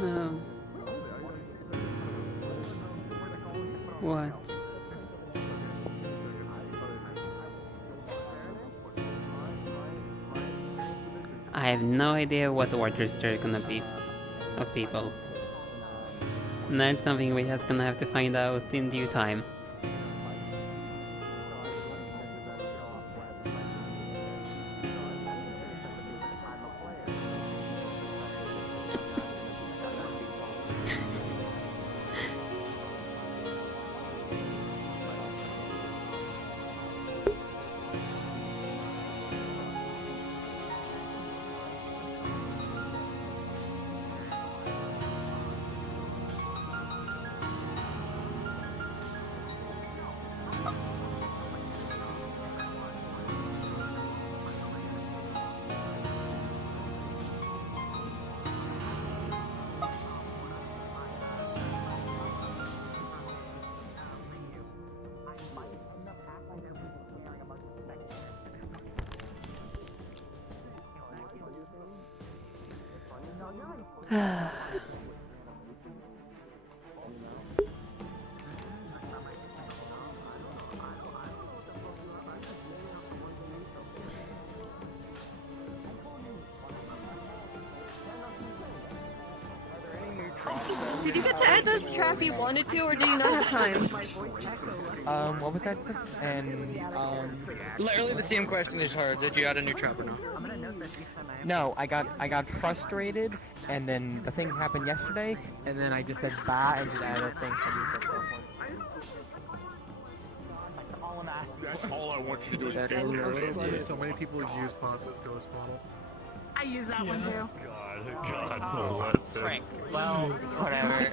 No. What? I have no idea what orders there are gonna be of people. And that's something we just gonna have to find out in due time. Did you get to add the trap you wanted to, or did you not have time? What was that? And, Literally the same question is her. Did you add a new trap or no? no, I got frustrated, and then the things happened yesterday, and then I just said bye and just added a thing for me. That's all I want you to do. I'm so glad that so many people use pasta as ghost model. I use that one too. God bless him. Well, whatever.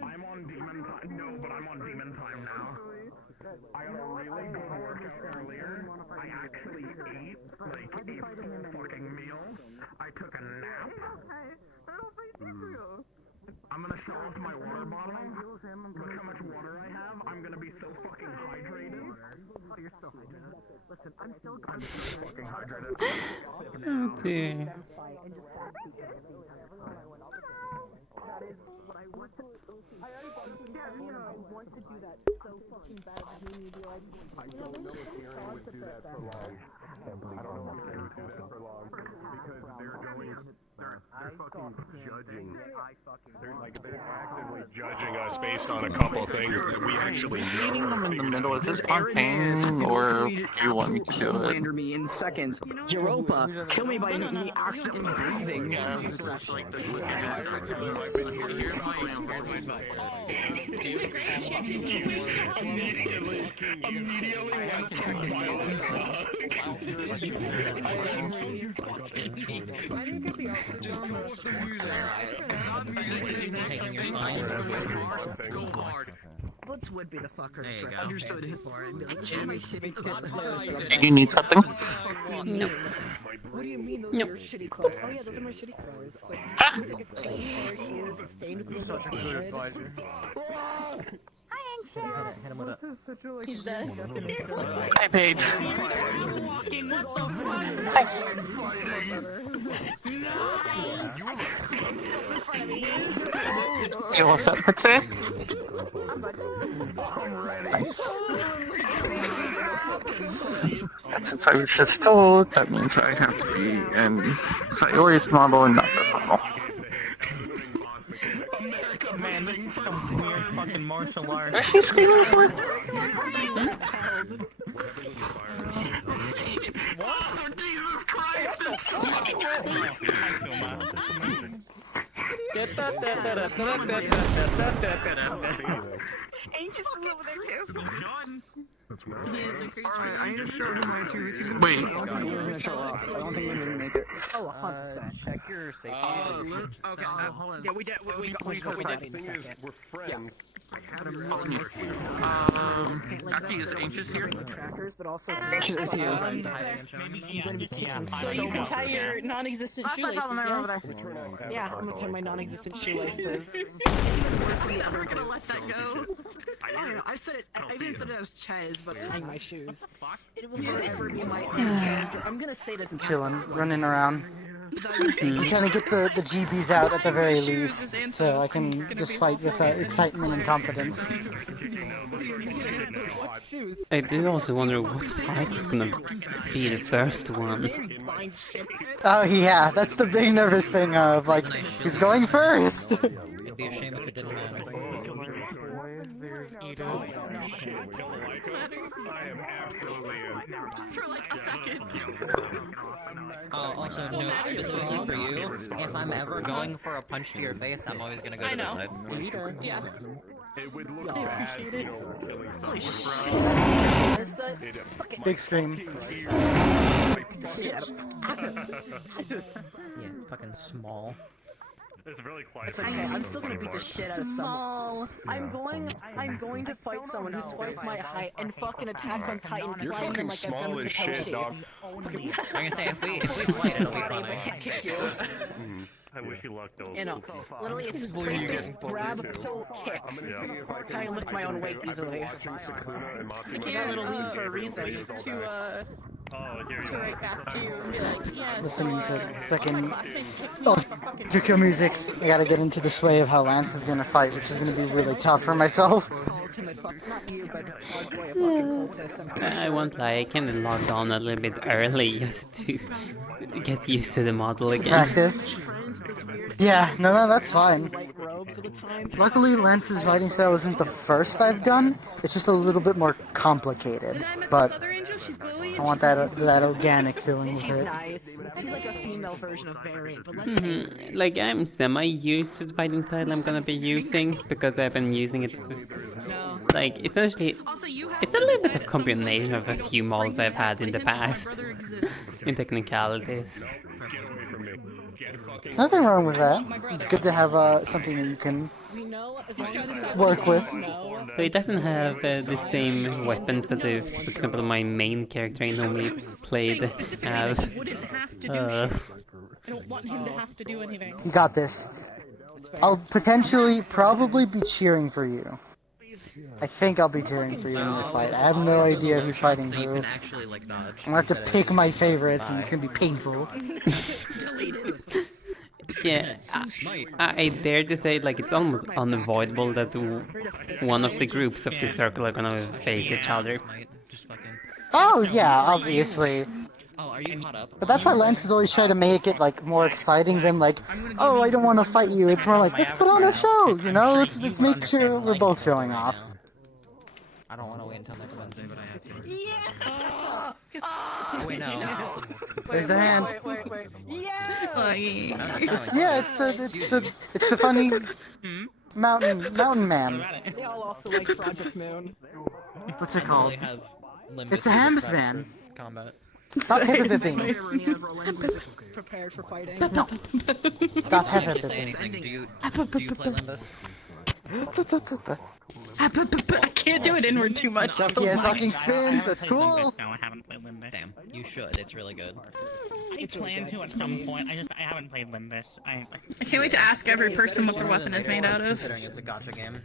I'm on demon time. No, but I'm on demon time now. I got a really good workout earlier. I actually ate like a full fucking meal. I took a nap. I'm gonna show off my water bottle. Look how much water I have. I'm gonna be so fucking hydrated. Oh, you're so hydrated. Listen, I'm so fucking hydrated. Oh dear. I don't know if Aaron would do that for long. I don't know if Aaron would do that for long because they're fucking judging. They're actively judging us based on a couple things that we actually Meeting them in the know. middle, is this spontaneous, or do you want me to do it? Slander me in seconds. Europa, kill me by me accidentally breathing. Immediately went to violence. Bullets would be the fucker. Understood. Do you need something? No. What do you mean those No. are your shitty clothes? Oh yeah, those are my shitty clothes. Like, Such a good advisor. he's dead. Hi, Paige. You all set for today? Nice. Since I was just told, that means I have to be in Sayori's model and not this model. Man, this is some weird fucking martial arts. Is she stealing for? Oh, Jesus Christ, it's so much Ain't just over there too. He is a creature. Alright, I need to show you my two. Wait. He was gonna show up. I don't think he's gonna make it. Oh, 100%. Check your safety. Okay, hold on. Yeah, we got The thing is, we're friends. Actually, is Anxious here? Trackers, but also Anxious is here. I'm gonna be kicking So you can tie your non-existent shoelaces, yeah? Yeah, I'm gonna tie my non-existent shoelaces. We're gonna let that go. I don't know. I said it. I even said it as Chez, but Tying my shoes. It will forever be my character. I'm gonna say it as Chilling, running around. I'm trying to get the GBs out at the very least, so I can just fight with excitement and confidence. I do also wonder what fight is gonna be the first one. Oh yeah, that's the big nervous thing of, like, who's going first? It'd be a shame if it didn't matter. For like a second. Also, note specifically for you, if I'm ever going for a punch to your face, I'm always gonna go to the side. Yeah. It would look bad, you know, killing someone. Big scream. Yeah, fucking small. It's really quiet. It's okay, I'm still gonna beat the shit out of someone. I'm going to fight someone who's twice my height and fucking attack on Titan. You're fucking small as shit, dog. I'm gonna say, if we fight, it'll be funny. I can't kick you. I wish you luck, though. You know, literally, it's just place, grab, pull, kick. I can lift my own weight easily. I got little leaves for a reason. To write back to you and be like, yeah, Listening to all my fucking classmates kicked me off a fucking Juku music. I gotta get into the sway of how Lance is gonna fight, which is gonna be really tough for myself. I won't lie, I kinda logged on a little bit early just to get used to the model again. Practice. Yeah, no, that's fine. Luckily, Lance's fighting style isn't the first I've done. It's just a little bit more complicated. But I want that organic feeling with it. She's like a female version of Variant, but let's say... Like, I'm semi-used to the fighting style I'm gonna be using, because I've been using it for, like, essentially, it's a little bit of combination of a few models I've had in the past, in technicalities. Nothing wrong with that. It's good to have something that you can work with. But it doesn't have the same weapons that, for example, my main character I normally played have. I don't want him to have to do anything. You got this. I'll probably be cheering for you. I think I'll be cheering for you in the fight. I have no idea who's fighting who. I'm gonna have to pick my favorites, and it's gonna be painful. Yeah, I dare to say, like, it's almost unavoidable that one of the groups of the circle are gonna face each other. Oh yeah, obviously. Oh, are you caught up? But that's why Lance has always tried to make it, like, more exciting than, like, oh, I don't want to fight you. It's more like, let's put on a show, you know? Let's make sure we're both showing off. I don't want to wait until next Wednesday, but I have to. Yeah! Wait, no. There's the hand. Wait. It's the funny mountain man. They all also like Project Moon. What's it called? It's It's a hams man. Combat. Stop pepper-dipping. Prepared for fighting. Stop I can't say pepper-dipping. anything. Do you play Limbus? I can't do it inward too much. Chucky has fucking spins, that's cool. No, I haven't played Limbus. Damn, you should. It's really good. I plan to at some point. I haven't played Limbus. I can't wait to ask every person what their weapon is made out of. Considering it's a gacha game.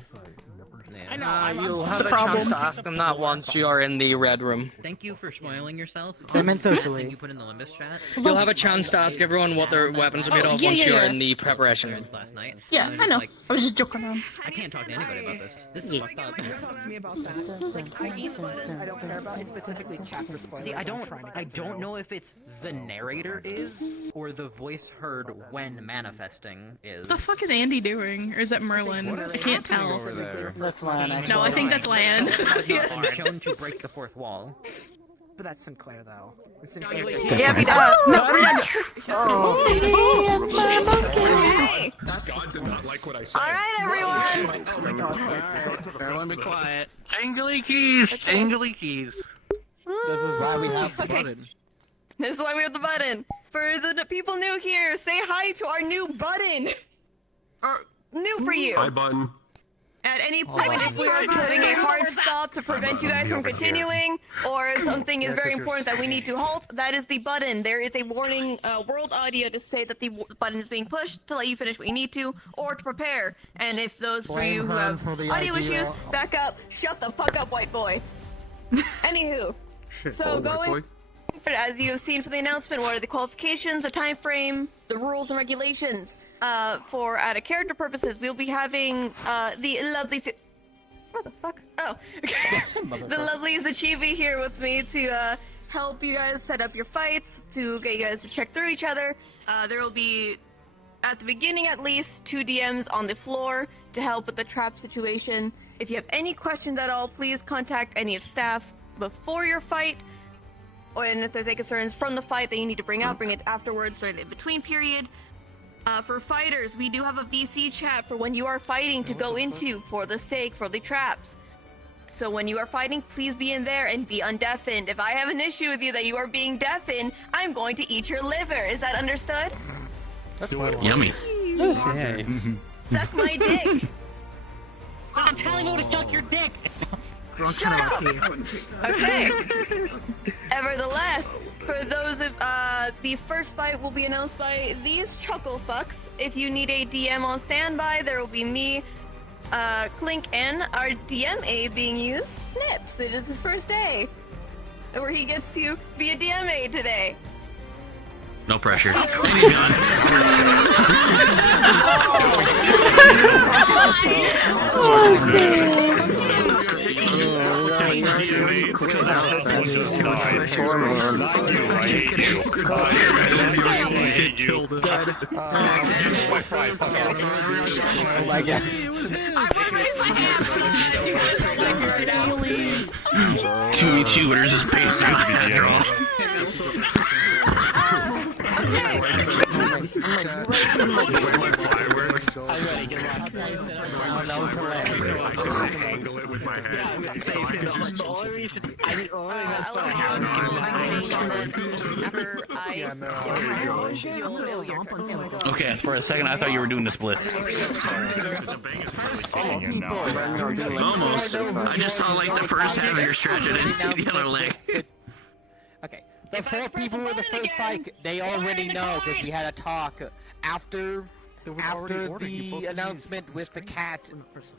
I know. you'll have a chance to ask them that once you are in the red room. Thank you for spoiling yourself. I meant Can socially. you put in the Limbus chat? You'll have a chance to ask everyone what their weapons are made of once you are in the preparation. Last night. Yeah, I know. I was just joking around. I can't talk to anybody about this. This is fucked up. Talk to me about that. Like, ID spoilers I don't care about. It's specifically chapter spoilers. See, I don't know if it's the narrator is or the voice heard when manifesting is. What the fuck is Andy doing? Or is that Merlin? I can't tell. That's Lan, actually. No, I think that's Lan. Has not been shown to break the fourth wall. But that's Sinclair, though. Yeah, we God did not like what I said. Alright, everyone! Everyone be quiet. Jingly keys, jingly keys. This is why we have the button. This is why we have the button. For the people new here, say hi to our new button. New for you. Hi, button. At any point, if we are putting a hard stop to prevent you guys from continuing, or something is very important that we need to halt, that is the button. There is a warning world audio to say that the button is being pushed to let you finish what you need to, or to prepare. And if those for you who have audio issues, back up. Shut the fuck up, white boy. Anywho, so going, as you have seen from the announcement, what are the qualifications, the time frame, the rules and regulations. For out of character purposes, we'll be having the lovely. What the fuck? Oh, the lovely Zachivi here with me to help you guys set up your fights, to get you guys to check through each other. There will be, at the beginning at least, 2 DMs on the floor to help with the trap situation. If you have any questions at all, please contact any of staff before your fight. And if there's any concerns from the fight that you need to bring up, bring it afterwards during the between period. For fighters, we do have a VC chat for when you are fighting to go into for the traps. So when you are fighting, please be in there and be undeafened. If I have an issue with you that you are being deafened, I'm going to eat your liver. Is that understood? That's yummy. Okay. Suck my dick. Stop telling me to suck your dick. Shut up! Okay. Nevertheless, for those of the first fight will be announced by these chuckle fucks. If you need a DM on standby, there will be me, Clink, and our DMA being used, Snips. It is his first day, where he gets to be a DMA today. No pressure. And he's gone. Two shooters is basically the draw. Fireworks. Okay, for a second I thought you were doing the splits. Almost. I just saw like the first half of your stretch. I didn't see the other leg. Okay, the 4 people in the first fight, they already know because we had a talk after the announcement with the cat.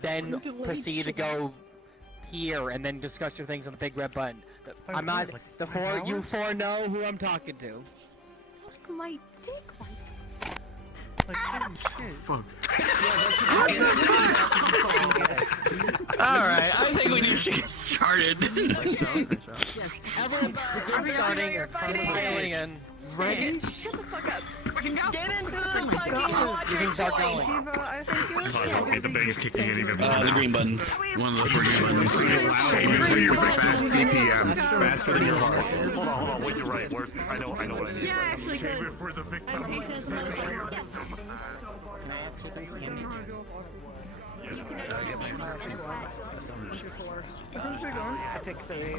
Then proceed to go here and then discuss your things on the big red button. I'm not the 4. You 4 know who I'm talking to. Suck my dick, white. Fuck. Alright, I think we need to get started. Everyone's starting or filing and ready. Shut the fuck up. Get into the fucking water. You can start going. Okay, the bag's kicking in even more. The green buttons. One of the first buttons. So you're fast BPM, faster than your heart. Hold on, wait, you're right. I know what I need. Yeah, actually, good. I'm patient as a motherfucker. I picked 3.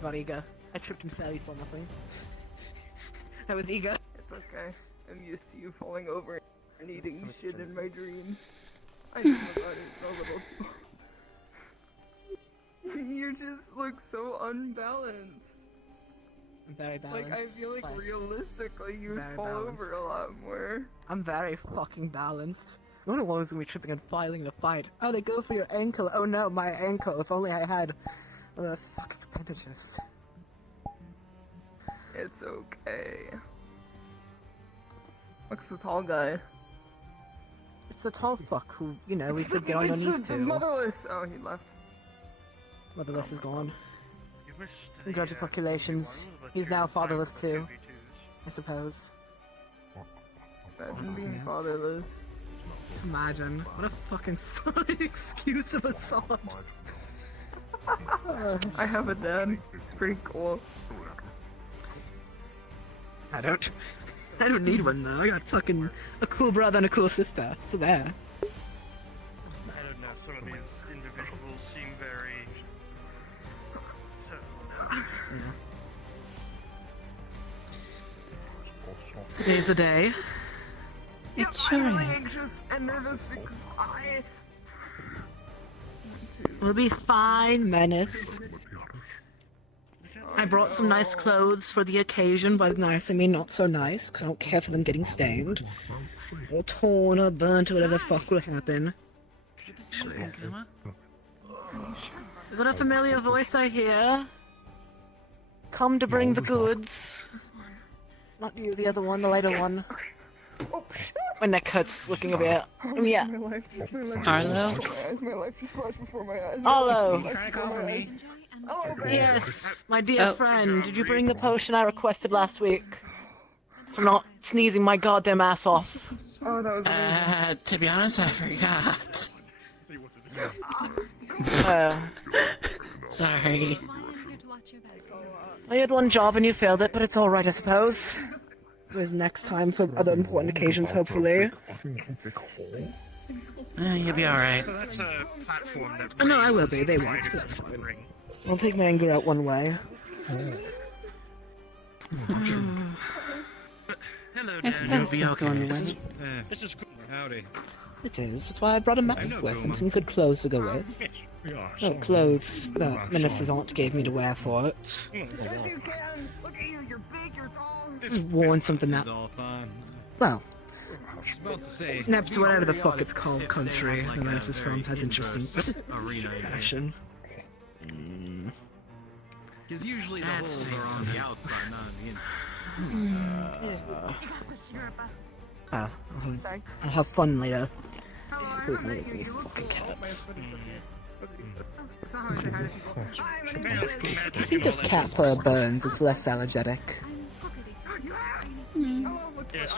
About Ega. I tripped and fell, you saw nothing. I was Ega. It's okay. I'm used to you falling over and eating shit in my dreams. I know about it a little too often. You just look so unbalanced. I'm very balanced. Like, I feel like realistically you'd fall over a lot more. I'm very fucking balanced. No one was gonna be tripping and filing the fight. Oh, they go for your ankle. Oh no, my ankle. If only I had the fucking appendages. It's okay. What's the tall guy? It's the tall fuck who, you know, we could get on your knees It's the to. motherless! Oh, he left. Motherless is gone. Congratulations. He's now fatherless too, I suppose. Imagine being fatherless. Imagine. What a fucking solid excuse of assault. I have a dad. It's pretty cool. I don't need one though. I got fucking a cool brother and a cool sister. So there. I don't know, some of these individuals seem very... Today's the day. It sure I'm really is. anxious and nervous because I... We'll be fine, Menace. I brought some nice clothes for the occasion. By nice, I mean not so nice, because I don't care for them getting stained. Or torn or burnt or whatever the fuck will happen. Actually. Is that a familiar voice I hear? Come to bring the goods. Not you, the other one, the later one. My neck hurts looking a bit. Yeah. Arlo? My life just flashed before my eyes. Arlo! Trying to call for me? Oh, Yes, my dear friend, did you bring the potion I requested last week? So I'm not sneezing my goddamn ass off. Oh, that was amazing. To be honest, I forgot. Sorry. I had one job and you failed it, but it's alright, I suppose. There's next time for other important occasions, hopefully. You'll be alright. That's a platform that... Oh, no, I will be. They won't, but that's fine. I'll take my anger out one way. Hello, I suppose that's one way. This is cool. Howdy. It is. That's why I brought a mask with and some good clothes to go with. Well, clothes that Menace's aunt gave me to wear for it. Yes, you can! Look at you, you're big, you're tall! I've worn something that... Well, about to say, Nept, whatever the fuck it's called, country the Menace is from, has interesting fashion. Because usually the holes are on the outside, not on the inside. I'll have fun later. Who's amazing, you fucking cats. I think if cat fur burns, it's less allergenic. Yes,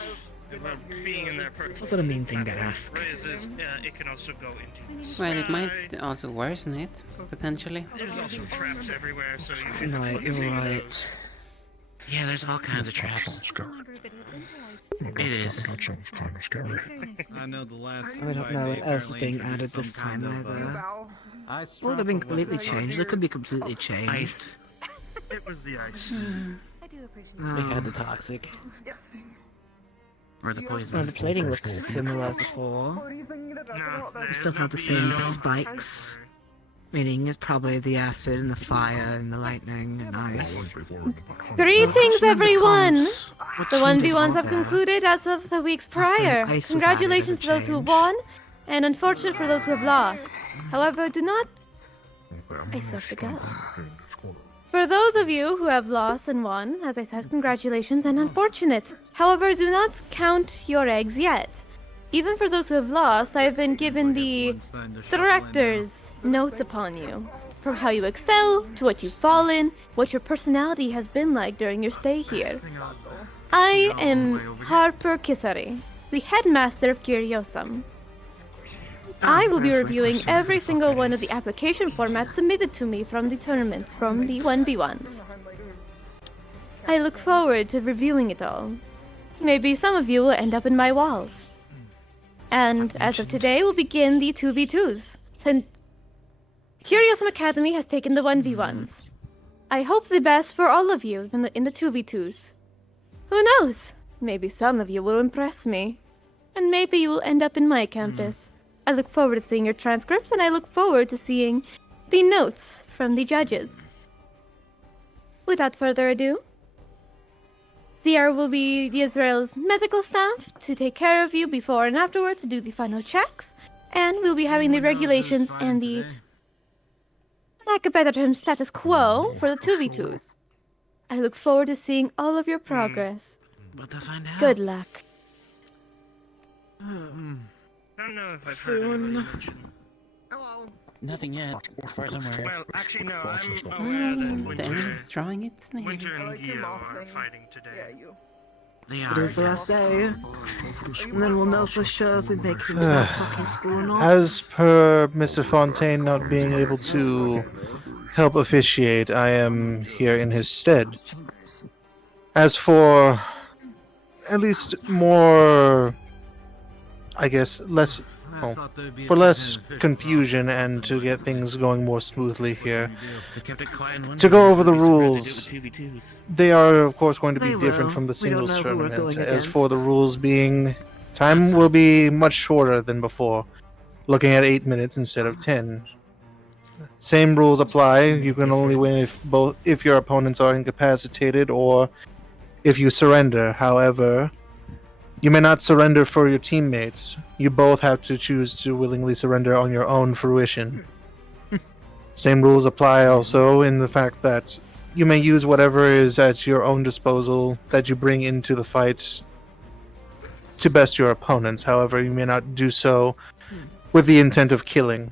being in their purpose. Was that a mean thing to ask? Raises, it can also go into the Well, it sky. might also worsen it, potentially. There's also traps everywhere, so you Right, you're right. Yeah, there's all kinds of traps. It is. I know the last. I don't know what else is being added this time either. Or they've been completely changed. They could be completely changed. Ice. It was the ice. We had the toxic. Or the poison. Well, the plating looks similar before. We still have the same spikes. Meaning it's probably the acid and the fire and the lightning and ice. Greetings, everyone! What The changes 1v1s are have there? concluded as of the weeks Last time prior. ice was Congratulations added to those as who a have won, and unfortunate for those who have lost. However, do not... I swept the guts. For those of you who have lost and won, as I said, congratulations and unfortunate. However, do not count your eggs yet. Even for those who have lost, I have been given the director's notes upon you. From how you excel, to what you've fallen, what your personality has been like during your stay here. I am Harper Kisari, the headmaster of Curiosum. I will be reviewing every single one of the application formats submitted to me from the tournaments, from the 1v1s. I look forward to reviewing it all. Maybe some of you will end up in my walls. And as of today, we'll begin the 2v2s. Since Curiosum Academy has taken the 1v1s. I hope the best for all of you in the 2v2s. Who knows? Maybe some of you will impress me. And maybe you will end up in my campus. I look forward to seeing your transcripts, and I look forward to seeing the notes from the judges. Without further ado, there will be the Israel's medical staff to take care of you before and afterwards to do the final checks, and we'll be having the regulations and the, lack of better term, status quo for the 2v2s. I look forward to seeing all of your progress. But to find out. Good luck. I don't know if I've heard anybody mention. Nothing yet, as far as I'm aware. Well, actually, no, I'm aware that The enemy's drawing its name. Winter and Geo are fighting today. It is the last day. And then we'll know for sure if we make it into that fucking school or not. As per Mr. Fontaine not being able to help officiate, I am here in his stead. As for at least more, I guess, less, well, for less confusion and to get things going more smoothly here, to go over the rules, they are of course going to be different from the singles tournament. As for the rules being, time will be much shorter than before, looking at 8 minutes instead of 10. Same rules apply. You can only win if your opponents are incapacitated or if you surrender. However, you may not surrender for your teammates. You both have to choose to willingly surrender on your own fruition. Same rules apply also in the fact that you may use whatever is at your own disposal that you bring into the fight to best your opponents. However, you may not do so with the intent of killing.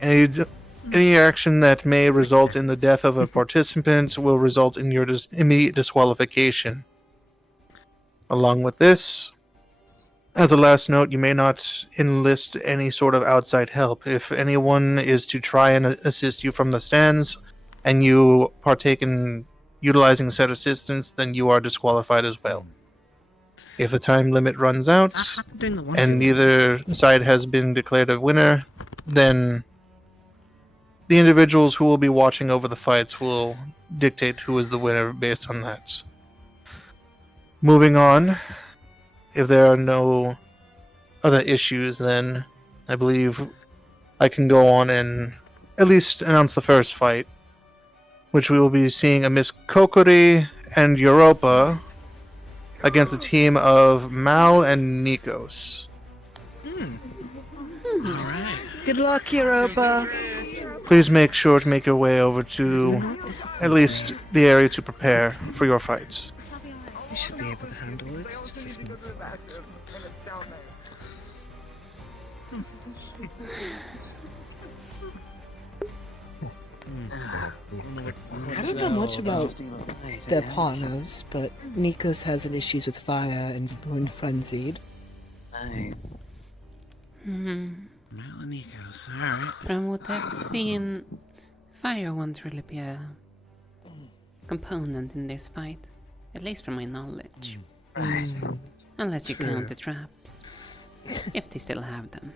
Any action that may result in the death of a participant will result in your immediate disqualification. Along with this, as a last note, you may not enlist any sort of outside help. If anyone is to try and assist you from the stands, and you partake in utilizing said assistance, then you are disqualified as well. If the time limit runs out, and neither side has been declared a winner, then the individuals who will be watching over the fights will dictate who is the winner based on that. Moving on, if there are no other issues, then I believe I can go on and at least announce the first fight, which we will be seeing a Miss Kokori and Europa against a team of Mal and Nikos. Good luck, Europa. Please make sure to make your way over to at least the area to prepare for your fight. You should be able to handle it. It's just a small fact. I don't know much about their partners, but Nikos has an issues with fire and when frenzied. From what I've seen, fire won't really be a component in this fight, at least from my knowledge. Unless you count the traps, if they still have them.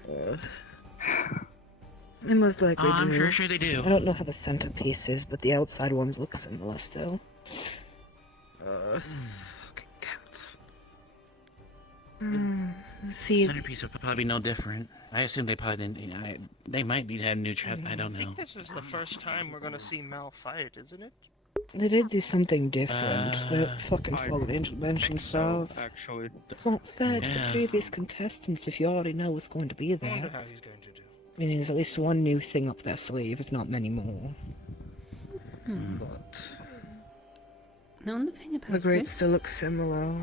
They most likely do. I'm sure they do. I don't know how the centerpiece is, but the outside ones look similar still. Fucking cats. See, Centerpiece would probably be no different. I assume they probably didn't. They might be had a new trap. I don't know. I think this is the first time we're gonna see Mal fight, isn't it? they did do something different. They fucking followed Angel Mention stuff. Actually, It's not fair to the previous contestants if you already know what's going to be I wonder there. how he's going to do. I mean, there's at least one new thing up their sleeve, if not many more. But the only thing about The grades this, still look similar.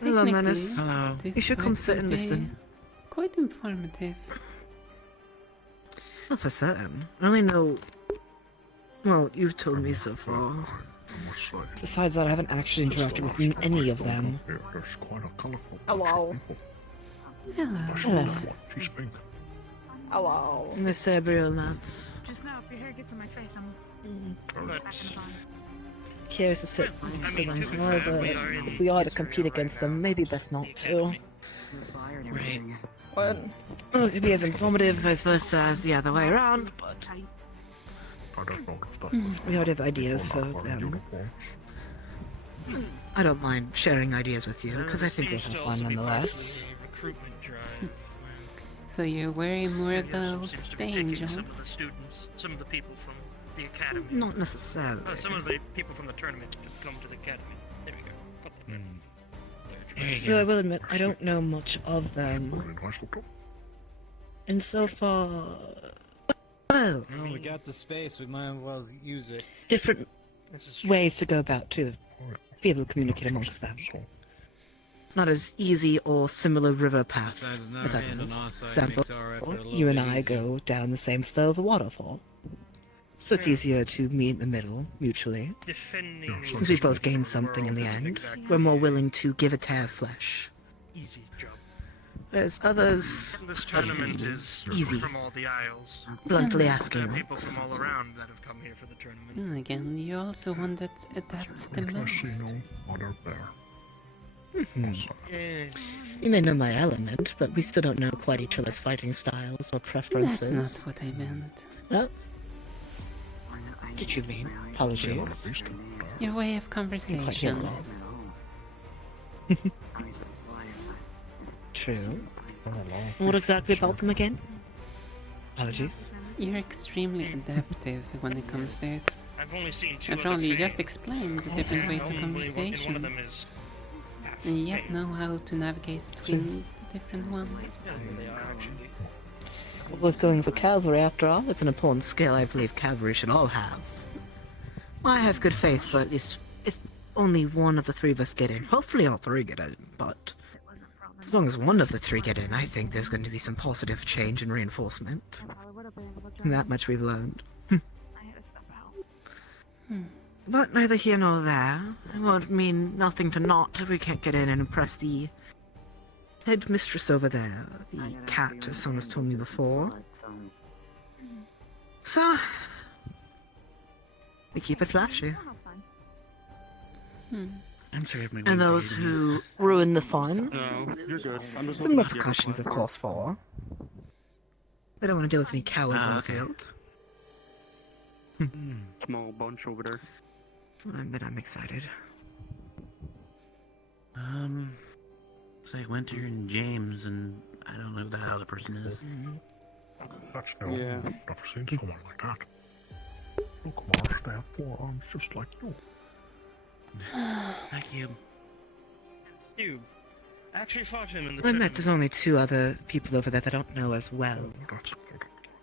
Hello, Menace. Hello. You should come sit and listen. Quite informative. Not for certain. I only know... Well, you've told me so far. Besides that, I haven't actually interacted with any of them. Hello. Hello. Hello. Miss Abriel Lance. Just now, if your hair gets in my face, I'm... Curious to sit next to them. However, if we are to compete against them, maybe best not to. Right. What? Well, it could be as informative, vice versa, as the other way around, but... We already have ideas for them. I don't mind sharing ideas with you, because I think we'll have fun nonetheless. So you're worried more about the Some of the angels? students, some of the people from the academy. Not necessarily. Some of the people from the tournament have come to the academy. There we go. Got the There you Though I go. will admit, I don't know much of them. And so far... Well, Well, we got the space, we might as well use it. different ways to go about to be able to communicate amongst them. Not as easy or similar river path as others. For example, you and I go down the same flow of a waterfall. So it's easier to meet in the middle, mutually. Defending Since we both gain something in the end, we're more willing to give a tear of flesh. easy job. Whereas others This tournament is easy. from all the isles. Bluntly There asking are people us. from all around that have come here for the tournament. And again, you're also one that adapts the most. You may know my element, but we still don't know quite each other's fighting styles or preferences. That's not what I meant. No? Did you mean? Apologies. Your way of conversations. True. What exactly about them again? Apologies. You're extremely adaptive when it comes to it. I've only seen two After other all, you things. just explained the different ways of Only one of them conversations. is And yet know how to navigate between the different ones. they are actually. With going for cavalry, after all, it's an important skill I believe cavalry should all have. I have good faith for at least if only one of the three of us get in. Hopefully all three get in, but as long as one of the three get in, I think there's going to be some positive change and reinforcement. That much we've learned. But neither here nor there. It won't mean nothing to naught if we can't get in and impress the headmistress over there, the cat, as someone has told me before. So, we keep it flashy. I'm sorry, my And those who ruin the fun, No, you're good. I'm just some repercussions, of course, for. We don't want to deal with any cowards on the field. Small bunch over there. But I'm excited. Say Winter and James, and I don't know who the other person is. That's no. Yeah. I've never seen someone like that. Look, Mars, they have 4 arms just like you. Thank you. You actually fought him in the I met tournament. there's only 2 other people over there that I don't know as well.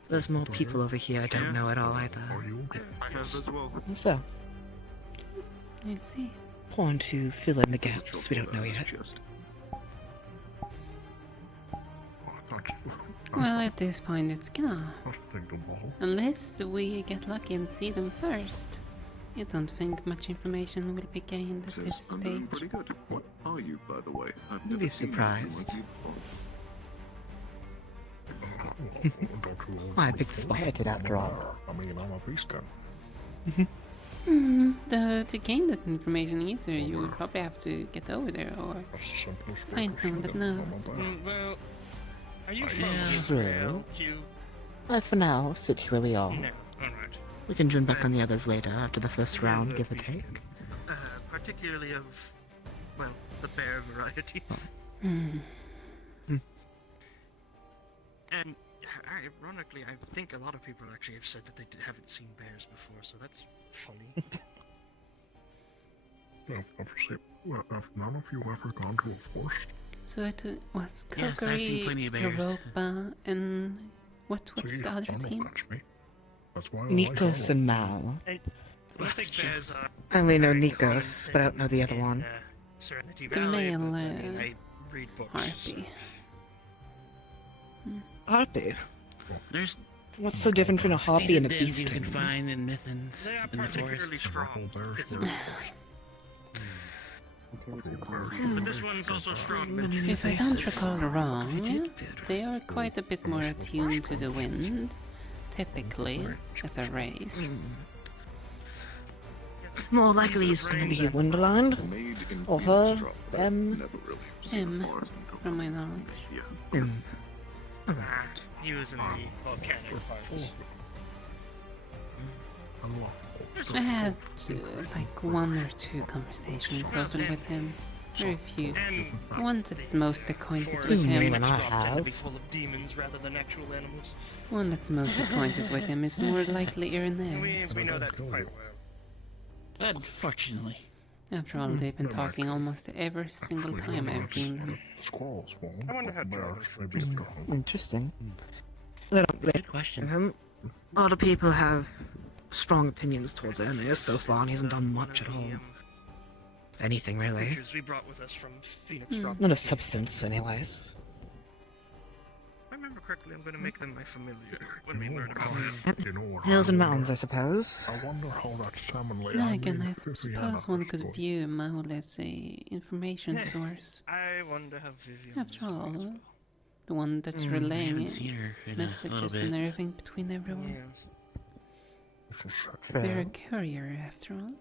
There's more people over here I don't know at all either. I have as well. So, Let's see. want to fill in the gaps we don't know yet. Well, at this point, it's gonna. Unless we get lucky and see them first. You don't think much information will be gained at this stage? Pretty good. What are you, by the way? I've You'd be never seen surprised. anyone like I picked the spot I did after all. I mean, I'm a beast gun. To gain that information either, you would probably have to get over there or find someone that knows. Well, are you True. You? For now, sit where we are. No, alright. We can join back on the others later after the first round, give or take. Particularly of, well, the bear variety. And ironically, I think a lot of people actually have said that they haven't seen bears before, so that's funny. Have none of you ever gone to a forest? So it was Yes, I've seen plenty Kuragari, of bears. Europa, and what's the other team? That's why Nikos and Mal. I don't think bears are I only know Nikos, but I don't know the other one. Serenity The Valley, male but, I mean, I read books. harpy. Harpy? There's What's so different between a harpy and a things you beastkin? can find in Mythans They are in the forest. particularly strong. But this one's also strong. If I don't recall wrong, they are quite a bit more attuned to the wind, typically, as a race. More likely he's gonna be Wonderland. Or her. Them. Him, from my knowledge. Him. He was in the volcanic parts. I had like 1 or 2 conversations total with him. Very few. One that's most acquainted with him. When I have. Be full of demons rather than actual animals. One that's most acquainted with him is more likely We Irenaeus. know that quite well. Unfortunately. After all, they've been talking almost every single time I've seen them. Squirrels won't. I wonder how Bears maybe go. Interesting. Good question. A lot of people have strong opinions towards Irenaeus so far, and he hasn't done much at all. Anything, really. Creatures we brought with us from Phoenix Rock. Not a substance, anyways. I remember correctly, I'm gonna make them my familiar when we learn about it. Hills and mountains, I suppose. I wonder how that salmon lay. Then again, I suppose one could view Mahul as a information source. I wonder how Vivian. After all, the one that's relaying messages and everything between everyone. They're a courier, after all.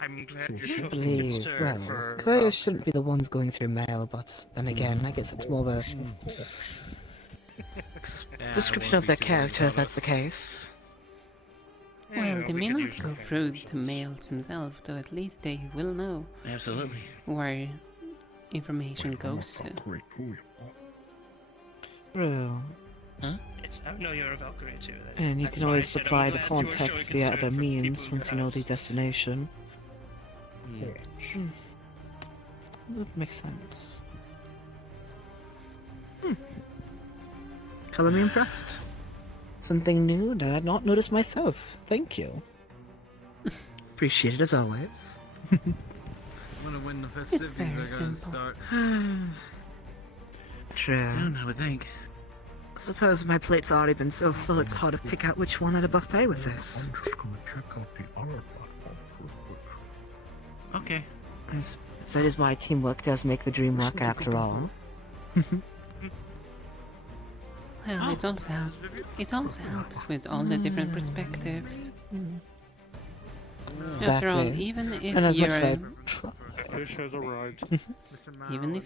I'm glad you I showed believe, well, couriers shouldn't be the ones going through mail, but then again, I guess it's more of a description of their character if that's the case. Well, they may not go through the mails themselves, though at least they will know. Absolutely. Where information goes to. True. Huh? I know you're a Valkyrie too. And you can always supply the context via other means once you know the destination. That makes sense. Color me impressed. Something new that I'd not noticed myself. Thank you. Appreciate it as always. When the festivities are gonna start. True. Soon, I would think. Suppose my plate's already been so full it's hard to pick out which one at a buffet with this. I'm just gonna check out the other platform first. Okay. So that is why teamwork does make the dream work after all. Well, it also helps with all the different perspectives. After all, even if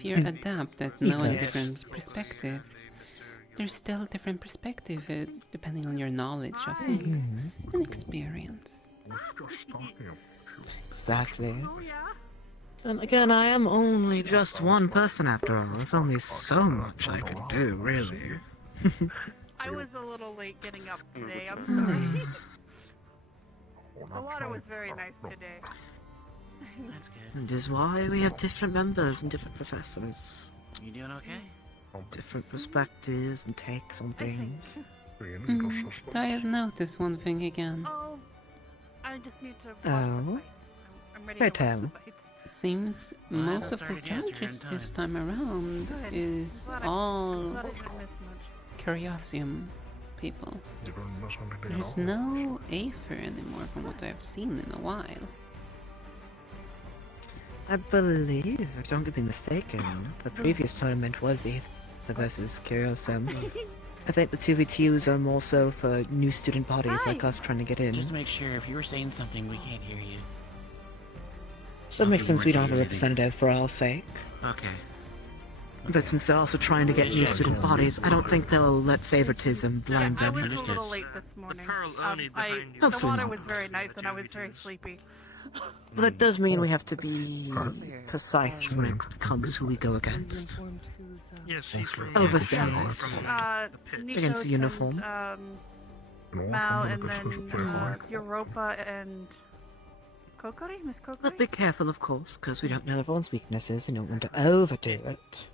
you're adept at knowing different perspectives, there's still different perspective depending on your knowledge of things and experience. Exactly. And again, I am only just one person after all. There's only so much I can do, really. I was a little late getting up today. I'm sorry. The water was very nice today. And is why we have different members and different professors. You doing okay? Different perspectives and takes on things. I have noticed one thing again. Oh, I just need to. Oh? I'm ready Right to watch now. the fights. Seems most of the judges this time around is Glad I all didn't miss much. Curiosum people. There's no Aether anymore from what I've seen in a while. I believe, don't get me mistaken, the previous tournament was Aether versus Curiosum. I think the 2v2s are more so for new student bodies like us trying to get in. Just make sure if you were saying something, we can't hear you. So it makes sense we don't have a representative for our sake. Okay. But since they're also trying to get new student bodies, I don't think they'll let favoritism blind I them. was a little late this morning. The Hopefully water not. was very nice and I was very sleepy. Well, that does mean we have to be precise when it comes who we go against. Yes, he's from Overzealous. Against the uniform. Mal and then Europa and Kokori? Miss Kokori? But be careful, of course, because we don't know everyone's weaknesses and don't want to overdo it.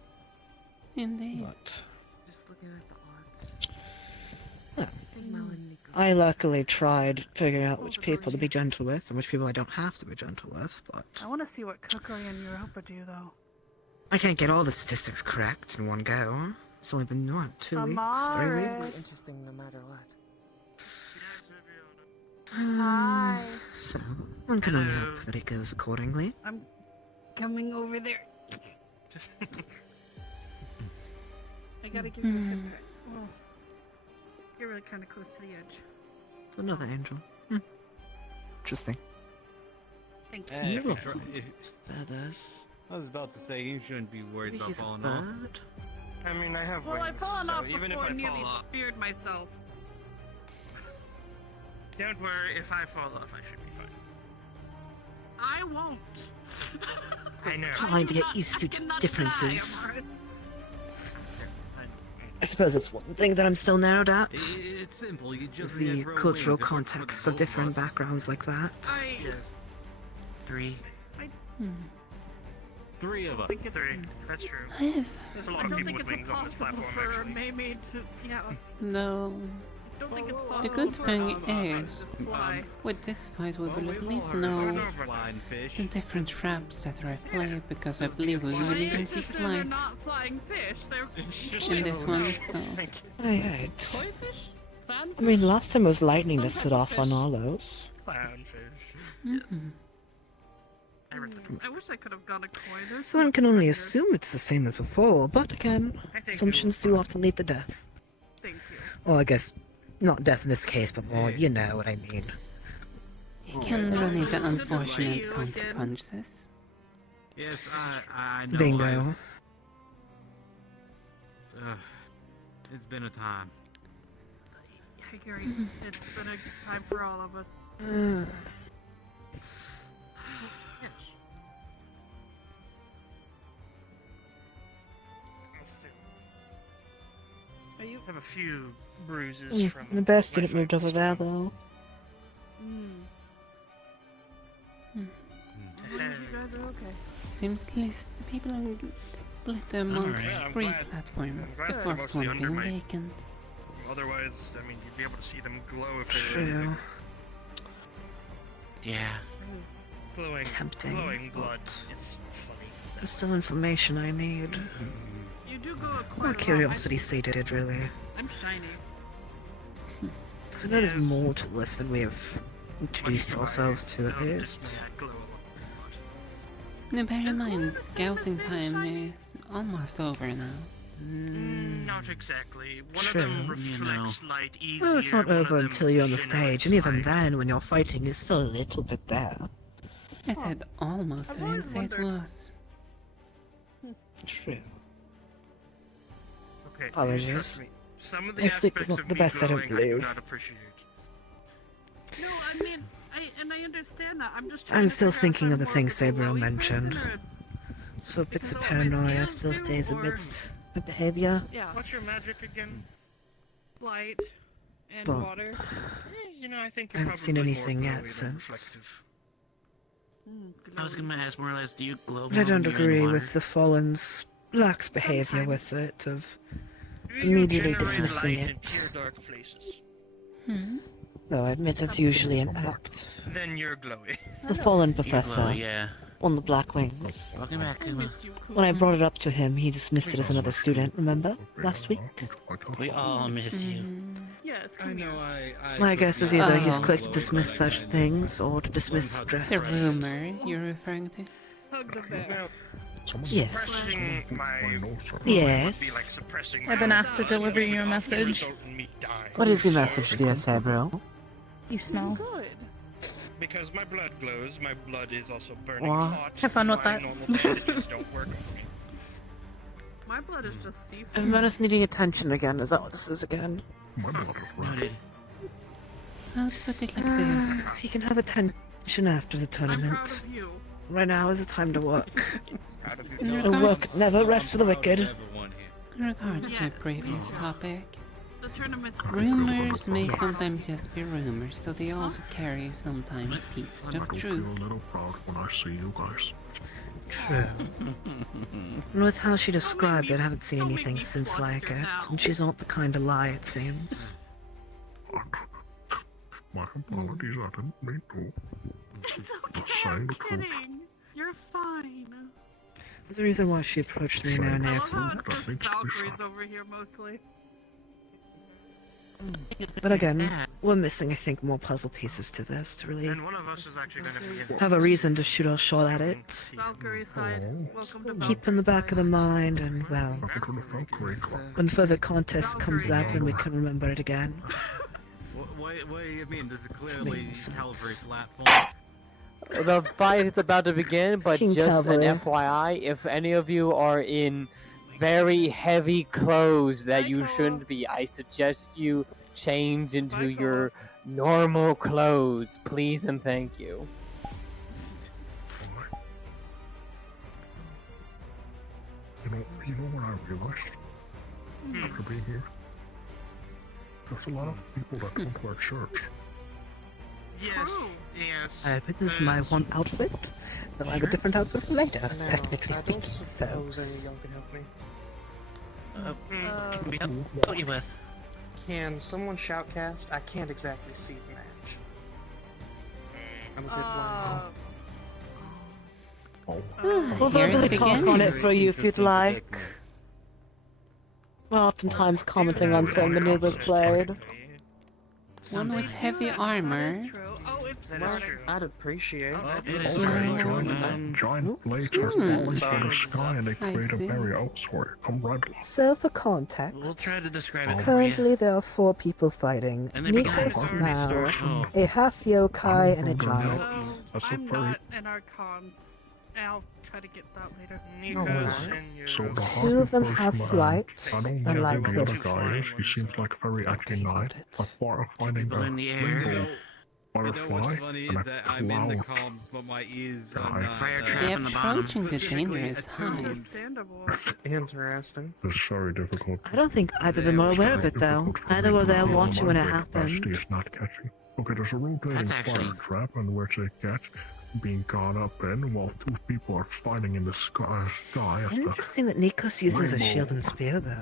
Indeed. Just looking at the odds. Well, Big Mal and Nico. I luckily tried figuring out which people to be gentle with and which people I don't have to be gentle with, but I want to see what Kokori and Europa do, though. I can't get all the statistics correct in one go. It's only been, what, 2 weeks? 3 weeks? Interesting no matter what. Hi. So, one can only hope that it goes accordingly. I'm coming over there. I gotta give you a good bit. Oh. You're really kind of close to the edge. Another angel. Interesting. Thank you. Hey, You're feathers. I was about to say you shouldn't be worried Maybe about he's a falling off. bird? I mean, I have Well, I've wings, fallen so off even if before I and nearly fall off, speared myself. don't worry. If I fall off, I should be fine. I won't. I know. Trying to get used to differences. I suppose that's one thing that I'm still narrowed at. It's simple. You Is just the need cultural context of different backgrounds like that. Yes. 3. 3 of us. Three. That's true. I have... There's a I lot of don't people think with it's wings on this impossible platform, for a actually. Maymay to, yeah. No. don't think it's The possible good for thing them is, to fly. with this fight we will at least know the different traps that are at play, because I believe we will even see They're flight not flying fish. They're in this one, so... Oh, yeah, it's... Koi fish? Clownfish? I mean, last time it was lightning that set off on all those. Clownfish. Everything. I wish I could have got a koi. There's So one can only assume it's the same as before, but again, assumptions do often lead to death. Thank you. Well, I guess, not death in this case, but more, you know what I mean. It can run into unfortunate consequences. Yes, I know. Bingo. It's been a time. Hey Gary, it's been a time for all of us. I have a few bruises from The best my didn't moved over there, though. As long as you guys are okay. Seems at least the people are split amongst Alright. three I'm platforms, glad the they're fourth mostly one under being my- vacant. Otherwise, I mean, you'd be able to see them glow if they True. Yeah. glowing, Tempting, glowing blood. but- It's funny. There's still information I need. You do go quite More a curiosity sated, really. I'm shiny. Because I know there's more to this than we have introduced ourselves to, at least. Now bear in mind, scouting time is almost over now. Not exactly. One True. of them reflects light easier. Well, it's not one of over them until you're on the generates stage, and even light. then, when you're fighting, it's still a little bit there. I said almost, I didn't say it was. True. Okay, Apologies. trust me. Some of the My sleep aspects is not of the me best, I don't glowing, I do believe. not appreciate. No, I mean, I understand that. I'm just trying I'm to still figure out thinking if of the I'm more things of a Sabriel glowy mentioned. person or So bits of because all my paranoia skills still do, stays or- amidst my behavior. Yeah. What's your magic again? Light and But- water. You know, I think I you're haven't seen probably anything more yet glowy than since. reflective. I was gonna ask more or less, do you glow But I more don't when you're in agree water? with the Fallen's lax behavior Sometimes. with it, of You immediately generate dismissing light in it. pure dark places. Though I admit it's usually an act. Then you're glowy. The Fallen You Professor, glow, yeah. on the Black Wings. Welcome back, Kuma. When I brought it up to him, he dismissed it as another student, remember? Last week? We all miss you. Yes, I know My guess is either he's Oh. quick to dismiss such things, or to dismiss stress. The rumor you're referring to? Hug the bear. Yes. Suppressing my Yes. would be like suppressing I've been my asked to deliver you a message. result in me dying. What is the message, dear Sabriel? You smell. Good. Because my blood glows, my blood is also burning What? hot. Have fun with my that. normal bandages don't work on me. My blood is just seafood. Is Menace needing attention again? Is that what this is again? My blood is red. Noted. I'll put it like this. He can have attention after the I'm proud tournament. of you. Right now is the time to work. In The regards, work never rests for the wicked. in regards to a Yes. previous topic, The tournament's rumors may sometimes just be rumors, though they also carry sometimes pieces I of feel truth. a little proud when I see you guys. True. And with how she described it, I haven't seen anything since like it. And she's not the kind to lie, it seems. My apologies, I didn't mean to. It's Just okay, saying I'm the truth. kidding. You're fine. There's a reason why she approached me now and I love asked how for. it's just Nothing to be Valkyries said. over here mostly. But again, we're missing, I think, more puzzle pieces to this to really And one of us is actually going to be in have a reason to shoot our shot at it. Valkyrie side. Welcome to Keep in the back of the mind, and well, Welcome to the Valkyrie Club. when further contest comes up, then we can remember it again. What do you mean? This is clearly Calvary's platform. The fight is about to begin, but King just Calvary. an FYI, if any of you are in very heavy clothes that you shouldn't be, I suggest you change into your normal clothes, please and thank you. You know what I realized after being here? There's a lot of people that come to our church. Yes, yes. I admit this is my one outfit, though I have a different outfit for later, technically speaking. So, anyone can help me. Can we help you with? Can someone shoutcast? I can't exactly see the match. I'm a bit blind. We'll Here verbally it talk on it begins. for you if you'd like. We're oftentimes commenting on certain maneuvers played. One with heavy armor. I'd appreciate Giant blades are falling from the sky and they create a barrier. Oh, sorry. Come right. So for context, We'll try to describe it for you. currently there are 4 people fighting. And they began Nikos to now, Oh. a half yokai and a giant. I'm not in our comms. I'll try to get that later. So the 2 of them half have person, flight, I don't know unlike who the other this. guy is. He seems like a very active knight. A finding People in the air. rainbow What's butterfly funny and is a that I'm in the cloud. comms, but my ears Guy. are not. Fire trap The on the bottom. approaching the dangerous height. Understandable. Interesting. It's very difficult. I don't think either of them are aware of it though. Neither were there watching when it Capacity happened. is not catching. Okay, there's a rotating That's fire actually- trap and where they catch being caught up in while 2 people are fighting in the sky as the Interesting that Nikos uses a rainbow. shield and spear though.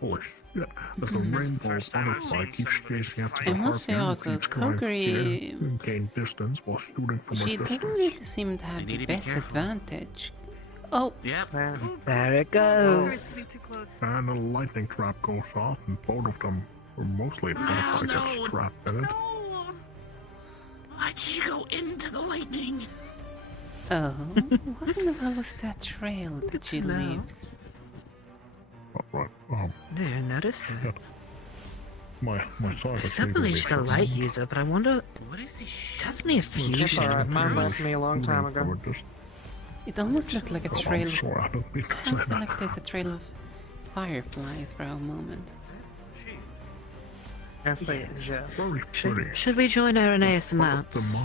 Holy shit, as the rainbow butterfly keeps chasing after I the must say harpoon, also, keeps going Kuragari- in, gain distance while shooting from She a doesn't distance. really seem to have They need the to be best careful. advantage. Oh, Yep. There it goes. And a lightning trap goes off and both of them, or mostly the butterfly gets no. trapped in it. Why did you go into the lightning? oh, what in the hell was that trail that she know. leaves? Alright, There, notice it. my saga It's definitely just a light user, but I wonder. What is he Definitely a That's fusion. alright. Mine left me a long time ago. It almost looked like a trail. I'm sorry, I don't mean to say Sounds that. like there's a trail of fireflies for a moment. Yes. Very pretty. Should we join Irenaeus and Lance?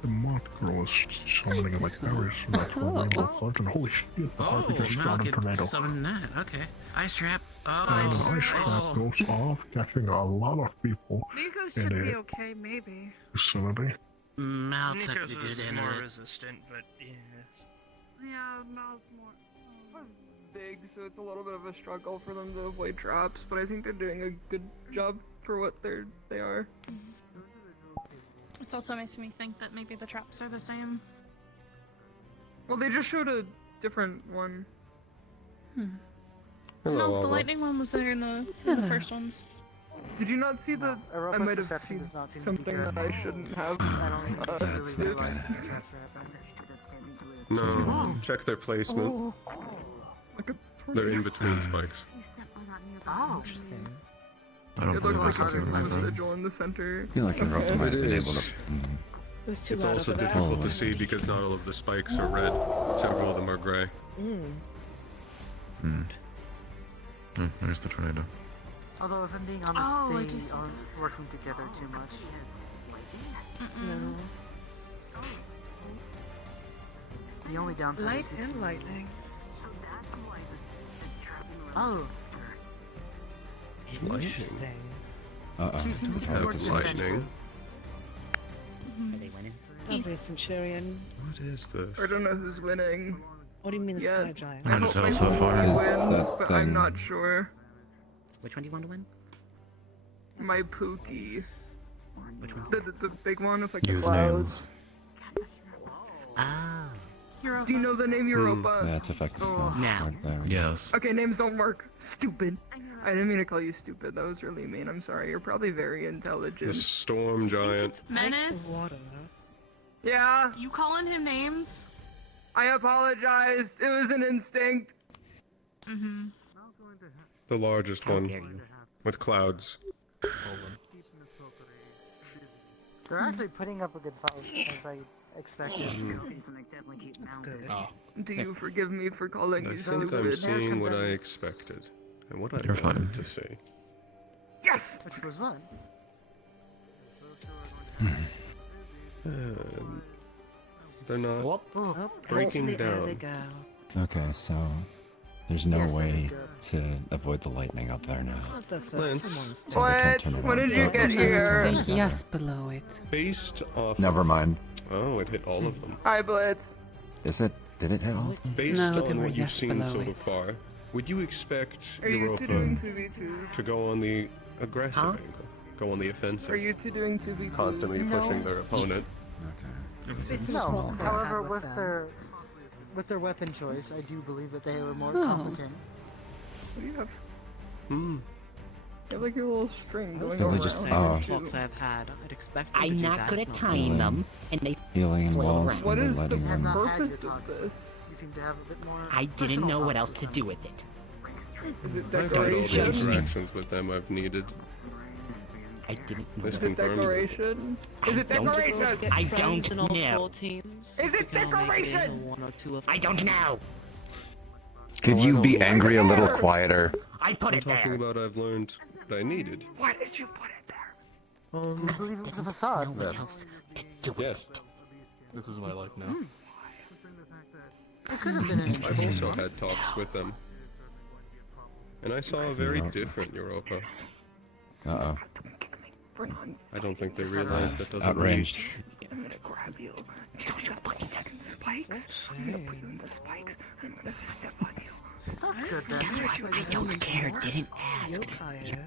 The mod girl is summoning like berries from that rainbow flood, and holy shit, the Oh, harpy just now shot I a can tornado. summon that. Okay. Ice trap. Oh. And an ice trap goes off, catching a lot of people Nico in should be the okay, maybe. vicinity. I'll take Nikos the good is end more of it. resistant, but yeah. Yeah, no, more. Big, so it's a little bit of a struggle for them to avoid traps, but I think they're doing a good job for what they are. It's also makes me think that maybe the traps are the same. Well, they just showed a different one. No, the lightning one was there in the first ones. Did you not see the? I might have seen something that I shouldn't have. That's not bad. No, check their placement. They're in between spikes. Oh, interesting. I don't It believe looks this like is a like that. sigil in the center. I feel like Europa might have been able to. It was too It's loud also over there. difficult to see because not all of the spikes are red. Several of them are gray. There's the tornado. Although if I'm being honest, Oh, I do they see aren't working together too much. No. The only downside Light is and lightning. Oh. Interesting. That's lightning. Are they winning? Probably a Centurion. What is this? I don't know who's winning. What do you mean the Yeah. Sky Giant? I just hope saw so my far. Pookie Is wins, that but thing- I'm not sure. Which one do you want to win? My Pookie. Which one's The big one with like the Use clouds. Ah. Do you know the name Europa? That's effective. Now. Yes. Okay, names don't work. Stupid. I didn't mean to call you stupid. That was really mean. I'm sorry. You're probably very The intelligent. storm giant. Menace? Yeah, You calling him names? I apologized. It was an instinct. Mm-hmm. The largest one. With clouds. They're actually putting up a good fight, as I expected. That's good. Do you forgive me for calling I you think stupid? I'm seeing what I expected. And what I wanted to see. Yes! Which was what? They're not Oh, breaking there they down. go. Okay, so there's no Yes, that way is to avoid the lightning up there now. Not the first Lance. ones. So they can't turn it When on. did you They'll get just turn it here? on. The yes below it. Based off. Never mind. Oh, it hit all of them. Hi, Blitz. Is it? Did it hit all of them? Based No, they on were what you've yes seen below so it. far, would you expect Are you two Europa doing 2v2s? to go on the aggressive angle. Go on the offensive. Are you two doing 2v2? Constantly pushing their opponent. No, however, with their weapon choice, I do believe that they were more competent. What do you have? Hmm. You have like your little string going So they around. just, talks I've had. I'd expect them I'm to do not that, good at not tying them, and they healing in flail walls around. What and is then the letting them... purpose of this? You seem to have a bit more. I didn't know what else to do with it. Is it I've had all the decoration? interactions with them I've needed. I didn't know. This Is it confirms decoration? Is it decoration? I don't in all know. 4 teams. Is it decoration? One or two of I don't know. Could you be angry a little quieter? I put I'm it talking there. about I've learned what I needed. Why did you put it there? I believe it was a facade. What else to do with it? This is my life now. It could have been an I've also had talks with them. And I saw a very different Europa. Uh-oh. I don't think they realize that doesn't Outraged. reach. I'm gonna grab you. Do you see the fucking spikes? I'm gonna put you in the spikes and I'm gonna step on you. That's good then. Guess what? I don't care. Didn't ask. You're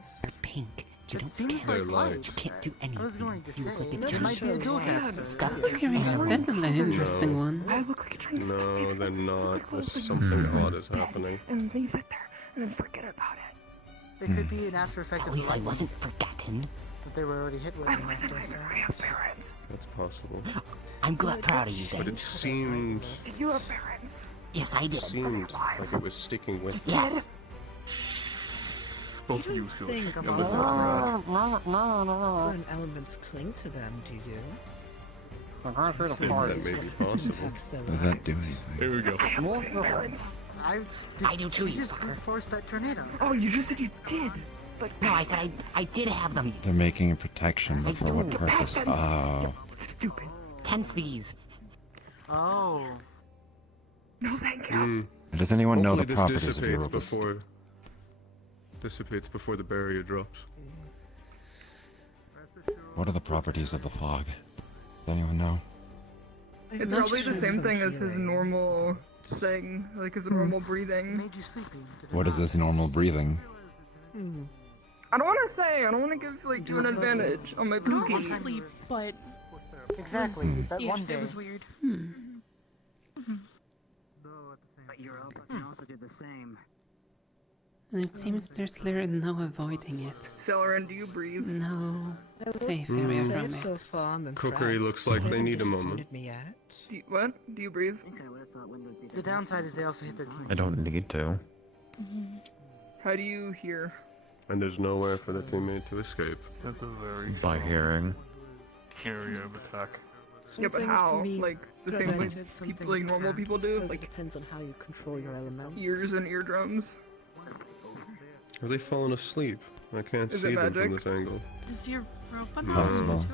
pink. You don't Seems care. They're like light. You can't do I was going anything. to You say, look like a that giant might be a dual caster. Stop. Curious, definitely an interesting one. I look like you're trying to No, they're not. There's something odd is happening. and leave it there and then forget about it. It could be an after effect At of the least I lightning wasn't forgotten. that they were already hit with. I wasn't either. I have parents. That's possible. I'm glad, proud of you, But it then. seemed... Do you have parents? Yes, I did. seemed like it was sticking with me. Yes. Both of you feel think shit. certain elements cling to them, do you? That may be possible. Does that do anything? Here we go. I do too, You you just fucker. forced that tornado. Oh, you just said you did. Like No, I said I did have them. They're making a protection, but for what purpose? Oh. It's stupid. Tense these. Oh. No, thank you. Hmm. Does anyone know the Hopefully properties this of dissipates Europa? dissipates before the barrier drops. What are the properties of the fog? Does anyone know? It's probably the same thing as his normal thing, like his normal breathing. Made you sleepy. Did it What is not? this normal breathing? I don't want to say. I don't want to give like you an advantage on my boogie. Sleep, but Exactly. That yeah, one day. it was weird. But Europa can also do the same. And it seems there's literally no avoiding it. Celerin, do you breathe? No safe Hmm. area Say from so it. far, I'm Cookery impressed. looks like You they haven't need a moment. disappointed me yet. Do you, what? Do you breathe? The downside is they also hit their team. I don't need to. How do you hear? And there's nowhere for the teammate to escape. That's a very By hearing. area of attack. Some Yeah, but things how? can be Like the same way prevented, some people, things like normal can't. people do, Suppose like it depends on how you control your element. ears and eardrums. Have they fallen asleep? I can't Is see it them from magic? this angle. Is your rope Possible. into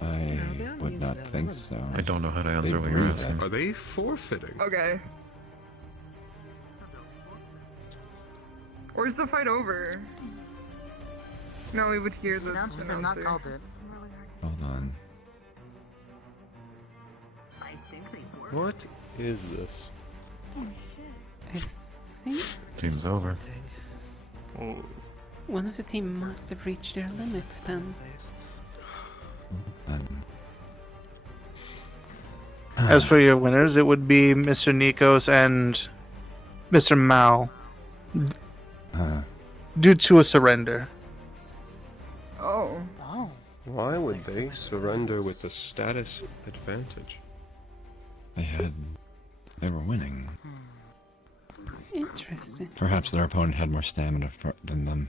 it? I would not think so. I don't know how to answer what you're asking. Are they forfeiting? Okay. Or is the fight over? No, we would hear the Announcers have not called it. Hold on. What is this? I think Seems over. Oh. one of the team must have reached their limits then. As for your winners, it would be Mr. Nikos and Mr. Mao, due to a surrender. Oh. Oh. Why would they surrender with the status advantage? They were winning. Interesting. Perhaps their opponent had more stamina than them.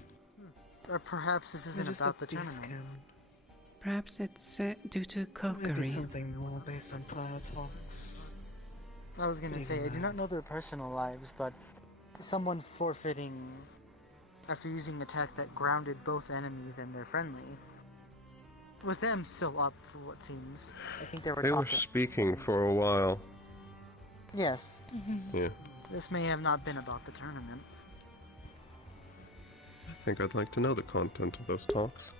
Or perhaps this isn't about the tournament. Perhaps it's due to Maybe cookery. something more based on prior talks. I was gonna say, I do not know their personal lives, but someone forfeiting after using attack that grounded both enemies and their friendly. With them still up for what seems. I think they were They were talking. speaking for a while. Yes. Yeah. This may have not been about the tournament. I think I'd like to know the content of those talks.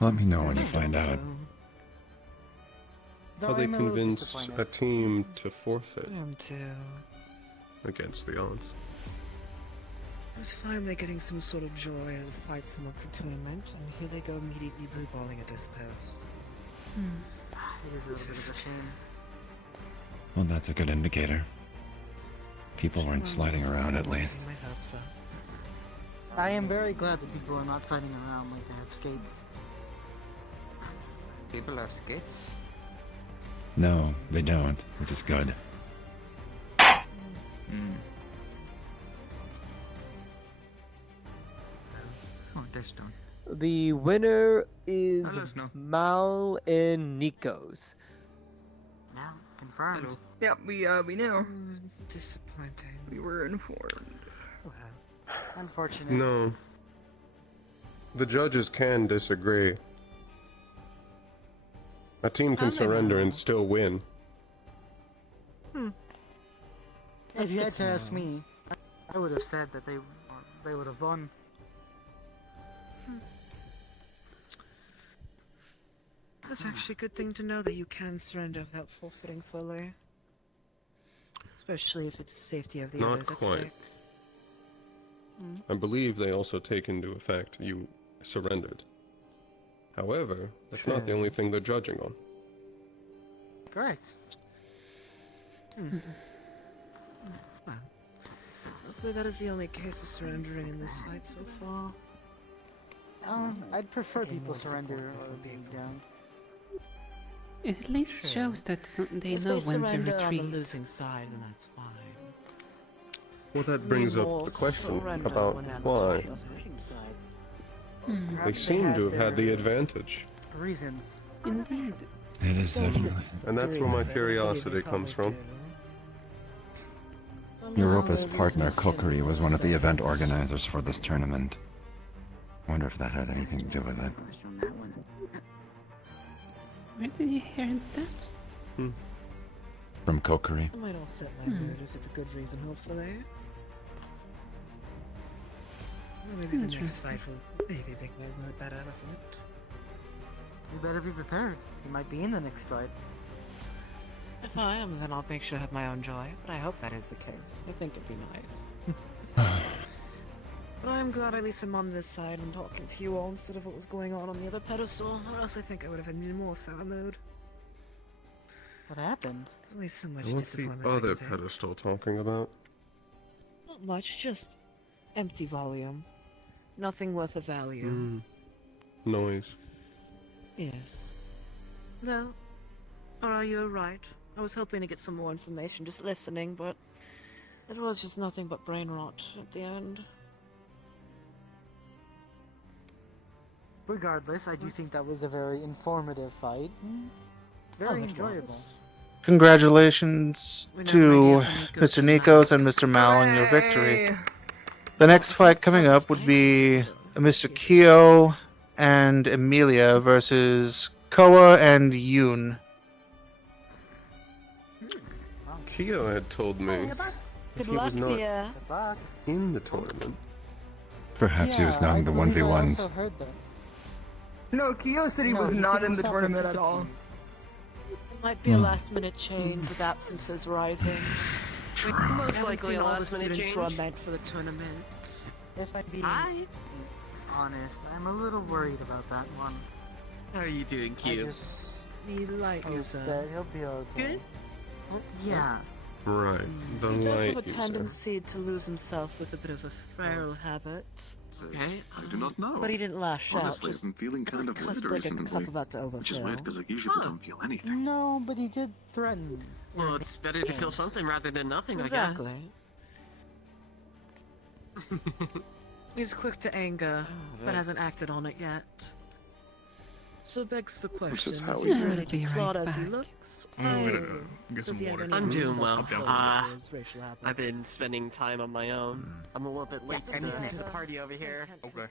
Let me know when you find out. How they convinced a team to forfeit Them too. against the odds. I was finally getting some sort of joy out of fights amongst the tournament, and here they go immediately blueballing at this pass. It is a little bit of a shame. Well, that's a good indicator. People weren't sliding around at least. My hopes up. I am very glad that people are not sliding around like they have skates. People have skates? No, they don't, which is good. Oh, there's done. The winner is Let us know. Mal and Nikos. Yeah, confirmed. Yeah, we knew. Disappointing. We were informed. Unfortunate. No. The judges can disagree. A team can surrender and still win. If you had to ask me, I would have said that they would have won. That's actually a good thing to know that you can surrender without forfeiting fully. Especially if it's the safety of the Not others at quite. stake. I believe they also take into effect you surrendered. However, that's not the only thing they're judging on. Correct. Well, hopefully that is the only case of surrendering in this fight so far. I'd prefer people surrender or being down. It at least shows that they If know they when to surrender retreat. on the losing side, then that's fine. Well, that brings up the question about why. They seem to have had the advantage. Reasons. Indeed. It is definitely. And that's where my curiosity comes from. Europa's partner, Kuragari, was one of the event organizers for this tournament. I wonder if that had anything to do with it. Where did you hear that? From Kuragari. I might all set my mood if it's a good reason, hopefully. Well, maybe the next fight will maybe make my mood better out of it. You better be prepared. You might be in the next fight. If I am, then I'll make sure to have my own joy, but I hope that is the case. I think it'd be nice. But I'm glad at least I'm on this side and talking to you all instead of what was going on the other pedestal, or else I think I would have been in more sour mood. What happened? There's only so much What's the disappointment I other can take. pedestal talking about? Not much, just empty volume. Nothing worth of value. Noise. Yes. No. Or are you right? I was hoping to get some more information just listening, but it was just nothing but brain rot at the end. Regardless, I do think that was a very informative fight. Very it enjoyable. was. Congratulations to Mr. Nikos and Mr. Mal on your victory. The next fight coming up would be Mr. Kyo and Emilia versus Koa and Yoon. Kyo had told me Good he luck, was not dear. in the tournament. Perhaps he was knowing the 1v1s. No, Kyo said he was not in the tournament at all. It might be a last-minute change with absences rising. Most likely a all the last-minute students who are change. meant for the tournament. If I'm being honest, I'm a little worried about that one. How are you doing, I Q? just The light hope user. that he'll be okay. Good? Yeah. Right, the He does have light a user. tendency to lose himself with a bit of a frail habit. Okay. I do not know. But he didn't lash Honestly, out. I've been feeling kind of Let's weird break a recently. cup about to overfill. Which is weird because I usually don't feel anything. No, but he did threaten. Well, it's better to feel something rather than nothing, I guess. Exactly. He's quick to anger, but hasn't acted on it yet. So begs the question, is how is we he do it. really I'll be flawed right as he back. looks? I'm gonna Or get does some he have water. any I'm doing reason well. to hide his racial habits? I've been spending time on my own. I'm a little bit late to, the party over here. Okay.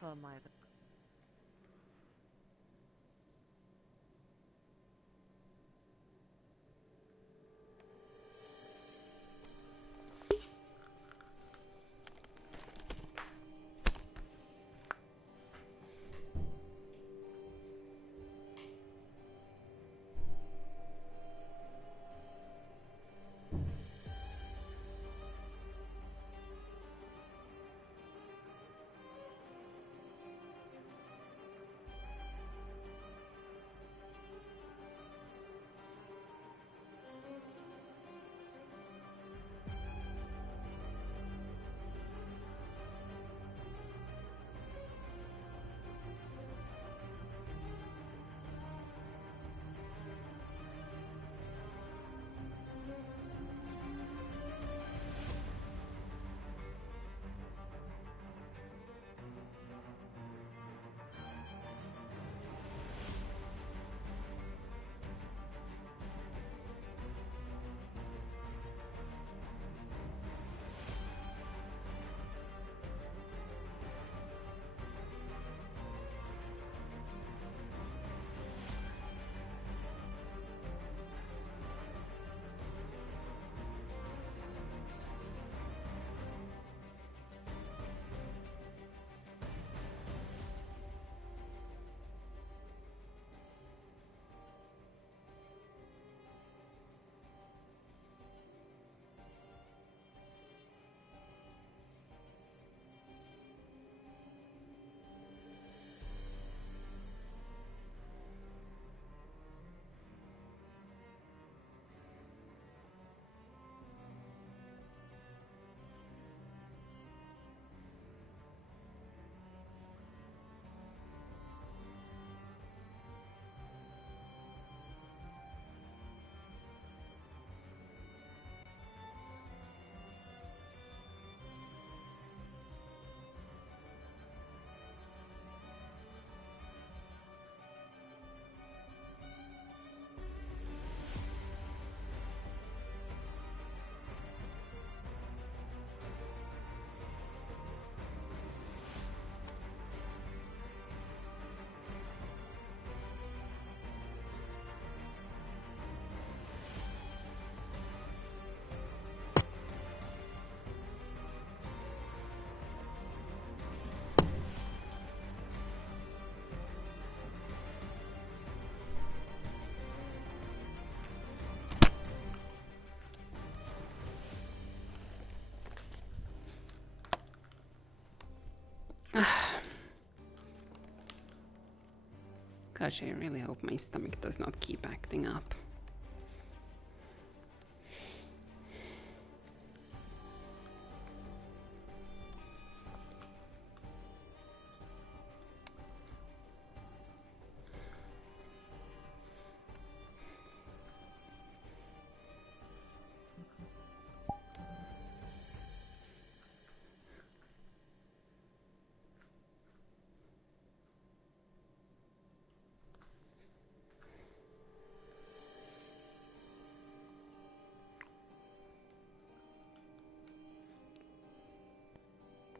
Gosh, I really hope my stomach does not keep acting up.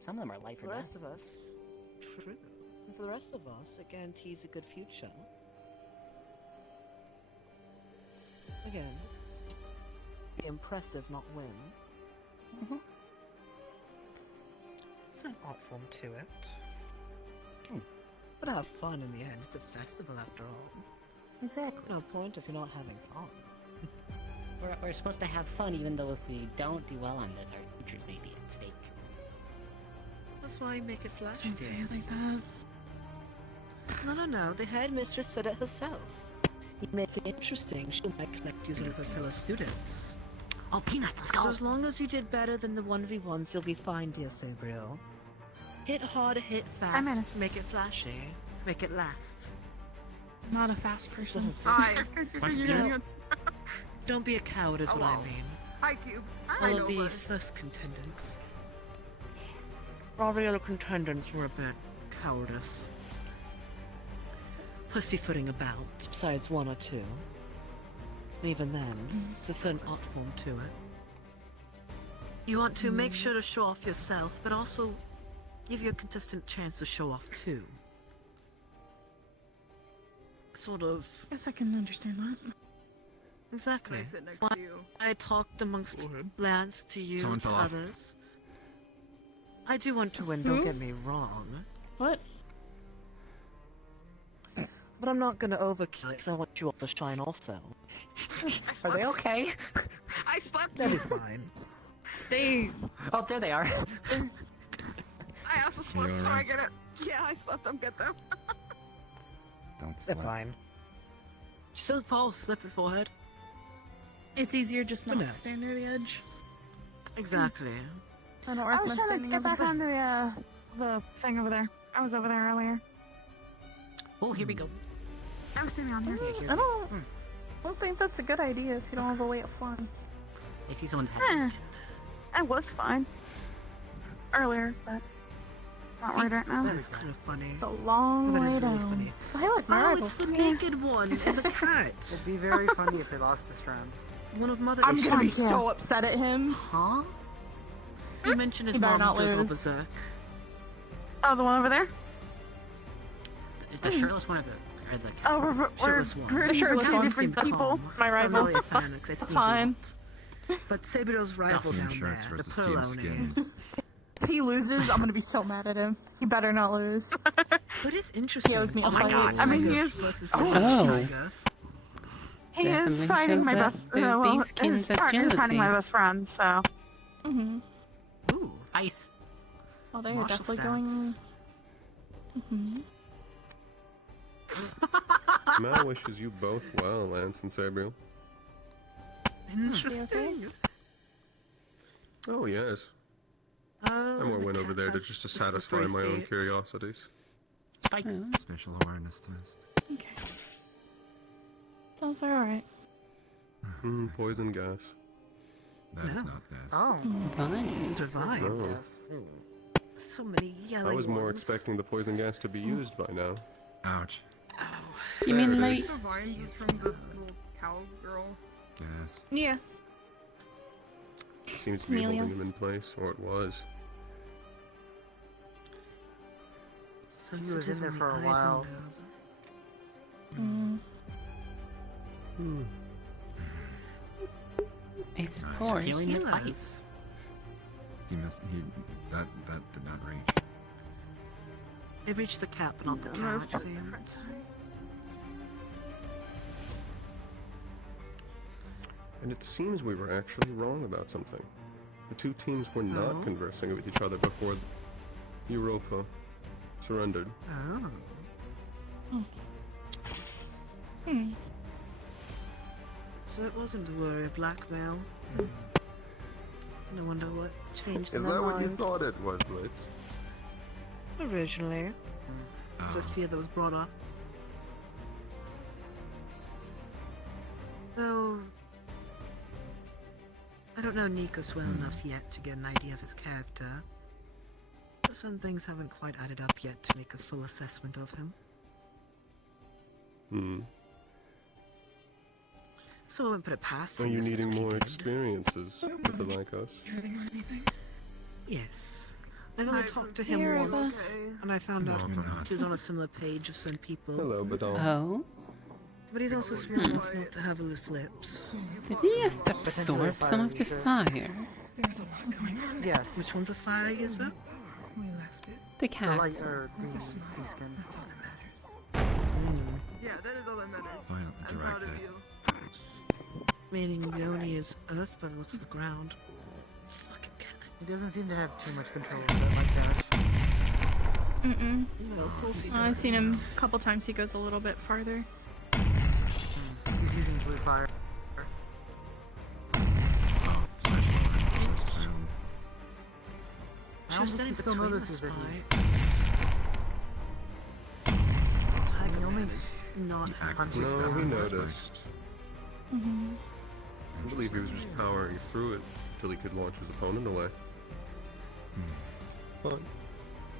Some of them are life For or the death. rest of us, true. And for the rest of us, it guarantees a good future. Again, be impressive, not win. Mm-hmm. There's an art form to it. But have fun in the end. It's a festival after all. Exactly. No point if you're not having fun. We're supposed to have fun, even though if we don't do well on this, our future may be at stake. That's why you make it flashy. Don't say it like that. No. The headmistress said it herself. You make it interesting. She might connect you with her fellow students. Oh, Peanuts, let's go! So as long as you did better than the 1v1s, you'll be fine, dear Sabriel. Hit hard, hit fast. Make it flashy. Make it last. I'm not a fast person. Don't be a coward is what I mean. Hi, Cube. All of the first contendants. All the other contendants were a bit cowardice. Pussyfooting about, besides one or two. And even then, it's a certain art form to it. You want to make sure to show off yourself, but also give your contestant a chance to show off too. Sort of. Guess I can understand that. Exactly. Can I sit next Why to you? I talked amongst Lance to you Someone to fell off. others. I do want to win, don't get me wrong. What? But I'm not gonna overkill it because I want you all to shine also. Are they okay? I slept. They'll be fine. Oh, there they are. I also slept, You so I alright? get it. Yeah, I slept. I'm good though. Don't They're slip. fine. Still fall asleep at forehead. It's easier just not No. to stand near the edge. Exactly. I don't I was recommend trying to standing get over back there. on the thing over there. I was over there earlier. Oh, here we go. I was standing on here. Okay, here I we don't think that's a good idea if you don't have a way of flying. I see someone's head. Eh, I was fine earlier, but not right now. That is kind of funny. It's a long That way is really down. funny. I like my Oh, rifle. it's the naked one and the cat. It'd be very funny if they lost this round. One of Mother I'm gonna be Issues. so upset at him. Huh? You mentioned his He better mom not goes all lose. berserk. Oh, the one over there? The shirtless one or the Oh, we're Shirtless one. pretty The sure shirtless two one different seemed people. calm. My I'm rival. really a fan because I sneeze a Fine. lot. But Sabiro's rival Team down shirts there, the versus team Perloni. skins. If he loses, I'm gonna be so mad at him. He better not lose. But it's interesting. He owes me a Oh my fight. God. I mean, he is. Versus Oh. Tiger. He is Definitely fighting shows my that best. these skins' his partner's fighting my agility. best friend. So. Ooh. Ice. Oh, they are Martial definitely going. stats. Mal wishes you both well, Lance and Sabriel. Interesting. Oh yes. Oh, I more the went over cat there to has just to the satisfy slippery my own feet. curiosities. Spikes. Special awareness test. Okay. Those are alright. Poison gas. That is No. not gas. Oh. Vines. Divides. So many yelling I was more ones. expecting the poison gas to be used by now. Ouch. You mean There it like The vines is from the little cowgirl. Gas. Yeah. Seems to be Amelia. holding him in place, or it was. He was in there for a Eyes and while. nose. I support. Healing He the fight. was. That did not reach. They reached the cap, but not the cat, it seems. And it seems we were actually wrong about something. The two teams were not Oh. conversing with each other before Europa surrendered. Oh. So it wasn't the worry of blackmail. No wonder what changed Is their that what you mind. thought it was, Blitz? Originally. It was a fear that was brought up. Though... I don't know Nikos well enough yet to get an idea of his character. But some things haven't quite added up yet to make a full assessment of him. So I won't put it past Are him you if it's needing more weekend. experiences with the Lycos? Yes. I've only talked to him once, and I found out he was on a similar page of some people. Hello, Badal. Oh? But he's also small enough not to have loose lips. Did he just absorb some of the fire? There's a lot going on. Yes. Which one's a fire user? We left it. The cat. The light or the skin. That's all that matters. Yeah, that is all that matters. Violently I'm proud of directed. you. Meaning the only is earth by the looks of the ground. Fucking cat. He doesn't seem to have too much control of it like that. Mm-mm. No, of course he doesn't. I've seen him a couple times. He goes a little bit farther. He's using blue fire. She was standing still between the notices that he's... spikes. Tiger Man is not happy. No, he noticed. Mm-hmm. I believe he was just powering through it till he could launch his opponent away. But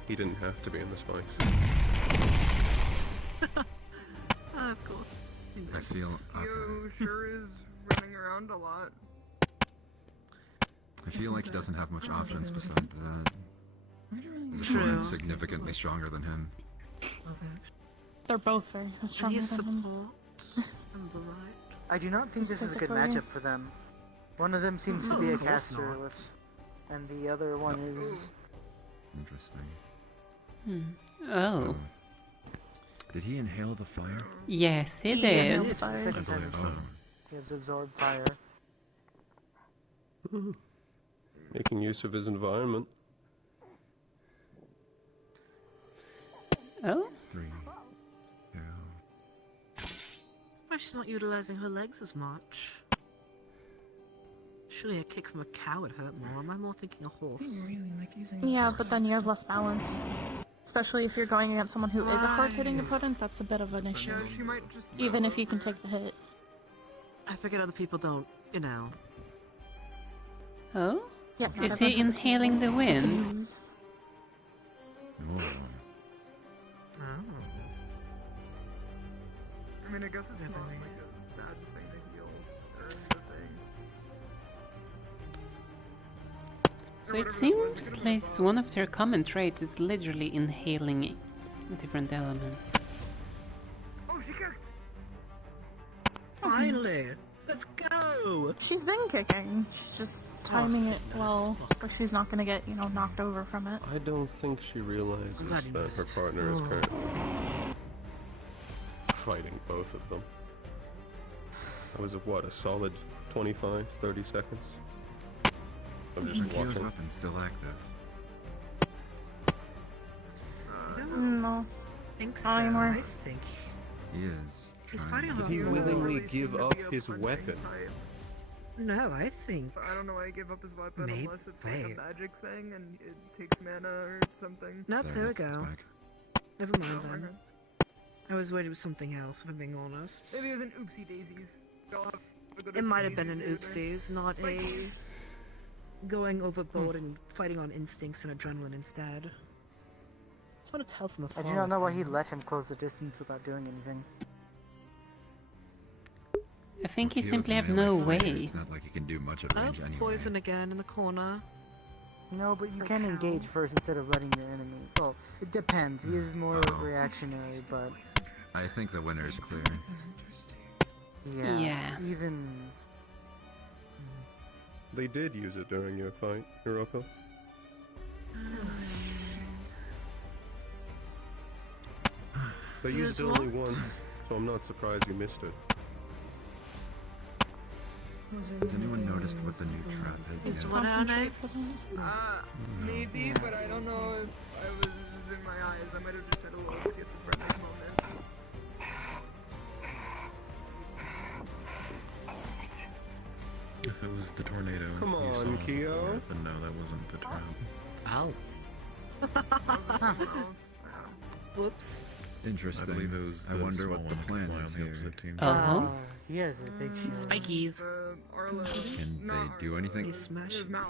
he didn't have to be in the spikes. Of course. I feel You sure is running around a lot. I feel like he doesn't have much options beside that. His True. opponent's significantly stronger than him. They're both very And strong. he's support. Right. I do not think this is a good Physically. matchup for them. One of them seems to No, be a of course caster, not. with, and the other one is... Interesting. Oh. Did he inhale the fire? Yes, he He did. inhaled it for the second time. Oh. He has absorbed fire. Making use of his environment. Oh? 3, 2. Why she's not utilizing her legs as much? Surely a kick from a cow would hurt more. Am I more thinking a horse? Yeah, but then you have less balance. Especially if you're going against someone who is a hard-hitting opponent, that's a bit of an issue. Yeah, she might just Even if you can take the hit. I figured other people don't, you know. Oh? Yeah, not Is he everyone has inhaling the wind? moves. I mean, I guess it's not like a bad thing to heal during the thing. So it seems like one of their common traits is literally inhaling different elements. Oh, she kicked! Finally! Let's go! She's been kicking. She's just timing it well, where she's not gonna get, you know, knocked over from it. I don't think she realizes glad you that her missed. partner is currently fighting both of them. That was, what, a solid 25, 30 seconds? I'm just Akio's watching. weapon's still active. No. Think so. Not anymore. I think He is. he's trying fighting Did a he lot. willingly Really give seem to up be a his punching weapon? type. No, I think. So I don't know why he gave up his weapon Maybe- unless it's like wait. a magic thing and it takes mana or something. Nope, there we is the go. spike. Never mind Oh, then. okay. I was worried it was something else, if I'm being honest. Maybe it was an oopsie daisies. They'll have a good It might have been oopsie an daisies oopsies, not a Like- going overboard and fighting on instincts and adrenaline instead. It's hard to tell from I afar. do not know why he let him close the distance without doing anything. I think he Akio's simply have a no melee fighter. way. It's not like he can do much at range anyway. Poison again in the corner. No, but you can engage first instead of letting your enemy... Well, it depends. He is more reactionary, but... I think the winner is clear. Yeah. Yeah. Even... They did use it during your fight, Hiroko. They used it only once, so I'm not surprised you missed it. Has anyone noticed what the new trap is It's yet? one out of Maybe, but I don't know if I was in my eyes. I might have just had a little schizophrenic moment. If it was the tornado, Come you on, saw before, Keo. then no, that wasn't the trap. Oh. Whoops. I believe it was I the wonder small what the one plan fly on is the here. opposite team. Oh. He has a big shield. Spikies. Can they do anything? He's smashing. Mal.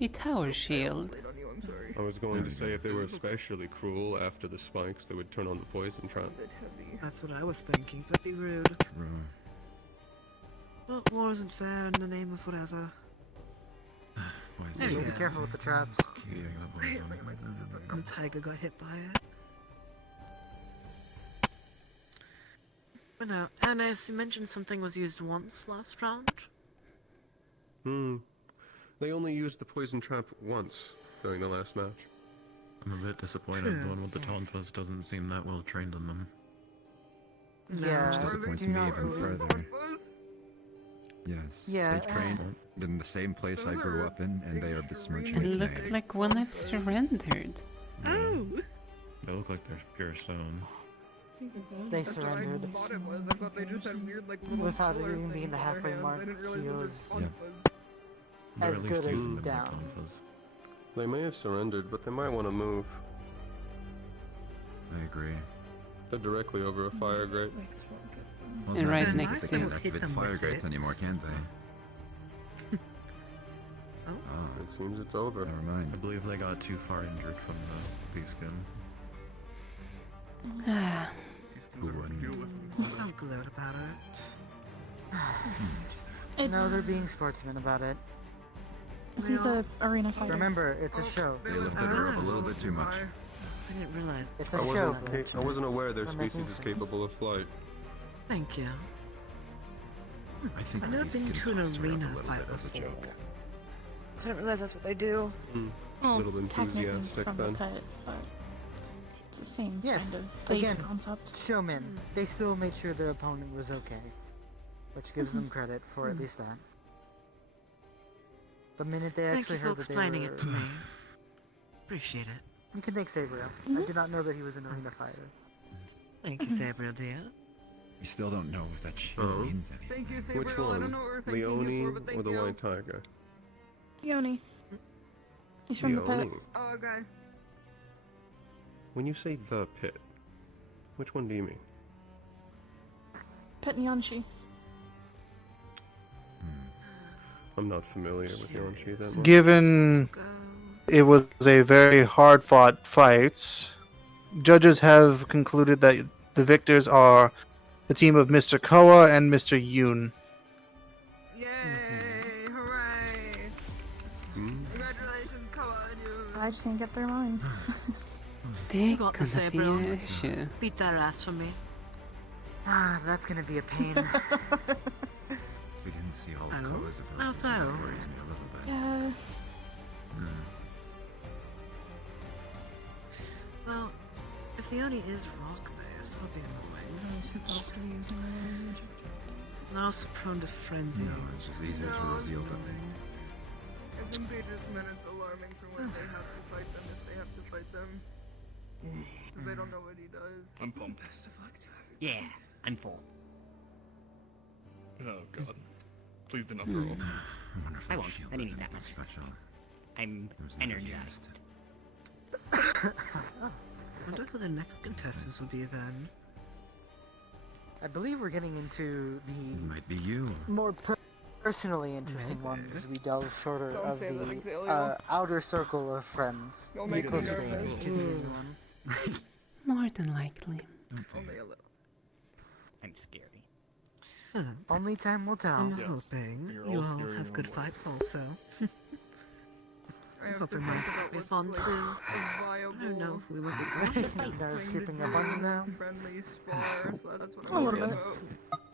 A tower shield. I'm sorry. I was going to say if they were especially cruel after the spikes, they would turn on the poison trap. That's what I was thinking, but be rude. But war isn't fair in the name of whatever. There you go. Be careful with the traps. And the tiger got hit by it. But no, Annis, you mentioned something was used once last round? They only used the poison trap once during the last match. I'm a bit disappointed. True. The one with the Tonfas doesn't seem that well trained on them. Yeah. Which disappoints me even further. Yes. Yeah, They trained in the same place I grew up in, and they are besmirching It its looks name. like one I've surrendered. Oh! They look like they're pure stone. They That's what I surrendered. thought it was. I thought they just had weird, like, little Without it color even being things the on their halfway hands. mark, I didn't realize he those was were Yeah. They're as at least good as using them like down. Tonfas. They may have surrendered, but they might want to move. I agree. They're directly over a fire grate. Well, And no, right they next can't to- activate Hit the them fire with grates it. anymore, can they? Oh. It seems it's over. Never mind. I believe they got too far injured from the beaskin. Who wouldn't? Don't gloat about it. No, they're being sportsmen about it. He's a arena fighter. Remember, it's a show. They lifted her up a little bit too much. I didn't realize. It's a I show. wasn't aware their They're species making is fun. capable of flight. Thank you. I think I've never these been can to an cost her up a arena little fight bit as a before. joke. I didn't realize that's what they do. Well, Little technically it's enthusiastic from the then. pit, but it's the same Yes, kind of base again, concept. showmen. They still made sure their opponent was okay, which gives them credit for at least that. The minute they Thank actually you for heard that they explaining were... it to me. Appreciate it. You can thank Sabriel. I did not know that he was an arena fighter. Thank you, Sabriel, dear. We still don't know if that shield means anything. Thank you, Sabriel. Which I don't one? know what we're thanking you Leone for, but thank or the you. White Tiger? Yoni. He's from the pit. Leone. Oh, okay. When you say the pit, which one do you mean? Pit Nyanshi. I'm not familiar with Yonshi that much. Given it was a very hard-fought fight, judges have concluded that the victors are the team of Mr. Koa and Mr. Yoon. Yay! Hooray! Congratulations, Koa and you. I just can't get their line. You got the Sabriel. Dick. Beat their ass for me. Ah, that's gonna be a pain. We didn't see all of Oh? Koa's abilities. How so? That worries me a little bit. Yeah. Well, if the Oni is rock-based, that'll be annoying. They're also prone to frenzy. No, it's just easier to reveal them. I think they just meant it's alarming for when they have to fight them if they have to fight them. Because they don't know what he does. I'm pumped. Yeah, I'm full. Oh god. Please do not throw up. I wonder if I that won't. shield I does need that anything much. special. I'm It was never energized. I wonder who the next contestants would be then. I believe we're getting into It the might be you. more personally interesting ones as we delve shorter Don't of say that, the Xavier. outer circle of friends. Don't The make me closer nervous. to anyone. More than likely. Only a little. I'm scary. Only time will tell. I'm Yes. hoping You're you all all scary in have your good own fights also. I have to Hoping think mine about will be what's fun like too. a I don't viable know if we would be going to fight. They're thing to creeping up on you do, now. friendly spar, so that's what A I'm little worried bit. about.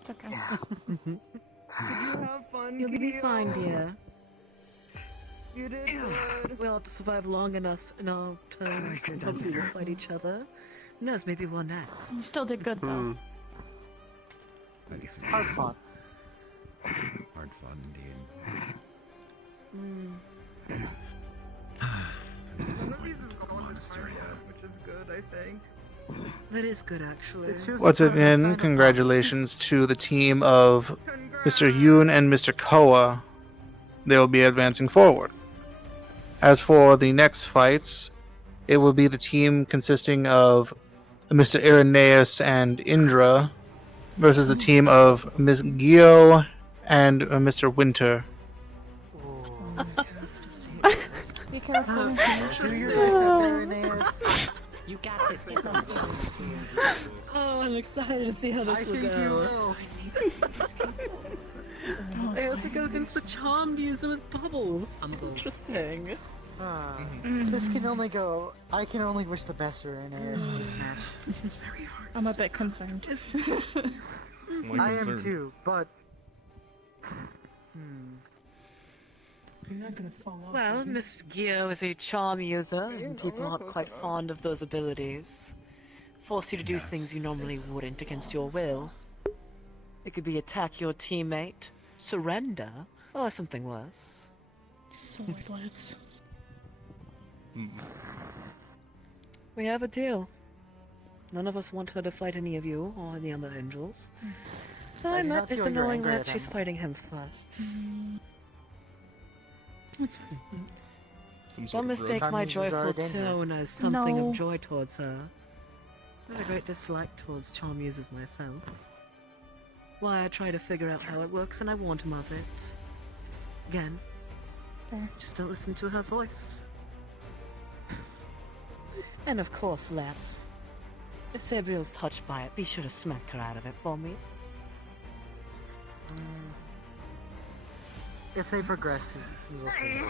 It's okay. Did you have fun, You'll be Keo? fine, dear. You did good. We'll have to survive long enough in our turns, and hopefully we'll fight each other. Who knows, maybe we're next. You still did good though. Hard fought. Hard fun indeed. None of these have gone as hard yet, which is good, I think. That is good, actually. It shows What's a it sign in? of Congratulations to the team of Congrats. Mr. Yoon and Mr. Koa, they will be advancing forward. As for the next fights, it will be the team consisting of Mr. Irenaeus and Indra versus the team of Ms. Gio and Mr. Winter. Be careful. You got this. Get those two. Oh, I'm excited to see how this will go. I also go against the charmed user with bubbles. Interesting. This can only go. I can only wish the best for Irenaeus in this match. It's very hard. I'm a bit concerned. I am too, but. Well, Miss Gio is a charm user, and people aren't quite fond of those abilities. Force you to do things you normally wouldn't against your will. It could be attack your teammate, surrender, or something worse. Sword blitz. We have a deal. None of us want her to fight any of you or any other angels. I'm not feel your knowing anger that at she's him. fighting him first. It's Don't mistake my Charm users are joyful a danger. tone as something No. of joy towards her. I have a great dislike towards charm users myself. Why I try to figure out how it works and I warned him of it. Again, just don't listen to her voice. And of course, lads, if Sabriel's touched by it, be sure to smack her out of it for me. If they progress, you will see.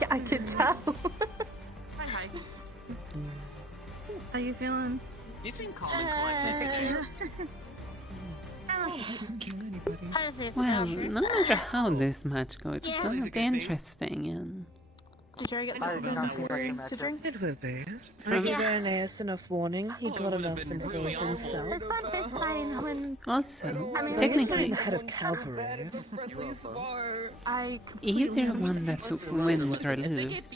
Yeah, I can tell. How you feeling? You seem calm and collected. Well, no matter how this match goes, it's gonna be interesting and... Did you already get something to drink? It will be. From- I give Irenaeus enough warning. He got enough info for himself. Also, He's technically, the head of cavalry. either one that wins or loses,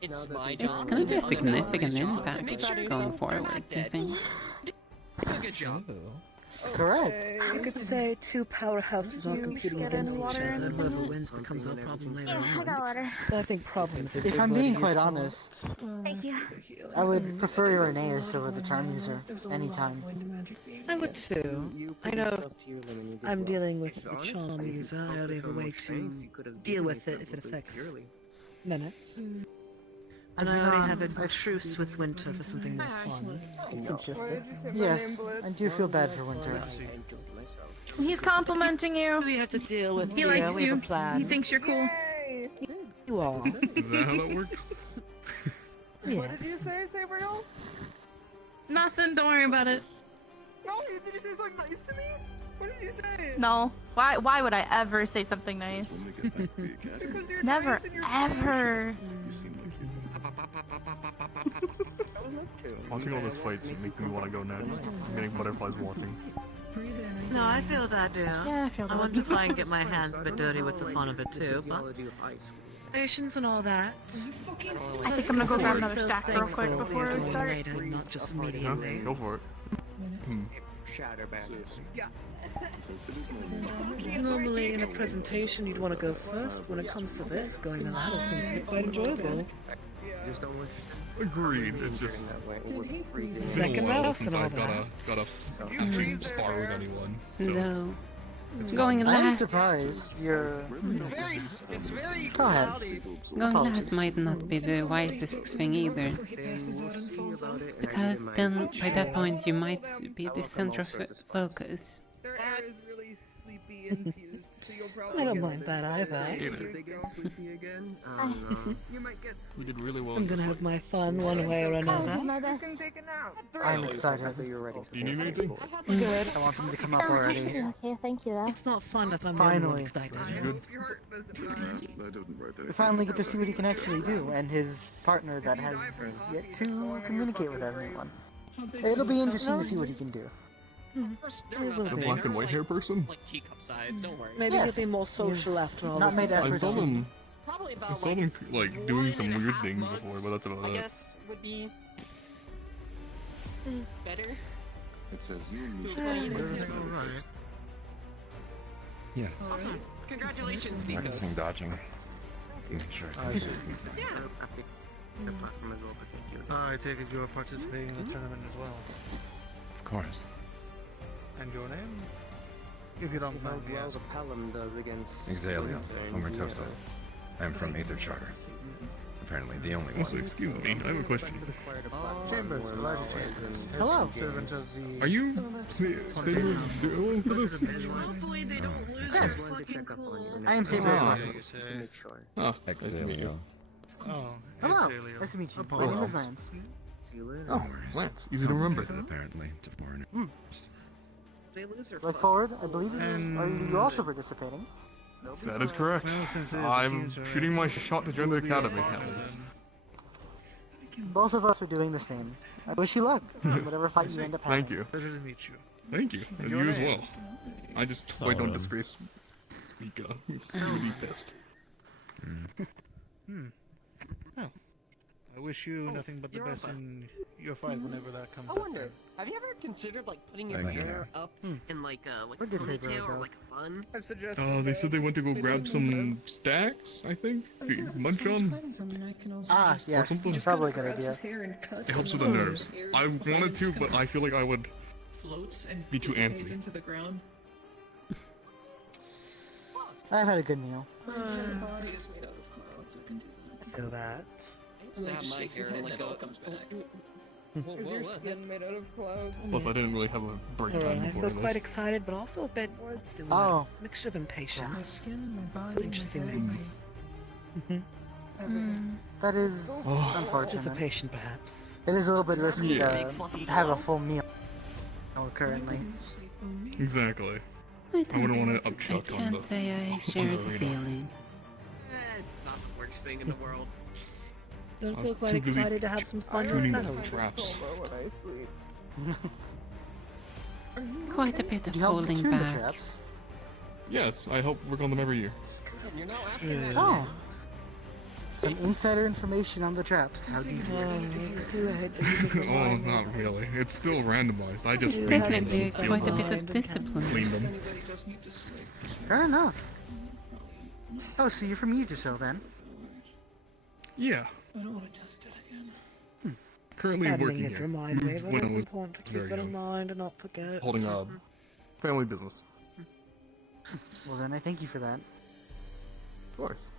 It's my it's job. gonna be a significant impact going forward, do you think? Good job. Correct. You could say two powerhouses are competing against each other, and whoever wins becomes our problem later on. But I think problem is a If big I'm word to being use quite for it. honest, Thank you. I would prefer Irenaeus over the charm user anytime. I would too. I know I'm dealing with the charm user. I already have a way to deal with it if it affects minutes. And I already have a truce with Winter for something more fun. It's interesting. Yes, I do feel bad for Winter. He's complimenting you. We have to deal with He dear, likes we have you. a plan. He thinks you're cool. You are. Is that how that works? Yeah. What did you say, Sabriel? Nothing. Don't worry about it. No, did you say something nice to me? What did you say? No. Why would I ever say something nice? Because you're Never, nice and you're ever. Watching all those fights make me want to go next. I'm getting butterflies watching. No, I feel that, dear. Yeah, I feel that. I want to try and get my hands a bit dirty with the fun of it too, but patience and all that. I think I'm gonna go grab another stack real quick Thankful before we going start. later, not just Yeah, immediately. go for it. Yeah. Normally in a presentation you'd want to go first. When it comes to this, going the ladder seems to be quite enjoyable. Agreed. It's just it's been Second a while mouse since and all I've got that. to actually spar with anyone. So No. Going I'm last. surprised you're. It's very Go ahead. cloudy. Going Apologies. last might not be the wisest thing either. Because then, by that point, you might be the center of focus. Their air is really sleepy infused, so you'll probably I don't get mind sick. that either. You might get we did really well. I'm gonna have my fun one way or another. You can take a nap. I'm excited. Do you need anything? Good. I want them to come up already. Okay, thank you. It's not fun if I'm the only one Finally. excited. Good. Your heart doesn't We finally get to see what he can actually do, and his partner that has yet to communicate with everyone. It'll be interesting to see what he can do. It will The be. black and white hair person? Like teacup size, don't worry. Maybe Yes. he'll be more social after all Not this. made is effort. I saw them. Probably I about saw them like doing some weird things before, but that's about I it. guess would be better. It says you and me should Yeah, probably that's discuss alright. this. Yes. Awesome. Congratulations, Nikos. Practicing dodging. Make sure. I see. Yeah. I take it you're participating in the tournament as well. Of course. And your name? If you don't mind me asking. Pelham does against Exalio, Omertosa. I am from Aether Charter. Apparently the only one. Also, excuse me, I have a question. Chambers, Elijah Chambers. Hello. Servant of the... Are you Saber's duo for this? Hopefully they don't lose their fucking cool. I am Saber's Ah. mother. Ah, nice to meet you. Oh, Hello. Exalio. Nice to meet you. My name is Lance. Oh, Lance, easy to remember. Apparently, to foreign. They lose their Look forward. I believe are you also participating? That is correct. Well, since it is the I'm team's shooting my shot to join the academy. Both of us are doing the same. I wish you luck. in Whatever fight you end up having. Thank you. Pleasure to meet you. Thank you. And Your you as name? well. I just hope I don't disgrace Mika. He's really pissed. Oh. I wish you nothing but the you're best up. in your fight whenever that comes I up. wonder, have you ever considered like putting your Thank you. hair up in like a Where did they ponytail grow or up? like a bun? I've suggested. Oh, they said they went to go grab some stacks, I think? To munch on? Ah, yes. something. Probably a good idea. It helps with the nerves. I wanted to, but I feel like I would floats and be too dissipates antsy. into the ground. I've had a good meal. My entire body is made out of clouds. I can do that. Feel that. And then Snap he my shakes his hair head like and it all a- comes back. Is your skin made out of clouds? Plus, I didn't really have a break time I before feel quite this. excited, but also a bit still Oh. mixture of impatience. My It's an interesting mix. That is Oh. unfortunate. Dissipation, perhaps. It is a little bit risky Yeah. to have a full meal currently. Exactly. I I wouldn't want to I upchuck on can't the say I on share the the arena. feeling. It's not the worst thing in the world. Don't I feel was quite too busy excited to have some fun tuning the yourself. traps. When I sleep. Quite a bit of Did you help holding tune the back. traps? Yes, I help work on them every year. You're not asking that. Oh. Some insider information on the traps. How do you feel? Oh, not really. It's still randomized. I just It's think definitely feel quite a them, bit of discipline. clean them. Anybody does need to sleep. Fair enough. Oh, so you're from Yujiso then? Yeah, I don't want to test it again. currently Saddening working it here. to remind me, Moved but when I it's was important to keep very that in young. mind and not forget. Holding a family business. Well, then I thank you for that. Of course.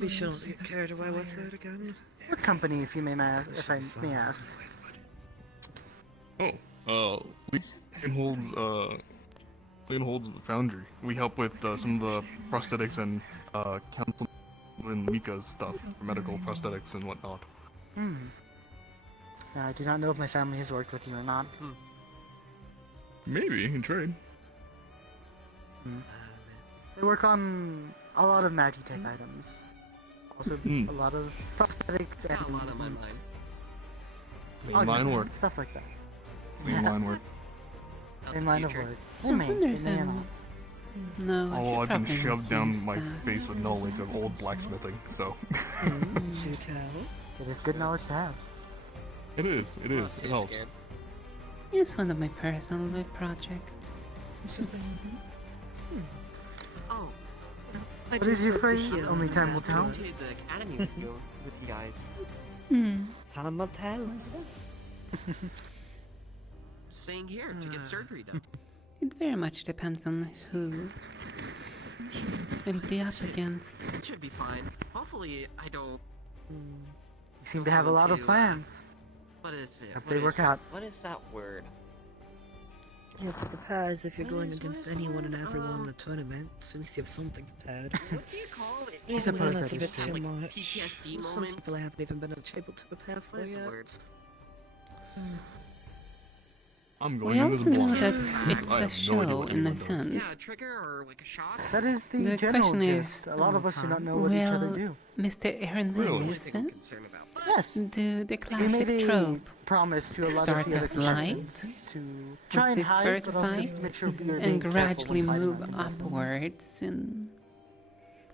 Be sure not to get carried away with it again. What company, if you may if I may ask? Oh, Leonhold's Foundry. We help with some of the prosthetics and counsel and Mika's stuff for medical prosthetics and whatnot. I do not know if my family has worked with you or not. Maybe in trade. They work on a lot of Magitech items. Also, Hmm. a lot of prosthetics Got a and lot on my mind. Same line augments, work. stuff like that. Same line work. In line of work. I wonder if No, I Oh, should I've been probably shoved down use my that. face with knowledge of old blacksmithing, so. Do tell. It is good knowledge to have. It is, it is, it helps. It's one of my personal little projects. Oh, What is your phrase? Only time will tell. to the academy with you guys. Time will tell. Staying here to get surgery done. It very much depends on who it'll be up against. It should be fine. Hopefully, I don't. You seem to have a lot of into, plans. What is it? Hope What they is work it? out. What is that word? You have to prepare as if you're going against anyone and everyone in the tournament, so at least you have something prepared. What do you call it? I suppose that's that a bit is true. too Like much. PTSD Some moments? people I haven't even been able to prepare for What is the yet. word? I'm going We into also the know blind. that I it's a have no idea show what in anyone the does. sense. Yeah, a trigger or like a shock? That is the, The general question is, gist. A lot of us do not know what each other well, do. Mr. Hernandez, I'm concerned about. Yes. do the We classic made a trope promise to a lot start of the other off light contestants to try with and this hide, first but also fight make sure we are being and careful gradually when fighting move our contestants. upwards and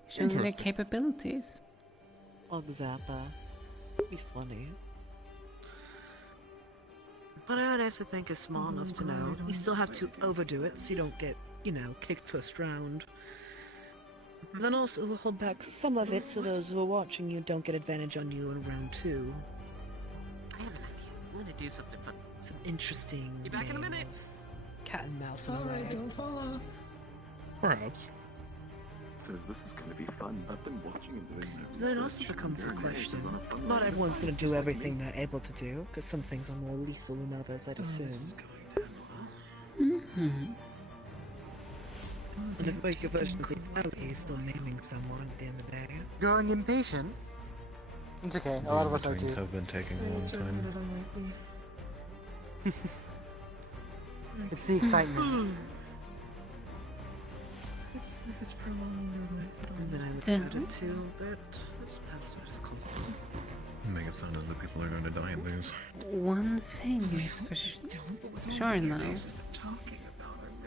showing their Interesting. capabilities. Oh, Zappa. That'd be funny. But I would also think it's small enough to know. You still have to overdo it so you don't get, you know, kicked first round. But then also hold back some of it so those who are watching you don't get advantage on you in round 2. I have an idea. I'm gonna do something fun. It's an interesting Be back in a game minute. of cat and mouse in a way. Don't fall off. Perhaps. Says this is going to be fun. I've been watching and doing my Then also research. becomes the Very nice. question. It's on a fun Not level. everyone's going to Just do like everything me. they're able to do, because some things are more lethal than others, I'd assume. Mm-hmm. And if make a version of lethality is still naming someone at the end of the day. Growing impatient? It's okay, a lot of us are too. Things have been taking a long time. It's the excitement. If it's prolonging their life, And then I'm excited too, but this password is called. Make it sound as though people are going to die in these. One thing is for sure now.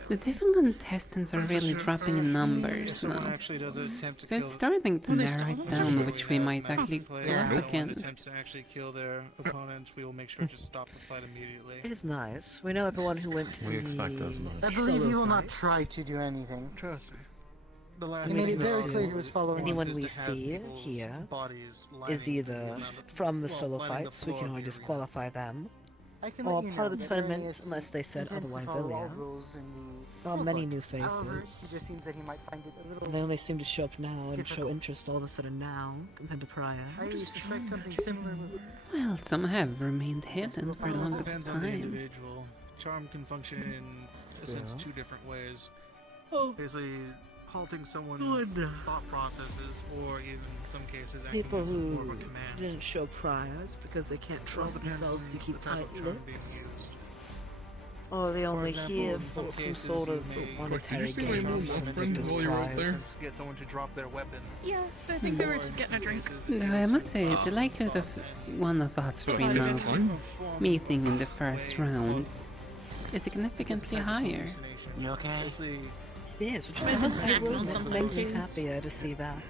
The different contestants are really dropping in numbers now. So it's starting to narrow it down which we might actually go up against. To actually kill their opponent, we will make sure to stop the fight immediately. It is nice. We know everyone who went to We expect as much. I believe he will not fights. try to do anything. Trust me. The last He made thing it very we clear he was following Anyone is we to have see people's here bodies is lining either around from the well, solo lining the fights, we floor can of only the disqualify them, I can or let you part of know the that tournament Irenaeus unless they said intends to otherwise follow all earlier. rules and There are follow many it. new However, faces. he just seems that he might find it a little. And they only seem to show up now and show difficult. interest all of a sudden now, compared to prior. I suspect something similar with. Well, some have remained hidden for the longest Depends on the time. individual. Charm can function in a sense Yeah. 2 different ways. Oh. Basically, halting someone's Good. thought processes, or even in some cases acting People as more of who a command. didn't show priors because they can't It all trust depends themselves to on keep the type tight of charm being lips. used. Or they only example, hear in some for some cases sort you of may- monetary Did you say gain my from little the friend victor's while you were up there? prize. Get someone to drop their weapon. Yeah, I think they were to get in a drink. Though I must say, the likelihood of one of us three now meeting in the first round is significantly higher. You okay? Basically, Yes, which Maybe is snack on would something make me too. happier to see that.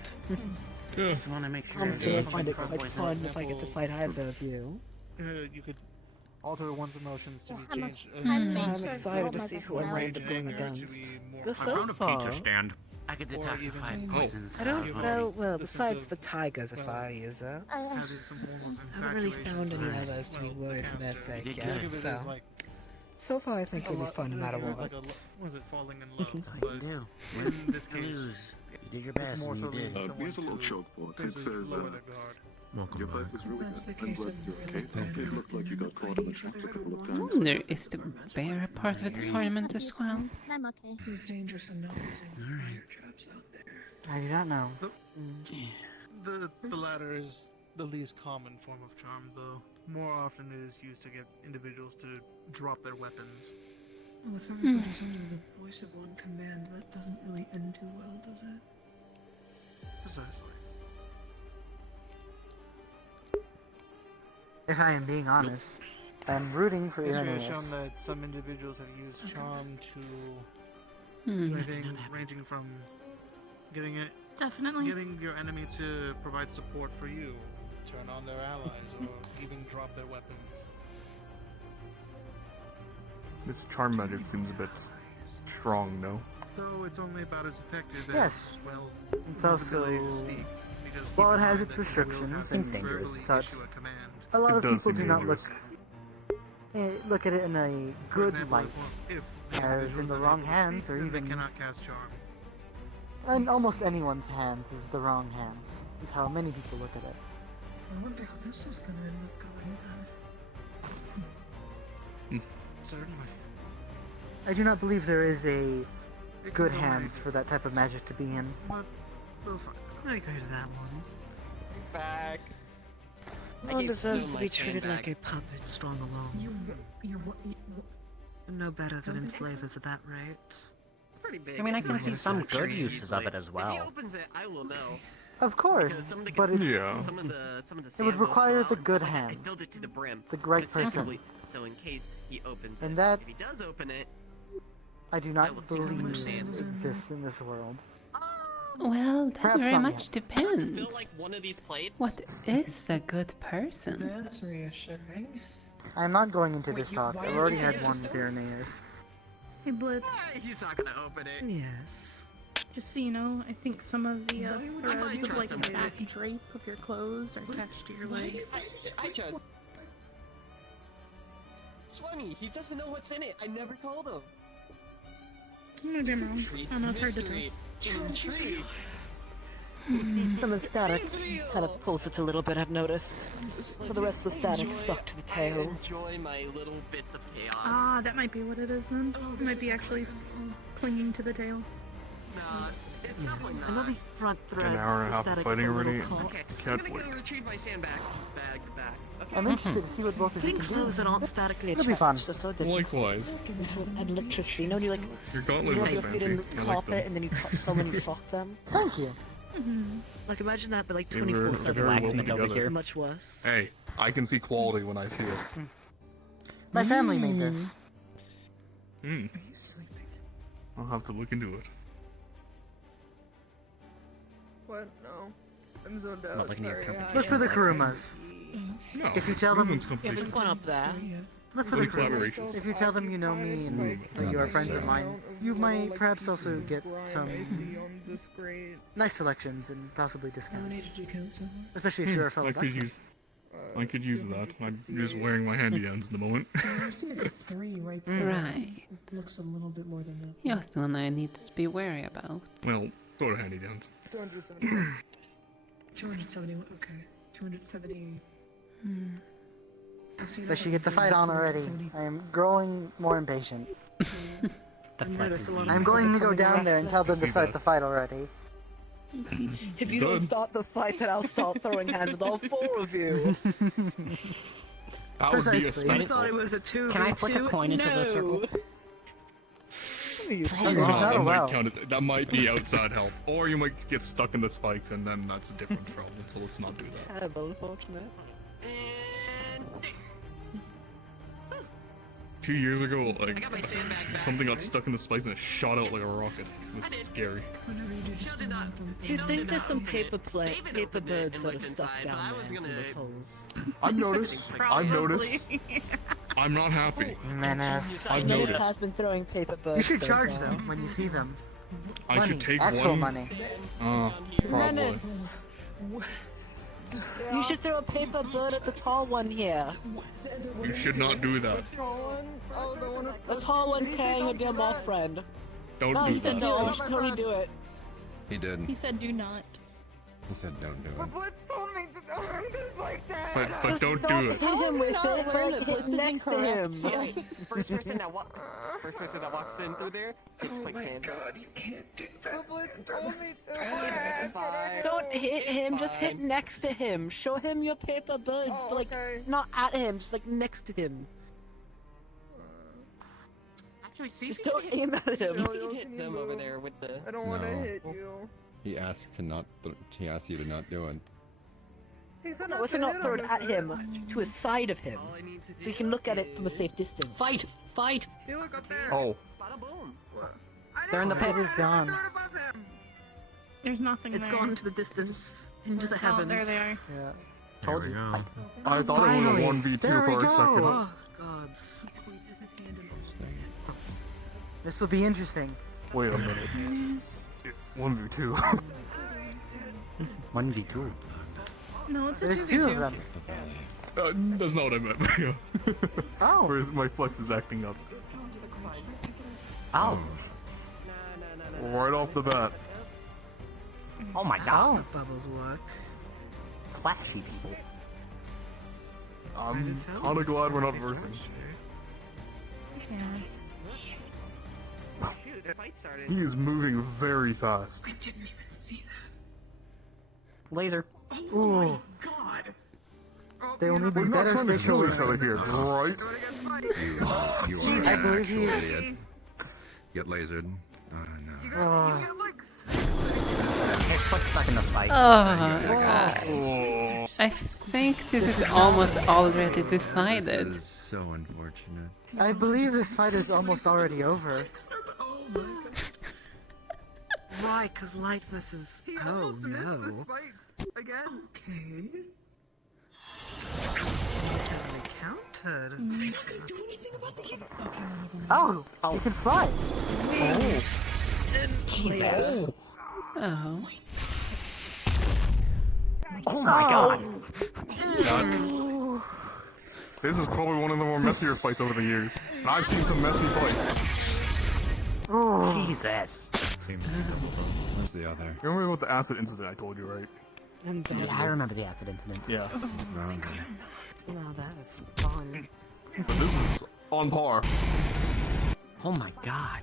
Just want to make sure. Honestly, I find it quite fun if I get to fight either of you. you could alter one's emotions to be I'm changed. I'm excited to see who I might end up going against. Because so far, I could detoxify poisons. I don't know, well, besides the tigers, a fire user, I haven't really found any others to be worried for their sake yet, so far I think it'll be fun no matter what. Was it falling in love? But in this case, You did your best, and you did. Here's a little chalkboard. It says, your fight was really that's good. the I'm case, glad then you're okay. It looked like you got caught in the traps a couple of I times. wonder, is the bear a part of the tournament as well? I'm okay. It was dangerous enough using fire traps out there. I do not know. The latter is the least common form of charm, though. More often it is used to get individuals to drop their weapons. Well, if everybody's under the voice of one command, that doesn't really end too well, does it? Precisely. If I am being honest, I'm rooting for History has Irenaeus. shown that some individuals have used charm to Hmm. do anything ranging from getting it, Definitely. getting your enemy to provide support for you, turn on their allies, or even drop their weapons. This charm magic seems a bit strong, no? Though it's only about as effective Yes. as, well, It's one's ability to also, speak, because keep while it in has mind its that you will restrictions have and to dangers verbally and such, issue a command. a lot It of does people do seem not dangerous. look at it in a For good example, light, if as the in individual's the unable wrong to hands, speak, or then they even cannot cast charm. in almost anyone's hands is the wrong hands. It's how many people look at it. I wonder how this is gonna end up going then. Certainly. I do not believe there is a It can good go hands many for that type of magic to be in. But we'll find I'm not agree to that one. Back. No one gave deserves Stu to my be treated sandbag. like a puppet strong alone. You're what? No better than How big is enslavers at that rate. It's pretty big. I mean, I It's can not see just some like good trees, uses of it as If he well. opens it, I will know. Of Because course, some of the, but it's Yeah. some of the it would sand will require spill the out and good stuff like that. I hands, filled it to the brim. the right person. specifically, So in case he opens And it, that- if he does open it, I do I not will see how much believe sand is in exists in this world. Well, that Perhaps very not much yet. fill depends. like one of these plates. What is a good person? That's reassuring. I'm not going into this talk. I've already had one with Irenaeus. Hey Blitz, He's not gonna open it. Yes. just so you know, I think some of the threads of like trust the him? back drape of your clothes are attached to your leg. I just. It's funny. He doesn't know what's in it. I never told him. No, damn wrong. I know it's hard to tell. Intrigue. Some of the static kind of pulls it a little bit, I've noticed. But the rest of the static is stuck to the tail. Enjoy my little bits of chaos. Ah, that might be what it is then. It might be actually clinging to the tail. Nah, it's Yes. definitely I know not. the front threads, An hour and a the half of static fighting is a little already. caught. Okay, Can't I'm gonna wait. go retrieve my sandbag. Back. Okay. I'm interested to see what both of you Getting can do. clothes that aren't statically It'll be fun. attached are so difficult. Likewise. And electricity, you know, you like Your you gauntlets rub are your feet in fancy. the I like carpet them. and then you touch someone and you shock them. Thank you. Like imagine that, but like They were 24/7. very well put together. Much worse. Hey, I can see quality when I see it. My family made this. Hmm. I'll have to look into it. What? No. I'm zoned out. Not looking at your Sorry. company. Look for the Kurumas. No. If you tell them, Ruben's Yeah, company. there's one up there. look for Any the Kurumas. collaborations? If you tell them you know me and that you are friends of mine, you might perhaps also get some nice selections and possibly How discounts. many did you cancel? Especially if you're a fellow I could Dutchman. use. I could use that. I'm just wearing my handy ends at the moment. I see like a 3 right there. Right. It looks a little bit more than that. You're still one I need to be wary about. Well, go to handy downs. 270. Okay. 270. They should get the fight on already. I am growing more impatient. I'm going to go down there and tell them to start the fight already. If you don't start the fight, then I'll start throwing hands with all 4 of you. That would be a Precisely. I spectacle. thought it was a 2v2. Can I flick a coin into the circle? Probably Oh, not. That wow. might count. That might be outside help, or you might get stuck in the spikes, and then that's a different problem. So let's not do that. Kind of unfortunate. 2 years ago, like something got stuck in the spikes and it shot out like a rocket. It was scary. Do you think there's some paper birds that are stuck down there in some of those holes? I've noticed. I've noticed. I'm not happy. Menace. I've Menace noticed. has been throwing paper birds. You should so charge far. them when you see them. I Money. should take Actual one. money. Probably. Menace! You should throw a paper bird at the tall one here. You should not do that. The tall one carrying a dear moth friend. Don't No, do he said that. no, you should totally do it. He did. He said do not. He said don't do it. Blitz told me to do this like that. But don't do it. Hit him with not it, learn like that hit Blitz is next to him. incorrect? First person that walks in through there gets quick sand. God, you can't do But Blitz told me to. That's fine. Don't hit him, just hit Fine. next to him. Show him your paper birds, Oh, but like okay. not at him, just like next to him. Actually, see Just if you don't can aim at him. hit, hit them over there with the. I don't want to No. hit you. He asked to not. He asked you to not do it. He said No, not it's to not hit thrown him, at is him, it? to his side of him, so you can look at it from a safe distance. Fight! Fight! See, look up there. Oh. Bada boom. They're in the paper's gone. Throw it above him. There's nothing It's there. gone to the distance, into the Oh, heavens. there they are. Yeah. Told you. I thought it was a Finally. 1v2 There we for a go. second. Oh, gods. This will be interesting. Wait a minute. 1v2. 1v2. No, it's a There's 2v2. two of them. That's not what I meant. Oh. Whereas my flex is acting up. Oh. Right off the bat. Oh my god. The bubbles work. Flashy people. I'm kinda glad we're not versing. Yeah. Shoot, the fight started. He is moving very fast. I didn't even see that. Laser. Ooh. God. They will need We're not better trying to spatial kill each other awareness. here, right? You are an I believe actual he- idiot. Get lasered. Oh no. Hey, foot stuck in the spike. I think this is almost already decided. This is so unfortunate. I believe this fight is almost already over. Right, because light versus. He Oh almost missed no. the spikes again. Okay. Can we count? turd. Oh, you can fly. Oh. Jesus. Oh. Oh my god. This is probably one of the more messier fights over the years. And I've seen some messy fights. Oh. Jesus. What's the other? You remember about the acid incident I told you, right? Yeah, I remember the acid incident. Yeah. No, that is fun. But this is on par. Oh my god.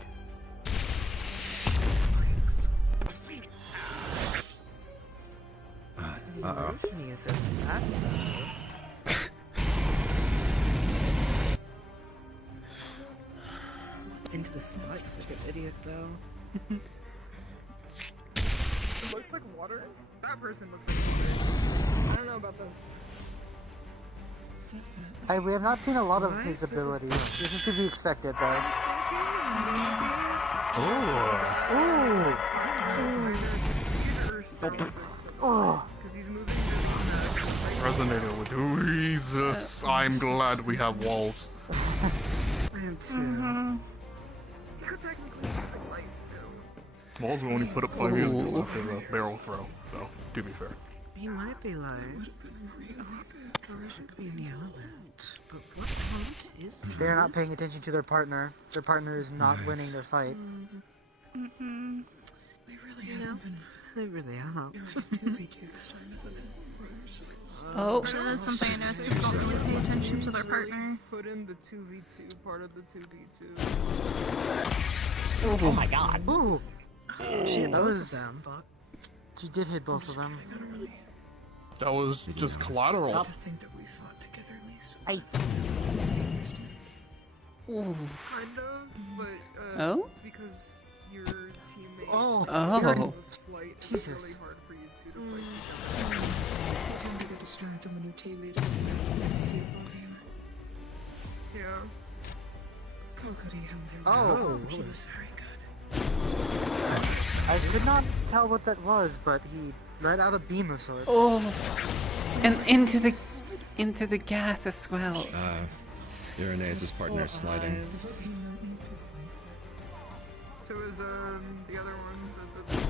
Uh-oh. Into the spikes like an idiot, though. It looks like water. That person looks like water. I don't know about those two. We have not seen a lot of his abilities. This is to be expected, though. Oh. Resonated with Jesus. I'm glad we have walls. I am too. He could technically use a light too. Walls will only put up 5 years after the barrel throw, though, to be fair. He might be light. Should be in the element. But what element is this? They're not paying attention to their partner. Their partner is not winning their fight. Mm-hmm. They really are. Oh. But it is something I noticed people don't really pay attention to their partner. Put in the 2v2 part of the 2v2. Oh my god. Ooh. Shit, That both was. of them, but She did hit both of them. That was just collateral. To think that we fought together at least. Ooh. Kind of, but Oh? because your teammate Oh. was flight, it's Jesus. really hard for you two to fight You tend to get distracted when your teammate is distracted. Yeah. Kokori held her Oh. ground. She was very good. I could not tell what that was, but he let out a beam of sorts. Oh. And into the gas as well. Irenaeus' partner is sliding. So is the other one The 2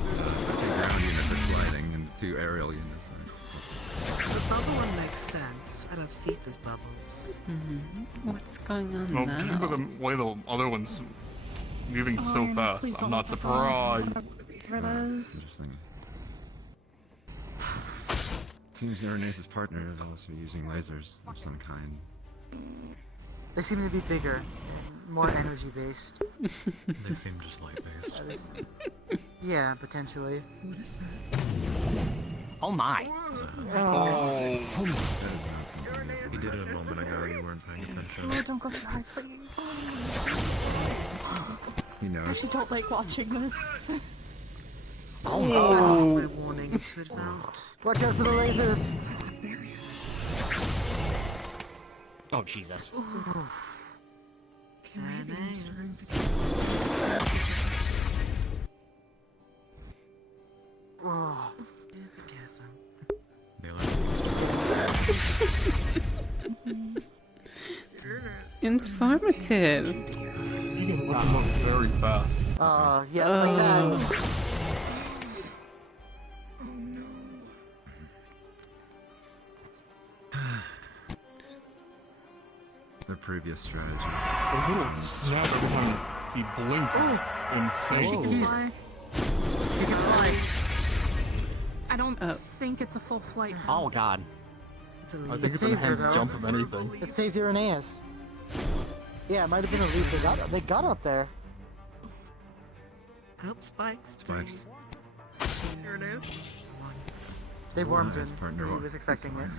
ground units are sliding, and the 2 aerial units are. the bubble one makes sense. At our feet, there's bubbles. What's going on Well, now? remember the way the other one's moving so Ernest, fast. please I'm don't not let that go. surprised. Whatever that is. Interesting. Seems Irenaeus' partner is also using lasers of some kind. They seem to be bigger and more energy based. They seem just light based. Yeah, potentially. What is that? Oh my. He did it a moment ago, you weren't paying attention. Oh, don't go back, please. He I knows. actually don't like watching this. Oh my. My warning to advance. Watch out for the lasers! Oh Jesus. Can we be starting to Oh. Be careful. They Informative. You can look them up very fast. Yeah, like that. The previous strategy. The little snap every time he blinks is insane. She can fly. You can fly. I don't think it's a full flight. Oh god. I think it's an enhanced jump of anything. It saved Irenaeus. Yeah, it might have been a leap. They got up there. Oh, spikes. Spikes. Irenaeus? They warmed His him. partner He was expecting it.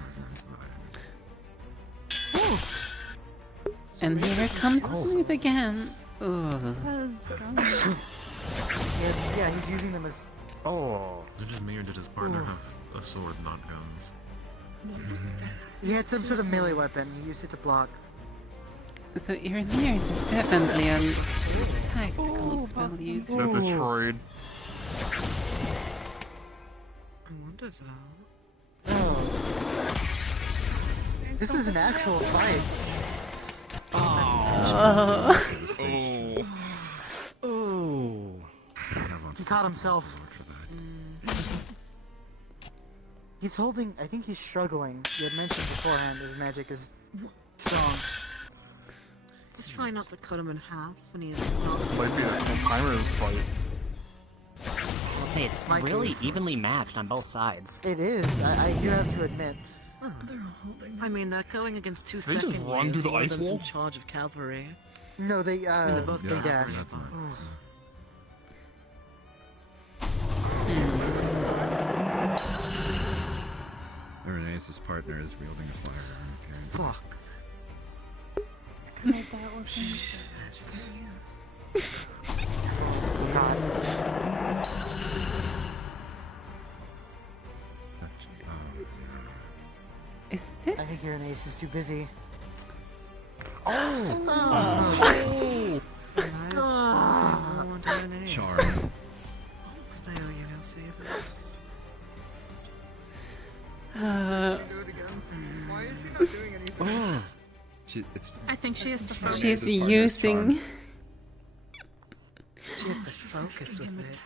And here it comes with again. Ugh. Says Yeah, he's using them as. Oh. Did just me or did his partner have a sword, not guns? He had some sort of melee weapon. He used it to block. So Irenaeus is definitely a tactical spell user. That's a trade. I wonder though. Oh. This is an actual fight. Oh. He caught himself. He's holding. I think he's struggling. You had mentioned beforehand his magic is strong. Just try not to cut him in half when he's not. Might be a timer fight. I'll say it's Might be. really evenly matched on both sides. It is. I do have to admit. I mean, they're going against two They just second run years, through the one of ice them's wall? in charge of cavalry. No, they they're both they dash. Irenaeus' partner is wielding a firearm. Fuck. God, that was Is this? I think Irenaeus is too busy. Charm. I owe you no favors. Why is she not doing anything? I think she has to focus. She's using. She has to focus with it.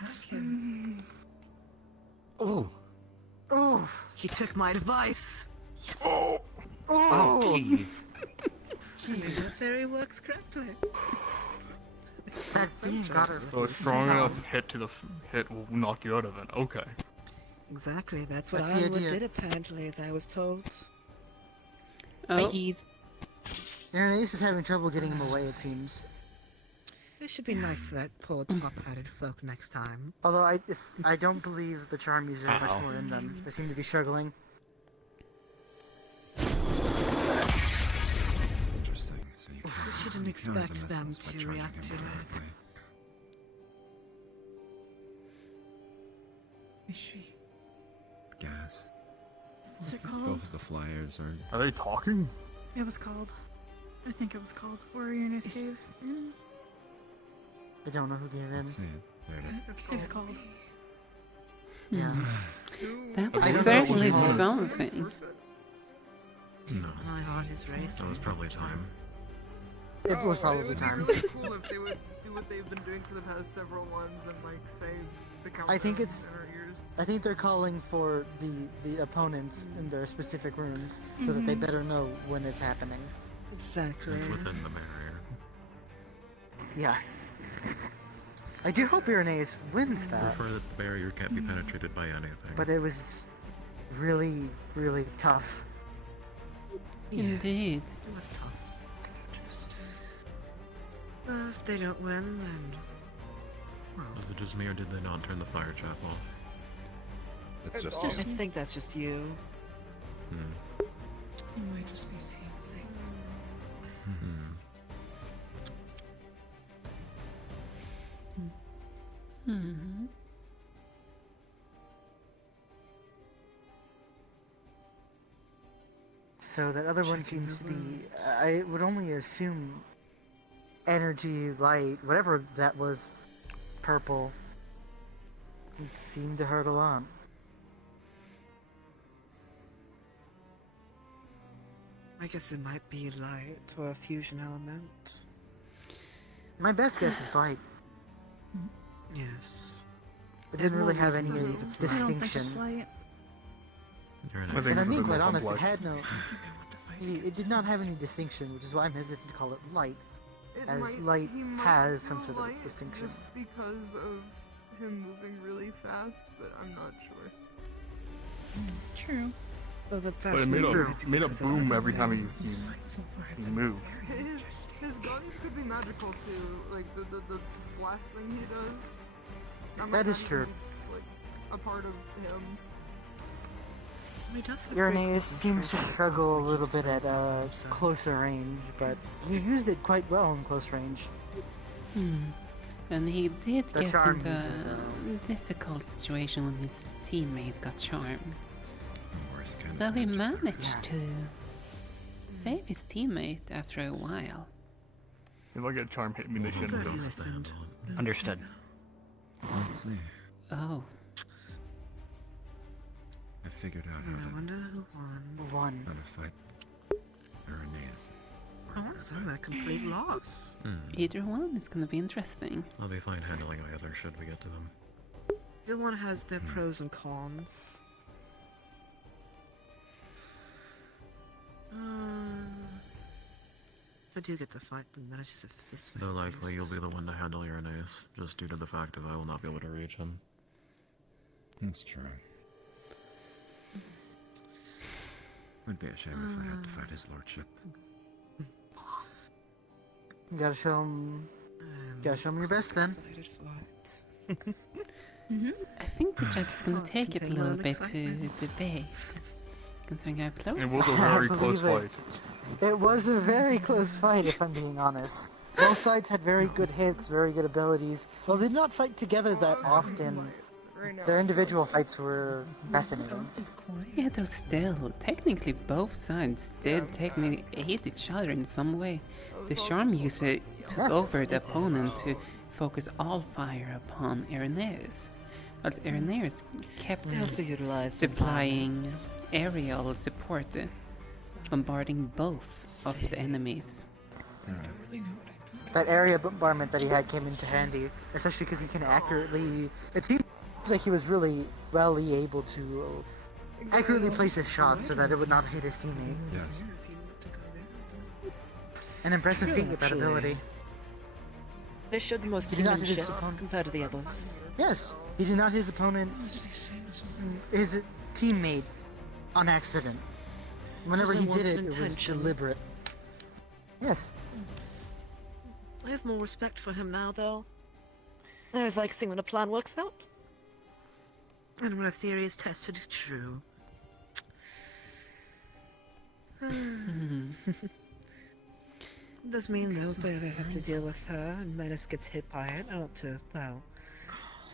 Oh. Oh. He took my advice. Yes. Oh, jeez. The theory works correctly. That beam got her. So a strong enough hit will knock you out of it. Okay. Exactly, that's what That's the Ironwood idea. did apparently, as I was told. Spikies. Irenaeus is having trouble getting him away, it seems. It should be nice to that poor top-hatted folk next time. Although I don't believe that the charm users have much more in them. They seem to be struggling. Interesting. So you You can't shouldn't expect them missiles by to charging react to him it. directly. Is she? Gas. What's it called? Both of the flyers are. Are they talking? It was called. I think it was called Warrior in His Cave. I don't know who gave in. Let's see it. There it is. It's called. Yeah. That I was don't know certainly what it was. something. No. My heart is racing. That was probably time. It was It probably would time. be really cool if they would do what they've been doing for the past several ones and like say the countdown I think it's. in our ears. I think they're calling for the opponents in their specific rooms so that they better know when it's happening. Exactly. It's within the barrier. Yeah. I do hope Irenaeus wins that, Prefer that the barrier can't be penetrated by anything. but it was really, really tough. Indeed. It was tough. If they don't win, then... Well, Was it just me, or did they not turn the fire trap off? It's just I you. think that's just you. Hmm. You might just be seeing things. Hmm. So that other one seems to be. I would only assume energy, light, whatever that was, purple. It seemed to hurt a lot. I guess it might be light or a fusion element. My best guess is light. Yes. It didn't really have any believe it's I don't think it's distinction. light. You're in I think And I'm it's a being bit quite more honest, it complex. had no. It did not have any distinction, which is why I'm hesitant to call it light, It as might- light he might has feel some sort light of distinction. Just because of him moving really fast, but I'm not sure. True. Well, the But it made a boom every time he moved. His guns could be magical too, like the blast thing he does. That might That is actually true. be, like a part of him. He does have Irenaeus great seems to concentration struggle a across little the bit at spells himself. closer range, but he used it quite well in close range. And he did The get charm into user, a difficult situation when his teammate got charmed. The worst kind Though of he magic. managed to save his teammate after a while. If I get charm hit me, they shouldn't Good, have. listened. Understood. Let's see. Oh. I figured out And I how wonder who won. One. to fight Irenaeus. Or I'm at a complete loss. Either one is gonna be interesting. I'll be fine handling either should we get to them. Either one has their pros and cons. If I do get to fight them, that is just a fist fight. Though likely you'll be the one to handle Uranus, just due to the fact that I will not be able to reach him. That's true. Would be a shame if I had to fight his lordship. You gotta show him. Gotta show him your best then. I think the judge is gonna take it a little bit to debate, considering how close. It was a very close fight. It was a very close fight, if I'm being honest. Both sides had very good hits, very good abilities. Well, they did not fight together that often. Their individual fights were fascinating. Yeah, though still, technically both sides did technically aid each other in some way. The charm user took over the opponent to focus all fire upon Irenaeus, whilst Irenaeus kept supplying aerial support, bombarding both of the enemies. That area bombardment that he had came into handy, especially because he can accurately. It seems like he was really well able to accurately place his shots so that it would not hit his teammate. Yes. An impressive feat with that Actually, ability. They showed the most He did not human hit his shit opponent. compared to the others. Yes, he did not hit his opponent, his teammate, on accident. Whenever he did it, it was deliberate. Yes. I have more respect for him now, though. I always like seeing when a plan works out. And when a theory is tested true. Does mean, though, if I ever have to deal with her and Menace gets hit by it, I want to, well,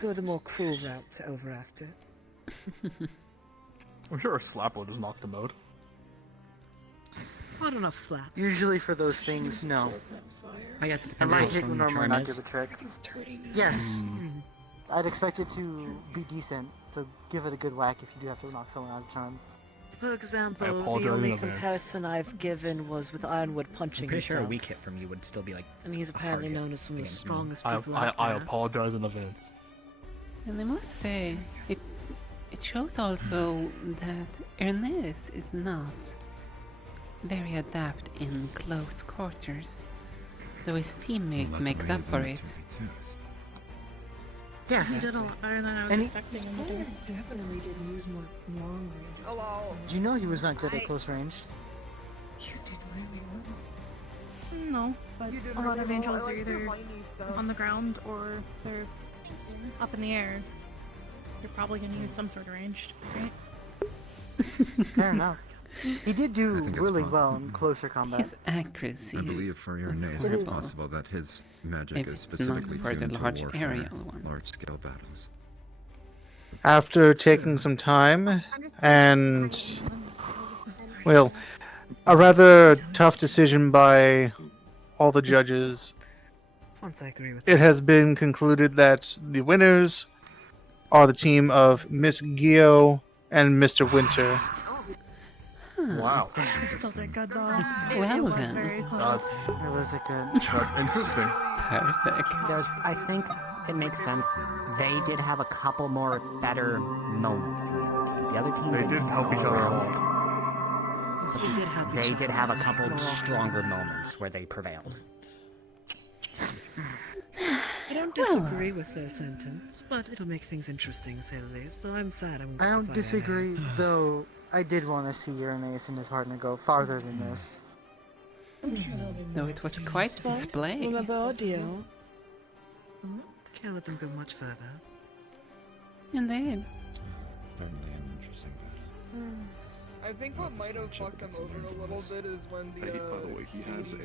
go the more cruel route to overact it. I'm sure a slap would just knocked him out. Not enough slap. Usually for those things, no. I guess it A depends light on hit how would strong normally your not charm do is. the trick. Yes. I'd expect it to be decent, so give it a good whack if you do have to knock someone out of charm. For example, apologize the only in advance. comparison I've given was with Ironwood punching I'm pretty sure a himself. weak hit from you would still be like. And he's a apparently hard hit known as one of the against me. strongest people out I there. apologize in advance. And I must say, it shows also that Ernest is not very adept in close quarters, though his teammate makes up for it. Yes. He did a lot better than I was And expecting him to do. Definitely didn't use more long range. Hello. Did you know he was not good at close range? You did really well. No, but You did a lot really of well. angels I are like your either whiny stuff. on the ground or they're up in the air. You're probably gonna use some sort of ranged, right? Fair enough. He did do I think it's really possible. well in closer combat. His accuracy I believe for your is name it's horrible. possible that his magic If is it's not specifically for the tuned large to warfare, aerial one. large-scale battles. After taking some time and, well, a rather tough decision by all the judges, Once I agree with it has been concluded that the winners are the team of Miss Gio and Mr. Winter. Wow. I still did good though. Well it was then. very close. That was a good. That's interesting. Perfect. I think it makes sense. They did have a couple more better moments. The other team They did help each other out. They did have a couple stronger moments where they prevailed. I don't disagree with their sentence, but it'll make things interesting, to say the least. Though I'm sad I won't get I to don't fight disagree, though. I did want to see Uranus and his partner go farther than this. I'm sure they'll be Though it was quite a But display. remember our deal. Can't let them go much further. Indeed. Certainly an interesting battle. I think what might have fucked him over a little bit is when the By the way, he has a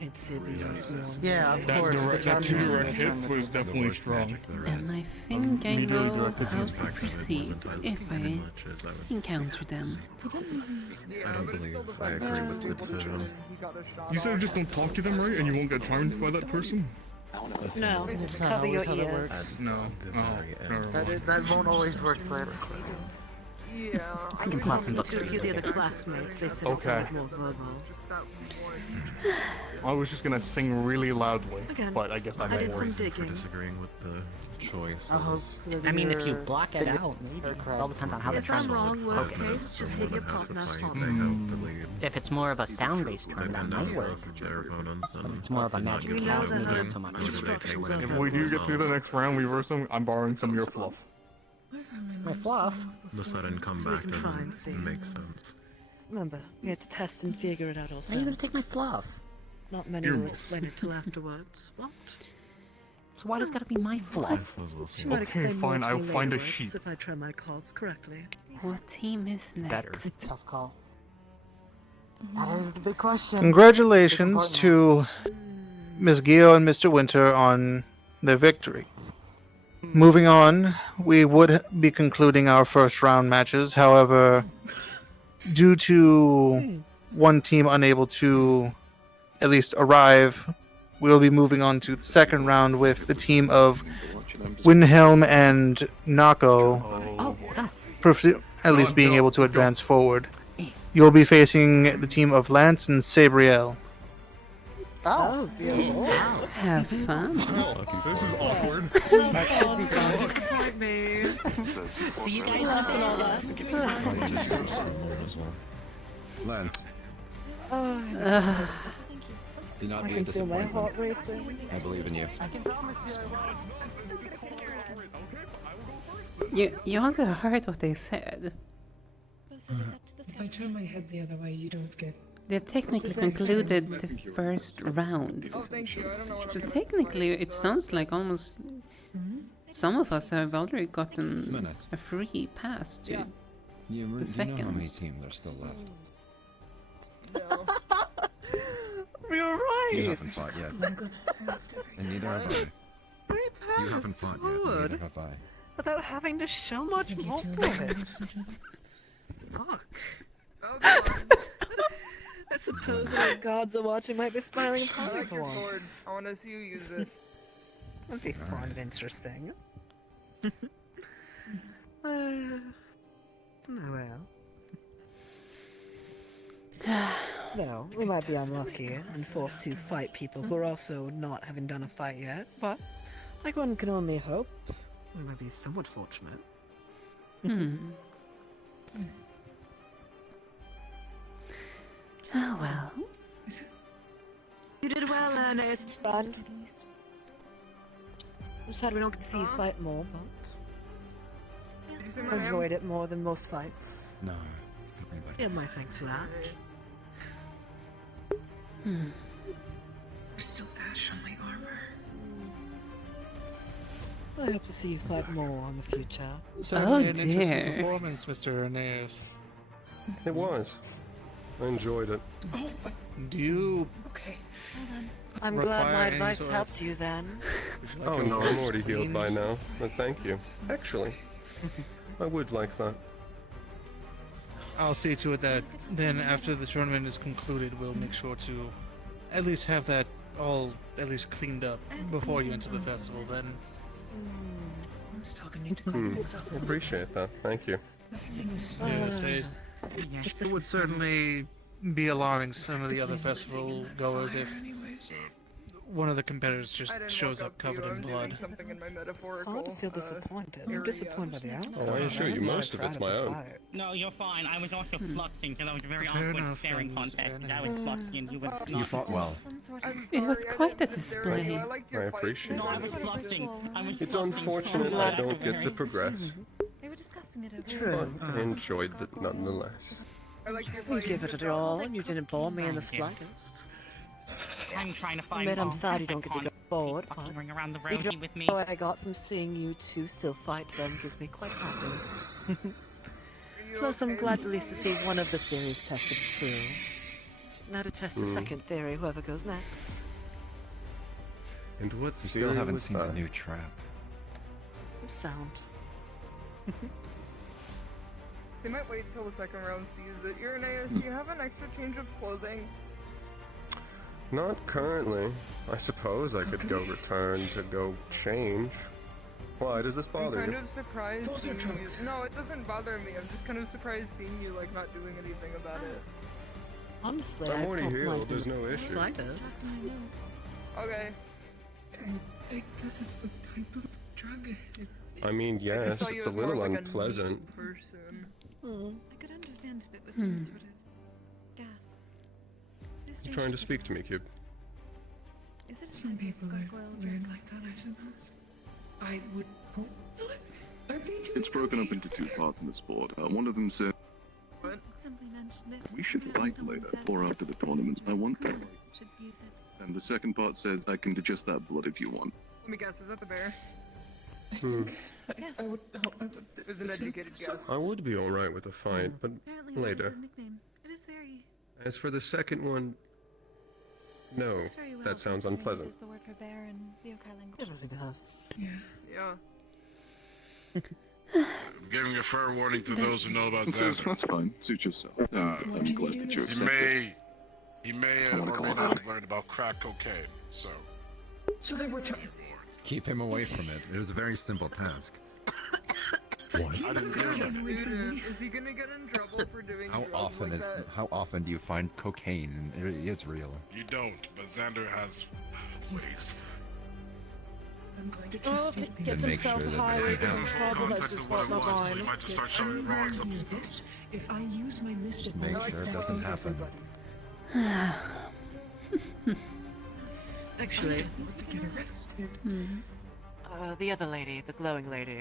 It's Sydney this morning. Yeah, of That course. direct, the that two charm direct user hits charm was definitely strong. And I think I Immediately know directed how his to proceed if I encounter them. I don't believe I agree with the decision. You said just don't talk to them, right? And you won't get charmed by that person? No, It's just not cover your always how that ears. works. No. Oh, never mind. That won't always work, Cliff. Yeah. I can plot some books To for a few you of the later. other classmates, they said it Okay. sounded more verbal. I was just gonna sing really loudly, Again, but I guess that I did won't some work. digging. Disagreeing with the choice. I mean, if you block it out, maybe. It all depends on how the If I'm tournament wrong, worst focus. case, just hit your partner. If it's more of a sound-based tournament, that might work. But it's more of a magic We know cast, that maybe not so much. instructions are If we do get through the next round, we verse them, I'm borrowing some of your fluff. My fluff? The sudden So we comeback can try and doesn't see. make sense. Remember, we had to test and figure it out Are you ourselves. gonna take my fluff? Not many will explain it till afterwards. What? So why does it gotta be my fluff? She might Okay, explain more fine, to I'll me find a later, sheep. if I try my cards correctly. What team is Better. next? Tough call. That is the big question. Congratulations to Ms. Gio and Mr. Winter on their victory. Moving on, we would be concluding our first round matches. However, due to one team unable to at least arrive, we'll be moving on to the second round with the team of Windhelm and Nako Oh, it's us. at least being able to advance forward. You'll be facing the team of Lance and Sabriel. Oh, Have fun. This is awkward. Disappoint me. See you guys in a bit. Lance, do not I be a can feel my disappointment. heart racing. I believe in you. You also heard what they said. If I turn my head the other way, you don't get. They've technically concluded the first rounds. Thank you. I don't know what So I'm technically, it sounds like almost some of us have already gotten a free pass to You, the do you know how many seconds. teams are still left? You're right. You haven't fought yet. And neither have I. Very You haven't fought yet, and neither have I. Without having to show much more for it. Fuck. I suppose the gods are watching might be smiling I upon me like for your once. sword. I want to see you use it. That'd be fun and interesting. Well. No, we might be unlucky and forced to fight people who are also not having done a fight yet, but like one can only hope, we might be somewhat fortunate. Oh well. You did well, Ernest. It's fun. I'm sad we don't get to see you fight more, but I enjoyed it more than most fights. No. Yeah, my thanks for that. There's still ash on my armor. I hope to see you fight more in the future. Certainly an dear. interesting performance, Mr. Aeneas. It was. I enjoyed it. Oh, but Do you okay. I'm glad require my any advice sort of- helped you then. Oh no, I'm already healed by now. But thank you. Actually, I would like that. I'll see to it that then after the tournament is concluded, we'll make sure to at least have that all at least cleaned up before you enter the festival. Then I'm still gonna need to Appreciate that. Thank you. Everything is fine. yes, it would certainly be alarming to some of the other festival goers if one of the competitors just I didn't shows walk up up to you, covered in I'm doing blood. something in my It's metaphorical. hard to feel disappointed. I'm disappointed by the outcome. Oh, I assure you, most of it's my own. No, you're fine. I was also fluxing, so that was a very Fair awkward enough, staring then, Mr. contest. Van I was fluxing and you were not. You fought well. It was quite a display. I appreciate No, I was it. fluxing. I was It's fluxing unfortunate so I much. don't get to progress, They were discussing it over. True. but I enjoyed it nonetheless. You give it a all, and you didn't bore me in the slightest. I'm trying to I find. mean, I'm sad you don't get to go forward, but Fucking ring around the the rosy with me. joy I got from seeing you two still fight them gives me quite happiness. Plus, I'm glad at least to see one of the theories tested true. Now to test the second theory, whoever goes next. And what We still theory haven't was seen that? the new trap. Sound. They might wait till the second round to use it. Irenaeus, do you have an extra change of clothing? Not currently. I suppose I could go return to go change. Why does this I'm bother kind you? of surprised Those are seeing you. drugs. No, it doesn't bother me. I'm just kind of surprised seeing you like not doing anything about it. Honestly, I'm I already don't healed, mind there's the no issue. slightest. Okay. I guess it's the type of drug. I mean, yes, saw you it's a as more little like a unpleasant. neat person. I could understand if it was some sort of gas. You're trying to speak to me, Cube. Is it Some people are weird like that, I suppose. I would hope not. Are they doing It's broken up into two parts in the sport. One of them said, Simply mentioned it. we should Perhaps fight someone later said or that after the tournament. I want that. should use it. And the second part says, I can digest that blood if you want. Let me guess, is that the bear? Yes. I would, It was an educated guess. I would be alright with a fight, but Apparently that is later. his nickname. It is very. As for the second one, no, It's very well that sounds considering unpleasant. It is the word for bear in the Yokai language. It really does. Yeah. I'm giving a fair warning to those who know about Says, Xander. that's fine. Suit yourself. I'm glad that you He accepted. may I wanna or call may it not out. have learned about crack cocaine, so. So they were trying. Keep him away from it. It is a very simple task. What? I didn't do that. Student, is he gonna get in trouble for doing How drugs often like is that? how often do you find cocaine in Israel? You don't, but Xander has ways. I'm going to Oh, trust you. gets make himself sure that high, they gets in have trouble, that's his fault, not so mine. you might just start Yes, shouting wrong everyone something. knew this. If I use my mystic Make knowledge, sure it that doesn't will happen. Actually, I don't want to get arrested. the other lady, the glowing lady.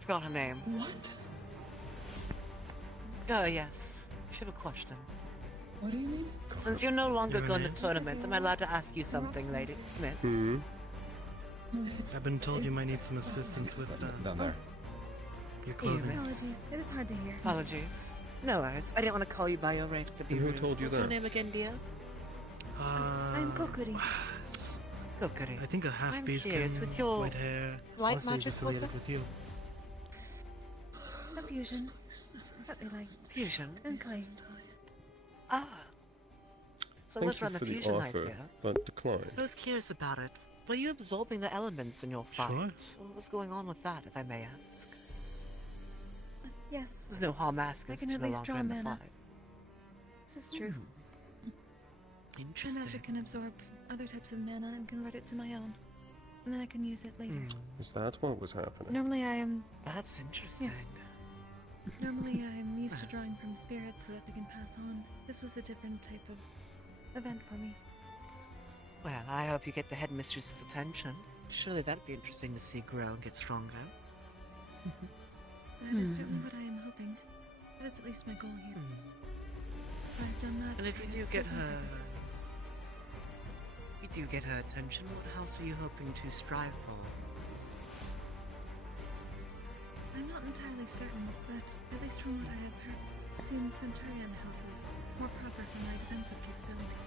Forgot her name. What? Oh, yes. I should have a question. What do you mean? Since you're no longer going to tournament, am I allowed to ask you something, lady? Miss? I've been told you might need some assistance with Down there. your clothing. Apologies. It is hard to hear. Apologies. No worries. I didn't want to call you by your race to be And who rude. told you What's your that? name again, dear? I'm Kokuri. Kokuri. I think a half I'm beast curious, can with your white hair. light Honestly, is magic, was affiliated it? with you. A fusion. That they like. Fusion? And clay. Ah. So Thank let's you run the for the fusion offer, idea. but decline. I was curious about it. Were you absorbing the elements in your fight? Sure. What was going on with that, if I may ask? Yes. There's no harm asking I can since at at you're no least longer draw in the mana. fight. This is true. My Interesting. magic can absorb other types of mana and convert it to my own. And then I can use it later. Is that what was happening? Normally I am... That's interesting. Yes. Normally I am used to drawing from spirits so that they can pass on. This was a different type of event for me. Well, I hope you get the headmistress's attention. Surely that'd be interesting to see grow and get stronger. That is certainly what I am hoping. That is at least my goal here. I've done that. And if you for do a get certain her, purpose. you do get her attention, what else are you hoping to strive for? I'm not entirely certain, but at least from what I have heard, it seems Centurion House is more proper for my defensive capability.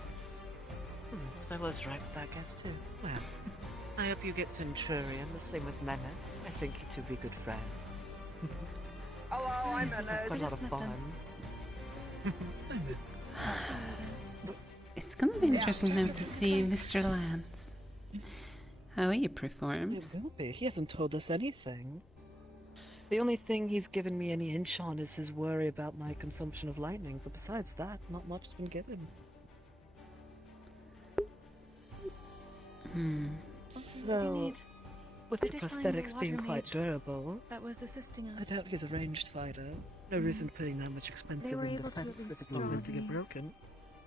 I was right with that guess too. Well, I hope you get Centurion, the same with Menace. I think you two be good friends. Hello, I'm Quite Menace. a lot of fun. It's gonna be interesting now to see Mr. Lance. How he performs. It will be. He hasn't told us anything. The only thing he's given me any inch on is his worry about my consumption of lightning, but besides that, not much has been given. Also, we Though, need... with I the did find a prosthetics being water quite mage durable, that was assisting I us. doubt he's a ranged fighter. No reason putting that much expensive were in able to at defense if least it's not draw meant to get the- broken.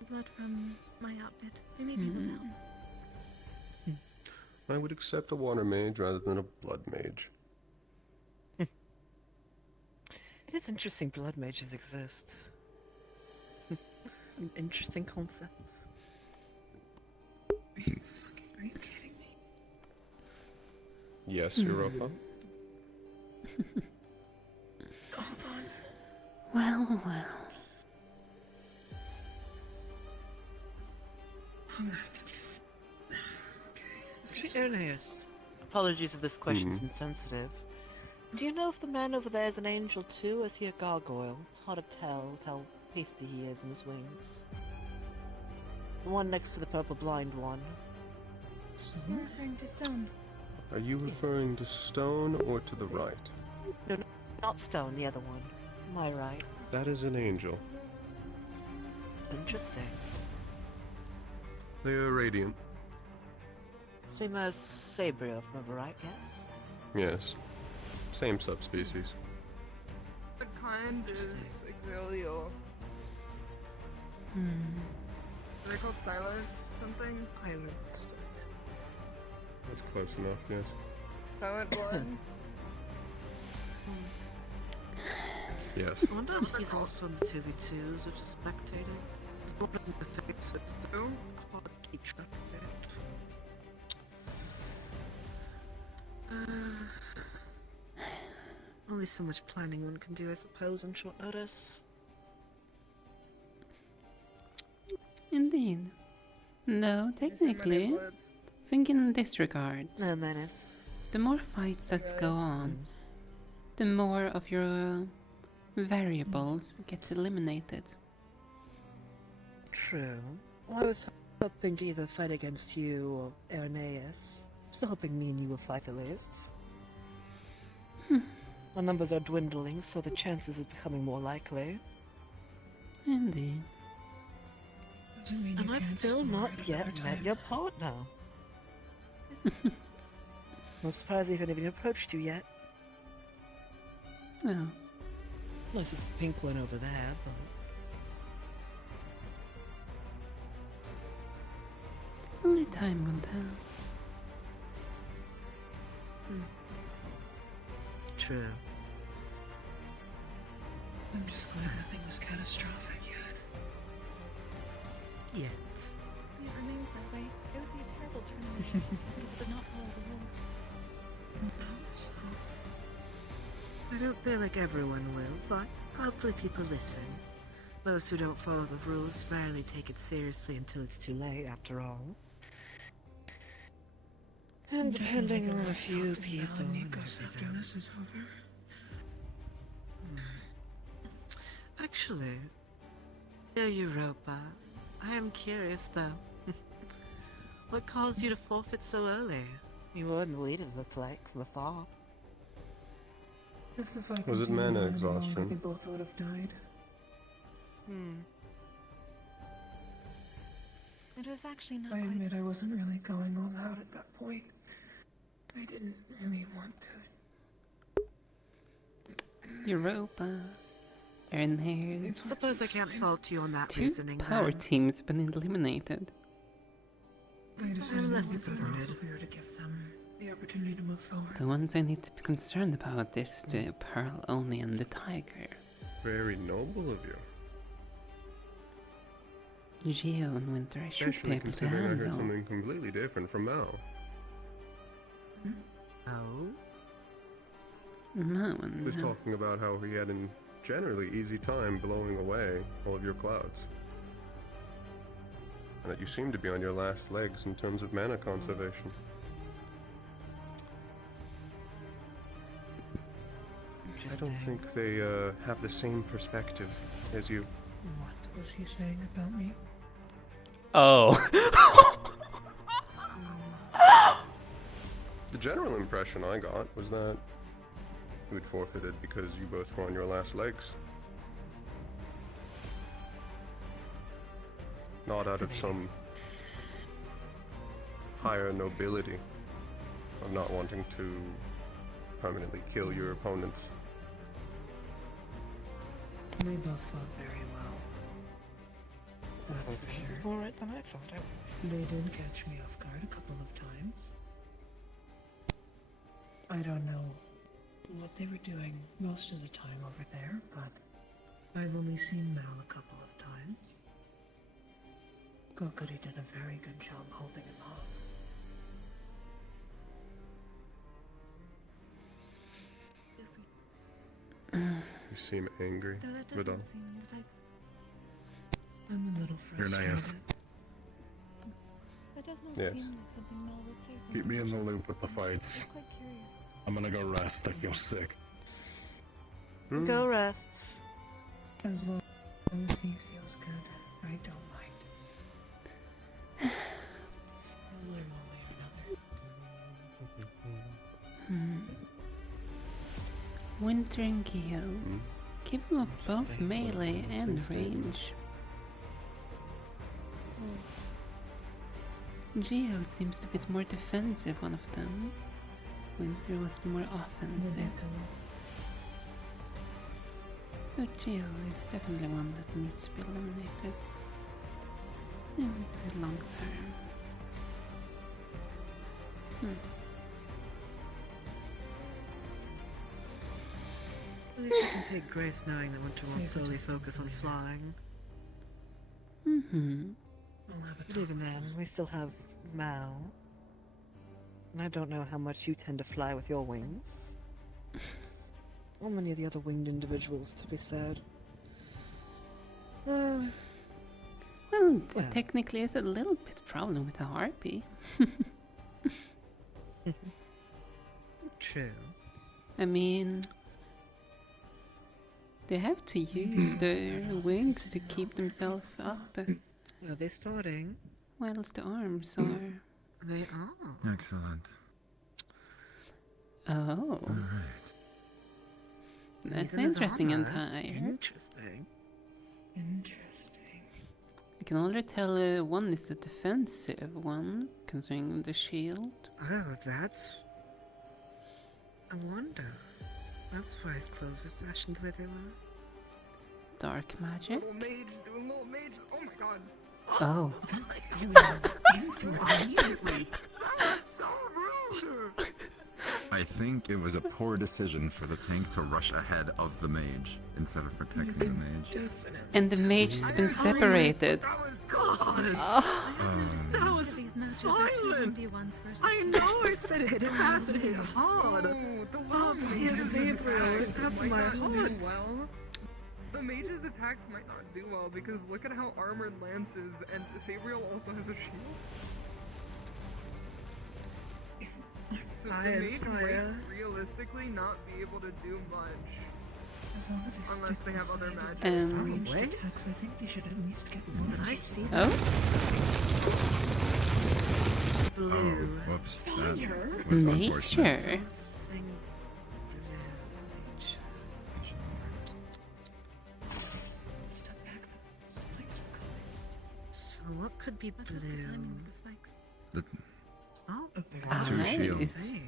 Blood from my outfit. They may be able to help. I would accept a water mage rather than a blood mage. It is interesting blood mages exist. An interesting concept. Are you kidding me? Yes, Europa. Well, well. I'm gonna have to do it. Actually, Irenaeus, apologies if this question's insensitive. Do you know if the man over there is an angel too, or is he a gargoyle? It's hard to tell with how pasty he is in his wings. The one next to the purple blind one. You're referring to Stone. Are you referring to stone or to the right? No, not stone, the other one. Am I right? That is an angel. Interesting. They are radiant. Same as Sabrio, if I'm right, yes? Yes. Same subspecies. What kind is Exilio? Are they called Silas something? That's close enough, yes. Silent Blood? Yes. I wonder if he's also on the 2v2s or just spectating. It's not in the face, so it's hard to keep track of it. Only so much planning one can do, I suppose, on short notice. Indeed. No, technically, think in this regard. No menace. The more fights that go on, the more of your variables gets eliminated. True. Well, I was hoping to either fight against you or Irenaeus. Still hoping me and you will fight at least. Our numbers are dwindling, so the chances is becoming more likely. Indeed. And I've still not yet met your partner. Not surprised they haven't even approached you yet. Well. Unless it's the pink one over there, but... Only time will tell. True. I'm just glad nothing was catastrophic Yet. If it remains that way, it would be a terrible tournament. People did not follow the rules. I don't feel like everyone will, but hopefully people listen. Those who don't follow the rules rarely take it seriously until it's too late, after all. And depending on a few people... after this is over. Actually, dear Europa, I am curious though. What caused you to forfeit so early? You wouldn't lead it looked like from afar. If the fight Was it continued mana on any longer, exhaustion? they both would have died. It was actually not I quite. admit I wasn't really going all out at that point. I didn't really want to. Europa, Irenaeus. Suppose I can't fault you on that Two reasoning. power then. teams have been eliminated. I decided less it would be disappointed. fair to give them the opportunity to move forward. The ones I need to be concerned about is the Pearl Oni and the Tiger. It's very noble of you. Geo and Winter, I should be Especially able to considering I heard handle. something completely different from Mal. Oh? No, He was talking about how he had a generally easy time blowing away all of your clouds. And that you seem to be on your last legs in terms of mana conservation. I don't think they have the same perspective as you. What was he saying about me? Oh. The general impression I got was that you had forfeited because you both were on your last legs. Not out of some higher nobility of not wanting to permanently kill your opponents. They both fought very well. That's for sure. More right than I thought it was. They did catch me off guard a couple of times. I don't know what they were doing most of the time over there, but I've only seen Mal a couple of times. Kuragari did a very good job holding him off. You seem angry, Though that does Vidal. not seem that I'm a little frustrated. that does not Yes. seem like something Mel would say. from Keep me in the her. loop with the fights. I'm quite curious. I'm gonna go rest. I feel sick. Go rest. As long as he feels good, I don't mind. We'll learn one way or another. Winter and Geo. Capable of both melee and range. Geo seems to be the more defensive one of them. Winter was the more offensive. But Geo is definitely one that needs to be eliminated in the long term. At least I can take grace knowing that Winter won't solely focus on flying. But even then, we still have Mao. And I don't know how much you tend to fly with your wings. Or many of the other winged individuals, to be said. Well, technically it's a little bit problem with the harpy. True. I mean, they have to use their wings to keep themselves up. Are they starting? Whilst the arms are. They are. Excellent. Oh. Alright. That's Ethan is interesting armor. entire. Interesting. I can already tell one is a defensive one, considering the shield. Oh, that's... I wonder. That's why his clothes are fashioned the way they were. Dark magic. Little mage doing little mage. Oh my god. Oh. That was so rude. I think it was a poor decision for the tank to rush ahead of the mage instead of protecting the mage. And the mage has been separated. That was violent! I know I said it hit fast and hit hard! Oh, dear Sabriel, it got my heart! The mage's attacks might not do well because look at how armored Lance is, and Sabriel also has a shield. So the mage might realistically not be able to do much unless they have other magic. I think they should at least get one. Did I see Oh? Blue. Oh, whoops. That was unfortunate. Nature. So what could be blue? The Oh, two shields.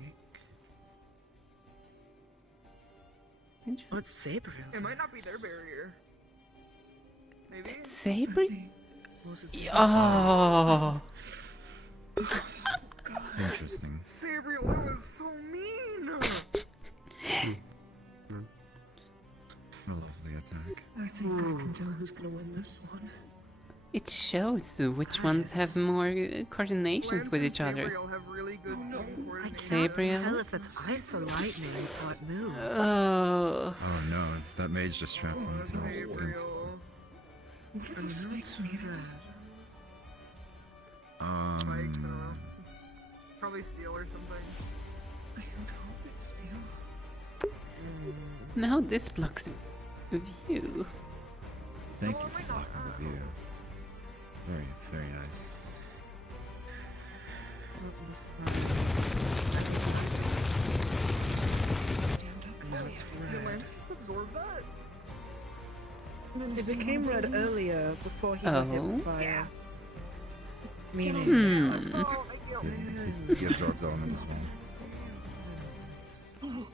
What's Sabriel's? It might not be their barrier. Maybe? Saber? Was it Oh. Interesting. Sabriel, that was so mean! What a lovely attack. I think I can tell who's gonna win this one. It shows which ones have more coordinations with each other. Sabriel have really good team coordination. Sabriel? Tell if it's ice or lightning in part moves. Oh. Oh no, that mage just trapped themselves against. What are those spikes made of? Spikes, probably steel or something. I hope it's steel. Now this blocks the view. Thank you for blocking the view. Very, very nice. Did Lance just absorb that? It became red earlier before he got hit fire. Meaning. He absorbs elements as well. Oh.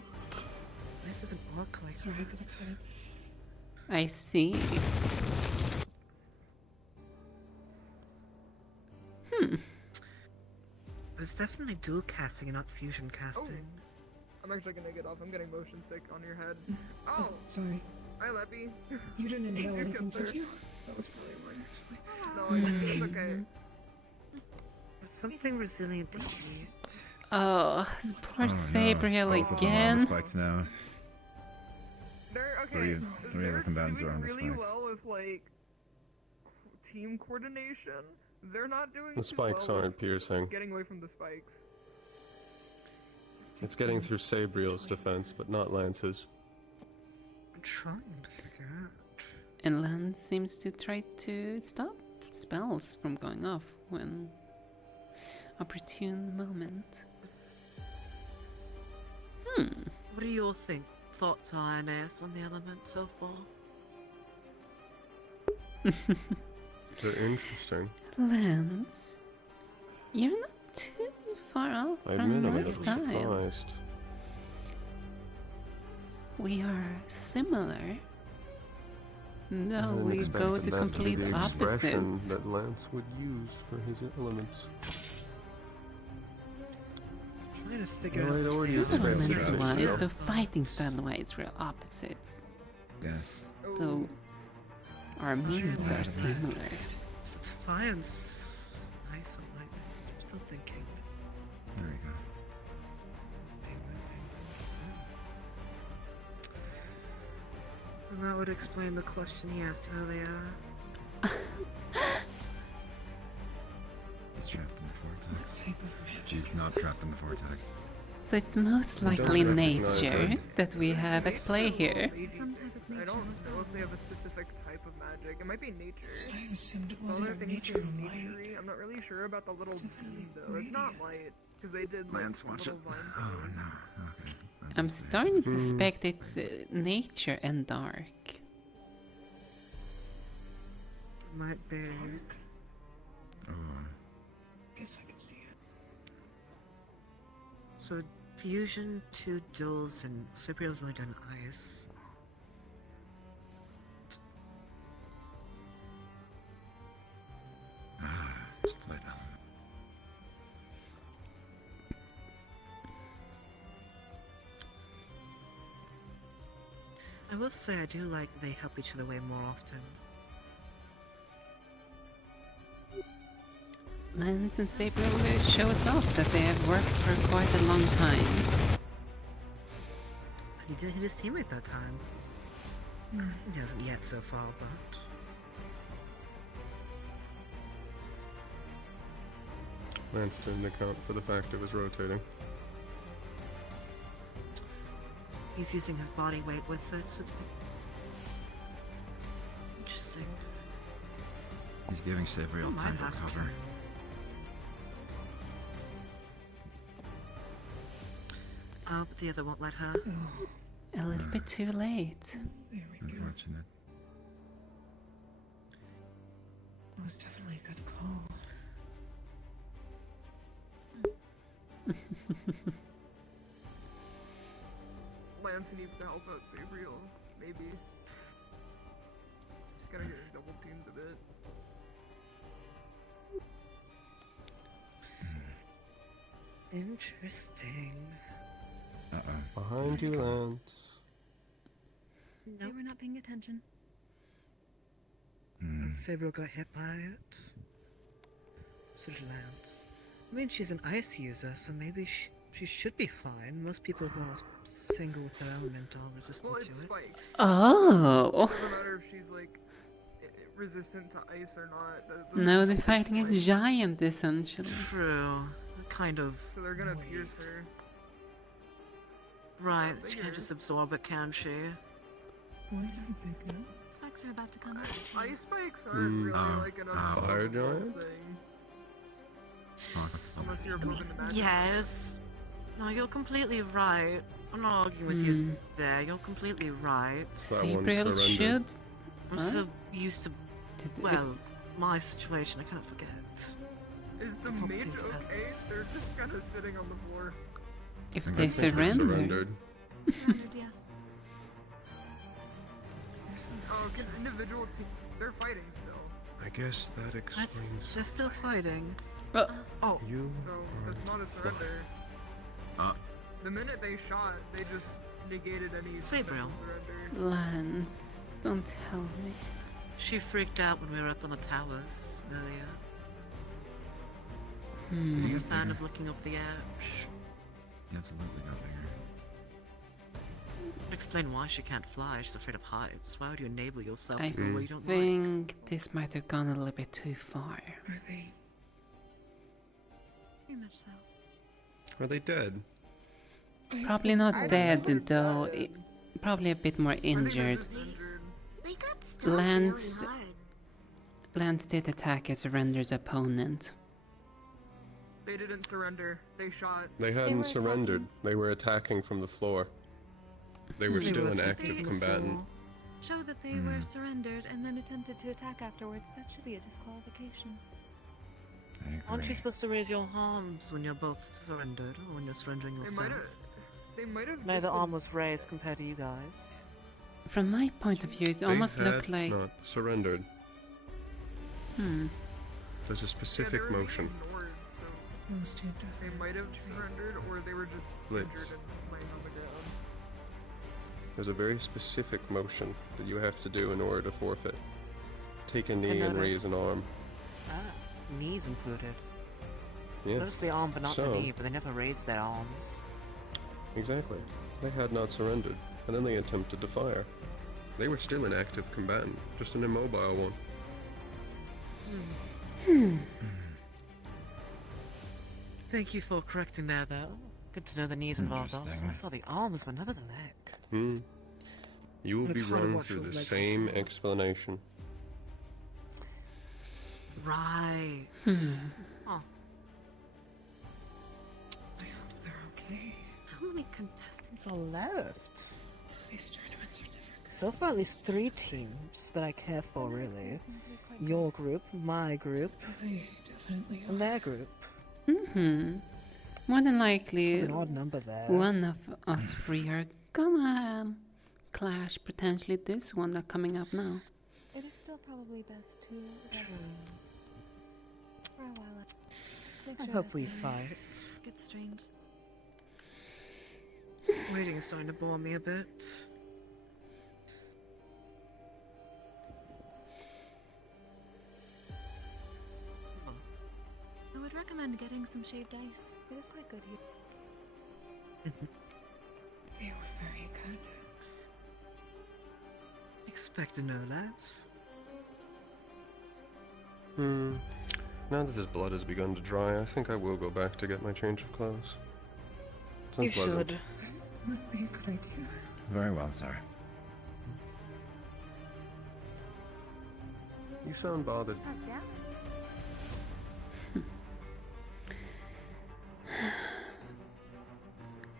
This is an arc like that. I see. It's definitely dual casting and not fusion casting. I'm actually gonna get off. I'm getting motion sick on your head. Oh! Sorry. Hi, Leppy. You didn't inhale You anything, get there. did you? That was probably mine, actually. No, it's okay. It's something resilient to heat. Oh, poor Sabriel again. Spikes now. They're okay. Three of the combatants are on the really spikes. well with like team coordination. They're not doing The too spikes well aren't with piercing. getting away from the spikes. It's getting through Sabriel's defense, but not Lance's. I'm trying to figure out. And Lance seems to try to stop spells from going off when opportune moment. What do you all think? Thoughts on INS on the element so far? They're interesting. Lance, you're not too far off I from admit I'm a my little style. surprised. We are similar. No, I we expected go the that to be complete the expression opposites. that Lance would use for his elements. Trying to figure No, out. I'd already used his Element-wise, the fighting style-wise, we're opposites. Yes. Though our moves are similar. Defiance. Nice, I like it. I'm still thinking. There you go. And that would explain the question he asked earlier. He's trapped in the vortex. She's not trapped in the vortex. So it's most likely nature that we have at play here. I don't know if they have a specific type of magic. It might be nature. I assumed it Some wasn't other things nature seem and light. naturey. I'm not really sure about the little beam though. It's not light because they did. Lance, watch it. Oh no. Okay. I'm starting to suspect it's nature and dark. Might be. Oh. Guess I can see it. So, fusion, 2 duels, and Cypriel's only done ice. Split element. I will say I do like that they help each other way more often. Lance and Sabriel show us off that they have worked for quite a long time. And he didn't hit his teammate that time. He hasn't yet so far, but... Lance didn't account for the fact it was rotating. He's using his body weight with this. It's interesting. He's giving Savriel time to recover. Oh, but the other won't let her. A little bit too late. Unfortunate. It was definitely a good call. Lance needs to help out Sabriel, maybe. Just gotta get her double teamed a bit. Interesting. Uh-oh. Behind you, Lance. They were not paying attention. Sabriel got hit by it. So did Lance. I mean, she's an ice user, so maybe she should be fine. Most people who are single with their element are resistant to it. Spikes. Oh. So it doesn't matter if she's like resistant to ice or not. No, they're fighting a giant essentially. True. Kind of. So they're gonna pierce her. Right, she can't just absorb it, can she? Why is he big now? Spikes are about to come out. Ice spikes aren't really like an Fire unstoppable giant? thing. Possible. Unless you're above the magic. Yes. No, you're completely right. I'm not arguing with you there. You're completely right. Sabriel should. I'm so used to, well, my situation. I cannot forget. Is the It's not mage safe for okay? others. They're just kind of sitting on the floor. If I they think surrender. Surrendered, yes. Oh, can individual team? They're fighting still. I guess that explains. They're still fighting. Oh. You So that's not a surrender. The minute they shot, they just negated any Sabriel. surrender. Lance, don't tell me. She freaked out when we were up on the towers earlier. Are you a fan of looking over the edge? He absolutely got bigger. Explain why she can't fly. She's afraid of heights. Why would you enable yourself I to go where you don't think this might have gone a little bit too far. Are they? Very much so. Are they dead? Probably not dead though. Probably a bit more injured. They got stuck Lance did attack a surrendered opponent. They didn't surrender. They shot. They hadn't surrendered. They were attacking from the floor. They were They still were an attacking active before. combatant. Show that they were surrendered and then attempted to attack afterwards. That should be a disqualification. Aren't you supposed to raise your arms when you're both surrendered, or when you're surrendering yourself? They might have. Neither arm was raised compared to you guys. From my point of view, it They almost had looked like. not surrendered. Hmm. There's a specific motion. Those two different. They might have surrendered, or they were just Blitz. injured and laying on the ground. There's a very specific motion that you have to do in order to forfeit. Take a knee and raise an arm. Ah, knees included. Yeah. Notice the arm but not So- the knee, but they never raised their arms. Exactly. They had not surrendered, and then they attempted to fire. They were still an active combatant, just an immobile one. Thank you for correcting that, though. Good to know the knees involved also. Interesting. I saw the arms, but never the neck. Hmm. You will It's be hard to run watch through those the legs same before. explanation. Right. Oh. I hope they're okay. How many contestants are left? These tournaments are never So far, at least 3 teams that I care for, really. Your group, my group, They definitely and their group. Mm-hmm. More than likely, There's an odd number there. one of us 3 are gonna clash potentially this one that's coming up now. It is still probably best to rest for a while. Make I sure hope that we they fight. Get strained. Waiting is starting to bore me a bit. I would recommend getting some shaved ice. It is quite good here. They were very good. Expect to know, lads. Hmm. Now that his blood has begun to dry, I think I will go back to get my change of clothes. It's You unpleasant. should. Would be a good idea. Very well, sir. You sound bothered.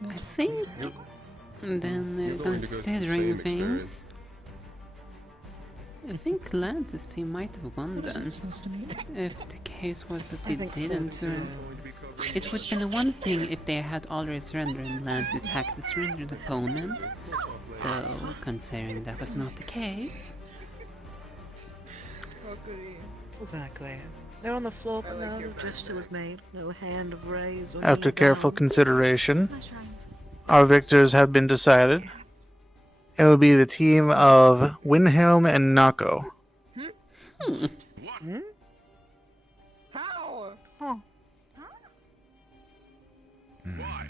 I think then you're going to go through the considering same things, I think Lance's team might have won What is then. it supposed to mean? If the case was that I they think so, didn't too. surrender. It would have been one thing if they had already surrendered and Lance attacked the surrendered opponent. Though, considering that was not the case. How could he? Exactly. They're on the floor, but like no your gesture was made. No hand of raise or After knee careful down. consideration, our victors have been decided. It will be the team of Wilhelm and Nako. How? Huh. Why?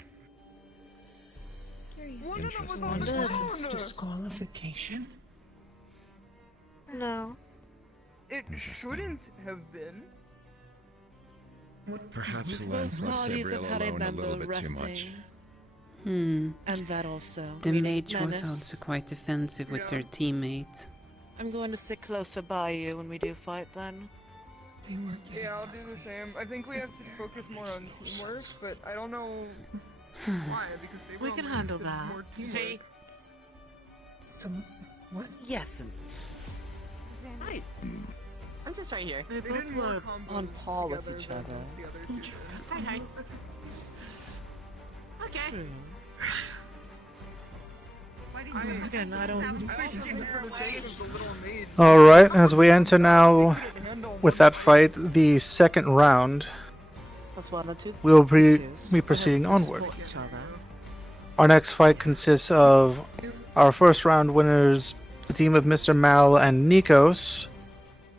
Curious. One of them was on Was the that phone. a disqualification? No. It shouldn't have been. Perhaps Both Lance left parties Sabriel have had a alone a little member bit too much. resting. And that also. The meaning mage was Menace. also quite defensive with their teammate. I'm going to sit closer by you when we do fight then. They weren't Yeah, I'll do the same. I think we have to focus more on teamwork, but I don't know why, because Sabriel We can raised handle his that. more See? teamwork. Some what? Yesn't. Hi. I'm just right here. They They both did more were combos on par with together each than other. The other two did. Hi. okay. True. Again, I don't. I also think for the sake of the little mage, Alright, as we enter now with that fight, the second round, That's one or two. we'll be They proceeding have to onward. support each other. Our next fight consists of our first round winners, the team of Mr. Mal and Nikos,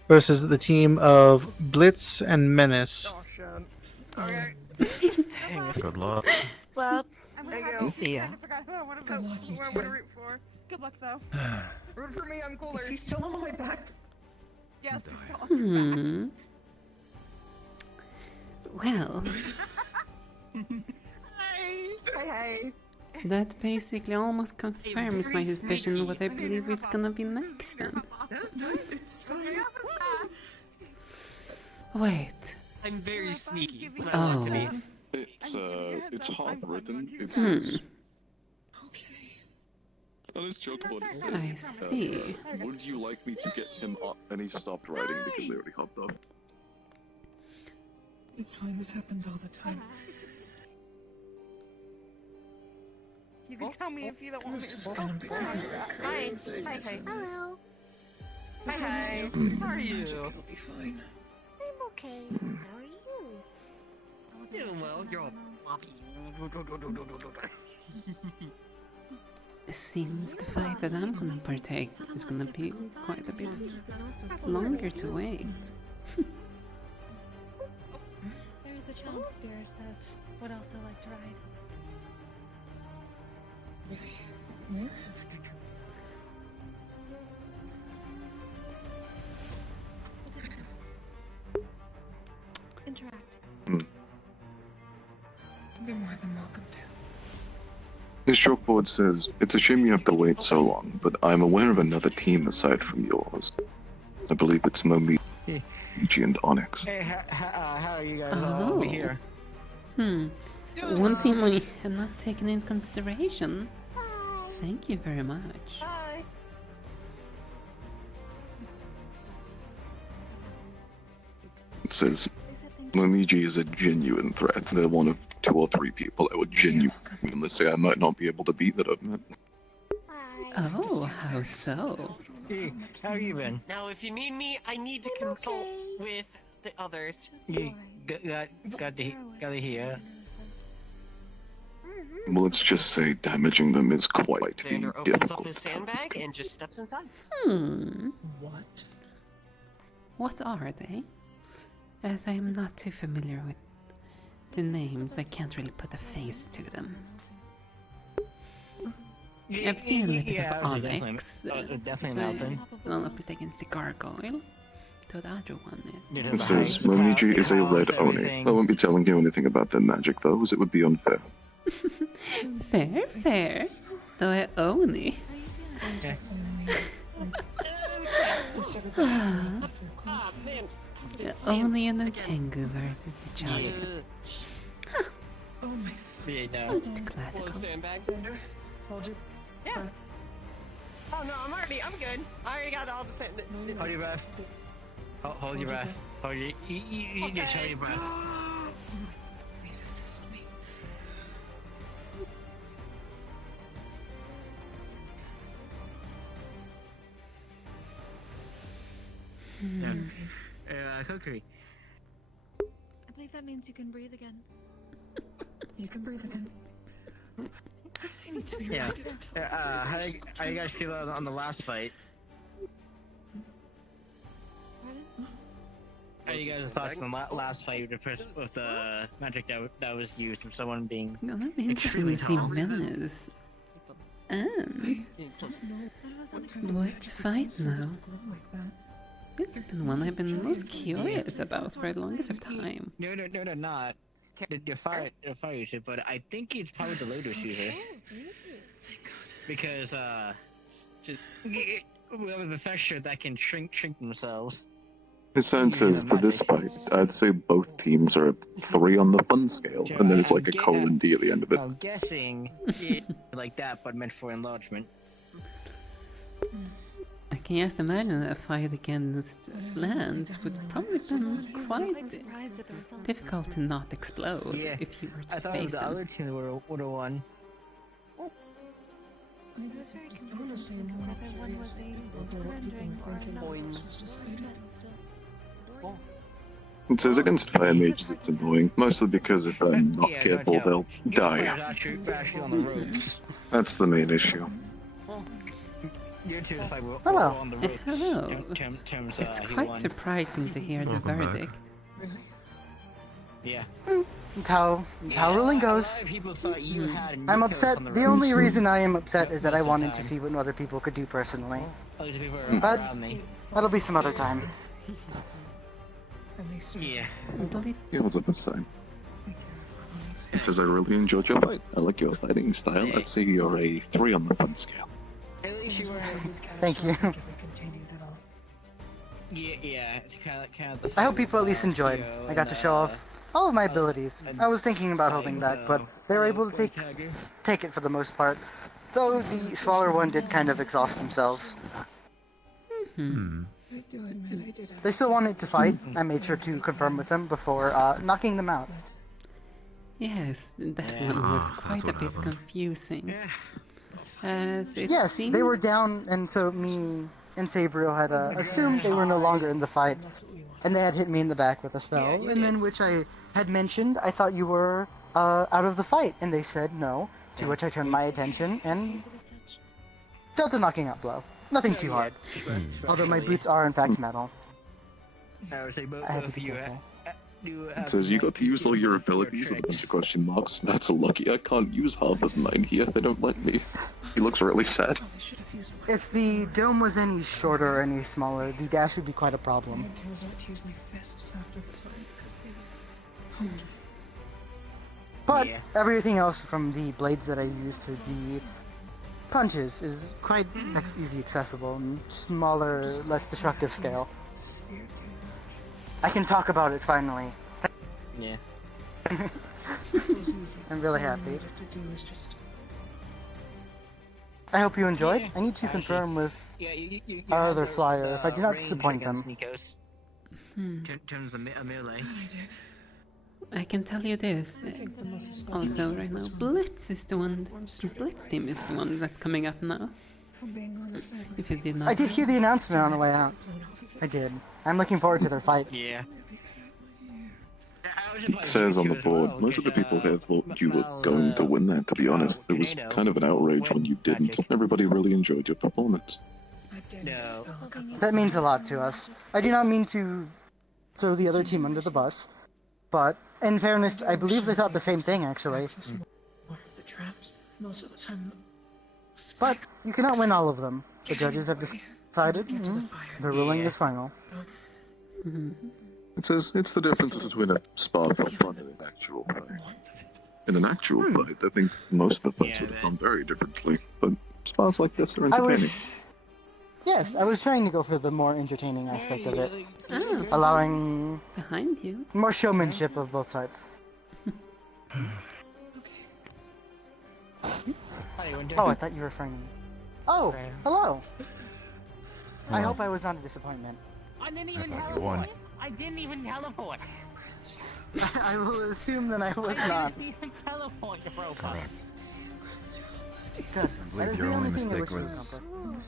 versus the team of Blitz and Menace. oh shit. Okay. Dang it. Good luck. Well, Thank you. see ya. Good luck, you What two. to root for? Good luck, though. Root for me, I'm cooler. Is he still on my back? Yes. Hmm. Well, Hey. that basically almost confirms my suspicion of what I believe is gonna be next then. No, it's fine. Wait. I'm very sneaky. When I Oh. want to be. It's hard written. It's Hmm. Okay. On his chalkboard it I says, see. would you like me to get him up? And he stopped writing because they already hopped off. It's fine, this happens all the time. You can tell me if you don't want me to. Oh, Hi. Hi. Hello. Hi. How are you? It'll be fine. I'm okay. How are you? Doing well. You're all floppy. Seems the fight that I'm gonna partake is gonna be quite a bit longer to wait. There is a child spirit that would also like to ride. Where? Interact. You're more than welcome to. His chalkboard says, it's a shame you have to wait so long, but I'm aware of another team aside from yours. I believe it's Momiji and Onyx. Hey, how are you guys Oh. over here? One thing I had not taken into consideration. Thank you very much. It says, Momiji is a genuine threat. They're one of 2 or 3 people I would genuinely say I might not be able to beat that I've met. Oh, how so? Hey, how you been? Now, if you need me, I need to consult with the others. You got to hear. Well, let's just say damaging them is quite Xander the opens up difficult his task. sandbag and just steps inside. What? What are they? As I am not too familiar with the names, I can't really put a face to them. I've seen a little bit Yeah, of Onyx. definitely if nothing. I'm not mistaken, it's the gargoyle. The other one. It says, Momiji is a red Oni. I won't be telling you anything about their magic, though, as it would be unfair. Fair. Though I Oni. Oni and the Tengu versus each other. Oh my Yeah, no. Classical. Sandbag, Xander? Hold your Yeah. Oh no, I'm good. I already got all the sand. Hold your breath. Hold your breath. Hold your. You just hold your breath. resist me. Kuragari. I believe that means you can breathe again. You can breathe again. I need to be Yeah. ready to How you guys feel on the last fight? How you guys thoughts on the last fight with the magic that was used from someone being Gonna be interesting to see Menace. And let's fight now. It's been one I've been most curious about for the longest of time. No, not. The fire user, but I think it's probably the latest user. Because, just, we have a professor that can shrink themselves. His sign says, for this fight, I'd say both teams are 3 on the fun scale, and then it's like a colon D at the end of it. I'm guessing it's like that, but meant for enlargement. I can just imagine a fight against Lance would probably been quite difficult to not explode Yeah, if you were I to thought face the them. other team would have won. It was very confusing whether one was a surrendering or not. It says against fire mages it's annoying, mostly because if I'm not careful they'll die. Actually on the ropes. That's the main issue. You two is like we're Hello. on the ropes. Hello. Tim's, It's he quite won. surprising to hear the Welcome back. verdict. Yeah. How ruling goes. People thought you had I'm Nico upset. on the The ropes. only reason I am upset is that I Most of the wanted to time. see what other people could do personally. Other people But around me. that'll be some other time. Yeah. He holds up a sign. It says, I really enjoyed your fight. I like your fighting style. I'd say you're a 3 on the fun scale. At least you were. Thank you. Yeah. It's kind of the. I hope people at least enjoyed. I got to show off all of my abilities. I was thinking about holding back, but they were able to take it for the most part. Though the smaller one did kind of exhaust themselves. I do admit I did. They still wanted to fight. I made sure to confirm with them before knocking them out. Yes, that one was quite a bit confusing. As it Yes, seemed... they were down, and so me and Sabriel had assumed they were no longer in the fight, and they had hit me in the back with a spell, and then which I had mentioned, I thought you were out of the fight, and they said no, to which I turned my attention and dealt a knocking out blow. Nothing too hard. Although my boots are in fact metal. I had to be careful. It says you got to use all your abilities with a bunch of question marks. That's lucky. I can't use half of mine here. They don't let me. He looks really sad. If the dome was any shorter or any smaller, the dash would be quite a problem. I was not to use my fists after the time because they were... But everything else from the blades that I used to the punches is quite easy accessible and smaller, less destructive scale. I can talk about it finally. Yeah. I'm really happy. I hope you enjoyed. I need to confirm with our other flyer if I do not disappoint them. Terms of melee. I can tell you this. Also, right now, Blitz team is the one that's coming up now. If you did not. I did hear the announcement on the way out. I did. I'm looking forward to their fight. Yeah. It says on the board, most of the people here thought you were going to win that, to be honest. It was kind of an outrage when you didn't. Everybody really enjoyed your performance. No. That means a lot to us. I do not mean to throw the other team under the bus, but in fairness, I believe they thought the same thing, actually. The traps, most of the time. But you cannot win all of them. The judges have decided. Their ruling is final. It says it's the difference between a spa for fun and an actual fight. In an actual fight, I think most of the fights would have gone very differently, but spas like this are entertaining. Yes, I was trying to go for the more entertaining aspect of it, Oh. allowing Behind you. more showmanship of both sides. Oh, I thought you were referring to me. Oh, hello. I hope I was not a disappointment. I didn't even thought you won. teleport. I didn't even teleport. I will assume that I was not. I didn't even teleport, you robot. Correct. Good. I That is believe the your only only thing I mistake wish to was. accomplish.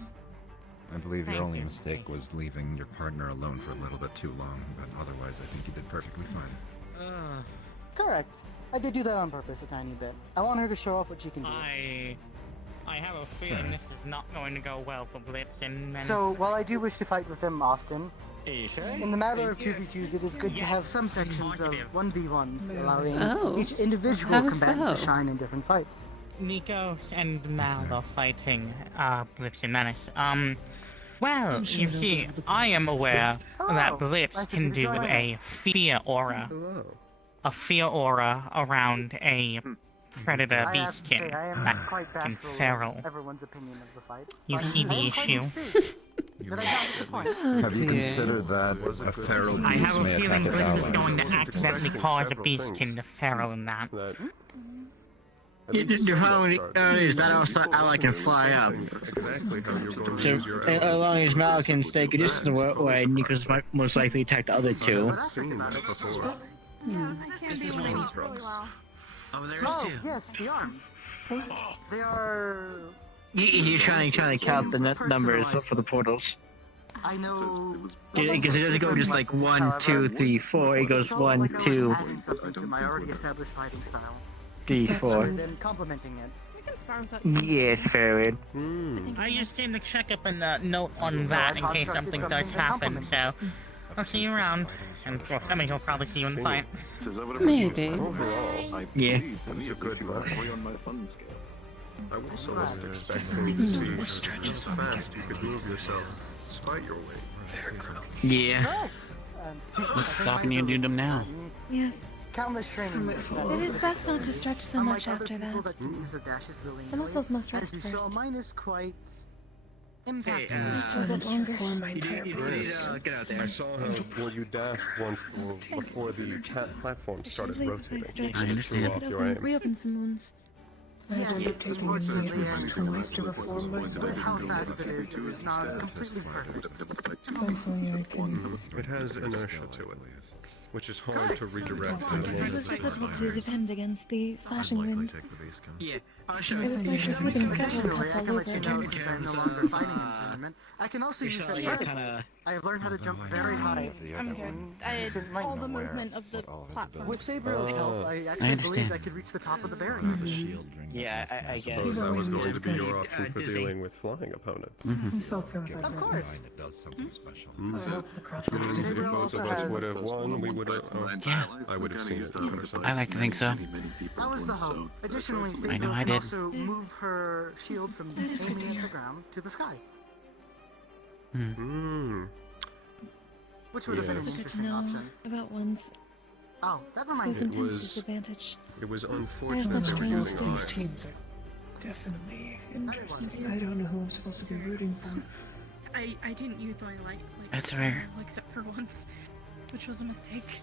I believe your Thank only you. mistake was leaving your partner alone for a little bit too long, but otherwise I think you did perfectly fine. Correct. I did do that on purpose a tiny bit. I want her to show off what she can do. I have a feeling this is not going to go well for Blitz and So, while I do wish to fight with them often, Are you sure? in the matter of 2v2s, it is good to have some sections of 1v1s, allowing Oh, each individual how combatant so? to shine in different fights. Nikos and Mal are fighting Blitz and Menace. Well, you see, I am aware that Blitz nice of can you to do join a us. fear aura. A fear aura around a predator I have to say, beastkin I am that quite can bashful feral. with everyone's opinion of the fight. You but see the I am quite issue? intrigued that I got the point. Have you considered that a feral I beast have a may feeling attack its Blitz is allies? going to accidentally cause a beastkin to feral in that. Your phone is that also ally can fly up. Exactly how you're going to So use your as long as Mal can stay a distance away, Nikos might most likely attack the other two. I've seen that before. This is really well. Oh, there's Oh, two. yes, the arms. They are... He's trying to count the numbers for the portals. I know... Because it doesn't go just like 1, 2, 3, 4. It goes 1, 2, adding something to my already established fighting style. 3, 4. And then complementing it. I can spar with that. Yes, Farron. I just came to check up and note on that in case something does happen, so I'll see you around. And well, somebody will probably see you in the fight. Maybe. Overall, I Yeah. believe that you good are man. high on my fun scale. I also wasn't expecting to see how fast you could move yourself despite your weight. Yeah. What's stopping you to do them now? Yes. Countless training. It is best not to stretch so much Unlike other after people that. do use their dashes willingly, The muscles must as rest you saw, first. mine is quite impactful. Just for a bit longer. My entire body. Get out there. I saw how when you dashed once before the platform started rotating. I stretched it threw off your aim. reopen some wounds. I ended up taking engagements twice to reform myself. How fast it is not completely perfect. Thankfully, I can. It has inertia to it, which is hard to redirect in a It moment. was difficult to defend against the slashing wind. Yeah. It was like just living several cuts I all can over let you know again. since I'm no longer fighting in the tournament. I can also use that vertically. I have learned how to jump very high. I'm here. All the movement of the platform. With Sabrio's help, I actually believed I could reach the top of the barrier. Yeah, I I suppose that was going to be your option for dealing with flying opponents. I felt perfect. Of course. It does something special. Which means if both of us would have won, we would have. I would have seen it in person. I like to think so. That was the hope. Additionally, I know Sabrio I can did. also move her shield from aiming at the ground to the sky. Which would have been It's an also good to interesting know option. about one's Oh, that skills reminds and me. intense disadvantage. It was I have unfortunate much they were training using These iron. teams are definitely interesting. I don't know who I'm supposed to be rooting for. I didn't use my light, That's rare. except for once, which was a mistake.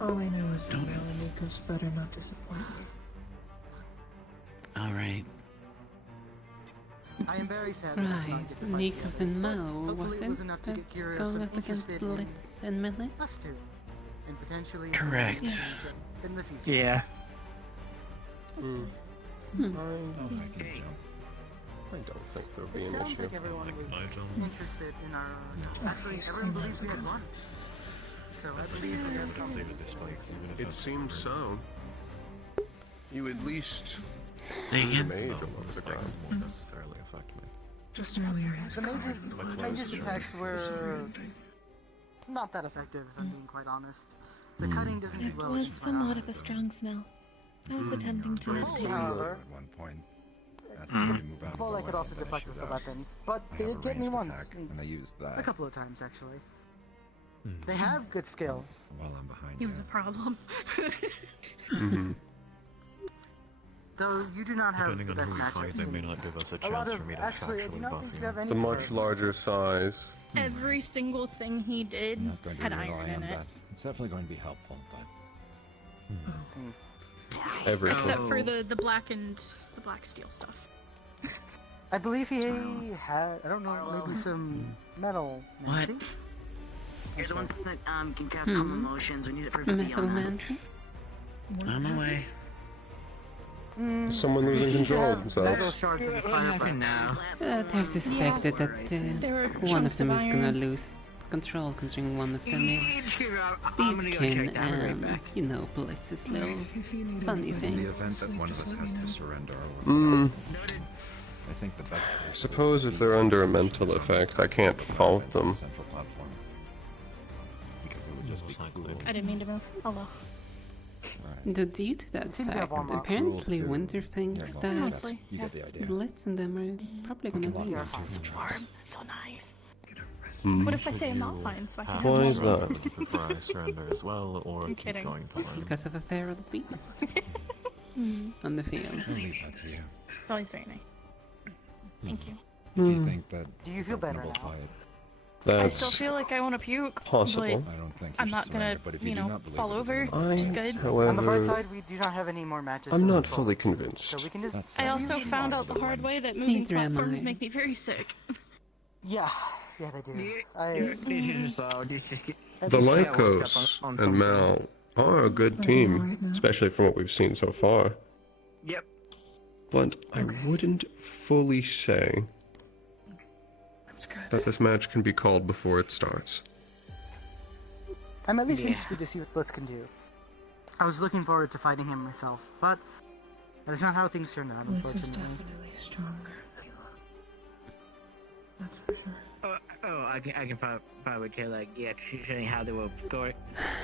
All I know is that Malamika's better not disappoint me. Alright. I am very sad. that I did not Right, get to fight Nikos the and others, Mao, but was hopefully it? was enough to get That's Curiosum going up against interested in Blitz and Melis? us two, and potentially Correct. in the future. Yeah. I don't think there'll be It an sounds issue. like everyone was interested in our. Actually, everyone believes we had won. So I believe we had It seems so. You at least Say again? made a lot of the ground. Won't necessarily affect me. Just earlier, he was The covered mage's, in blood. the mage's attacks were not that effective, if I'm being quite honest. The cutting doesn't do It well. was somewhat of a strong smell. I was attempting to meditate. However, At one point, asked me to move out of well, the I could way, also but I deflect should with the have. weapons, but I they have did a get me ranged once. attack, and I used that. A couple of times, actually. They have good skill. While I'm behind He was a problem. Though you do not have Depending the on best who we matchups. fight, they may not give us a A lot chance of for me to actually, I do factually not buff think you. you have any. The much larger size. Every single thing he did I'm not going to had rely iron on in it. that. It's definitely going to be helpful, but Everything. Except for the black steel stuff. I believe he had. I don't know. Maybe some metal. Nancy? You're the one that can cast calm emotions. We need it for Metal Viviana. Mancy? On my way. Someone losing control of Metal themselves. shards in his fireplace. They're suspected that There were one of chunks them of is gonna iron. lose control, considering one of them is I'm Beastkin and, you know, Blitz's little funny in thing. the event that one of us has to surrender, I think the best. Suppose if they're under a mental effect, I can't fault them. Central platform. Because it would just be cruel. I didn't mean to move. Oh well. Due to that Seems to have fact, warm up. apparently Cruel to- Winter thinks well, that Honestly, You get the idea. Blitz and them are probably gonna Lock leave. you into the choice. So nice. Hmm. What if I say I'm not fine, so I can have Why more is room? that? Before I surrender as well, or I'm keep kidding. going to learn. Because of a feral beast on the field. I'll leave that to you. Oh, he's very nice. Thank you. If you think that Do you it's feel a better winnable now? fight, I still That's feel like I want to puke. possible. I don't think you I'm should not gonna, surrender, but if you do not believe fall it, over. then Which is I, good. On the bright however, side, we do not have any more matches. I'm to not look fully forward to, convinced. So we can just. That's I also usually found part out of the the hard win. way that moving Neither am platforms I. make me very sick. Yeah, they do. This is so. This is. The Lycos and Mal are a good team, especially from what we've seen so far. Yep. But I wouldn't fully say that this match can be called before it starts. I'm at least interested to see what Blitz can do. I was looking forward to fighting him myself, but that is not how things turned out, Blitz is unfortunately. definitely stronger. That's for sure. I can probably tell, like, yeah, showing how they were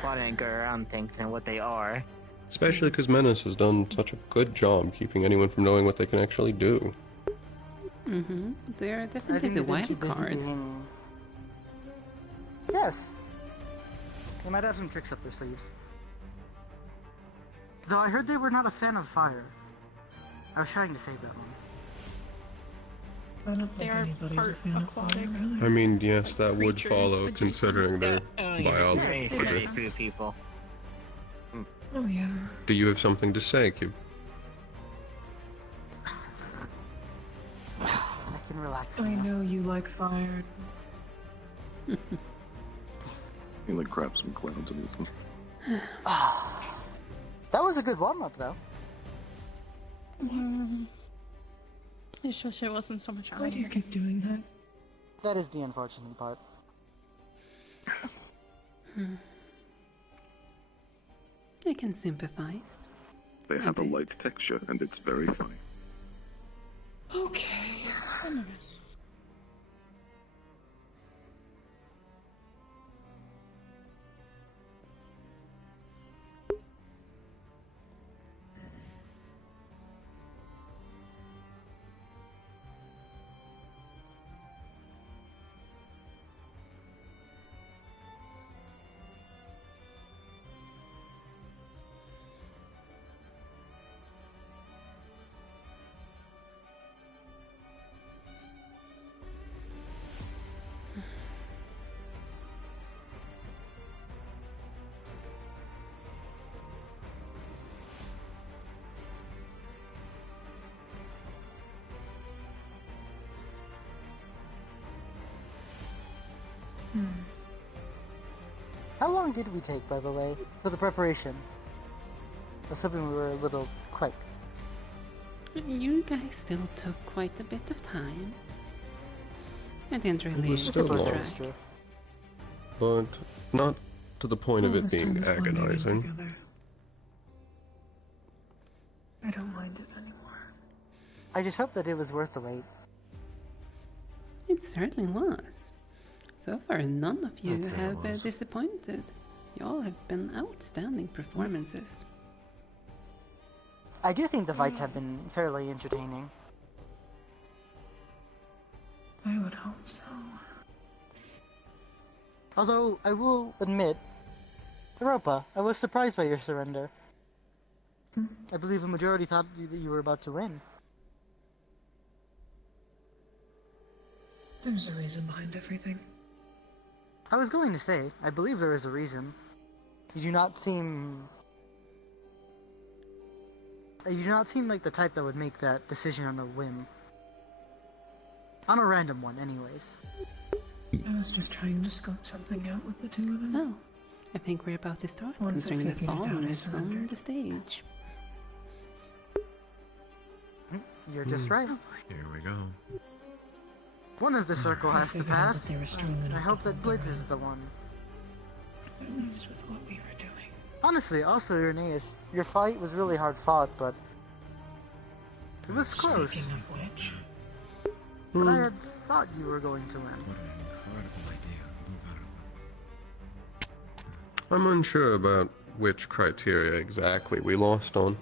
plotting and go around things and what they are. Especially because Menace has done such a good job keeping anyone from knowing what they can actually do. They're I definitely think the they've been too wild busy card. being- Yes. They might have some tricks up their sleeves. Though I heard they were not a fan of fire. I was trying to save that one. I don't They think are anybody's part a fan of fire, aquatic. really. I mean, yes, that would Creature, follow adjacent. considering their Very biology. few people. Oh yeah. Do you have something to say, Cube? I can relax I now. know you like fire. He like grabs some clouds and eats them. That was a good warm-up, though. It's just it wasn't so much Why do you keep doing that? That is the unfortunate part. I can sympathize. They have a light texture, and it's very funny. Okay. Anyways. How long did we take, by the way, for the preparation? I was hoping we were a little quick. You guys still took quite a bit of time. I didn't It really was still keep long. track. But not to the point of it being agonizing. I don't mind it anymore. I just hope that it was worth the wait. It certainly was. So far, none of you I'd say it have was. disappointed. You all have been outstanding performances. I do think the fights have been fairly entertaining. I would hope so. Although, I will admit, Europa, I was surprised by your surrender. I believe the majority thought that you were about to win. There's a reason behind everything. I was going to say, I believe there is a reason. You do not seem... You do not seem like the type that would make that decision on a whim. On a random one, anyways. I was just trying to scope something out with the two of them. Oh, I think we're about to start, Once I considering the figured it out, fawn I is on surrendered. the stage. You're just right. Here we go. One of the circle I has to figured out pass. that they were strong I enough hope to that hold Blitz their is the one. At least with what we were doing. Honestly, also Irenaeus, your fight was really hard fought, but it was close. Speaking of which, But I had thought you were going to win. What an incredible idea. Move out of I'm unsure about which criteria exactly we lost on.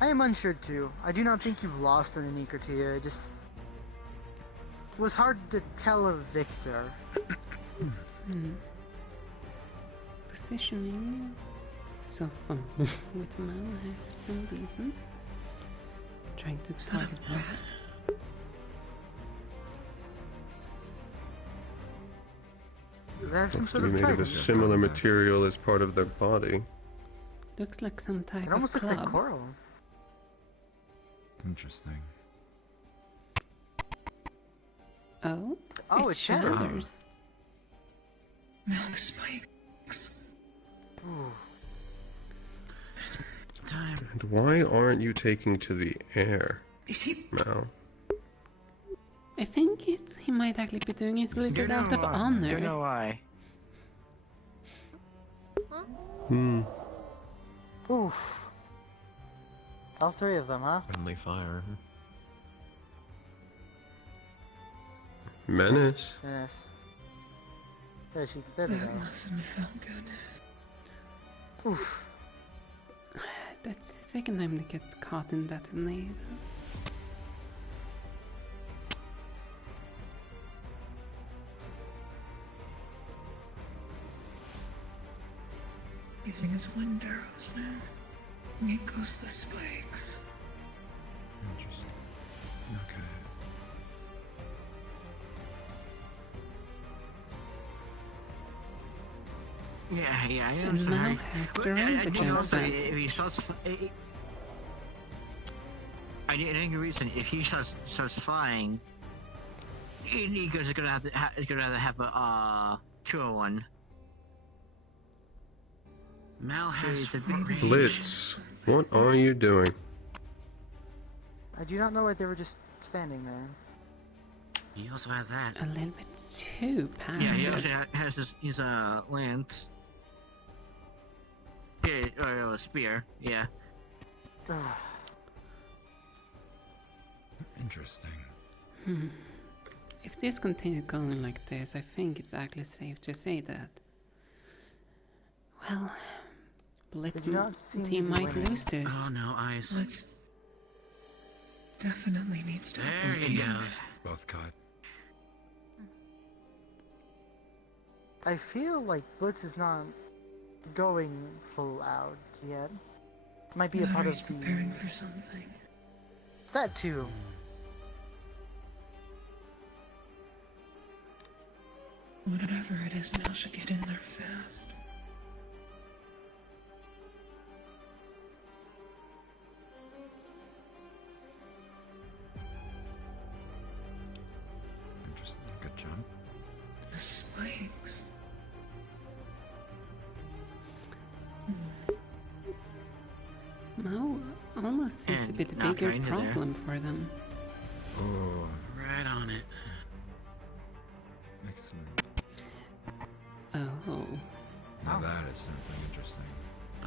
I am unsure too. I do not think you've lost on any criteria. It just was hard to tell a victor. Positioning so far with Mao has been decent. Trying to target Robert. They have some Looks to sort be of made of a trident. similar material as part of their body. Looks like some type It almost of looks club. like coral. Interesting. Oh, Oh, it it's shattered. shatters. milk spikes. Ooh. Time. And why aren't you taking to the air, Is he? Mal? I think he might actually be doing it a little bit out of honor. You know why? Oof. All three of them, huh? Friendly fire. Menace. Yes. There they That go. mustn't have felt good. Oof. That's the second time they get caught in that tornado. Using his wind arrows now. And here goes the spikes. Interesting. Okay. Yeah, I And Mao understand. has But to ride the I think also jetpack. if he starts, I think the reason if he starts flying, Nico's gonna have to have a 201. Mal has Blitz, what are you doing? I do not know why they were just standing there. He also has that. A little bit too Yeah, he passive. also has his lance. Yeah, or a spear. Yeah. Interesting. If this continues going like this, I think it's actually safe to say that, well, Blitz Did you not seem to team be might winning? lose this. Oh no, Ice. Let's definitely needs to help us There you again. go. Both caught. I feel like Blitz is not going full out yet. Might be a part of Larry's preparing for something. that too. Whatever it is now should get in there fast. Interesting. Good jump. The spikes. Mao almost seems to be the Not bigger right into there. problem for them. Oh, Right on it. excellent. Oh. Now that is something interesting.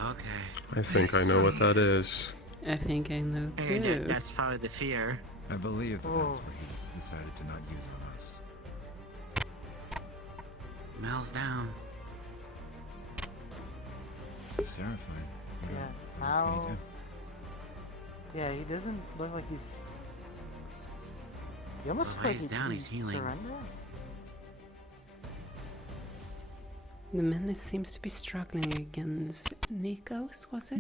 Okay. I think I know what that is. I think I know And too. that's probably the fear. I believe that that's Oh. what he decided to not use on us. Mal's down. Seraphine. What Yeah, what else can he Mao. do? Yeah, he doesn't look like he's. He almost Well, looks like he's down, he's healing. surrender. The menace seems to be struggling against Nikos, was it?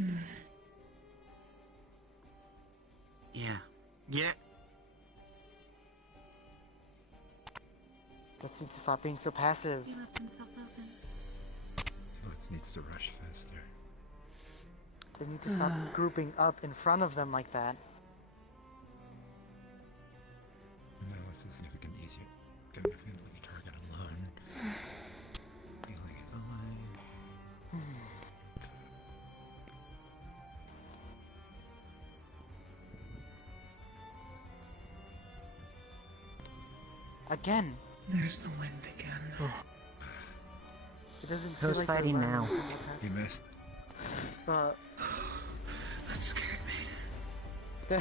Yeah. Yeah. Let's need to stop being so passive. He left himself open. Blitz needs to rush faster. They need to stop grouping up in front of them like that. Now this is significant easier. Significantly target alone. Healing his eye. Again. There's the wind again. It doesn't feel Who's like fighting they're now? learning from what's He happening. missed. But That scared me.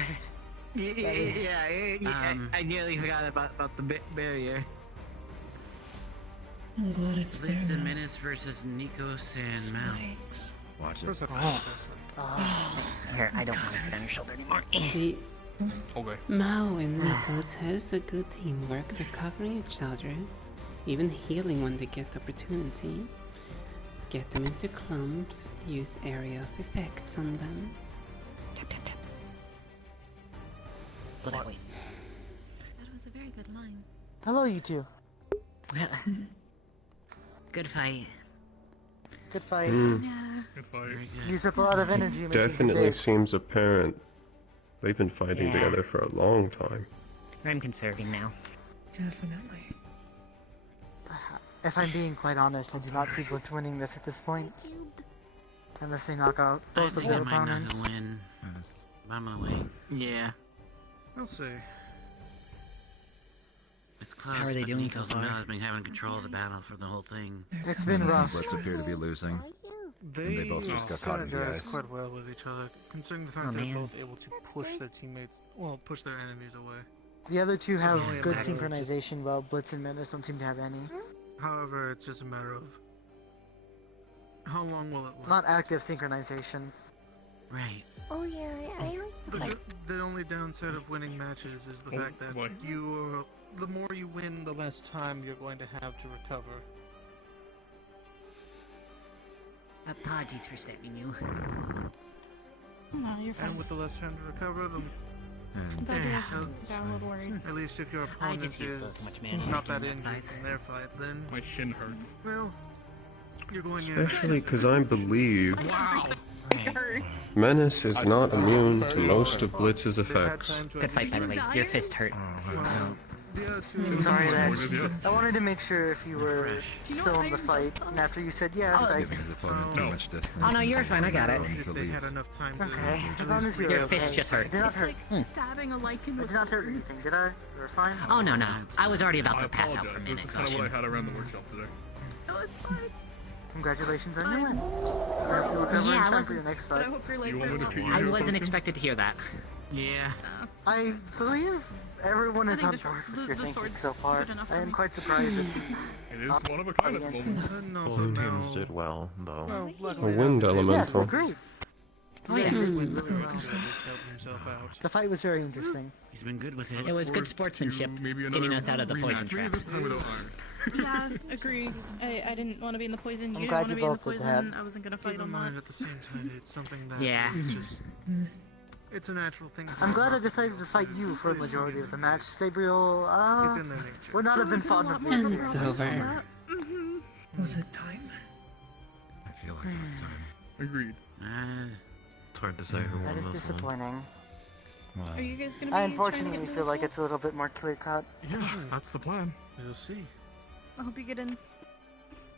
I nearly forgot about the barrier. I'm glad it's there Blitz and now. Menace versus Nikos and Mal. Spikes. Watch it. Here, I don't want to sit on your shoulder anymore. The Okay. Mao and Nikos has a good teamwork. They're covering each other, even healing when they get the opportunity. Get them into clumps, use area of effects on them. Tap, tap, tap. Go that way. That was a very good line. hello, you two. Good fight. Good fight. Yeah. Good fight. Used up a lot of energy. making you Definitely big. seems apparent. They've been fighting Yeah. together for a long time. I'm conserving now. Definitely. If I'm being quite honest, I do not see Blitz winning this at this point. Unless they knock out I both of think their I might not opponents. win. I'm gonna wait. Yeah. We'll see. It's close. How are they but doing so Nikos and Mal far? has been having control of the battle for the whole thing. It's been rough. Blitz appear to be losing. They both just got caught in the strategize ice. quite well with each other, considering the fact Oh, they're man. both able to push their teammates, well, push their enemies away. The other two have only a good matter of synchronization, while Blitz and Menace don't seem to have any. However, it's just a matter of how long will it last? Not active synchronization. Right. Oh yeah, I The only downside of winning matches is the fact that boy. the more you win, the less time you're going to have to recover. Apologies for stepping you. No, you're fine. And with the less time to recover, the I thought you got a little worried. at least if your I opponent just used is too much mana not making that that injured size. in their fight, then my shin hurts. well, You're going in. Especially because I believe It hurts. Menace is not immune to most of Blitz's effects. Good fight, by the way. Your fist hurt. Sorry, Lex. I wanted to make sure if you were still in the fight, and after you said yes, I... Oh no, you're fine. I got it. Okay, as long as you're Your okay. fist just hurt. It did not hurt. Stabbing a lichen It with did not hurt anything, did I? You're fine? Oh no, no. I was already about to pass out apologize. from This is kind of what I exhaustion. had around the workshop today. No, it's fine. Congratulations on your win. I hope you recover in Yeah, I time was- for your next But I fight. hope your leg You want me to hurts. treat you I or wasn't something? expected to hear that. Yeah. I believe everyone is I think on the board short- with your the thinking sword's so far. good enough I for am me. quite surprised at It is one of a kind at the moment. No, so Both now... teams did well, though. Well, A luckily wind Yes, elemental. agreed. Oh yeah. The fight was very interesting. He's been good with it. It was good sportsmanship, Maybe getting another us out of the poison rematch. Maybe trap. this time without iron. Yeah, agree. I didn't want to be in the poison. You I'm didn't glad want to you be in the both did poison. that. I wasn't gonna Keep fight in on mind that. at the same time, it's something that Yeah. is just... It's a natural thing. I'm glad I decided to fight you for a majority of the match. Sabriel, It's in their nature. would not have been fond of And losing. it's over. Was it time? I feel like it's time. Agreed. It's hard to say who That won is this one. disappointing. Are you guys gonna be I trying to unfortunately get into feel this like one? it's a little bit more clear cut. Yeah, that's the plan. We'll see. I hope you get in.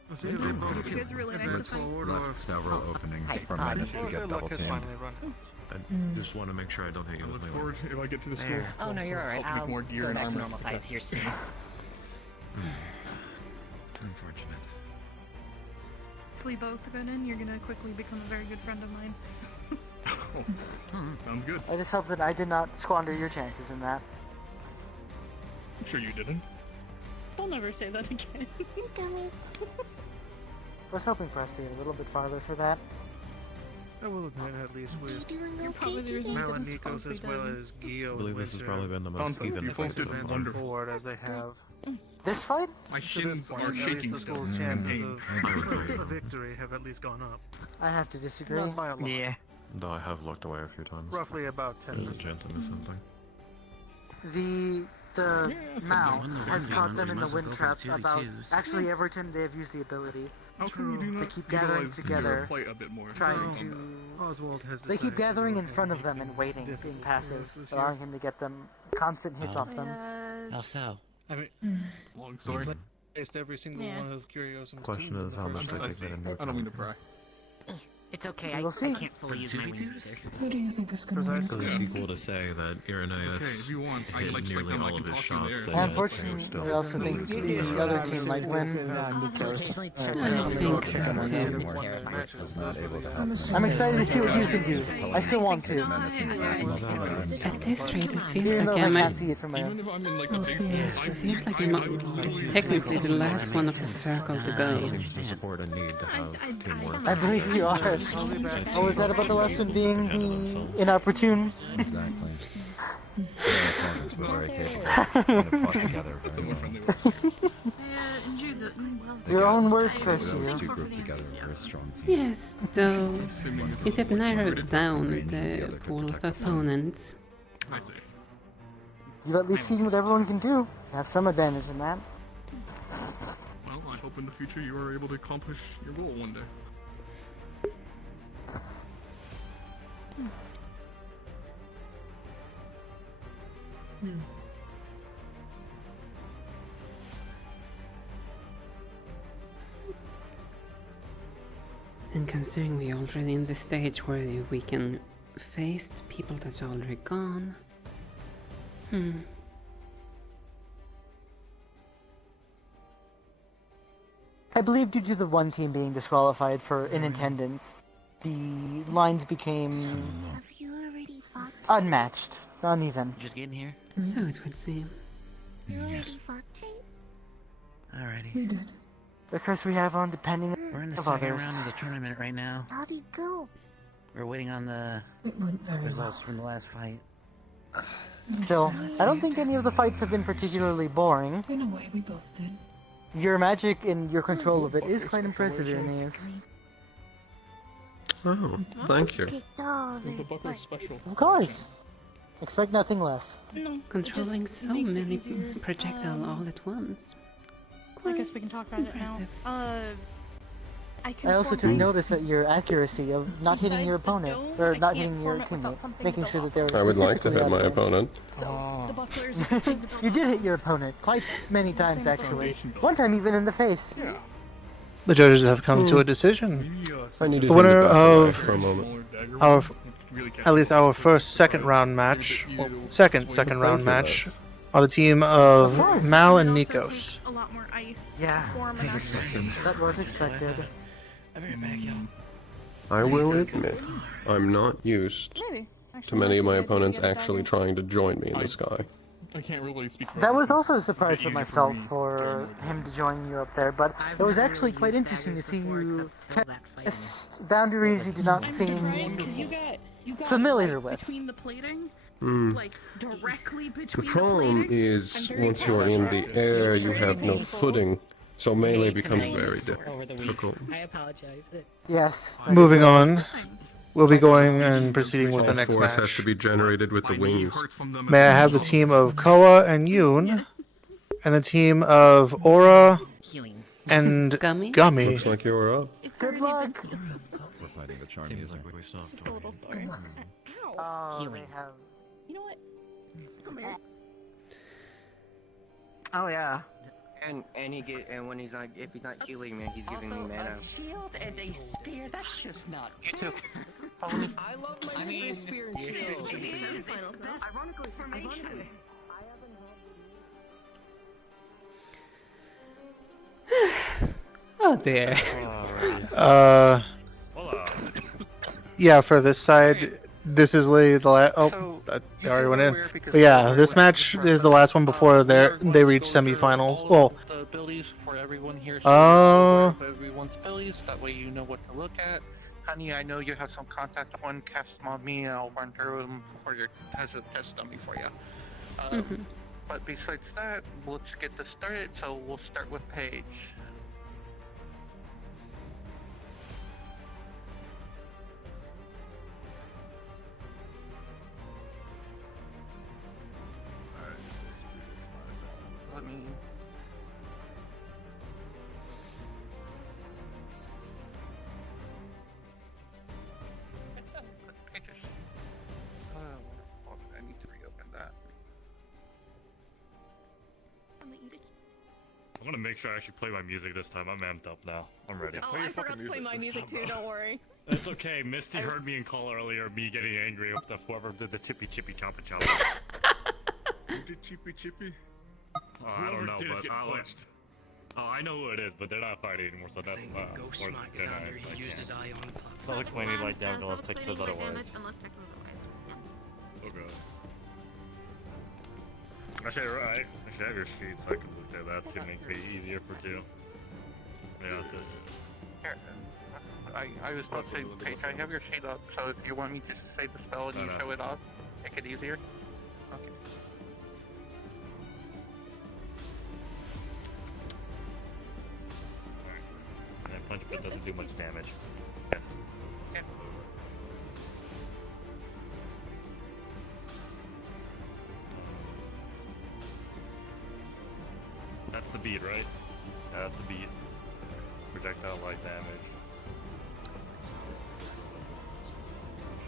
We'll see if they both You guys are really nice to Blitz fight. left several openings Hi, for Menace to get double teamed. I just want to make sure I don't hit you I with look my forward if I get to the school. Oh no, also you're alright. help I'll make more gear go and back to armor. normal size here soon. Unfortunate. If we both get in, you're gonna quickly become a very good friend of mine. Sounds good. I just hope that I did not squander your chances in that. I'm sure you didn't. I'll never say that again. I was hoping for us to get a little bit farther for that. I will admit, at least with You're probably the reason Mel and this Nikos as well as Gio I believe this has probably been the most Nonsense, even you fight both so did far. wonderful. forward as they have. This fight? My To shins this point, are at least shaking the still. full I'm chances pain. of a victory have at least gone up. I have to disagree. Not by a lot. Yeah. Though I have looked away a few times. Roughly about 10%. There's a chance I missed something. The Mal When the has ones caught that them in the might as well wind go for trap the 2v2s. about actually every time they have used the ability. How come you do They not keep gathering utilize together, your fight a bit more? trying Tell me to... Oswald has They keep decided to gathering go in ahead front and of them make and things waiting, difficult being for passive, us this allowing year. him to get them constant hits off them. How so? I mean, Long story. we placed every single Yeah. one of Curiosum's Question teams is in how the much first they I take that into don't mean to account. pry. It's okay. We'll I see. can't fully use my wings either. Who do you think is gonna win? So it's equal to say that Okay, Irenaeus if you want, I hit can like stick nearly them. I all can of his toss you in the shots air. and Unfortunately, still we also think loses. the other team might win. Occasionally, I think so too. It's Blitz terrifying. is not able to have I'm excited to see what you can do. I still want to. At this rate, it feels Even though like I I'm can't see it from my Even if I'm in like the big it feels like I'm technically the last one of the circle to go. Seems to support a need to have teamwork. I believe you are. Oh, was that about the last one being the inopportune? Exactly. It's the very case of kind of fought together very well. Your own words, Those Chris. two grouped together are a very strong team. Yes, though it have narrowed down the pool of opponents. I see. You've at least seen what everyone can do. You have some advantage in that. Well, I hope in the future you are able to accomplish your goal one day. And considering we already in the stage where we can face the people that's already gone. I believe due to the one team being disqualified for inattendance, the lines became Have you already fought? unmatched, uneven. Just getting here? So it would seem. You already fought, Kate? Alrighty. We did. The curse we have on depending We're in the of second others. round of the tournament right now. How'd it go? We're waiting on the It went very results well. from the last fight. Still, I don't think any of the fights have been particularly boring. In a way, we both did. Your magic and your control of it is quite impressive, Irenaeus. Oh, thank you. The buckle special. Of course. Expect nothing less. No, Controlling so many projectile all at once. I guess we can talk about impressive. it now. I also took notice at your accuracy of not hitting your opponent, or not hitting your teammate, making sure that they were I would like to specifically hit my out of range. opponent. So the bucklers. You did hit your opponent quite many times, actually. One time even in the face. The judges have come to a decision. I needed The him to winner back away of for a moment. our, at least our first second round match, well, second round match, are the team of Mal and Nikos. A lot more ice Yeah, to form an actual. that was expected. I will admit, I'm not used to many of my opponents actually trying to join me in the sky. I can't really speak for That was also a surprise for myself for him to join you up there, but it was actually quite interesting to see you test boundaries you did not seem familiar with. Between the plating, Hmm. like directly The between problem is, once you are in the air, you have no footing, so melee becomes very difficult. I apologize. Yes. Moving on, we'll be going and proceeding with the next Force has match. to be generated with the wings. May I have the team of Koa and Yoon, and the team of Aura and Gummy. Looks like you were up. Good luck. We're fighting the charm user. It's just a little sore. Oh, they have... You know what? Come here. Oh yeah. And when he's not, if he's not healing me, he's giving me mana. Shield and a spear. That's just not. You too. I love my spear and shield. It is. It's the best. Ironically, formation. Oh dear. Yeah, for this side, this is the last. Oh, that already went in. But yeah, this match is the last one before they reach semifinals. Well, The abilities for everyone here. Everyone's abilities. That way you know what to look at. Honey, I know you have some contact on. Cast them on me, and I'll run through them for your test dummy for you. But besides that, let's get this started. So we'll start with Paige. Let me. Pages. I need to reopen that. I'm gonna make sure I actually play my music this time. I'm amped up now. I'm ready. Oh, I forgot to play my music too, don't worry. It's okay. Misty heard me in call earlier, me getting angry with whoever did the chippy chompa chompa. Who did chippy chippy? Oh, I don't know, Whoever did but get I'll... punched. Oh, I know who it is, but they're not fighting anymore, so that's not. Go smack Xander. He used his eye on the puck. Self-explaining like damage unless text says otherwise. Okay. Actually, right. I should have your sheet so I can look at that to make it easier for two. Yeah, this. Here, I was about to say, Paige, I have your sheet up, so if you want me just to say the spell and you show it off, make it easier. Okay. And punch bit doesn't do much damage. Yes. Yeah. That's the beat, right? Yeah, that's the beat. Projectile light damage.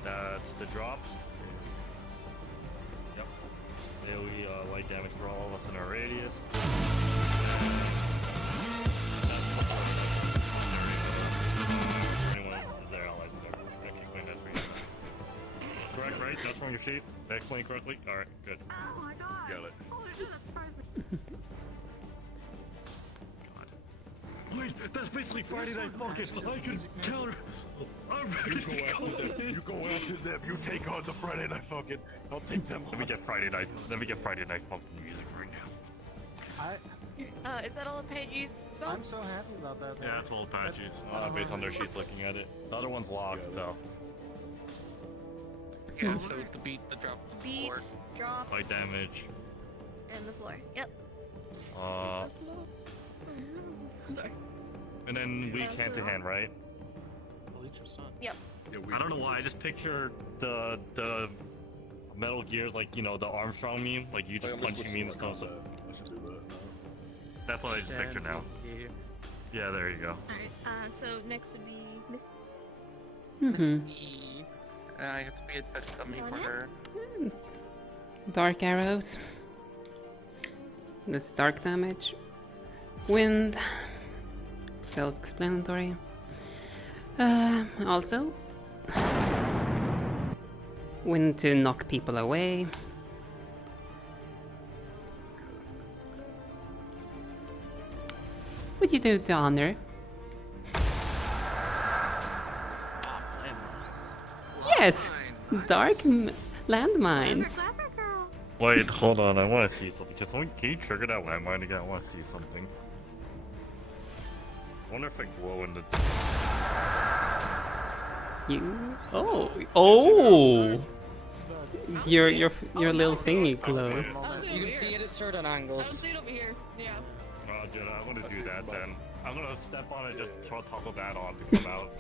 That's the drop. Yep. AoE light damage for all of us in our radius. Anyone there, I'll I can explain that for you. Correct, right? That's from your sheet? Did I explain correctly? Alright, good. Oh my god. Got it. Oh, that's perfect. Please, that's basically Friday Night Funkin'. I can counter. I'm ready to go. You go after them. You take on the Friday Night Funkin'. I'll take them. Let me get Friday Night Funkin' music right now. Is that all the Paige's spells? I'm so happy about that. Yeah, that's all Apaches. Based on their sheets looking at it. The other one's locked, so. Yeah, so the beat, the drop, the Beat, floor. drop, Light damage. and the floor. Yep. Sorry. And then weak hand to hand, right? Yep. I don't know why, I just picture the Metal Gears, like, you know, the Armstrong meme, like you just punching me and stuff, so. That's what I just picture now. Yeah, there you go. Alright, so next would be Miss. Mm-hmm. And I have to be a test dummy for her. Dark arrows. That's dark damage. Wind. Self-explanatory. Also, wind to knock people away. Would you do the honor? Yes! Dark landmines. Wait, hold on. I want to see something. Can you trigger that landmine again? I want to see something. I wonder if I glow in the. You? Oh! Your little thingy glows. You can see it at certain angles. See it over here. Yeah. Oh, dude, I want to do that then. I'm gonna step on it, just throw toggle that on to come out.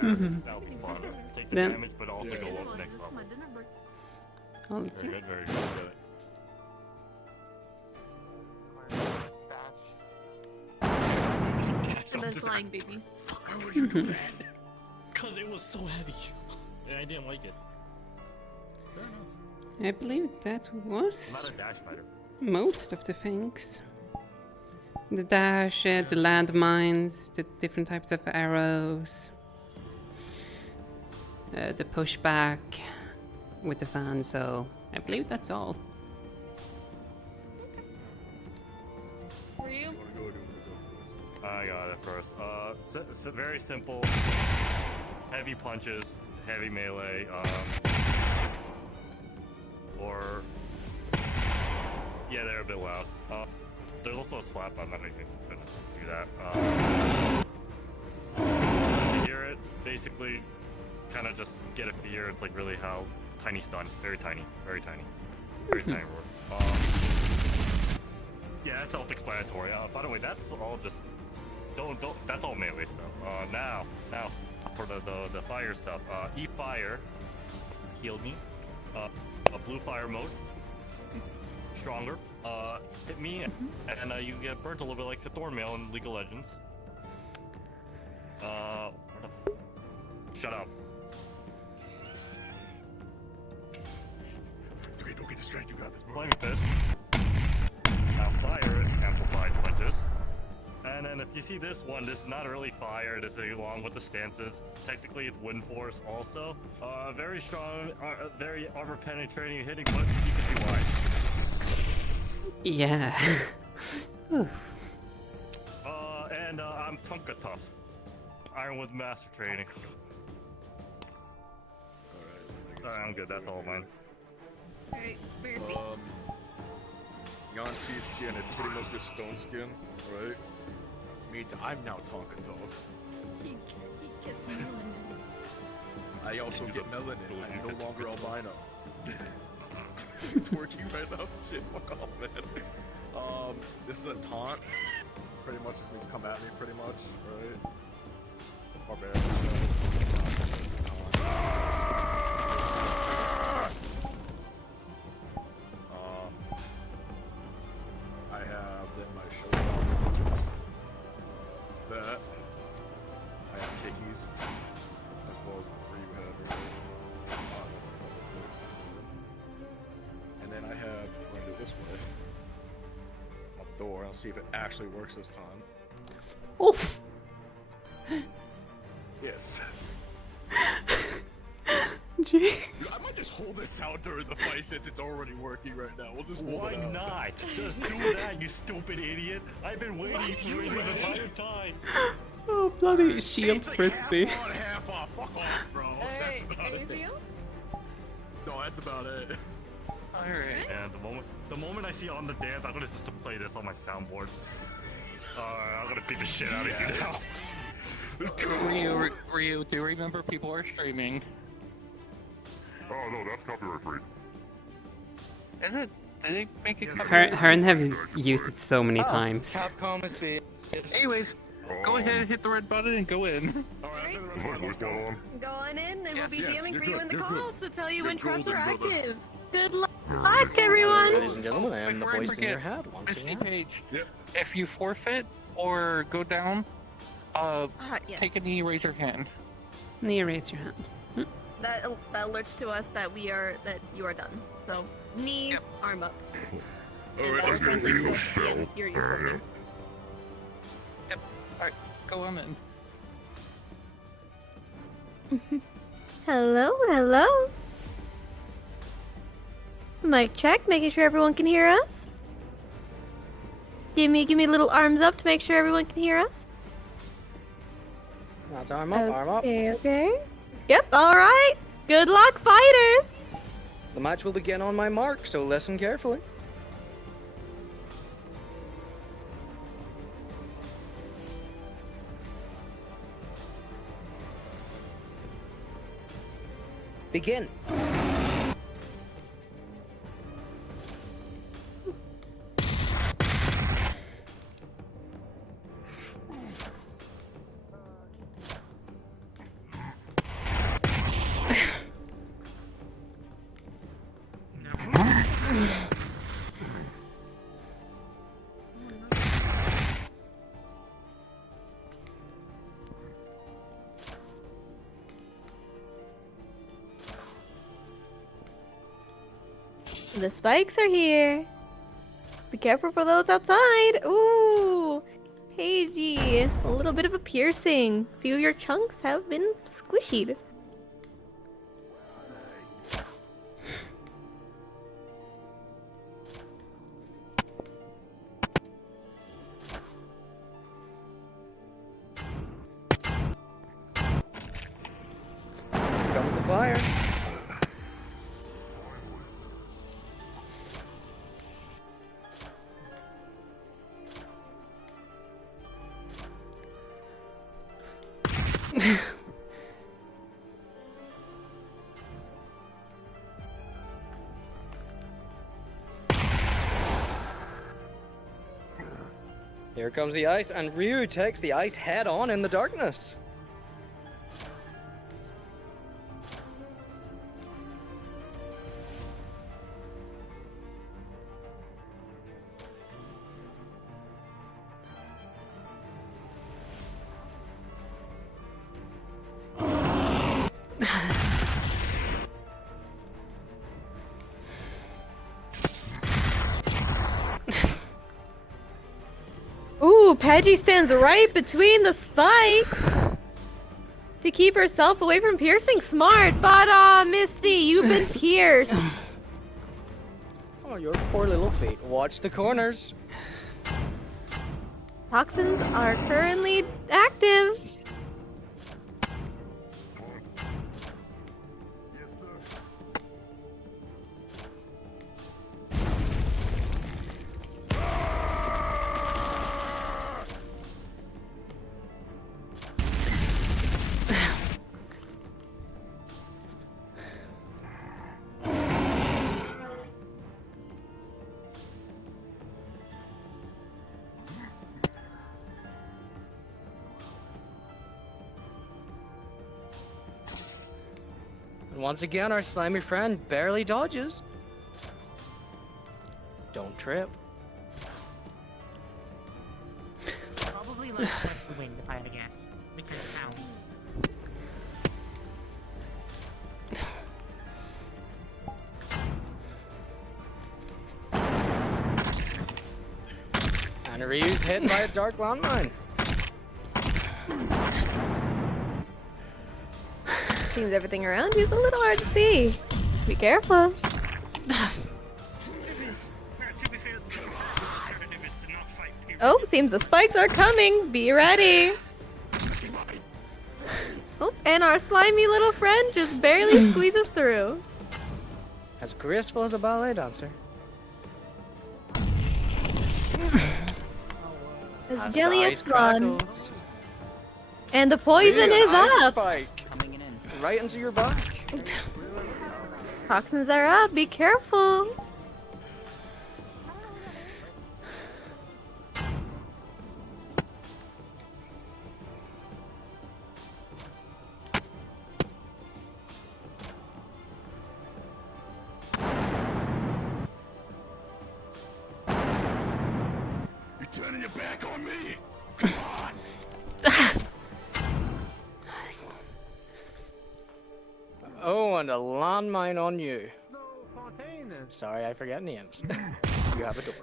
That'll be fun. Take the Then- damage, but also go up next level. Also. Very good, very good. And then flying, baby. Why would you do that? Because it was so heavy. And I didn't like it. I believe that was Not a dash fighter. most of the things. The dash, the landmines, the different types of arrows, the pushback with the fan, so I believe that's all. For you? I got it first. Very simple. Heavy punches, heavy melee, or yeah, they're a bit loud. There's also a slap. I'm not even gonna do that. You hear it, basically, kind of just get a fear. It's like really how tiny stun, very tiny, very tiny, very tiny roar. Yeah, that's self-explanatory. By the way, that's all just don't. That's all melee stuff. Now for the fire stuff. E-fire healed me. A blue fire mode, stronger. Hit me, and you get burnt a little bit like the Thornmail in League of Legends. Shut up. Okay, don't get distracted. You got this, bro. Flaming Fist. Now fire, amplified punches. And then if you see this one, this is not really fire, this is along with the stances. Technically it's wind force also. Very strong, very armor penetrating hitting, but you can see why. Yeah. And I'm Tonka Tough. Ironwood Master Training. Alright, I'm good, that's all mine. Alright, for your feet. Yanxi's skin is pretty much just stone skin, right? I'm now Tonka Dog. He gets melanin. I also get melanin. I'm no longer albino. Torching right now? Shit, fuck off, man. This is a taunt. Pretty much just means come at me, pretty much, right? Barbarian. I have in my showdown that I have kickies as well as free head, and then I have going to this way a door. I'll see if it actually works this time. Oof. Yes. Jeez. Dude, I might just hold this out during the fight since it's already working right now. We'll just hold Why it out. not? Just do that, you stupid idiot! I've been waiting for you this entire time! Oh, bloody shield frisbee. Half on, half off. Fuck off, bro. That's about Anything it. else? No, that's about it. Alright. And the moment I see on the dance, I'm gonna just play this on my soundboard. I'm gonna beat the shit out of you now. Ryu, do you remember people are streaming? Oh no, that's copyright free. Is it? Did they make it Hearn have used it so many times. Capcom is big. Anyways, go ahead, hit the red button and go in. Go on in, and we'll be yes, dealing you're for you good, in the you're call good. to tell you You're when traps are golden, brother. active. Good luck, everyone! Ladies and gentlemen, I am the Before I voice in your forget, head once Misty again. Page, if you forfeit or go down, yes. take a knee, raise your hand. Knee, raise your hand. That alerts to us that you are done. So knee, arm up. And that will translate to us. Yes, you're working. Yep. Alright, go on in. Hello, hello. Mic check, making sure everyone can hear us. Give me little arms up to make sure everyone can hear us. That's arm up, arm up. Okay. Yep, alright. Good luck, fighters! The match will begin on my mark, so listen carefully. Begin. The spikes are here. Be careful for those outside. Ooh, Paigey. A little bit of a piercing. A few of your chunks have been squishied. Here comes the fire. Here comes the ice, and Ryu takes the ice head on in the darkness. Ooh, Paigey stands right between the spikes to keep herself away from piercing. Smart, but Misty, you've been pierced. Oh, your poor little feet. Watch the corners. Toxins are currently active. And once again, our slimy friend barely dodges. Don't trip. Probably less towards the wind, if I had to guess. Because how? And Ryu's hit by a dark landmine. Seems everything around you's a little hard to see. Be careful. Oh, seems the spikes are coming. Be ready. Oh, and our slimy little friend just barely squeezes through. As graceful as a ballet dancer. As As jelly the as ice fun. crackles. And the poison Ryu, is ice up. Spike. Right into your back. Toxins are up. Be careful. You turning your back on me? want a landmine on you. Sorry, I forget names. You have a door.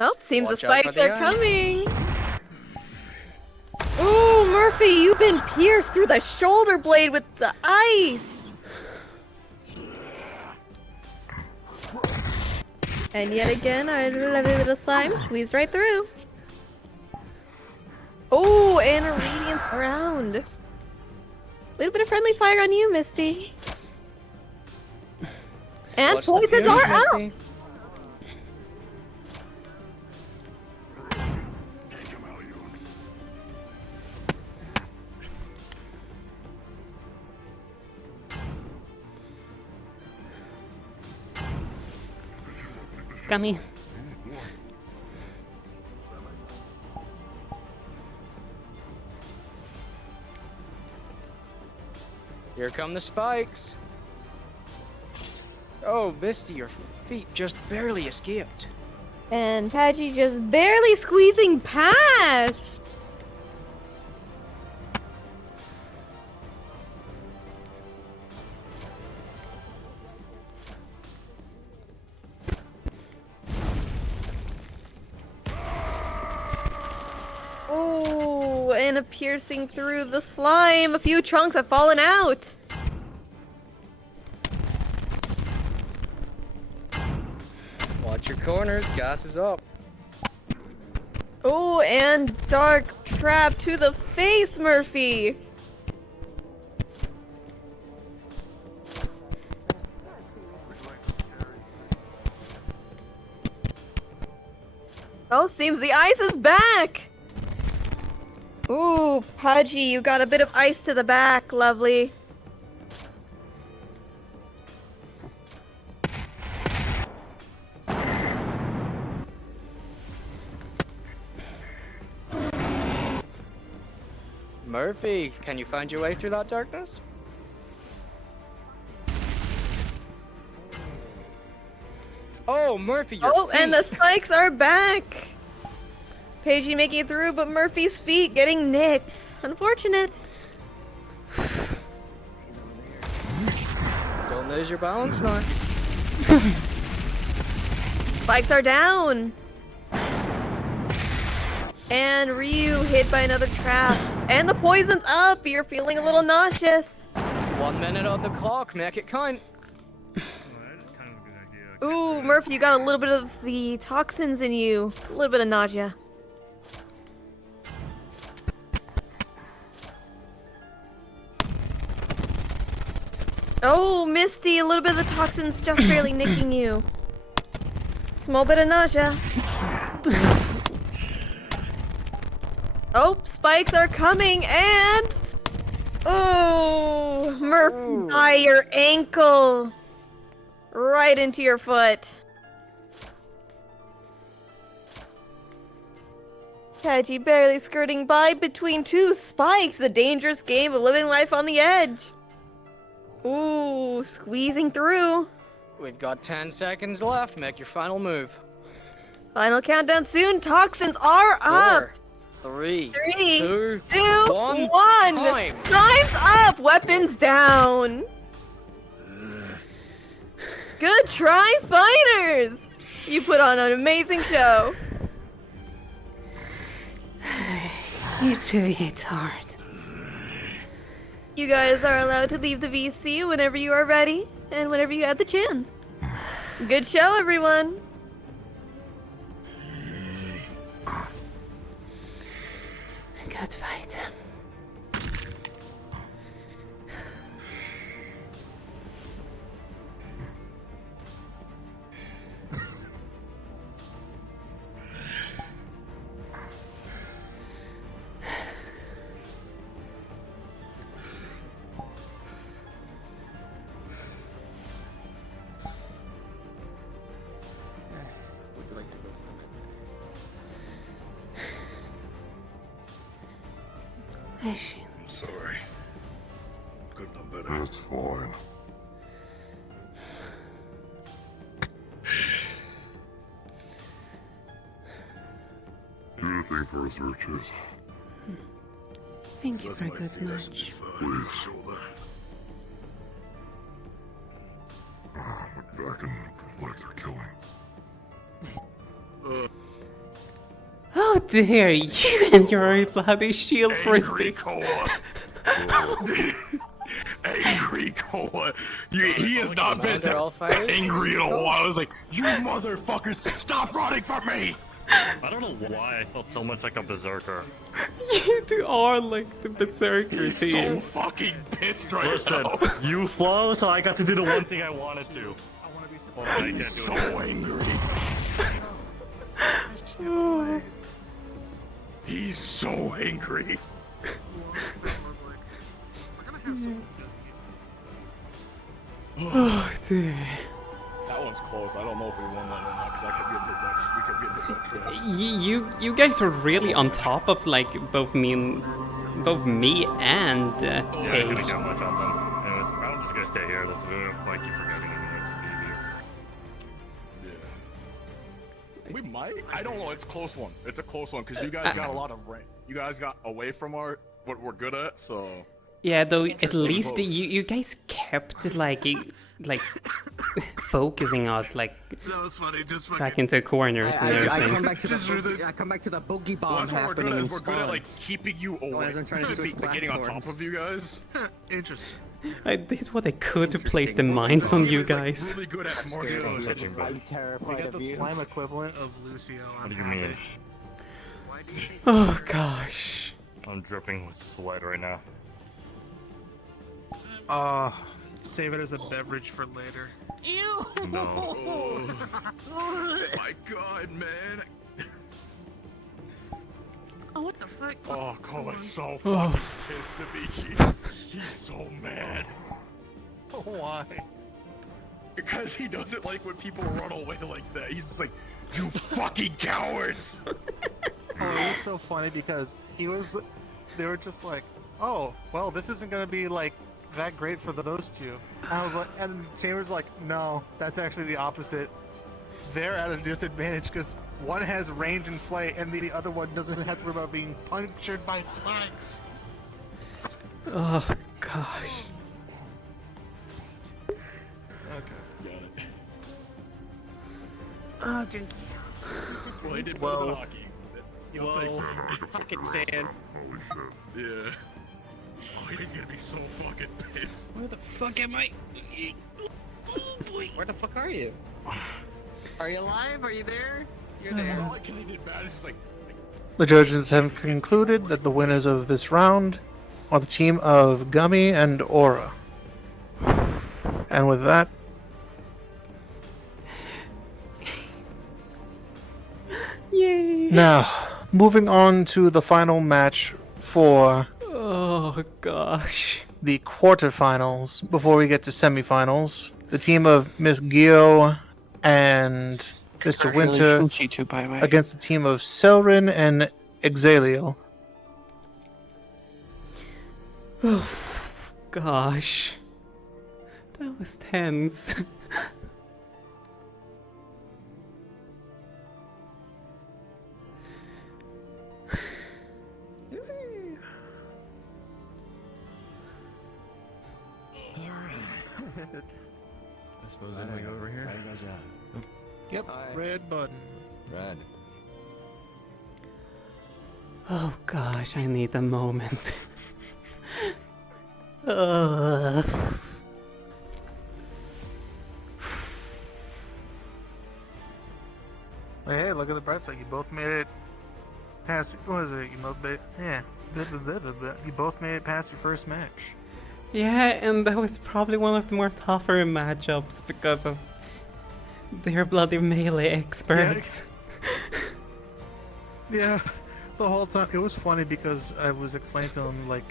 Oh, seems Watch the out for spikes the are ice. coming. Ooh, Murphy, you've been pierced through the shoulder blade with the ice. And yet again, our lovely little slime squeezed right through. Oh, and a radiant round. Little bit of friendly fire on you, Misty. And What's the poisons fuse, are out. Misty? Gummy. Here come the spikes. Oh, Misty, your feet just barely escaped. And Paggy just barely squeezing past. Oh, and a piercing through the slime. A few chunks have fallen out. Watch your corners, gas is up. Oh, and dark trap to the face, Murphy. Oh, seems the ice is back. Ooh, Pudgy, you got a bit of ice to the back. Lovely. Murphy, can you find your way through that darkness? Oh, Murphy, your Oh, feet. and the spikes are back. Pagey making it through, but Murphy's feet getting nicked. Unfortunate. Don't lose your balance now. Spikes are down. And Ryu hit by another trap. And the poison's up. You're feeling a little nauseous. 1 minute on the clock, make it count. Ooh, Murphy, you got a little bit of the toxins in you. A little bit of nausea. Oh, Misty, a little bit of the toxins just barely nicking you. Small bit of nausea. Oh, spikes are coming and... Oh, Murphy, by your ankle. Right into your foot. Pagey barely skirting by between two spikes. A dangerous game of living life on the edge. Ooh, squeezing through. We've got 10 seconds left. Make your final move. Final countdown soon. Toxins are up. 4, 3, 2, 2, 1. 1. Time. Time's up. Weapons down. Good try, fighters. You put on an amazing show. You two hit hard. You guys are allowed to leave the VC whenever you are ready and whenever you have the chance. Good show, everyone. Good fight. Would you like to go to the med? I'm sorry. Could have done better. That's fine. Do the thing for us, Virtues. Thank you for a good match. Back and legs are killing. Oh dear, you and your bloody shield frisbee. Angry Koa. He has not been angry in a while. I was like, you motherfuckers, stop running from me! I don't know why I felt so much like a berserker. You two are like the berserker He's team. so fucking pissed right Listen, now. you flow, so I got to do the one thing I wanted to. Well, I can't do He's it. so angry. He's so angry. Oh dear. That one's close. I don't know if we won that one because I kept getting hit by. We kept getting hit by. You guys are really on top of like both me and Yeah, I couldn't Paige. get much on them. Anyways, I'm just gonna stay here. This will I keep forgetting it. It's easier. We might. I don't know. It's a close one. It's a close one because you guys got a lot of rank. You guys got away from our what we're good at. So. Yeah, though at least you guys kept like focusing us like That was funny. Just back into corners and everything. I come back to the boogie bomb Well, that's what we're happening. good in at. We're good at spawn. like keeping you away, I'm trying to switch getting on top platforms. of you guys. Interesting. I did what I could to place the mines on you guys. Really good at more touching We get the slime equivalent of Lucio. What I'm do you happy. mean? Oh gosh. I'm dripping with sweat right now. Save it as a beverage for later. Ew! No. Oh my god, man. Oh, what the fuck? Oh, Koa's so Oh. fucking pissed, Davichi. He's so mad. Why? Because he doesn't like when people run away like that. He's just like, you fucking cowards! Oh, it was so funny because they were just like, oh, well, this isn't gonna be like that great for those two. And I was like, and Chambers like, no, that's actually the opposite. They're at a disadvantage because one has range and flight, and the other one doesn't have to worry about being punctured by spikes. Oh gosh. Okay. Got it. Oh, dude. Well, he did Whoa. better than hockey. He'll take it. Fucking sand. Holy shit. Yeah. Oh, he's gonna be so fucking pissed. Where the fuck am I? Oh boy. Where the fuck are you? Are you alive? Are you there? You're Not there. like because he did bad. It's just like, The judges have concluded that the winners of this round are the team of Gummy and Aura. And with that, Yay. now moving on to the final match for Oh gosh. the quarterfinals. Before we get to semifinals, the team of Miss Gio and Mr. Winter You two, by the way. against the team of Selrin and Exaliel. Oh gosh. That was tense. I suppose then we go over here. Yep, red button. Red. Oh gosh, I need a moment. Ugh. Hey, look at the bright side. You both made it past. What is it? You both made. Yeah. You both made it past your first match. Yeah, and that was probably one of the more tougher matchups because of their bloody melee experts. Yeah, the whole time. It was funny because I was explaining to them, like,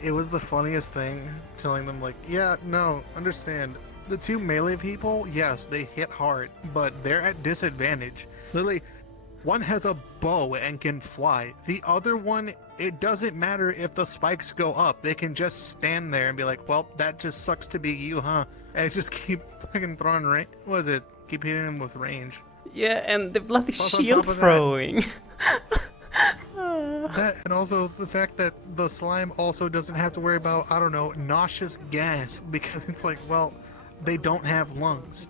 it was the funniest thing, telling them, like, yeah, no, understand. The two melee people, yes, they hit hard, but they're at disadvantage. Literally, one has a bow and can fly. The other one, it doesn't matter if the spikes go up. They can just stand there and be like, well, that just sucks to be you, huh? And just keep fucking throwing range. What was it? Keep hitting them with range. Yeah, and the bloody Plus, on shield top of that- throwing. That, and also the fact that the slime also doesn't have to worry about, I don't know, nauseous gas, because it's like, well, they don't have lungs.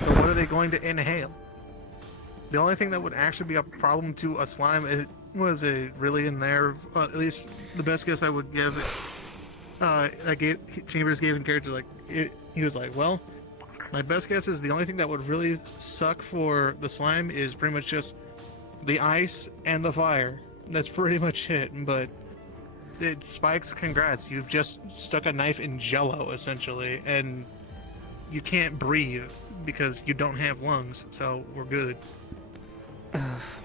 So what are they going to inhale? The only thing that would actually be a problem to a slime was it really in there, at least the best guess I would give, Chambers gave in character, like, he was like, well, my best guess is the only thing that would really suck for the slime is pretty much just the ice and the fire. That's pretty much it, but Spikes, congrats, you've just stuck a knife in Jello, essentially, and you can't breathe because you don't have lungs, so we're good.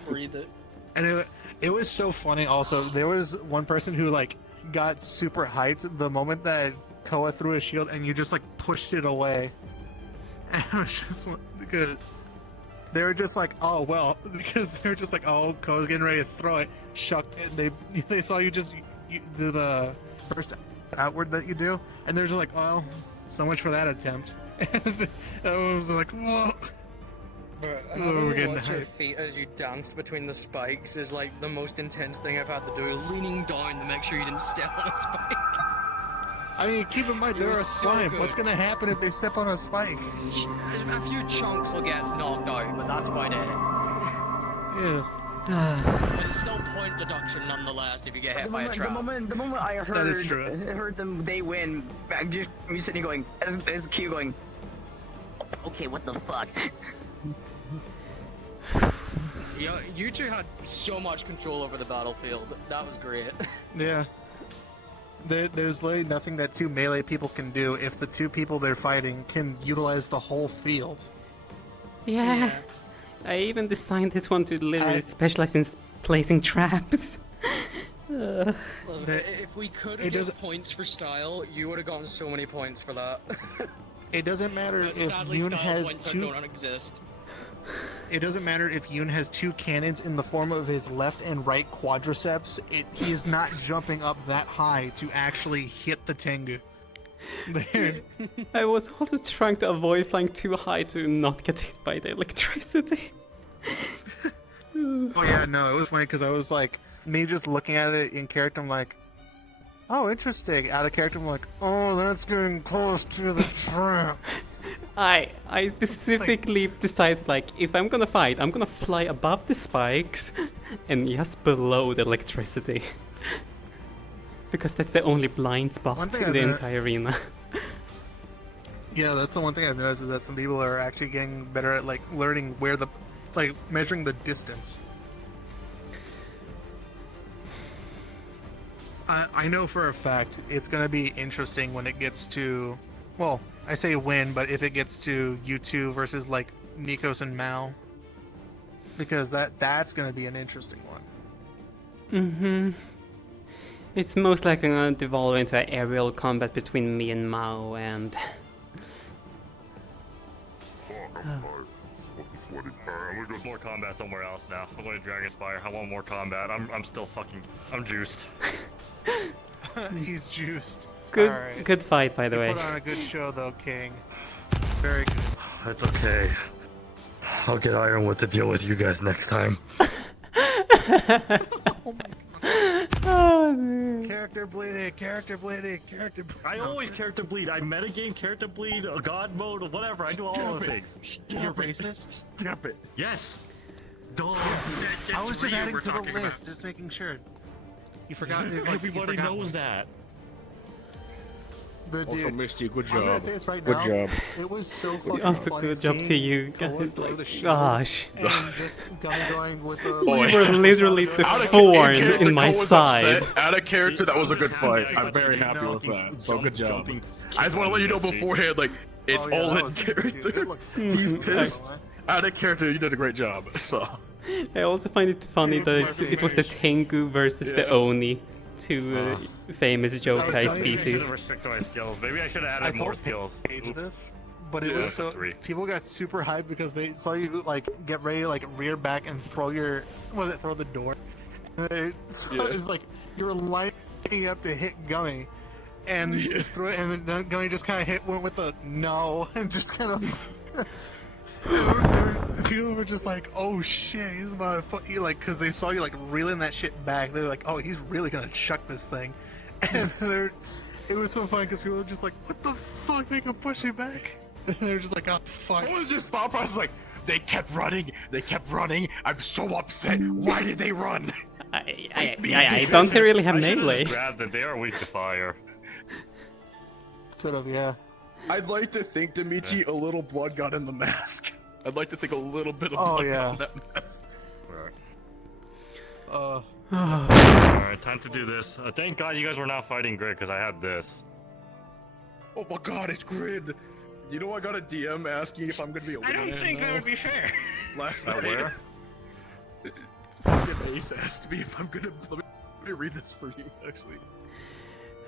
Breathe it. And it was so funny also, there was one person who, like, got super hyped the moment that Koa threw a shield and you just, like, pushed it away. And it was just like, because they were just like, oh, well, because they were just like, oh, Koa's getting ready to throw it, shucked it, and they saw you just do the first outward that you do, and they're just like, oh, so much for that attempt. And I was like, whoa. Having to watch your feet as you danced between the spikes is like the most intense thing I've had to do. Leaning down to make sure you didn't step on a spike. I mean, keep in mind, they're a slime. So what's gonna happen if they step on a spike? A few chunks will get knocked out, but that's about it. Yeah. But it's still point deduction nonetheless if you get hit by a trap. The moment I heard, That is true. heard them, they win, back just me sitting going, as Q going, okay, what the fuck? Yeah, you two had so much control over the battlefield. That was great. Yeah. There's literally nothing that two melee people can do if the two people they're fighting can utilize the whole field. Yeah. I even designed this one to literally specialize in placing traps. Listen, if we could have given points for style, you would have gotten so many points for that. It doesn't matter But if sadly, Yoon style has points two. don't exist. It doesn't matter if Yoon has two cannons in the form of his left and right quadriceps. He is not jumping up that high to actually hit the Tengu. There. I was also trying to avoid flying too high to not get hit by the electricity. Oh yeah, no, it was funny because I was like, me just looking at it in character, I'm like, oh, interesting. Out of character, I'm like, oh, that's getting close to the trap. I specifically decided, like, if I'm gonna fight, I'm gonna fly above the spikes and just below the electricity. Because that's the only blind spot in the entire arena. Yeah, that's the one thing I've noticed is that some people are actually getting better at, like, learning where the, like, measuring the distance. I know for a fact it's gonna be interesting when it gets to, well, I say win, but if it gets to you two versus like Nikos and Mal, because that's gonna be an interesting one. Mm-hmm. It's most likely gonna devolve into an aerial combat between me and Mao and. I'm gonna go more combat somewhere else now. I'm going to Dragonspire. I want more combat. I'm still fucking. I'm juiced. He's juiced. Good, Alright. good fight, by the You way. put on a good show, though, King. Very good. It's okay. I'll get Ironwood to deal with you guys next time. Oh, dude. Character bleeding, character bleeding, character bleeding. I always character bleed. I metagame, character bleed, God mode, whatever. I do all the things. You're racist? Stop it. Yes. Duh. I was just adding to the list, just making sure. You forgot. Everybody knows that. But Also, dude, Misty, good I'm gonna job. say this right Good now. job. It was so fucking Also, funny good job to seeing you Koa guys. throw the Like, shield gosh. And this guy going with the. We were literally the thorn in my side. Out of character, that was a good fight. I'm very happy with that. So good job. I just want to let you know beforehand, like, it's all in character. He's pissed. Out of character, you did a great job. So. I also find it funny that it was the Tengu versus the Oni, two famous Yokai species. Restrict my skills. Maybe I should have added more skills. This, but it was so people got super hyped because they saw you like get ready to like rear back and throw throw the door. And it's like you were lining up to hit Gummy, and you just threw it, and then Gummy just kind of went with a no and just kind of. People were just like, "Oh shit, he's about to fuck you!" Like, because they saw you like reeling that shit back. They were like, "Oh, he's really gonna chuck this thing," and it was so funny because people were just like, "What the fuck? They can push you back." And they're just like, "Oh fuck." It was just thought process like, they kept running. I'm so upset. Why did they run? I don't think they really have melee. Grab them. They are weak to fire. Could have, yeah. I'd like to think, Demichi, a little blood got in the mask. I'd like to think a little bit of Oh, blood yeah. got in that mask. Alright, time to do this. Thank God you guys were not fighting Grid, because I had this. Oh my God, it's Grid. You know I got a DM asking if I'm gonna be a I don't think that would be fair. Last At night. where? Fucking Ace asked me if I'm gonna. Let me read this for you, actually.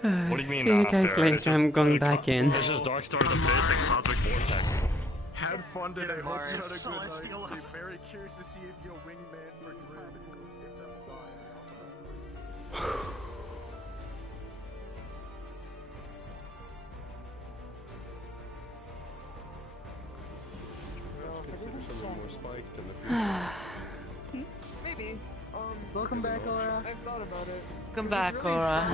What do you mean? See you not guys fair? later. It's just- I'm going back in. It's just Dark Star's Abyss and Cosmic Vortex. Had fun today. Hope you had a good Celestial. night. Very curious to see if your wingman for Grid. If that's done. Maybe. Welcome back, Aura. I've thought about it. Come back, Cora.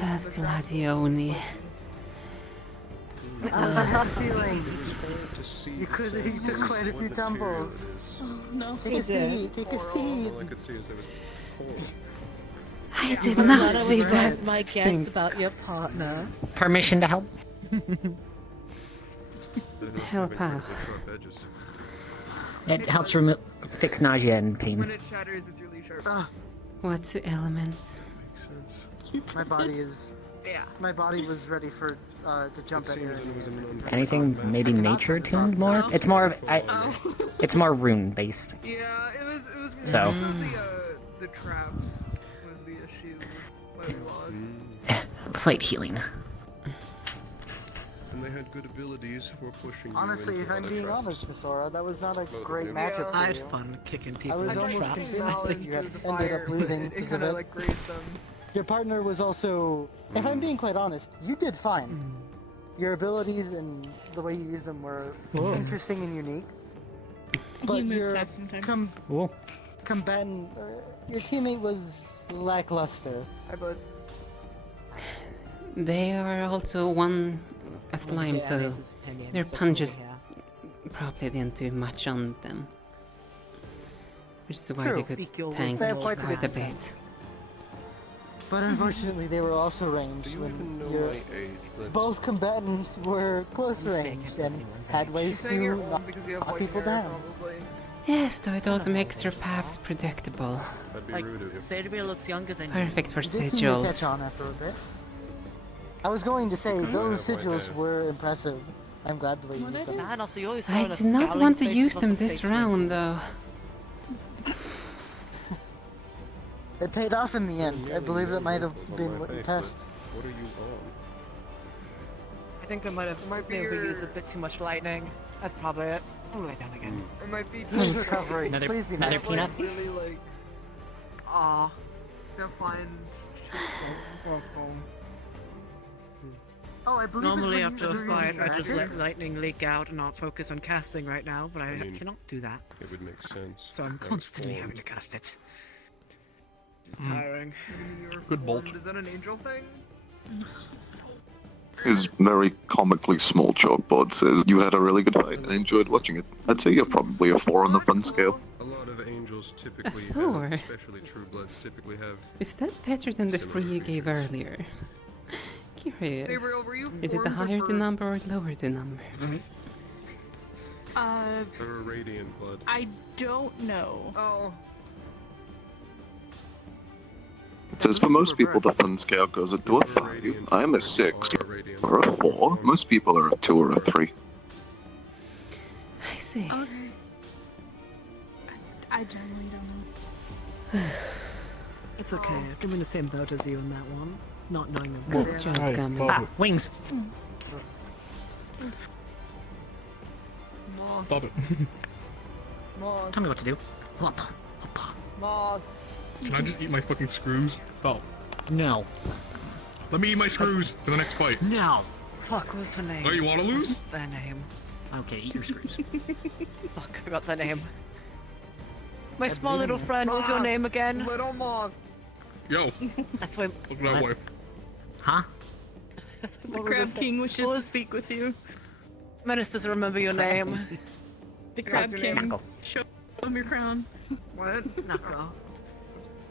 That bloody Oni. You took quite a few tumbles. Oh no. Take a seat. Take a seat. All I could see is there was hole. I did not see that. My guess thing. about your partner. Permission to help? Help out. It helps fix nausea and pain. When it shatters, it's really sharp. What two elements? Makes sense. My body is. Yeah. My body was ready for to jump in here. Anything maybe nature tuned more? It's more of it's more rune based. Yeah, it was more So. the traps was the issue with why we lost. Slight healing. And they had good abilities for pushing Honestly, you if into I'm other being traps. honest, Miss Aura, that was not a great Yeah. matchup for I had you. fun kicking I people was in almost traps. convinced that you had ended up losing It because kind of of it. like grazed them. Your partner was also, if I'm being quite honest, you did fine. Your abilities and the way you used them were interesting and unique. But You move your fast sometimes. combatant, your teammate was lackluster. I blitz. They are also a slime, so their punches probably didn't do much on them. Which is why they True. could tank They have quite a quite a bit. bit. But unfortunately, they were also ranged Do you when even know your my age, Brett? both combatants were close range and had ways You're saying you're to old because you have knock white people hair, down. probably. Yes, though it also makes their paths predictable. That'd be Like, rude of you. Sadovir looks younger than Perfect for You did seem to catch sigils. on after a bit. I was going to say, those have white sigils hair. were impressive. I'm glad the way you What used I them. Man, also you always I saw did not want to use them this round, though. It paid off in the end. I believe that might have On been my what you face, test. but What are you on? I think I might have might be maybe your- used a bit too much lightning. That's probably it. I'll lay down again. It might be Please recovery. Another- Please be another nice. peanut? really like defined Oh, I believe Normally it's when after you a use fight, I just magic. let lightning leak out and not focus on casting right now, but I mean, cannot do that. It would make sense. So I'm I was constantly formed. having to cast it. It's tiring. Good bolt. Is that an angel thing? His very comically small joke bod says, "You had a really good fight. I enjoyed watching it. I'd say you're probably a 4 on the fun scale." A lot of angels typically Four? have, especially true bloods, typically have. Is that better than the Similar 3 you gave earlier? Curious. Sabriel, were you Is it the formed higher or- the number or lower the number? They're a radiant blood. I don't know. Oh. It says for most people the fun scale goes up to a 5. I'm a 6 or a 4. Most people are a 2 or a 3. I see. Okay. I generally don't know. It's okay. I've been in the same boat as you on that one. Not knowing them. Good job, Gummy. Ah, wings. Moss. Stop it. Moss. Tell me what to do. Moss. Can I just eat my fucking screws? Oh. No. Let me eat my screws for the next fight. No. Fuck, what's her name? Oh, you wanna lose? Their name. Okay, eat your screws. Fuck, I forgot the name. My small little friend, what was your name again? Little moth. Yo. That's why. Look that way. Huh? The Crab King wishes to speak with you. Menace doesn't remember your name. The Crab What's your King. name? Show him your crown. What? Knuckle.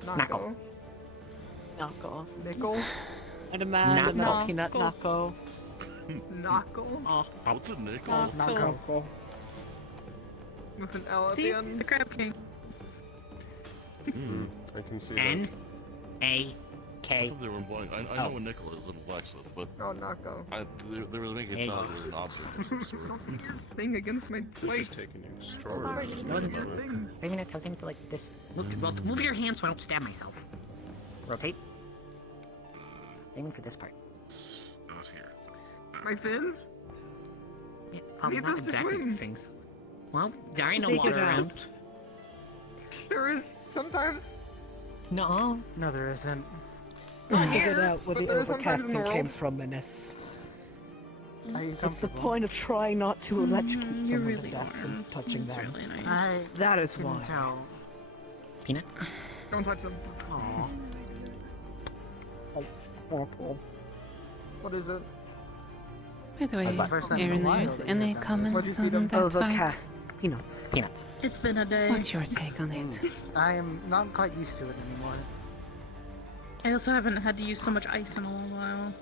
Knuckle. Knuckle. Nickel. And a man and a Knuckle. peanut knuckle. Knuckle. Oh. What's a nickel? Knuckle. With an L at See? the end. The Crab King. I can see that. N-A-K. I thought they were implying. I know what nickel is in blacksmith, but Oh, Knuckle. they were making it sound like it was an object of some sort. Thing against my This is spikes. taking you Why extraordinarily. just That was make it a thing? saving it, saving it to like this. Move your hands so I don't stab myself. Rotate. Saving for this part. Out here. My fins? Yeah, I probably need not those to exactly swim. things. Well, there ain't no Take it water out. around. There is sometimes. No. No, there isn't. Not Figured here, out where but the there is sometimes in the overcasting world. came from, Menace. Are you It's the comfortable? point of trying not to electrocute You someone really to death from are. touching It's them. really nice. That is Can why. tell. Peanut? Don't touch them. Aww. What is it? By the way, First time Aaron, in a while there's that any you've done comments What'd you feed on him? that fight? Overcast peanuts. Peanuts. It's been a day. What's your take on it? I am not quite used to it anymore. I also haven't had to use so much ice in a long while.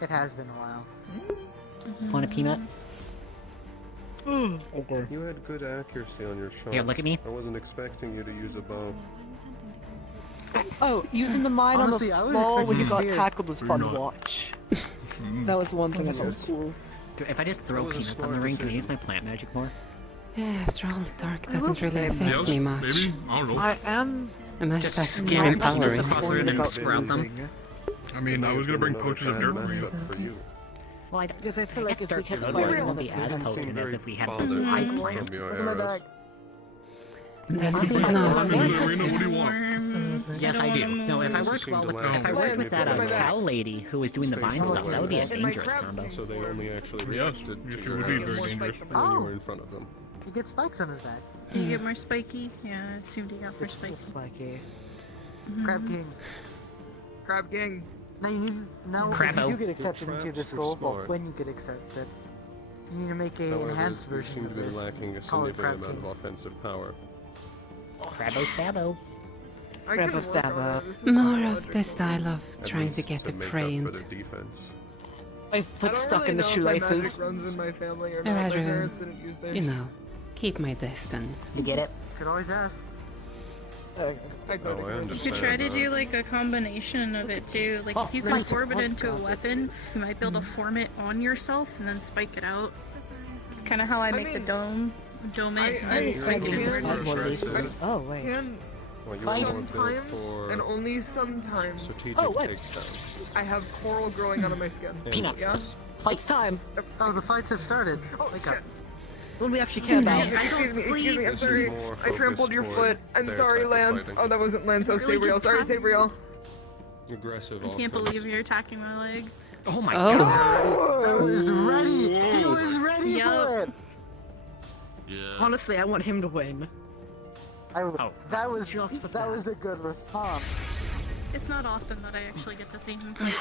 It has been a while. Want a peanut? Okay. You had good accuracy on your shot. Here, look at me. I wasn't expecting you to use a bow. Oh, using the mine Honestly, I on the was ball when you got expecting tackled was fun to Peanut. watch. That was the one thing I thought was cool. Dude, if I just throw That was a peanuts on smart the ring, can I use decision. my plant magic more? Yeah, after all, dark I doesn't will really say affect Yes, me much. maybe? I don't know. I am And that's Just like scare scary him, just empowering. across the room and sprout them. losing. I mean, I was gonna bring Another poachers of bad dirt for you. matchup for you. Well, Because I feel I like guess if we dirt kept does fighting, it it won't would be be as too potent as much. if we had Bothered high from plant. your Look at my arrows. back. That Honestly, did I not don't seem. What do you want? Yes, I do. No, if I worked Seem well to with lack if I a worked bit with of that a cow lady who was doing the vine stuff, that would be a In my dangerous crab combo. king So they only actually Yes, reacted yes, to it your would be arrows very More dangerous. spikes when you Oh. were in front of them. He gets spikes on his back. You get more spiky? Yeah, I assumed he got more spiky. Spiky. Crab King. Crab King. Now you need now if Crabbo. you do get accepted into traps this were role, well, smart. when you get accepted, you need to make a However, enhanced you version seem to of be this. lacking a Call it significant Crab amount King. of offensive power. Crabbo stabbo. I Crab can work stabber. on it. This is More not of logical. the style of At trying to least get the make up prey for and their defense. My I foot don't stuck really in the know if my magic shoelaces. runs in my family or I'd not. My rather, parents didn't use theirs. you know, keep my distance. You get it? Could always ask. I go to Oh, I Grinch. You could try to do like a combination of it too. Like if you can form it into a weapon, you might be able to form it on yourself and then spike it out. It's kind of how I make the dome. Dome it and then spike it can- in. Oh wait. Can Well, you want built sometimes for and only sometimes strategic Oh, wait. take steps. I have coral growing out of my skin. Peanut. Yeah. It's time. Oh, the fights have started. Oh Wake shit. up. When we actually care about. Excuse me. I'm This is sorry. more I trampled focused your toward foot. I'm their sorry, type of Lance. fighting. Oh, that wasn't Lance. That was Really Sabriel. Sorry, good Sabriel. Aggressive I can't offense. believe you're attacking my leg. Oh my Oh. god. That was ready. He was ready Yup. for it. Yeah. Honestly, I want him to win. That was Just for that was a good response. It's not often that I actually get to see him fight, like,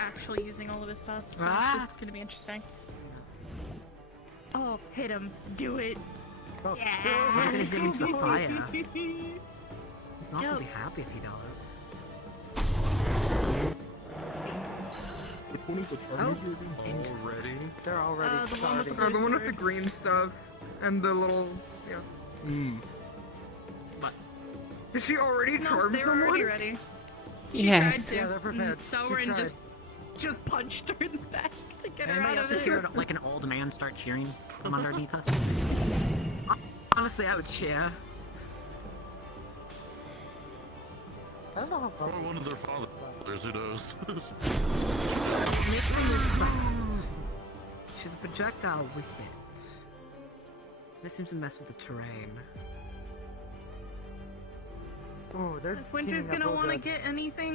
actually using all of his stuff, so this is gonna be interesting. Oh, hit him. Do it. We're gonna Yeah. hit him to the fire. He's not Yo. gonna be happy if he does. Already? They're already the one with the starting. The one with the green stuff and the little yeah. But Did she already No, charm they were someone? already ready. She Yes. tried to. Yeah, they're prepared. So She we're in tried. just punched her in the back to get her anybody out else of just it. hear like an old man start cheering from underneath us? Honestly, I would cheer. I don't know how Or one of their fathers, who knows? Makes her move fast. She's a projectile with it. This seems to mess with the terrain. Ooh, they're If Winter's teaming up gonna real want to good. get anything,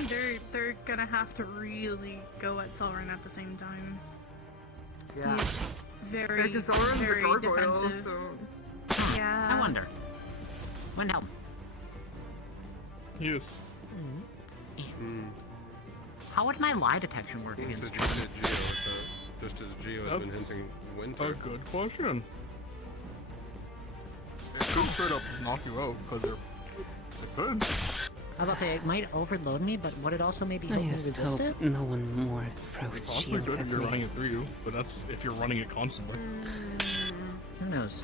they're gonna have to really go at Selrin at the same time. Yeah. He's very, because Sauron's a very gargoyle, defensive. so... Yeah. I wonder. Windhelm. Yes. How would my lie detection work against Just hit Geo with that. Just as Geo has been That's hinting winter. a good question. It could straight up knock you out, because it could. I was about to say, it might overload me, but would it also maybe I help me just resist hope it? no one more throws It's possibly shields good at if you're running me. it through you, but that's if you're running it constantly. Who knows?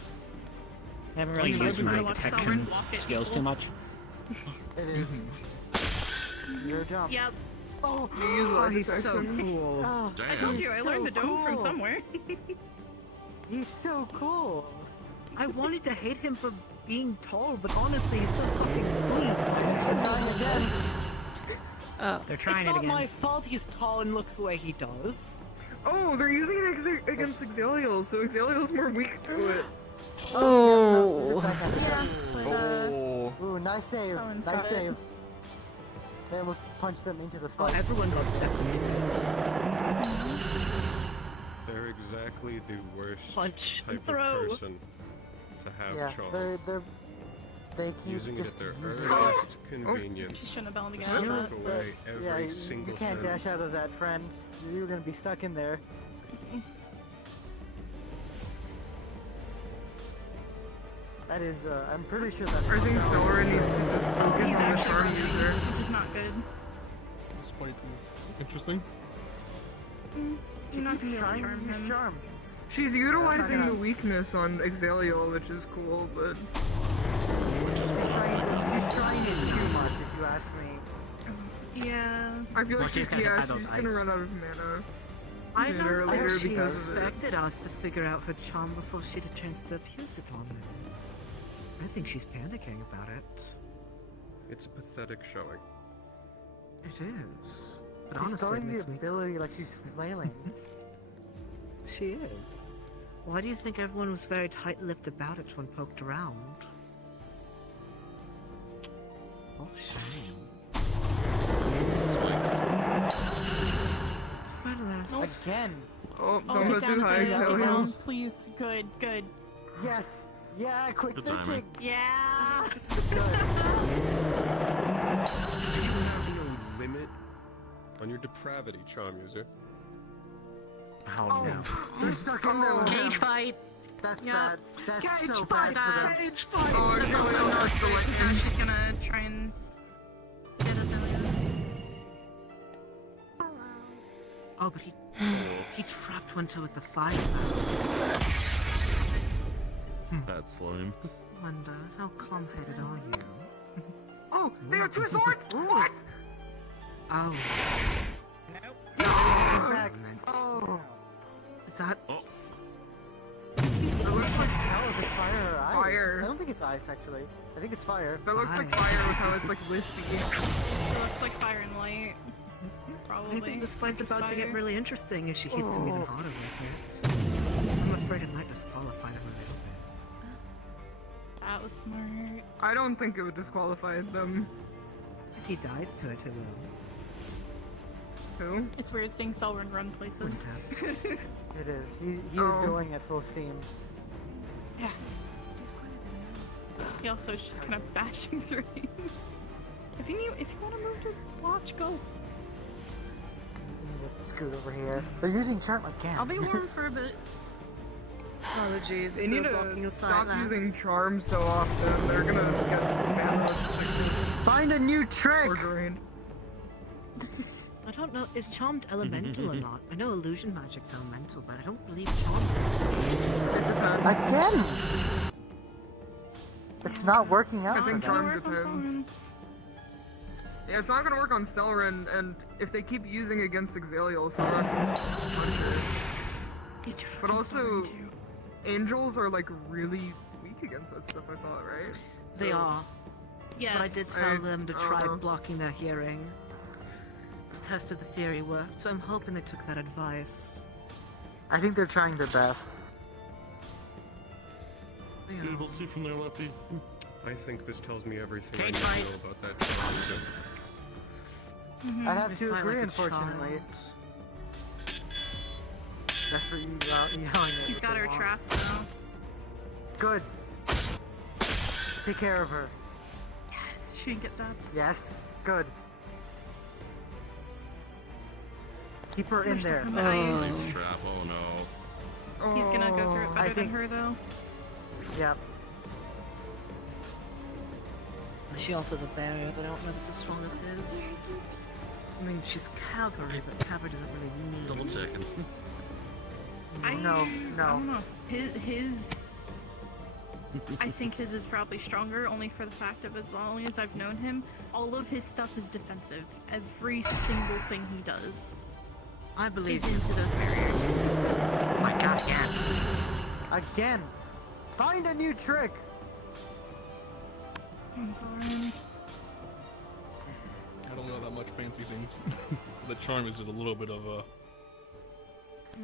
I haven't really used my detection skills too much. It is. Your job. Yep. Oh, he's so cool. Oh, I told you, I learned the dome from somewhere. He's so cool. I wanted to hate him for being tall, but honestly, he's so fucking cool. He's trying again. They're trying it's it not again. my fault he's tall and looks the way he does. Oh, they're using it against Exilial, so Exilial's more weak to it. Oh. Ooh, nice save. Someone's Nice got it. save. They almost punched them into the Oh, spot. everyone got stepped into. They're exactly the worst Punch and type throw. of person to have Yeah, charm. they keep Using it just at their using it. earliest convenience Shouldn't have bound to against strip that. away every Yeah, you single can't sin. dash out of that, friend. You're gonna be stuck in there. That is, I'm pretty sure that's. I think Sauron needs to just focus He's on the actually charm running, user. which is not good. This fight is interesting. You're not gonna be able to trying charm to use him. charm. She's utilizing gonna- the weakness on Exilial, which is cool, but... He's trying it too much, if you ask me. Yeah. I feel Well, like she's she's, gonna hit by she's those gonna eyes. run out of mana. I Sooner don't or think later she because of it. expected us to figure out her charm before she'd a chance to abuse it on them. I think she's panicking about it. It's a pathetic showing. It is. But She's honestly, it throwing the makes me... ability like she's flailing. She is. Why do you think everyone was very tight-lipped about it when poked around? Oh, shame. Alas. Again. Oh, Oh, don't go get down, too high, Azalea, get Exilial. down, please. Good, good. Yes. Yeah, quick Good thinking. timing. Yeah. Do you have no limit on your depravity, charm user? Oh, no. They're stuck in there with him. Cage fight! That's Yep. bad. That's Cage so fight, bad for them. cage fight! Oh, That's also Exilial not has to good, let because now she's gonna try and get Azalea. Oh, but he trapped Winter with the fire. That slime. Wonder, how calm-headed are you? Oh, they have two swords! What? Oh. Back. Moment. Oh. Is that... Oh, It looks like hell if it's fire or ice. Fire. I don't think it's ice, actually. I think it's fire. That looks like fire with how it's like wispy. It looks like fire and light. Probably. I think this fight's Just about to get fire. really interesting as she hits him even harder with it. I'm afraid it might disqualify him a little bit. That was smart. I don't think it would disqualify them. If he dies to it, it will. Who? It's weird seeing Selrun run places. It is. He is Oh. going at full steam. Yeah. He also is just kind of bashing through these. If you want to move to watch, go. We need to scoot over here. They're using charm again. I'll be warm for a bit. Apologies They for need blocking to your stop sight, using lads. charm so often. They're gonna get mana just like this. Find a new trick! Or drained. I don't know, is Charmed elemental or not? I know illusion magic's elemental, but I don't believe Charmed It depends. Again! It's not working out. I think for them. charm depends. Yeah, it's not gonna work on Selrun, and if they keep using against Exilial, Sauron can punch it. He's too But also, angels are like really weak against that stuff, I thought, right? They are. Yes. But I did tell them to try uh-huh. blocking their hearing. To test if the theory worked, so I'm hoping they took that advice. I think they're trying their best. We'll see from there, Lefty. I think this tells me everything I Cage need to fight. know about that charm user. I'd have They to fight agree, like a unfortunately. child. That's for you yelling at He's what got they her want. trapped now. Good. Take care of her. Yes, she didn't get zapped. Yes. Good. Keep her in there. On the ice. Trap, oh no. He's gonna go through it better I than think- her though. Yep. She also has a barrier, but I don't know if it's as strong as his. I mean, she's cavalry, but cavalry doesn't really need. Double checking. I No. don't know. His I think his is probably stronger, only for the fact of as long as I've known him, all of his stuff is defensive. Every single thing he does. I believe is into those barriers. Oh my god, yeah. Again. Find a new trick. I'm sorry. I don't know that much fancy things. The charm is just a little bit of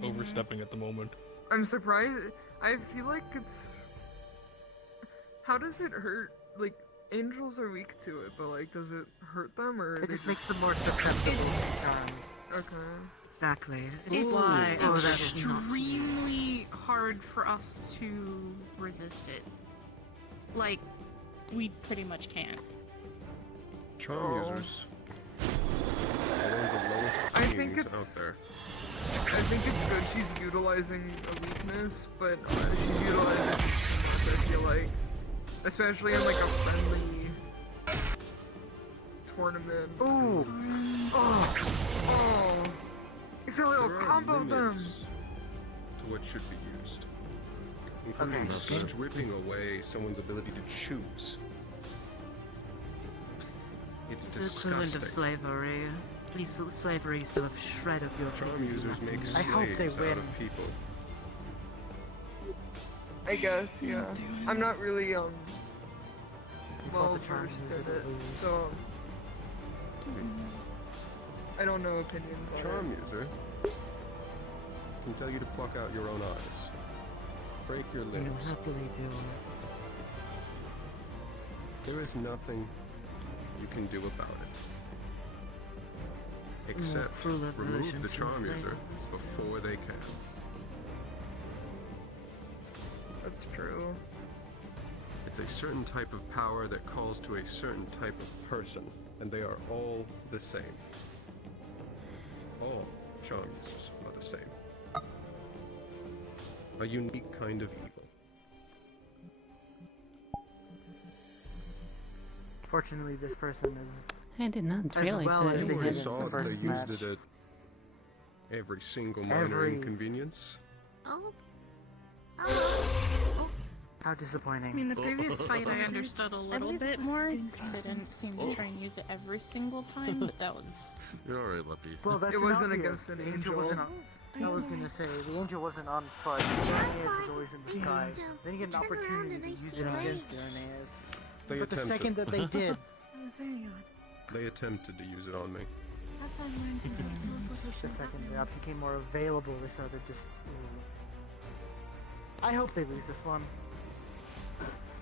overstepping at the moment. I'm surprised. I feel like it's. How does it hurt? Like, angels are weak to it, but like, does it hurt them or? It just makes them more susceptible. Okay. Exactly. It's why that's extremely hard for us to resist it. Like, we pretty much can't. Charm users. I think it's. out there. I think it's good she's utilizing a weakness, but she's utilizing it too much, I feel like. Especially in like a friendly tournament. Ooh. Oh. Exilio, There are combo them! limits to what should be used, including stripping away someone's ability to choose. It's It's the equivalent of disgusting. slavery. At least slavery you still have a shred of your Charm users make I hope they slaves out win. of people. I guess, yeah. I'm not really, It's all well the charm versed users in that it, lose. so. I don't know opinions on Charm it. user can tell you to pluck out your own eyes, break your You limbs. happily do. There is nothing you can do about it. Except cruel remove evolution the to charm enslave user us. before they can. That's true. It's a certain type of power that calls to a certain type of person, and they are all the same. All charm users are the same. A unique kind of evil. Fortunately, this person is. I did not as realize well that. as they We did in saw the that first they match. used it at every single minor Every- inconvenience. Oh. How disappointing. I mean, the previous fight I understood a little bit more, because they didn't seem to try and use it every single time, but that was... You're alright, Leppy. Well, that's It wasn't innocuous. against an The angel. angel. Wasn't on. I was gonna say the angel wasn't on foot. Irenaeus is always in the sky. Then you get an opportunity to use it against Irenaeus. They But the attempted. second that they did, That was very odd. They attempted to use it on me. That's why I'm wearing some sort of teleportation. the second the option became more available, they started just. I hope they lose this one.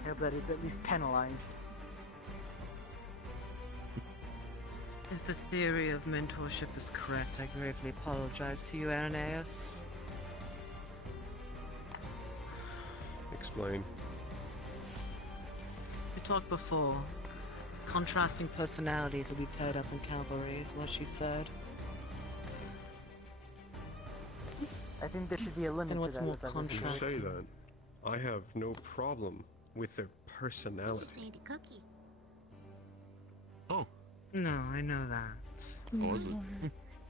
I hope that it's at least penalized. If the theory of mentorship is correct, I gravely apologize to you, Irenaeus. Explain. We talked before. Contrasting personalities will be paired up in cavalry, is what she said. I think there should be a limit And to what's that. more if that was the You case. say that. I have no problem with their personality. Cookie. Oh. No, I know that. What was it?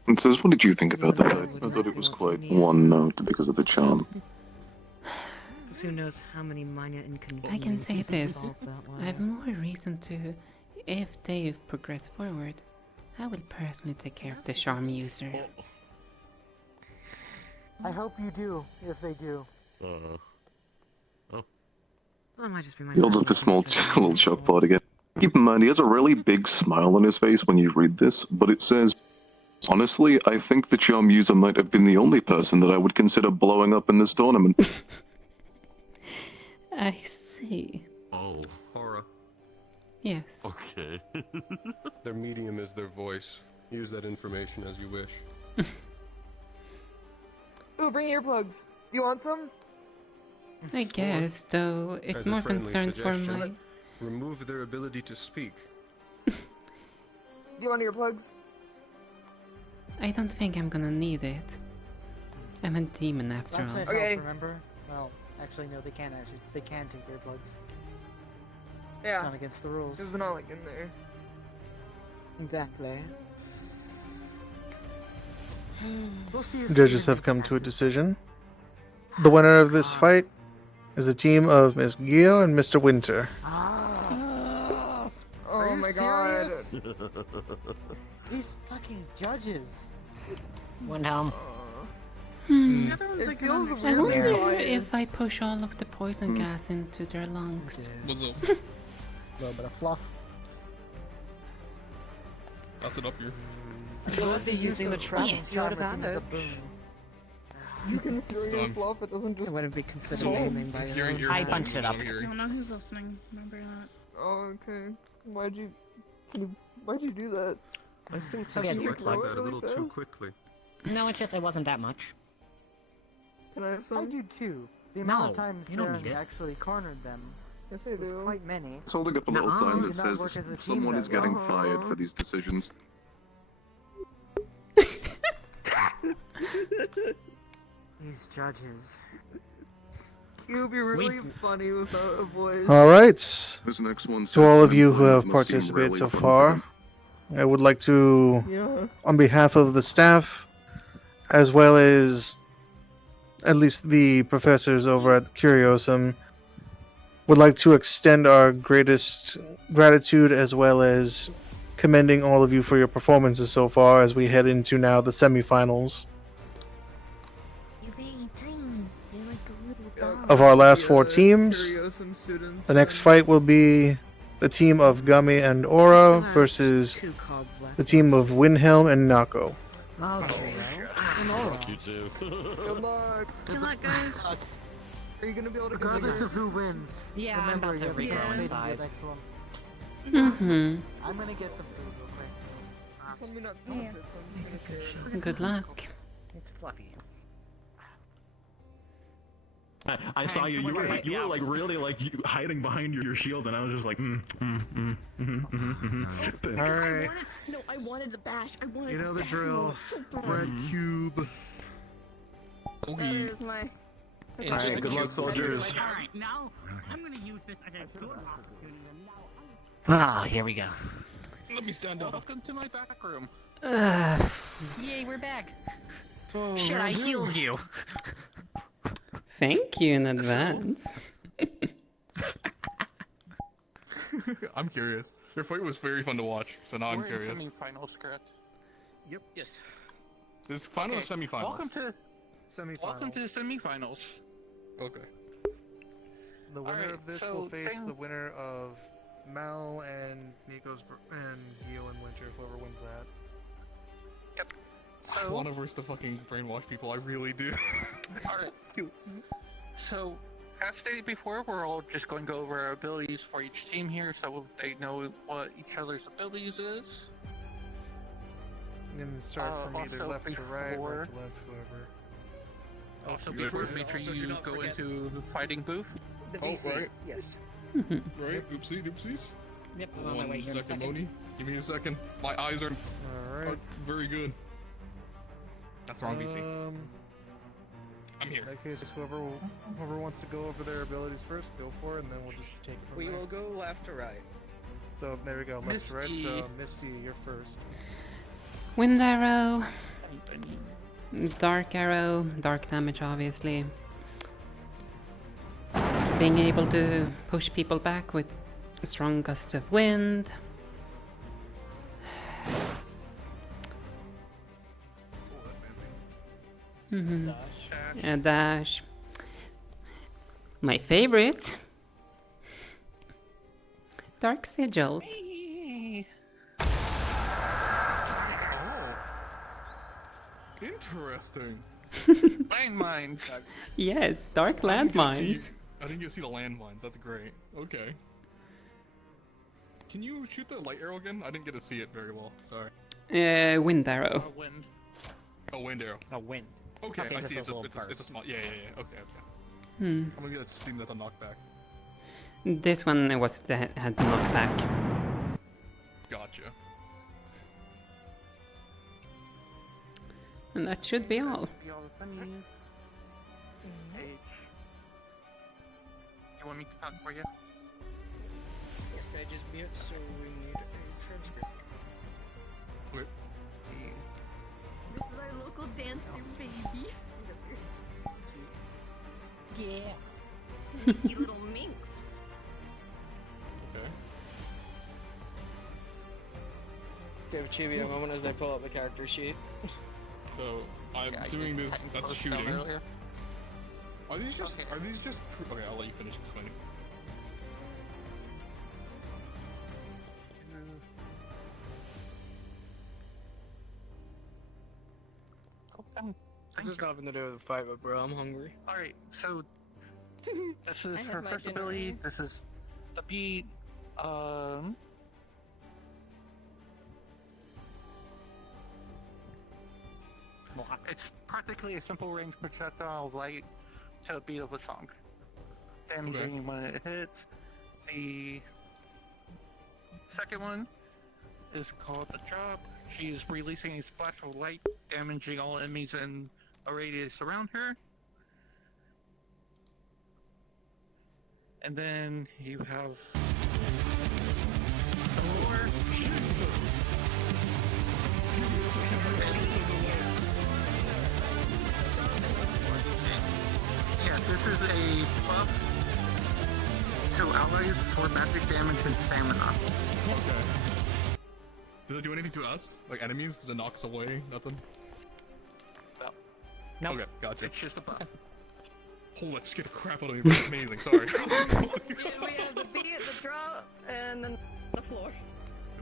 It says, what did you think about that? I thought it was quite one note because of the charm. Because who knows how many minor inconveniences I can say we this. solve that way. I have more reason to, if they progress forward, I will personally take care of the charm user. I hope you do, if they do. Oh. That might just be my He holds up this small little chalkboard again. Keep in mind, he has a really big smile on his face when you read this, but it says, honestly, I think the charm user might have been the only person that I would consider blowing up in this tournament. I see. Oh. Horror. Yes. Okay. Their medium is their voice. Use that information as you wish. bring earplugs. You want some? I guess, though it's As a more friendly concerned for suggestion, my. remove their ability to speak. Do you want earplugs? I don't think I'm gonna need it. I'm a demon after all. Outside Okay. health, remember? Well, actually, no, they can't actually. They can take earplugs. Yeah. It's not against the rules. It's not like in there. Exactly. We'll see if Judges have come to a decision. The winner of this fight is the team of Miss Gio and Mr. Winter. Oh my god. These fucking judges. Windhelm. The other ones It I can feels understand. I really wonder biased. if I push all of the poison gas into their lungs. What's up? A little bit of fluff. That's it up here. We'll be using the travel Yes, you would have cameras as a had boon. You can steer your Done. fluff, it doesn't I just... wouldn't be considered So- aiming by You're- your you're- I bunched it up. I don't know who's listening. Remember that. Oh, okay. Why'd you do that? I think So this yeah, worked throw like it that a really little too fast? quickly. No, it's just it wasn't that much. Can I have I some? do too. The amount of No, times you don't Saren need it. actually cornered them Yes, I was do. quite many. It's holding up a little Nuh-uh. sign We that did not says work as a team someone is that well. getting fired for these decisions. These judges. It would be really funny without a voice. Alright. This next one To all of says you who that have must seem participated really so fun for far, them. I would like to, Yeah. on behalf of the staff, as well as at least the professors over at Curiosum, would like to extend our greatest gratitude as well as commending all of you for your performances so far as we head into now the semifinals You're very tiny. You're like a little dog. of our last four The, teams. Curiosum students The next and- fight will be the team of Gummy and Aura Still have versus 2 cards left. the team of Windhelm and Nako. Okay. Fuck you too. Good luck. Good luck, guys. Are you gonna be able to Regardless get of who wins. Yeah, I'm remember, about to you have regrow in participated size. the next one. Mm-hmm. I'm gonna get some food real quick. Tell me not to touch it, so I'm just gonna say it. Good luck. It's fluffy. I saw you. You were like really like hiding behind your shield, and I was just like, Alright. No, I wanted the bash. I wanted You know the bash drill. so bad. Red cube. That is my... Alright, good luck, soldiers. Alright, now I'm gonna use this as a good opportunity. Ah, here we go. Let me stand up. Welcome to my back room. Yay, we're back. Oh, Shit, I healed you. Thank you in advance. I'm curious. Your fight was very fun to watch, so now I'm We're curious. in semifinals, correct? Yep. Yes. This is final or Okay, semifinals? Welcome to Semifinals. welcome to the semifinals. Okay. The winner Alright, of this so will face thing- the winner of Mal and Nico's and Gio and Winter, whoever wins that. I want to verse the fucking brainwash people. I really do. Alright. So, as stated before, we're all just going to go over our abilities for each team here, so they know what each other's abilities is. And then start from either also left to right, before- right to left, whoever. Also, Yeah, before, but make sure also do you not go forget- into the fighting booth. The Oh, VC. right. Yes. Right? Oopsie doopsies. Yep, I'm on my way One here in a second, second. Moni. Give me a second. My eyes are Alright. very good. That's the wrong VC. I'm here. In that case, whoever wants to go over their abilities first, go for it, and then we'll just take it from We there. will go left to right. So there we go, left to right. Misty. So Misty, you're first. Wind arrow. Dark arrow. Dark damage, obviously. Being able to push people back with a strong gust of wind. Mm-hmm. A dash. My favorite. Dark sigils. Interesting. Landmines. Yes, dark I didn't get to landmines. see- I didn't get to see the landmines. That's great. Okay. Can you shoot the light arrow again? I didn't get to see it very well. Sorry. Wind arrow. Wind. Oh, wind arrow. A win. Okay, Okay, I this see. is It's a a, little it's, a, it's a burst. small. Yeah. Okay. Hmm. Maybe that's seeing that's a knockback. This one had knockback. Gotcha. And that should be all. You want me to talk for you? Yes, page is mute, so we need a transcript. Okay. This is our local dancer, baby. Yeah. You little minx. Okay. Give Chibi a moment as they pull up the character sheet. So I'm doing this. That's shooting. Are these just? Okay. Are these just? Okay, I'll let you finish explaining. This has nothing to do with the fight, but bro, I'm hungry. Alright, so this is I her have my first dinner. ability. This is the beat. It's practically a simple range projectile light to a beat of a song. Damaging when it hits. The second one is called the drop. She is releasing a splash of light, damaging all enemies in a radius around her. And then you have yeah, this is a buff to allies for magic damage and stamina. Okay. Does it do anything to us? Like enemies? Does it knock us away? Nothing? No. Okay, gotcha. It's just a buff. Oh, that scared the crap out of me. That's amazing. Sorry. We have the beat, the drop, and then the floor.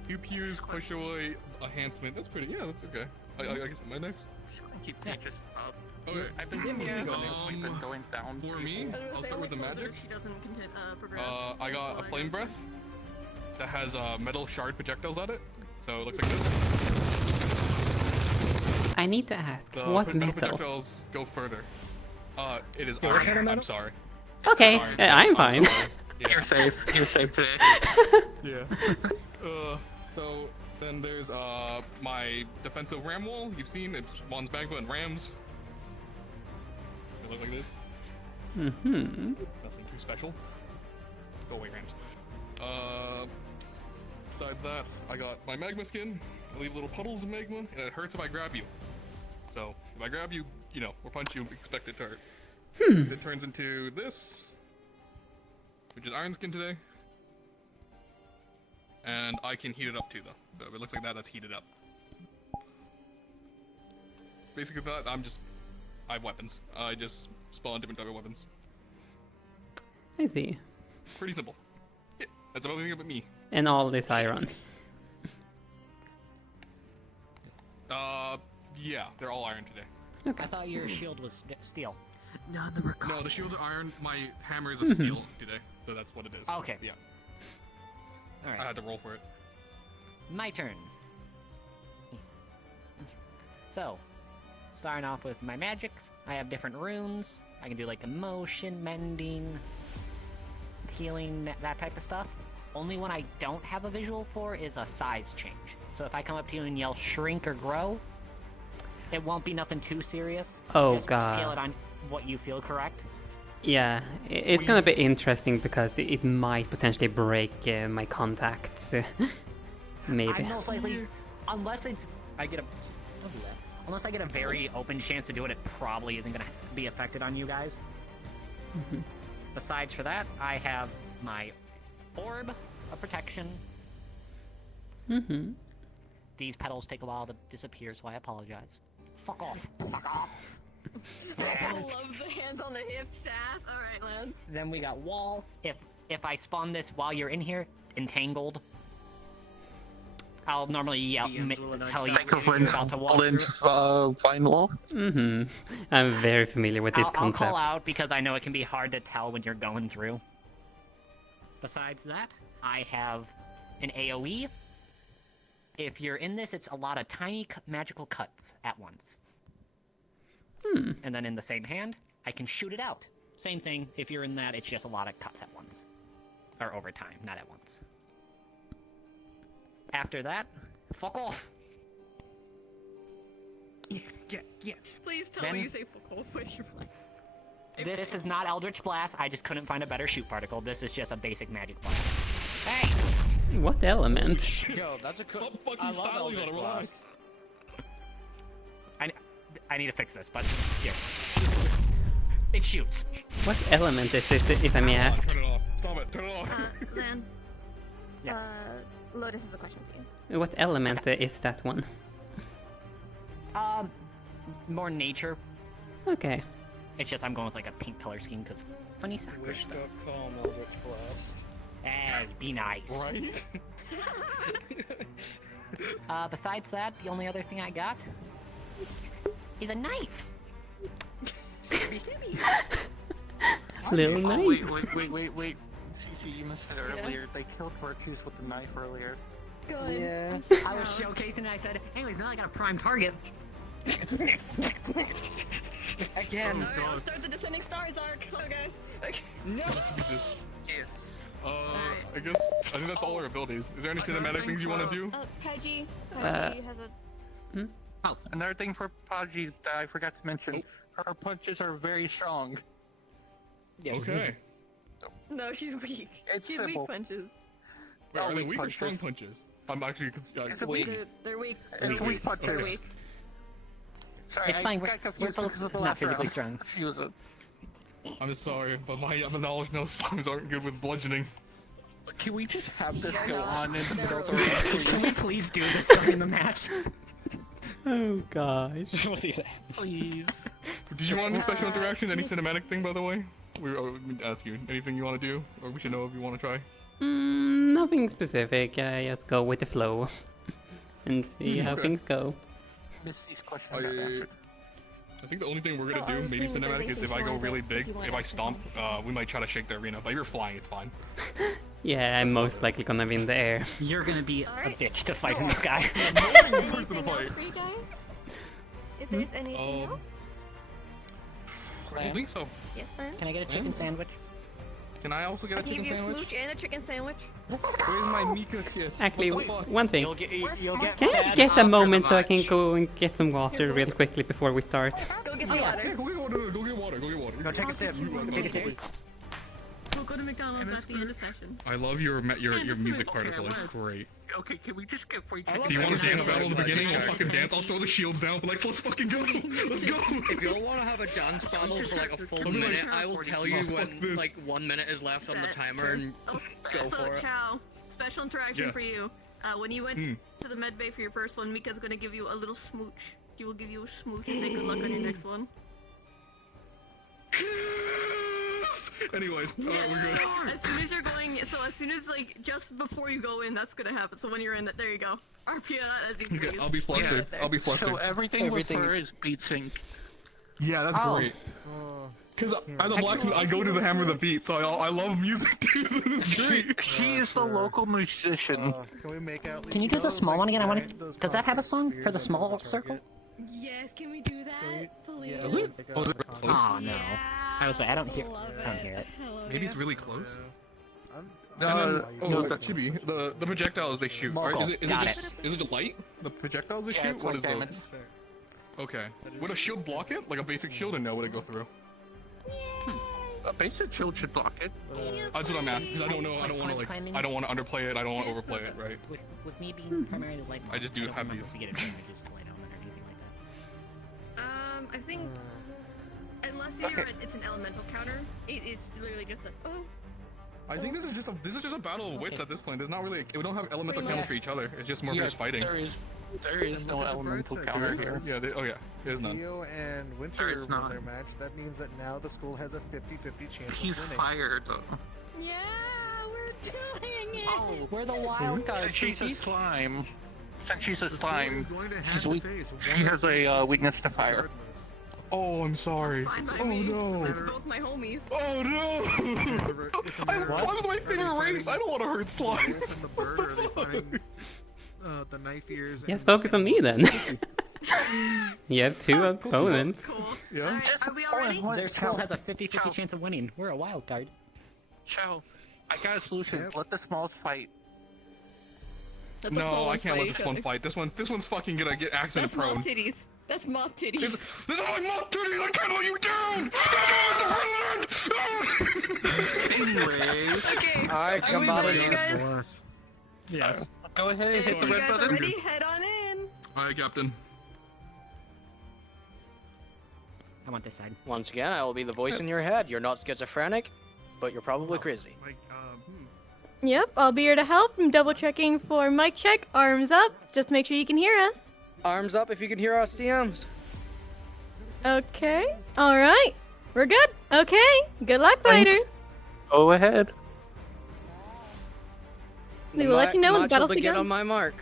Pew pews, push away, enhancement. That's pretty. Yeah, that's okay. I guess am I next? Just gonna keep pages up. Okay. I've been going down. For me, I'll start with the magic. She doesn't progress. I got a flame breath that has metal shard projectiles on it. So it looks like this. I need to ask, The what metal metal? projectiles go further. It is What iron. kind of I'm metal? sorry. Okay, Sorry. I'm fine. sorry. Yeah. You're safe. You're safe today. Yeah. So then there's my defensive ram wall. You've seen it spawns magma and rams. They look like this. Mm-hmm. Nothing too special. Go away, rams. Besides that, I got my magma skin. I leave little puddles of magma, and it hurts if I grab you. So if I grab you, you know, or punch you, expect it to hurt. It turns into this, which is iron skin today. And I can heat it up too, though. So if it looks like that, that's heated up. Basically, that I have weapons. I just spawn different type of weapons. I see. Pretty simple. Yeah, that's about anything about me. And all this iron. Yeah, they're all iron today. I thought your shield was steel. No, the No, the shields are iron. My hammer is a Mhm. steel today, so that's what it is. Okay. Yeah. All right. I had to roll for it. My turn. So, starting off with my magics, I have different runes. I can do like emotion, mending, healing, that type of stuff. Only one I don't have a visual for is a size change. So if I come up to you and yell shrink or grow, it won't be nothing too serious. Oh, Just God. scale it on what you feel correct. Yeah, it's gonna be interesting because it might potentially break my contacts. Maybe. I'm most likely, unless it's, I'll do that. Unless I get a very open chance to do it, it probably isn't going to be affected on you guys. Mhm. Besides for that, I have my orb of protection. Mm-hmm. These petals take a while to disappear, so I apologize. Fuck off. Fuck off. I love the hands on the hips sass. Alright, Lance. Then we got wall. If I spawn this while you're in here, entangled, I'll normally yell, tell you Think of you're Lynn's, about to walk through. vine wall. Mm-hmm. I'm very familiar with this I'll concept. call out because I know it can be hard to tell when you're going through. Besides that, I have an AoE. If you're in this, it's a lot of tiny magical cuts at once. And then in the same hand, I can shoot it out. Same thing, if you're in that, it's just a lot of cuts at once. Or over time, not at once. After that, fuck off! Yeah. Please tell Then- me you say fuck off when you're like. This is not Eldritch Blast, I just couldn't find a better shoot particle. This is just a basic magic blast. Hey! What element? Yo, that's a cool. Stop fucking styling on it, relax. I need to fix this, but here. It shoots. What element is it, if I may ask? Turn it off. Stop it. Turn it off. Lan. Yes. Lotus has a question for you. What element is that one? More nature. Okay. It's just I'm going with like a pink color scheme because funny soccer stuff. Wish.com Eldritch Blast. Hey, be nice. Right? Besides that, the only other thing I got is a knife. Little knife. Wait. CC, you missed it earlier. They killed Virtues with the knife earlier. Good. Yeah. I was showcasing and I said, anyways, now I got a prime target. Again. Alright, let's start the Descending Stars arc. Come on, guys. Okay. No. Jesus. I guess I think that's all our abilities. Is there any cinematic things you want to do? Peggy. Peggy has a... Oh, another thing for Podgy that I forgot to mention. Her punches are very strong. Yes. Okay. No, she's weak. It's she's simple. weak punches. Wait, are they weak weak or strong punches. punches? I'm actually It's a weak. They're weak. It's weak punches. They're weak. Sorry, It's fine, I got we're confused both because of the not last physically round. strong. She was a... I'm sorry, but my knowledge knows slimes aren't good with bludgeoning. Can we just have this go on in the middle of the Can we please do this during the match? Oh gosh. We'll see that. Please. Did you want any special interaction? Any cinematic thing, by the way? We ask you. Anything you want to do, or we should know if you want to try? Nothing specific. Just go with the flow and see how Okay. things go. Missy's question got answered. I think the only thing we're gonna do, maybe cinematic, is if I go really big, if I stomp, we might try to shake the arena. But if you're flying, it's fine. Yeah, I'm most likely gonna be in the air. You're gonna be a bitch to fight in the sky. Anything else for you guys? If there's anything else? I don't think so. Yes, sir. Can I get a chicken sandwich? Can I also get I a can give chicken you a sandwich? smooch and a chicken sandwich. Where's my Mika kiss? Actually, What the fuck? one thing. You'll get Can I just fed get a after the moment so I match. can go and get some water real quickly before we start? Go get Oh, some yeah. water. Yeah, go get water. Go get water. Go get water. No, take a sip. Take a sip. We'll go to McDonald's at the end of session. I love your this music is- particle. okay, It's what? great. Okay, can we just get free I chicken? love Do you want to that. dance battle at the beginning? I'll Just fucking dance. I'll throw the shields down. But like, let's fucking go. Let's go. If y'all want to have a dance battle for like a full I'll be like, minute, I will tell you "Oh, fuck when this." like 1 minute is left on the timer and go So, for it. Chow, special interaction Yeah. for you. When you went to the med bay for your first one, Mika's gonna give you a little smooch. She will give you a smooch and say good luck on your next one. Anyways, alright, we're good. So as soon as you're going, as soon as like just before you go in, that's gonna happen. So when you're in, there you go. RP that as you Okay, breathe. I'll be flustered. I'll be flustered. So everything with her is beat sync. Yeah, that's great. Because as a black, I go to the hammer of the beat, so I love music, dude. This is great. She is the local musician. Can we make out? Can you do the small one again? I want to. Does that have a song for the small circle? Yes, can we do that, please? Does it? Oh, is it close? Oh no. I was. I don't hear. I don't hear it. Maybe it's really close. No, that should be the projectiles they shoot. Right? Is it Got just is it light? The projectiles they shoot? it's What like is damage. those? Okay. Would a shield block it? Like a basic shield, or no? Would it go through? A basic shield should block it. That's what I'm asking because I don't know. I don't want to like. I don't want to underplay it. I don't want to overplay it. Right. With me being primarily light, I just do don't have remember these. if we get advantages to light element or anything like that. I think unless it's an elemental counter, it's literally just a I think this is just a battle of wits at this point. There's not really. We don't have elemental counters for each other. It's just more Yeah, just fighting. there is no elemental counter here. Yeah. There's none. Theo and There Winter is won not. their match. That means that now the school has a 50-50 chance He's of winning. fired though. Yeah, we're doing it. Oh, we're the wild card. Since she's a slime. Since she's a slime, going to have she's to weak. face She has a weakness to fire. regardless. Oh, I'm sorry. Fine by Oh me. no. That's both my homies. Oh no. Slime's my favorite race. I don't want to hurt slime. And the bird, or are they fighting the knife ears? Yes, and focus on me then. You have two opponents. Yeah. Are we all ready? Their skull has a 50-50 chance of winning. We're a wild card. Chow, I got a solution. Let the smalls fight. No, I can't let this one fight. This one's fucking gonna get accident That's prone. moth titties. That's moth titties. This is my moth titties! I can't let you down! Anyways. Okay. Alright, Are we come on. ready, guys? Yes. Go ahead and hit the You red guys button. are ready? Head on in. Alright, Captain. I want this side. Once again, I will be the voice in your head. You're not schizophrenic, but you're probably crazy. Yep, I'll be here to help. I'm double checking for mic check. Arms up. Just make sure you can hear us. Arms up if you can hear us DMs. Okay. Alright. We're good. Okay. Good luck, fighters. Go ahead. We will let you know when the Match will battles begin begin. on my mark.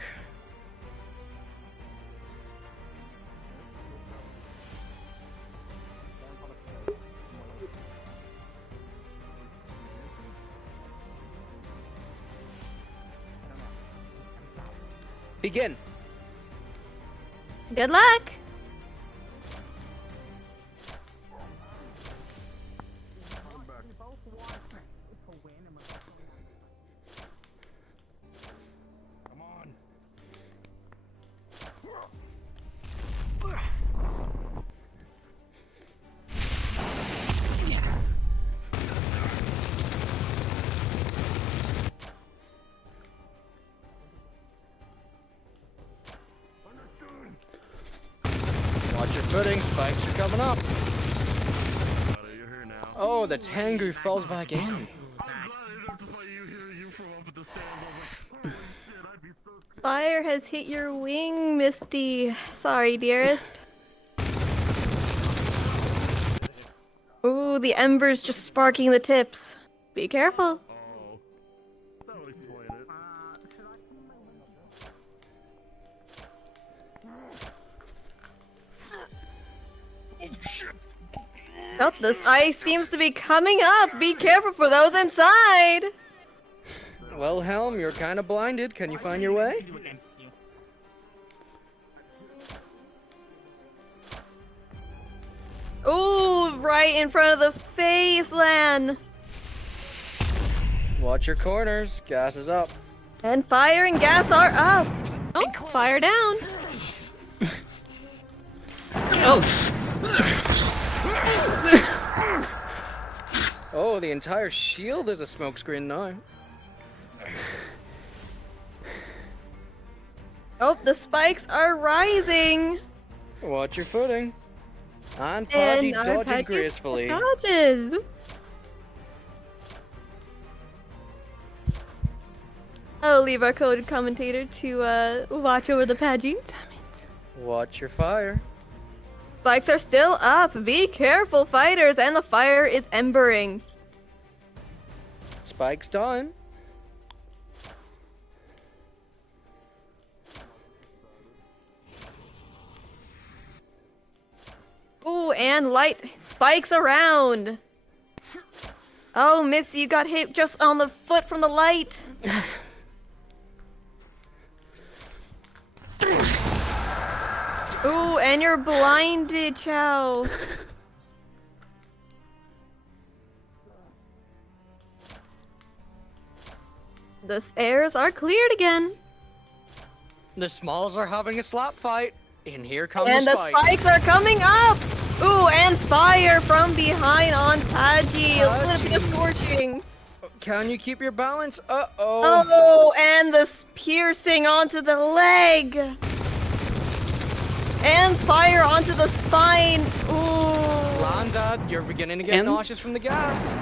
Begin. Good luck. Watch your footing, spikes are coming up. Oh, the Tengu falls back in. Fire has hit your wing, Misty. Sorry, dearest. Ooh, the embers just sparking the tips. Be careful. Oh, this ice seems to be coming up. Be careful for those inside. Well, Helm, you're kind of blinded. Can you find your way? Ooh, right in front of the face, Lan. Watch your corners. Gas is up. And fire and gas are up. Oh, fire down. Oh, the entire shield is a smokescreen now. Oh, the spikes are rising. Watch your footing. And Podgy our dodging Podgy's gracefully. dodges. I'll leave our coded commentator to watch over the Paggy. Damn it. Watch your fire. Spikes are still up. Be careful, fighters, and the fire is embering. Spike's down. Ooh, and light spikes around. Oh, Missy, you got hit just on the foot from the light. Ooh, and you're blinded, Chow. The stairs are cleared again. The Smalls are having a slap fight. And here come And the the spikes are coming up! Ooh, and fire from behind on Paggy. A little bit of scorching. Can you keep your balance? Uh-oh. Oh, and the piercing onto the leg. And fire onto the spine. Ooh. Landad, you're beginning to get nauseous from the gas.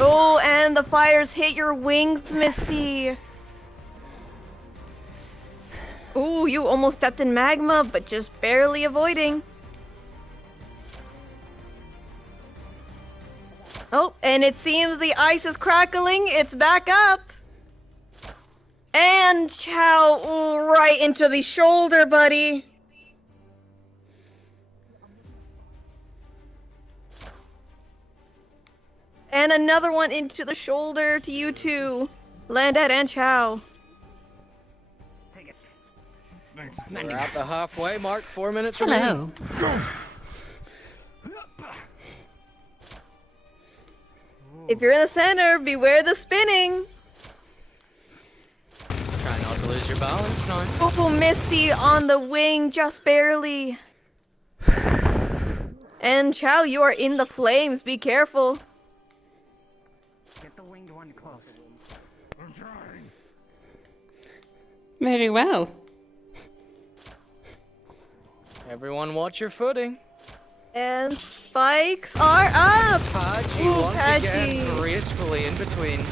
Oh, and the fires hit your wings, Misty. Ooh, you almost stepped in magma, but just barely avoiding. Oh, and it seems the ice is crackling. It's back up. And Chow, ooh, right into the shoulder, buddy. And another one into the shoulder to you two. Landad and Chow. We're at the halfway mark. 4 minutes Hello. remaining. If you're in the center, beware the spinning. Try not to lose your balance now. Oh, Misty on the wing, just barely. And Chow, you are in the flames. Be careful. Get the winged one close. Very well. Everyone watch your footing. And spikes are up. Paji Ooh, once Paji. again gracefully in between.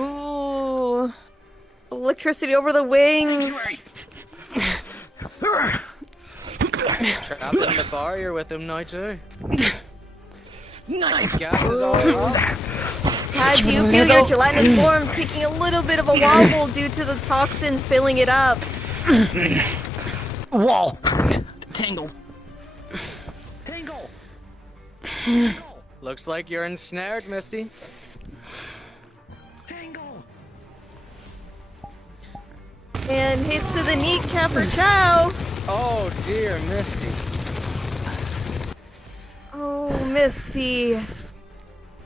Ooh. Electricity over the wings. Trapped in the bar, you're with him now too. Nice. Gases all up. Pad, you feel your gelatinous form taking a little bit of a wobble due to the toxins filling it up. Wall. Tangle. Tangle. Looks like you're ensnared, Misty. And hits to the kneecap for Chow. Oh dear, Misty. Oh, Misty.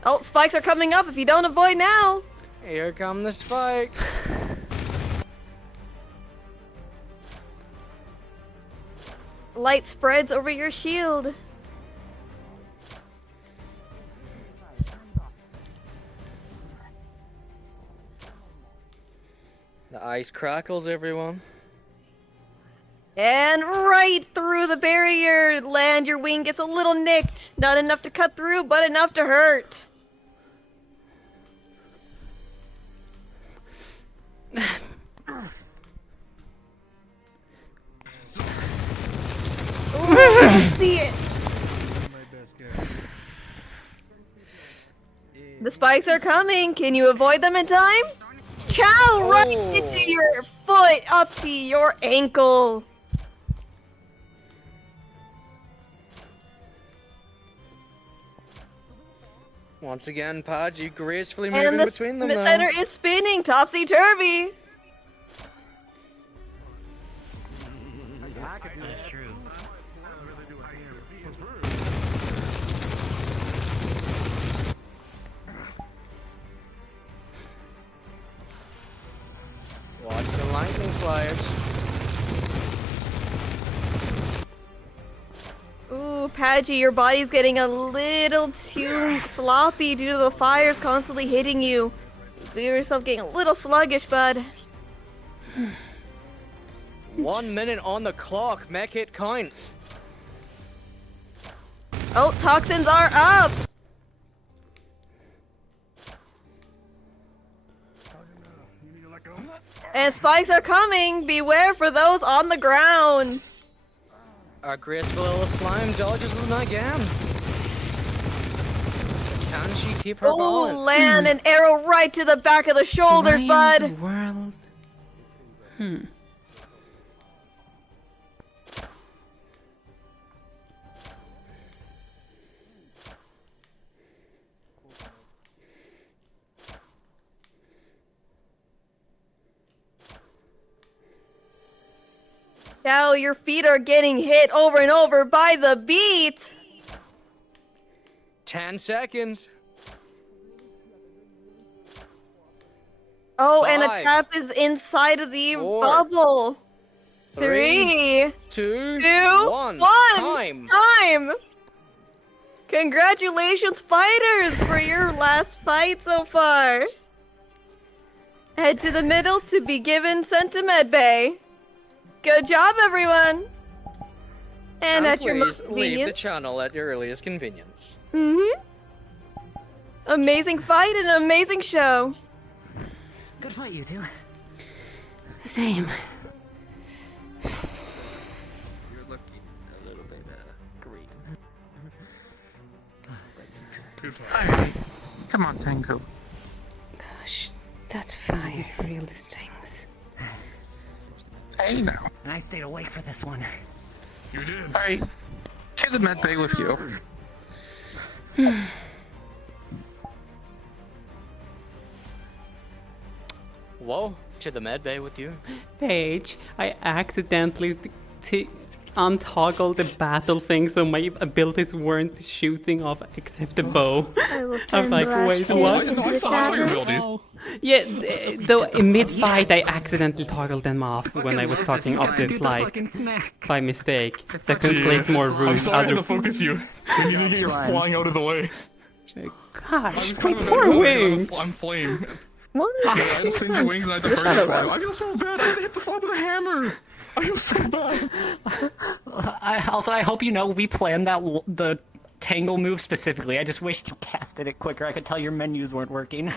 Oh, spikes are coming up if you don't avoid now. Here come the spikes. Light spreads over your shield. The ice crackles, everyone. And right through the barrier. Land, your wing gets a little nicked. Not enough to cut through, but enough to hurt. Ooh, see it. The spikes are coming. Can you avoid them in time? Chow, right into your foot, up to your ankle. Once again, Paji gracefully And moving the between them. center is spinning topsy-turvy. Watch the lightning flares. Ooh, Paji, your body's getting a little too sloppy due to the fires constantly hitting you. You feel yourself getting a little sluggish, bud. 1 minute on the clock. Make it count. Oh, toxins are up. And spikes are coming. Beware for those on the ground. Our graceful little slime dodges them again. Can she keep her Oh, balance? land an arrow right to the back of the shoulders, Why in the bud. world? Now your feet are getting hit over and over by the beat. 10 seconds. Oh, and a 5, trap is inside of the 4, bubble. 3, 3, 2, 2, 1. 1. Time. Time. Congratulations, fighters, for your last fight so far. Head to the middle to be given sent to medbay. Good job, everyone. And at your please most leave the convenient. channel at your earliest convenience. Amazing fight and an amazing show. Good fight, you two. Same. You're looking a little bit green. Alright, come on, Tango. Gosh, that fire really stings. Hey now. And I stayed awake for this one. You did. Alright, here's the med bay with you. Whoa, to the med bay with you. Paige, I accidentally untoggled the battle thing so my abilities weren't shooting off except the bow. I'm like, wait, what? Yeah, though in mid-fight I accidentally toggled them off when I was talking off the flight by mistake. So I couldn't place more I'm routes. sorry to focus you. You need to get your flying out of the way. Gosh, my poor wings! I'm flame. What? I had to send your wings and I had to burn it. I feel so bad. I hit the front with a hammer. I feel so bad. I hope you know we planned the tangle move specifically. I just wish you casted it quicker. I could tell your menus weren't working.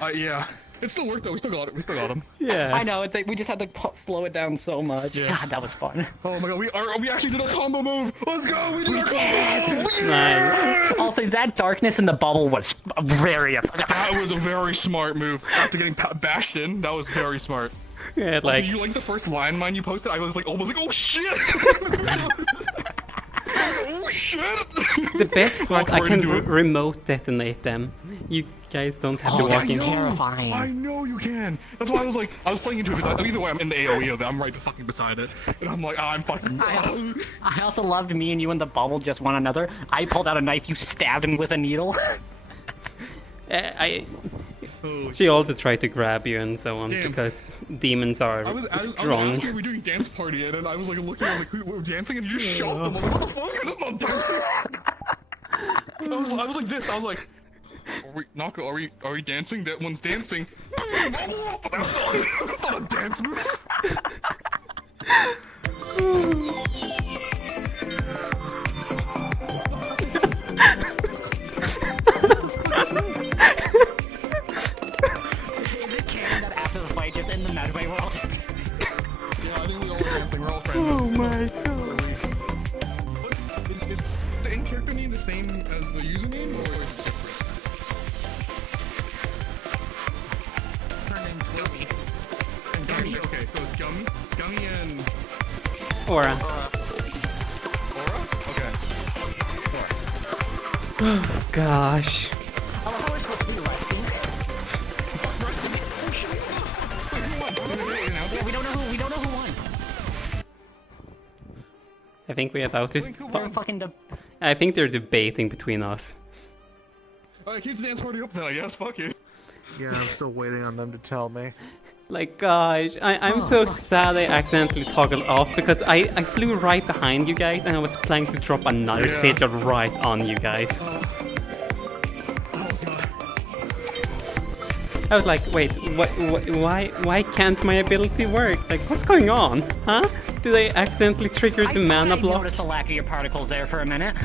Yeah. It still worked though. We still got it. We still got him. Yeah. I know. We just had to slow it down so much. Yeah. God, that was fun. Oh my god. We actually did a combo move. Let's go. We did a combo move. Nice. Also, that darkness in the bubble was very. That was a very smart move. After getting bashed in, that was very smart. Yeah, also, like you like the first landmine you posted? I was like almost like, oh shit. Oh shit! the best part, I can remote detonate them. You guys don't have to walk in. Terrifying. I know you can. That's why I was playing into it because either way I'm in the AOE of it. I'm right fucking beside it, and I'm like, I'm fucking. I also loved me and you in the bubble just one another. I pulled out a knife, you stabbed him with a needle. She also tried to grab you and so on because demons are strong. I was asking, are we doing dance party? And then I was like looking, I was like, who, we're dancing, and you just shoved them. I was like, what the fuck? That's not dancing. I was like this. I was like, are we dancing? That one's dancing. That's not a dance move. Just in the medway world. Yeah, I think we all dancing. We're all friends. Oh my god. Is the in-character name the same as the username, or is it different? Her name's Gummy. And Gummy, okay, so it's Gummy and... Aura. Aura? Okay. Oh gosh. Yeah, we don't know who won. I think we're about to. Fucking I think they're debating between us. Alright, keep the dance party up then, I guess. Fuck it. Yeah, I'm still waiting on them to tell me. Like, gosh, I'm so sad I accidentally toggled off because I flew right behind you guys and I was planning to drop another sigil right on you guys. I was like, wait, why can't my ability work? Like, what's going on? Huh? Did I accidentally trigger the mana block? I noticed the lack of your particles there for a minute.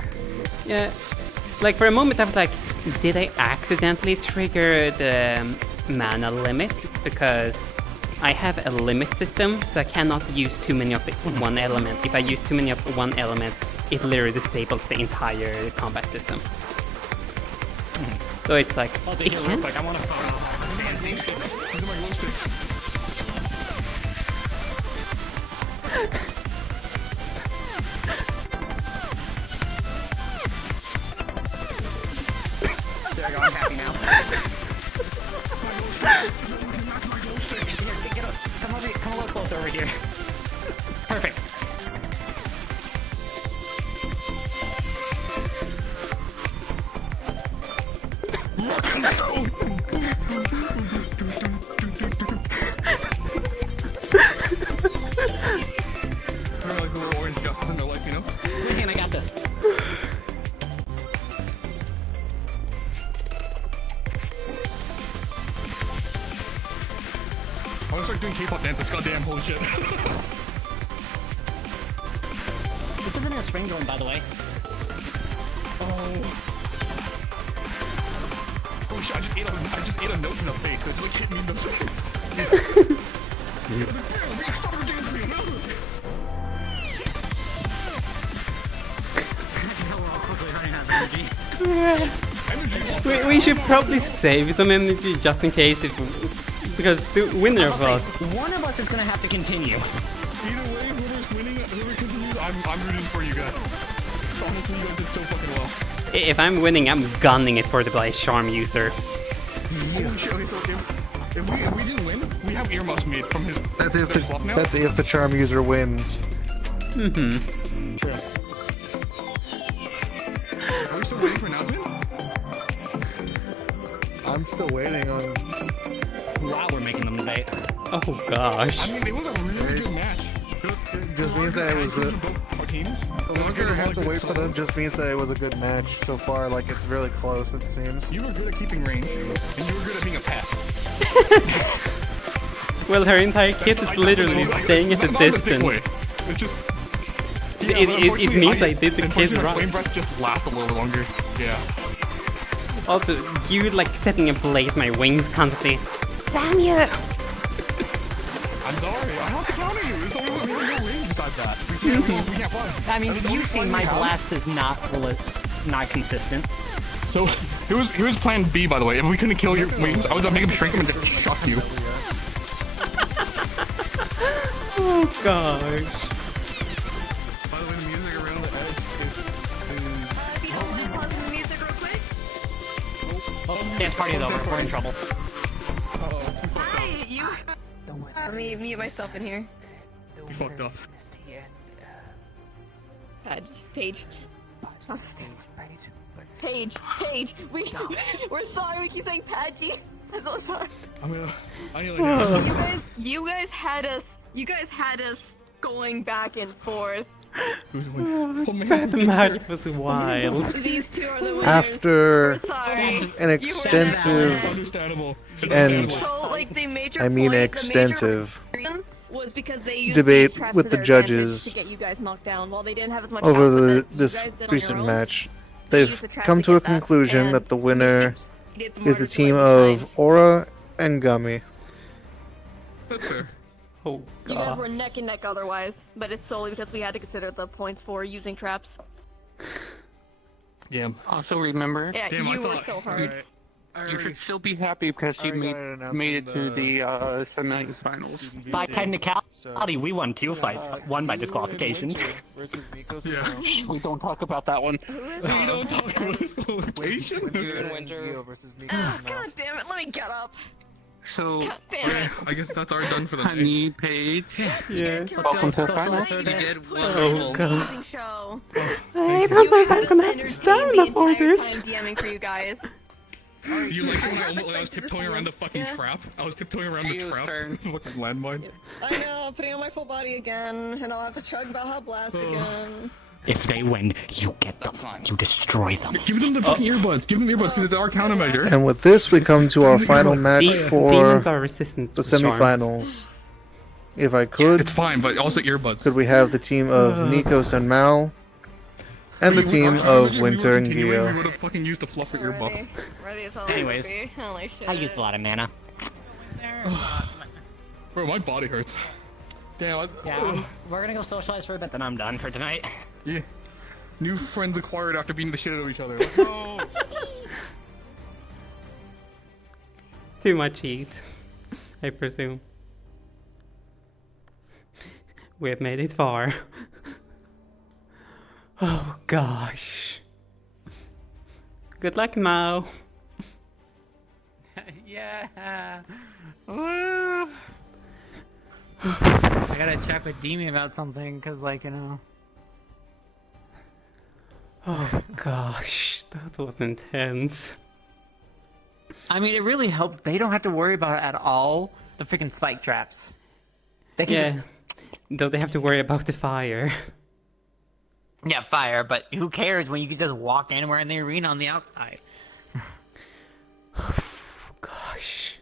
Yeah, like for a moment I was like, did I accidentally trigger the mana limit? Because I have a limit system, so I cannot use too many of the one element. If I use too many of one element, it literally disables the entire combat system. So it's like, Also, here, real quick, I want to stand safe. These are my glow sticks. There you go, I'm happy now. Come a little closer over here. Perfect. Like a little orange justice in their life, you know? Man, I got this. I'm gonna start doing K-pop dances, goddamn, holy shit. This isn't a string drum, by the way. Oh shit, I just ate a note in the face, it just like hit me in the face. I was like, damn, we started dancing. we should probably save some energy just in case because the winner of us. One of us is gonna have to continue. Either way, whoever's winning, whoever continues, I'm rooting for you guys. Honestly, you guys did so fucking well. If I'm winning, I'm gunning it for the Blaze Charm user. If we didn't win, we have earmuffs made from his. That's if their fluff now. that's if the charm user wins. Mm-hmm. True. Are we still waiting for an announcement? I'm still waiting on. Wow, we're making them debate. Oh gosh. I mean, it was a really good match. Just means that it was a. The longer I have to wait for them just means that it was a good match so far. Like it's really close, it seems. You were good at keeping range, and you were good at being a pest. Well, her entire kit is literally staying at a distance. It's just. It means I did the kit Flame right. breath just lasts a little longer. Yeah. Also, you like setting ablaze my wings constantly. Damn you! I'm sorry. I have to counter you. There's only one range inside that. We can't fly. I mean, you've seen my blast is not consistent. So here's plan B, by the way. If we couldn't kill your wings, I was gonna make him shrink them and just shock you. Oh gosh. By the way, the music around the edge is. Dance party is over. We're in trouble. Hi, you. Let me mute myself in here. You fucked up. Paige. Paige. We're sorry. We keep saying Padgy. I'm so sorry. I need to You guys had us going back and forth. That match was wild. These two are the winners. After We're sorry. an extensive and I mean extensive was because they used debate these traps with to the their advantage judges to get you guys knocked down while they didn't have as much over confidence this you guys did on recent your own. match, used they've the trap come to to a get that, conclusion and that the winner it's is the smarter to team let of them Aura and Gummy. That's fair. Oh You guys were neck and neck otherwise, but it's solely because we had to consider the points for using traps. Yeah. Also remember, Yeah, you were so hard. you should still be happy because you made it to the semifinals. By technicality, we won 2 fights, one by disqualification. Yeah. We don't talk about that one. We don't talk about disqualification. God damn it, let me get up. So, God damn it. I guess that's our done for the night. Honey, Paige. Yeah. Welcome to the finals. You did Oh god. amazing show. I don't know if I'm gonna have the stamina for this. DMing for you guys. You like when I was tiptoeing around the fucking trap? I was tiptoeing around the trap. Fucking landmine. I know, I'm putting on my full body again, and I'll have to chug Valhalla Blast again. If they win, you get them. You destroy them. Give them the fucking earbuds. Give them the earbuds because it's our countermeasure. And with this, we come to our final match for Demons are resistant the to charms. semifinals. If I could, It's fine, but also earbuds. could we have the team of Nikos and Mal, and the team of Winter and We Gio? would have fucking used the fluffer earbuds. Ready as hell. Anyways, baby. Holy shit. I used a lot of mana. Bro, my body hurts. Damn. Yeah, we're gonna go socialize for a bit, then I'm done for tonight. Yeah. New friends acquired after beating the shit out of each other. Let's go. Too much heat, I presume. We have made it far. Oh gosh. Good luck, Mao. Yeah. Woo. I gotta check with Demi about something, cause like, you know. Oh gosh, that was intense. I mean, it really helps. They don't have to worry about at all the freaking spike traps. They can Yeah, just... though they have to worry about the fire. Yeah, fire, but who cares when you can just walk anywhere in the arena on the outside? Gosh.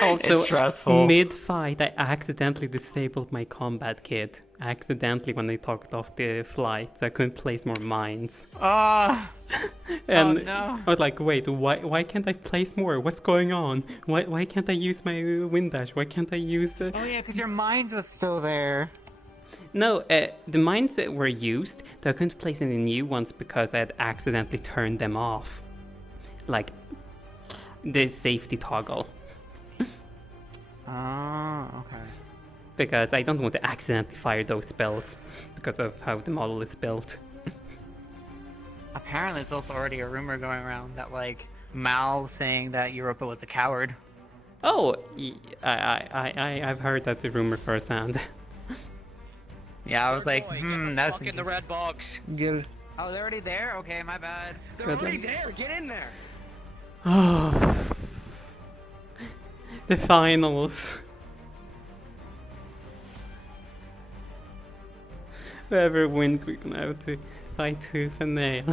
Also, It's stressful. mid-fight, I accidentally disabled my combat kit. Accidentally when I talked off the flight, so I couldn't place more mines. Ah. And Oh, no. I was like, wait, why can't I place more? What's going on? Why can't I use my wind dash? Why can't I use... Oh yeah, because your mind was still there. No, the mines that were used, though I couldn't place any new ones because I had accidentally turned them off. Like, the safety toggle. Oh, okay. because I don't want to accidentally fire those spells because of how the model is built. Apparently, there's also already a rumor going around that, like, Mal saying that Europa was a coward. Oh, I've heard that rumor firsthand. Yeah, I was like, that's Fuck in the red box. Good. Oh, they're already there? Okay, my bad. They're already there. Get in there. Oh, the finals. Whoever wins, we're gonna have to fight tooth and nail.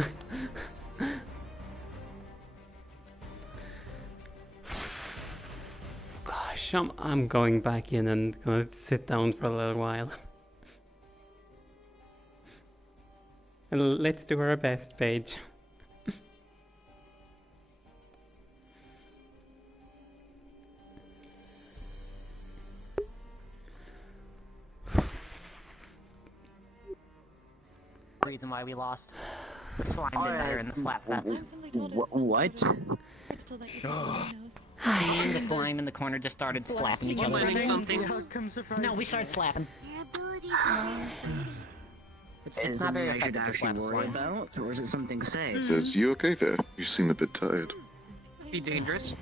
Gosh, I'm going back in and gonna sit down for a little while. And let's do our best, Paige. Reason why we lost. The slime did better in the slap fest. What? The slime in the corner just started slapping each other. No, we started slapping. It's not very something I should effective to slap actually a worry slime. about, or is it something safe? It says, you okay there? You seem a bit tired. Be dangerous.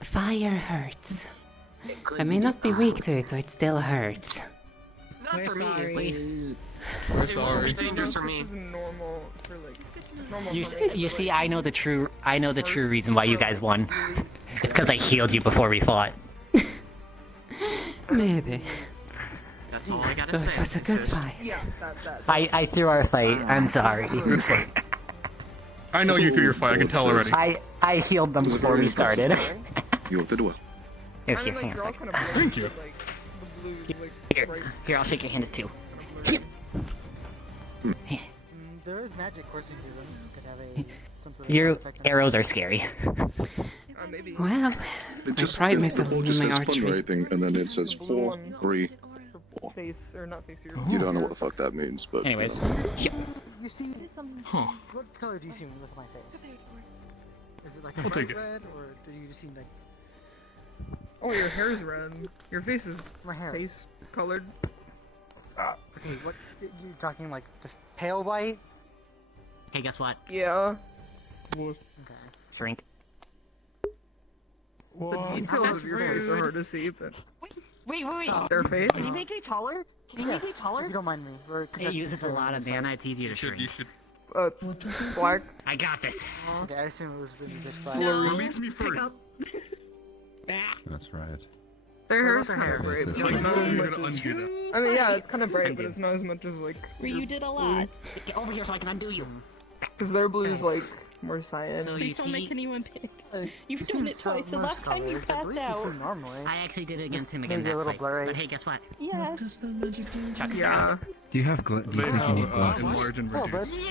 Fire hurts. I may not be weak to it, but it still hurts. Not for me. We're sorry. Dangerous for me. This is normal for like normal. You see, I know the true reason why you guys won. It's because I healed you before we fought. Maybe. That's all I gotta Though say. it was a good Just- fight. Yeah, I threw our fight. I'm sorry. I know you threw your fight. I can tell already. I healed them before we started. You did well. Here, hang on a second. Thank you. Here, I'll shake your hand as two. There is magic coursing through them. You could have a some sort of Your effect. arrows are scary. Well, It just, I pride the myself ball in just my says archery. fundraising, and then it says 4, 3, 4. Face or not face your. You don't know what the fuck that means, but... Anyways. You see, Huh. what color do you see when you look at my face? Is it like a We'll bright take it. red, or do you just seem like Oh, your hair's red. Your face is my hair? face colored. Okay, what you talking like just pale white? Hey, guess what? Yeah. Okay. Shrink. The details of your face are hard to see, but Wait. their face. Can you make me taller? Can you make me taller? If you don't mind me. We're It conducting uses a survey lot of inside. mana. It's easier to shrink. Black. I got this. Okay, I assume it was really just black. Release me first. That's right. Their hair's Their kind hair. of bright, but Like, like not as you're much gonna as. undo that. I mean, yeah, it's kind of bright, Undo. but it's not as much as like. Where you did a lot. Get over here so I can undo you. Because their blue's like more cyan. So you Please don't make see, anyone pick. You've You done seem it twice, and most last time you colors. I passed believe you out. seem normally. I actually did it against him again Maybe a that little fight. blurry. But hey, guess what? Yeah. Does the magic do? Chuck's Yeah. Do you think you need black? Enlarge and Oh, reduce.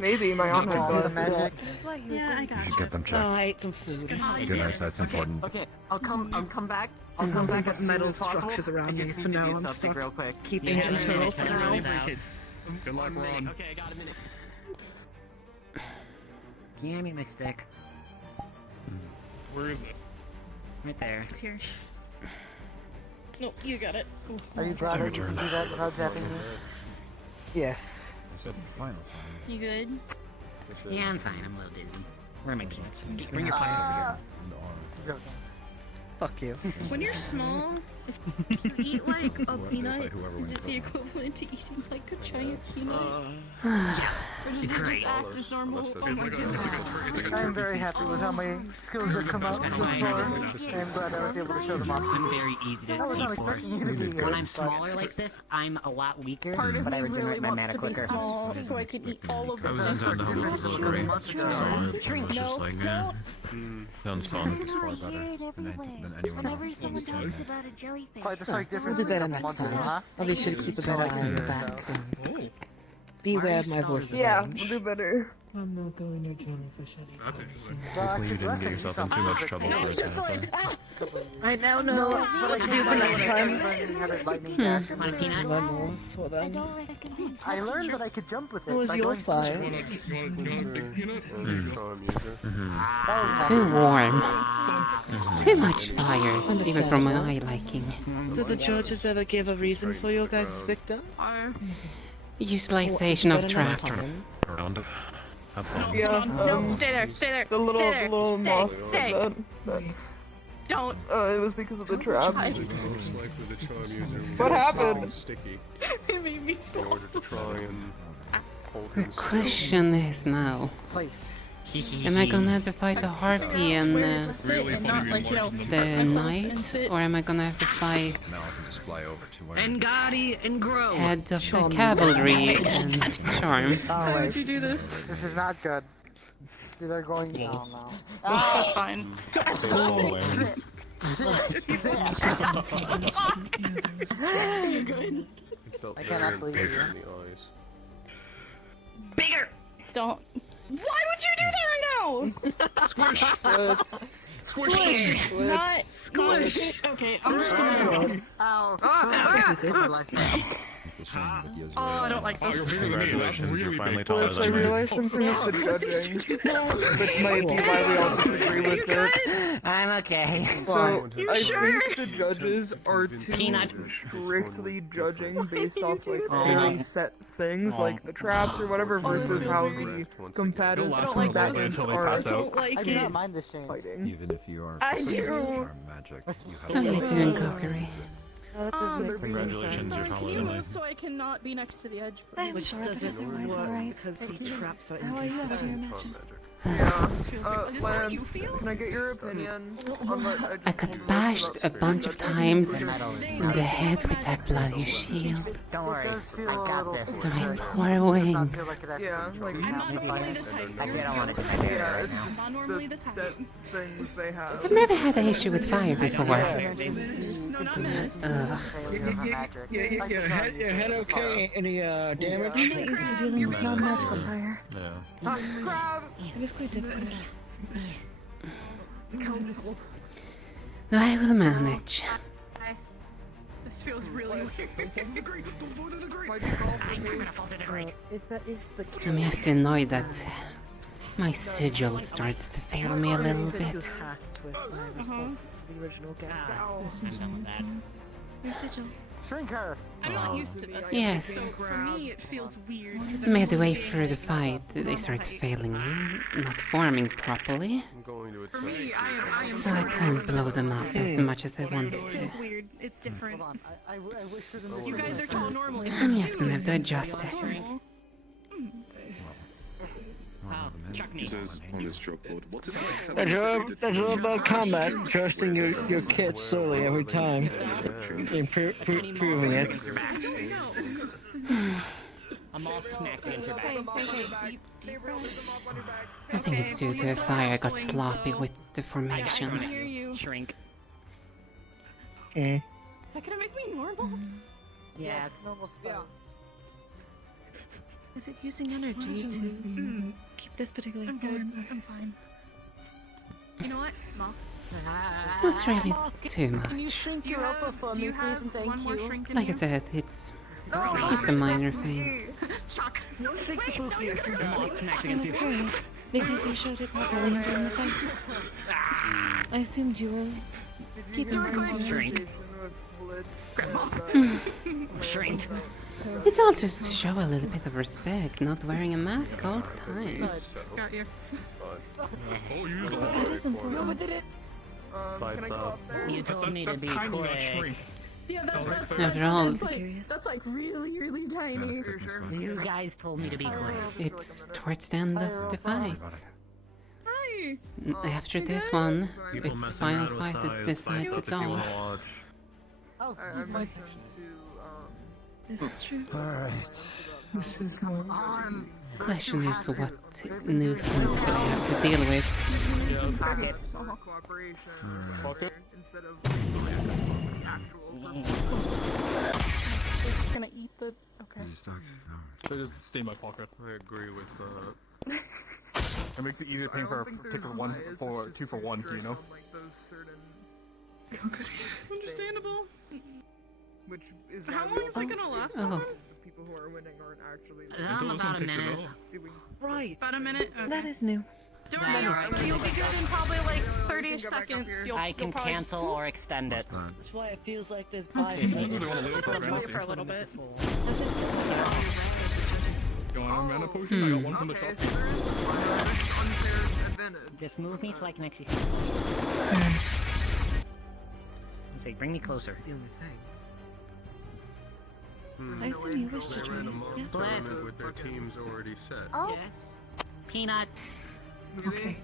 Maybe my aunt had the both. magic. Yeah, I got You should get them checked. I ate some food. Goodness, that's important. Okay, I'll come back. I'll There's come nothing back but as soon metal as possible. structures around I me, just so need to now do I'm something stuck real quick. keeping Yeah, it no, internal no, for no, now. no, no. Good luck, Ron. Okay, I got a minute. Can you hand me my stick? Where is it? Right there. It's here. No, you got it. Ooh, Are you glad that you can do that without zapping me? Yes. You good? Yeah, I'm fine. I'm a little dizzy. Where are my peanuts? Bring your pocket over here. Joking. Fuck you. When you're small, if you eat like a peanut, is it the equivalent to eating like a giant peanut? Yes. Or does It's it great. just act as normal? Oh my It's like a I'm turkey very feast. happy with how my skills have come out That's so why far. I'm glad I was able to show them off. I'm very easy I to was not eat for. expecting you to be here. When I'm smaller like this, I'm a lot weaker, Part of but I me really regenerate my wants mana to be quicker. small so I could eat all of I was them. in the house delivery, so I Shrink, was just no, like, don't. sounds fun. It's far better than anyone else. about a jellyfish. Quite the stark difference We'll do between better a next month time. ago, huh? I'll be sure to keep a better eye on your back. Beware my voice. Yeah, we'll do better. I'm not going to jellyfish anytime. That's interesting. Hopefully you didn't get yourself in too much trouble for it. I now know what I can do the next time. I learned that I could jump with it. What was by your going fire? You want a big peanut? Too warm. Too much fire, even for my liking. Do the judges ever give a reason for your guys' victim? Utilization of traps. Around it. Have fun. Yeah, Stay there. the little moth stay. said that. Don't. It was because of the traps. What happened? It made me small. The question is now, Place. am I gonna have to fight the harpy and the knight, or am I gonna have to fight Now I can just fly over to where. Engadi and grow. head of the cavalry and charm? Why would you do this? This is not good. They're going down now. That's fine. I cannot believe you. Bigger. Don't. Why would you do that right now? Squish! Squish. Not squish. Okay, I'm just gonna. It's a shame that he has Oh, I don't like Oh, this. you're bigger than me. That's Congratulations, you're really finally big. taller I than me. realized something with the judging, which might be why we all disagree with it. I'm okay. So, I think the judges are too strictly judging based off like very set things, like the traps or whatever, versus how the combative combatants are I do not mind this shame. fighting. Even if you are I do. are magic, you have How are you doing, Kuragari? That doesn't make Congratulations, you're taller than me. So I cannot be next to the edge. Which doesn't work because the traps are How are you, inconsistent. Lance, can I get your opinion on what I got bashed a bunch of times in the head with that bloody shield. Don't worry, I got this. My poor wings. Yeah, like I'm not normally this height. I don't want to defend it yeah, right it's now. just Not normally this the height. set things they have. I've never had an issue with fire before. No, not minutes. Ugh. Your head okay? Any damage? I'm not used to dealing with non-magical fire. Yeah. It is quite difficult. Council. No, I will manage. This feels really weird. If that is the case, I'm just annoyed that my sigil starts to fail me a little bit. tasked with my responses to the original guest. Your sigil. Shrink her! I'm not used to this. Yes. So for me, it feels weird. 'cause I made the way through the fight, they started failing me, not forming properly, For me, I so I couldn't blow them up as much as I wanted It to. feels weird. It's different. Hold on, I wish for the You guys are tall normally. I'm just gonna have to adjust it. He says on his job board, what if I have That's all about combat, trusting your kit slowly every time, improving it. I'm all smacked against your back. I think it's due to the fire I got sloppy with the I formation. can hear you. Shrink. Is that gonna make me normal? Yes. Yeah. Is it using energy to keep this particular I'm form? good. I'm fine. You know what, Moth? Not really too Can you much. shrink Do you your upper have, for do me, you please, have and thank one more you? shrink in Like I you? said, it's a minor thing. Chuck. Shrink the Wait, no, you're pookie. gonna All smacked against you. Curious, because you showed it properly during the fight. I assumed you were keeping some Shrink. Shrink. It's all just to show a little bit of respect, not wearing a mask all the time. Got you. That is important. Can I go up there? You told me to be quick. Yeah, that's After all, that's like really, really tiny. You guys told me to be quick. it's towards the end of the fight. Hi. After this one, it's the final fight that decides it all. I mentioned to This is true. Alright. This is normal. Question is what nuisance will I have to deal with. cooperation instead of actual just gonna eat the. Okay. Is he stuck? No. Should I just stay in my pocket? I agree with It makes it easier paying for a ticket for one for 2 for 1, you know? Like those certain. Understandable. Which is How long is it gonna last? The people who are winning aren't actually. About a minute. Right. About a minute. Okay. That is new. Don't worry, you'll be good in probably like 30 seconds. I can cancel or extend it. That's why it feels like there's 5 minutes. Wait for a little bit. You want a mana potion? I got one from the shop. Just move me so I can actually see. Say, bring me closer. That's the only thing. I assume you wish to join. Yes. Let's. With their teams already set. Oh. Yes. Peanut. Okay.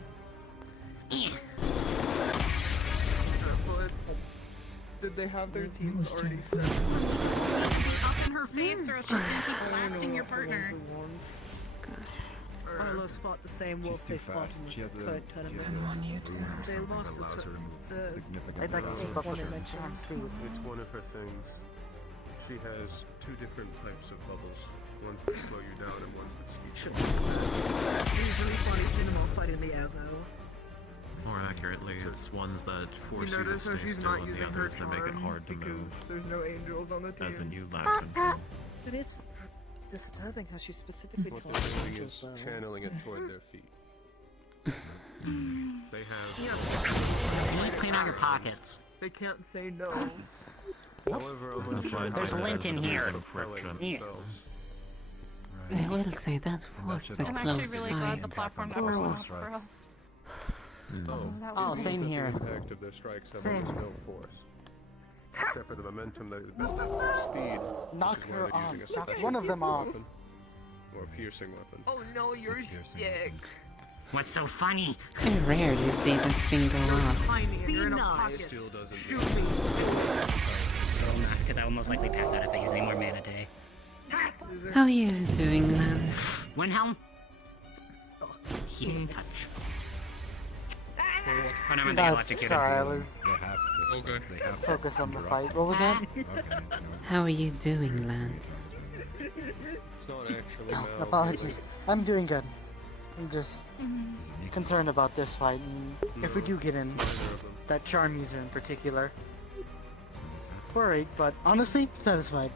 Did they have their teams already set? Up in her face, or else she's gonna keep blasting your partner. Arlos fought the same wolf they fought in the current tournament. They lost I'd like to take one dimension. It's one of her things. She has 2 different types of bubbles. Ones that slow you down and ones that speed you. It was really funny seeing them all fighting the air though. More accurately, it's ones that force you to notice how stay she's still not and the using her others that make it charm hard to because move. there's no angels on the team. As in you lack control. It is disturbing how she specifically What told they're the doing angels is though. channeling it toward their feet. They have. You need to clean out your pockets. They can't say no. However, There's lint in here. Yeah. I will say that was a I'm close actually really glad the fight. platform never went off for us. Oh, same The here. impact of their strikes have almost no force. Except for the momentum that is built up through speed. Knock which is why her they're off. using a Knock special one of them off. weapon, or a piercing weapon. Oh no, you're sick. What's so funny? I rarely see that thing go off. Tiny and you're in a nice. pocket. Still doesn't Shoot me. Well, not, because I will most likely pass out if I use any more mana today. How are you doing, Lance? Windhelm? Healing touch. Oh, no, they No, electrocuted. sorry, I was Okay. focused on the fight. What was that? How are you doing, Lance? It's not actually Oh, now. apologies. I'm doing good. I'm just concerned about this fight, and if we do get in, that charm user in particular. Worried, but honestly, satisfied.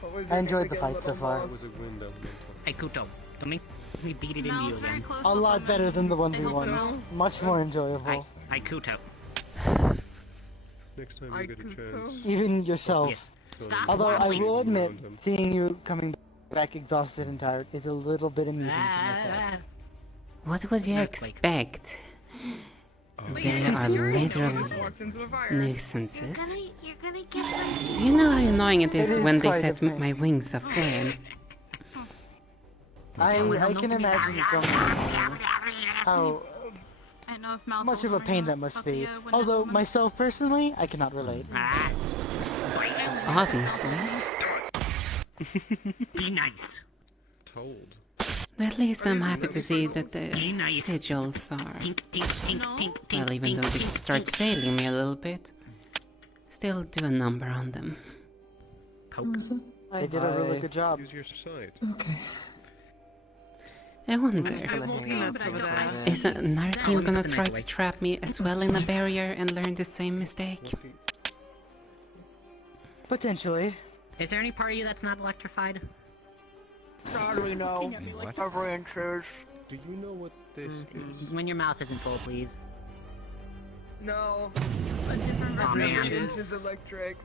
What was I your enjoyed name the again, fight so little far. That was a wind elemental. Hey, Kuto, don't make me beat it into No, you it's very again. close. A lot better than the 1v1s. Much more enjoyable. Hi, Kuto. Next time you get a chance. Even yourself. Yes. Stop Although I waddling. will admit, seeing you coming back exhausted and tired is a little bit amusing to myself. What would you expect? They are literal nuisances. Do you know how annoying it is It is when they quite a set thing. my wings aflame? I can imagine from how I don't know if Mal's much of a pain that must be. when Although myself personally, I cannot relate. Obviously. Be nice. Told. At least I'm happy to see that the nice. sigils are. Tink, tink, tink, tink, tink, Well, even though they tink, start tink. failing me a little bit, still do a number on them. Poke. They did a really good job. Use your sight. Okay. I wonder, is another team gonna try to trap me as well in a barrier and learn the same mistake? Potentially. Is there any part of you that's not electrified? Probably no. Every inches. Do you know what this is? When your mouth isn't full, please. No. Aw, Every man. inch is electric.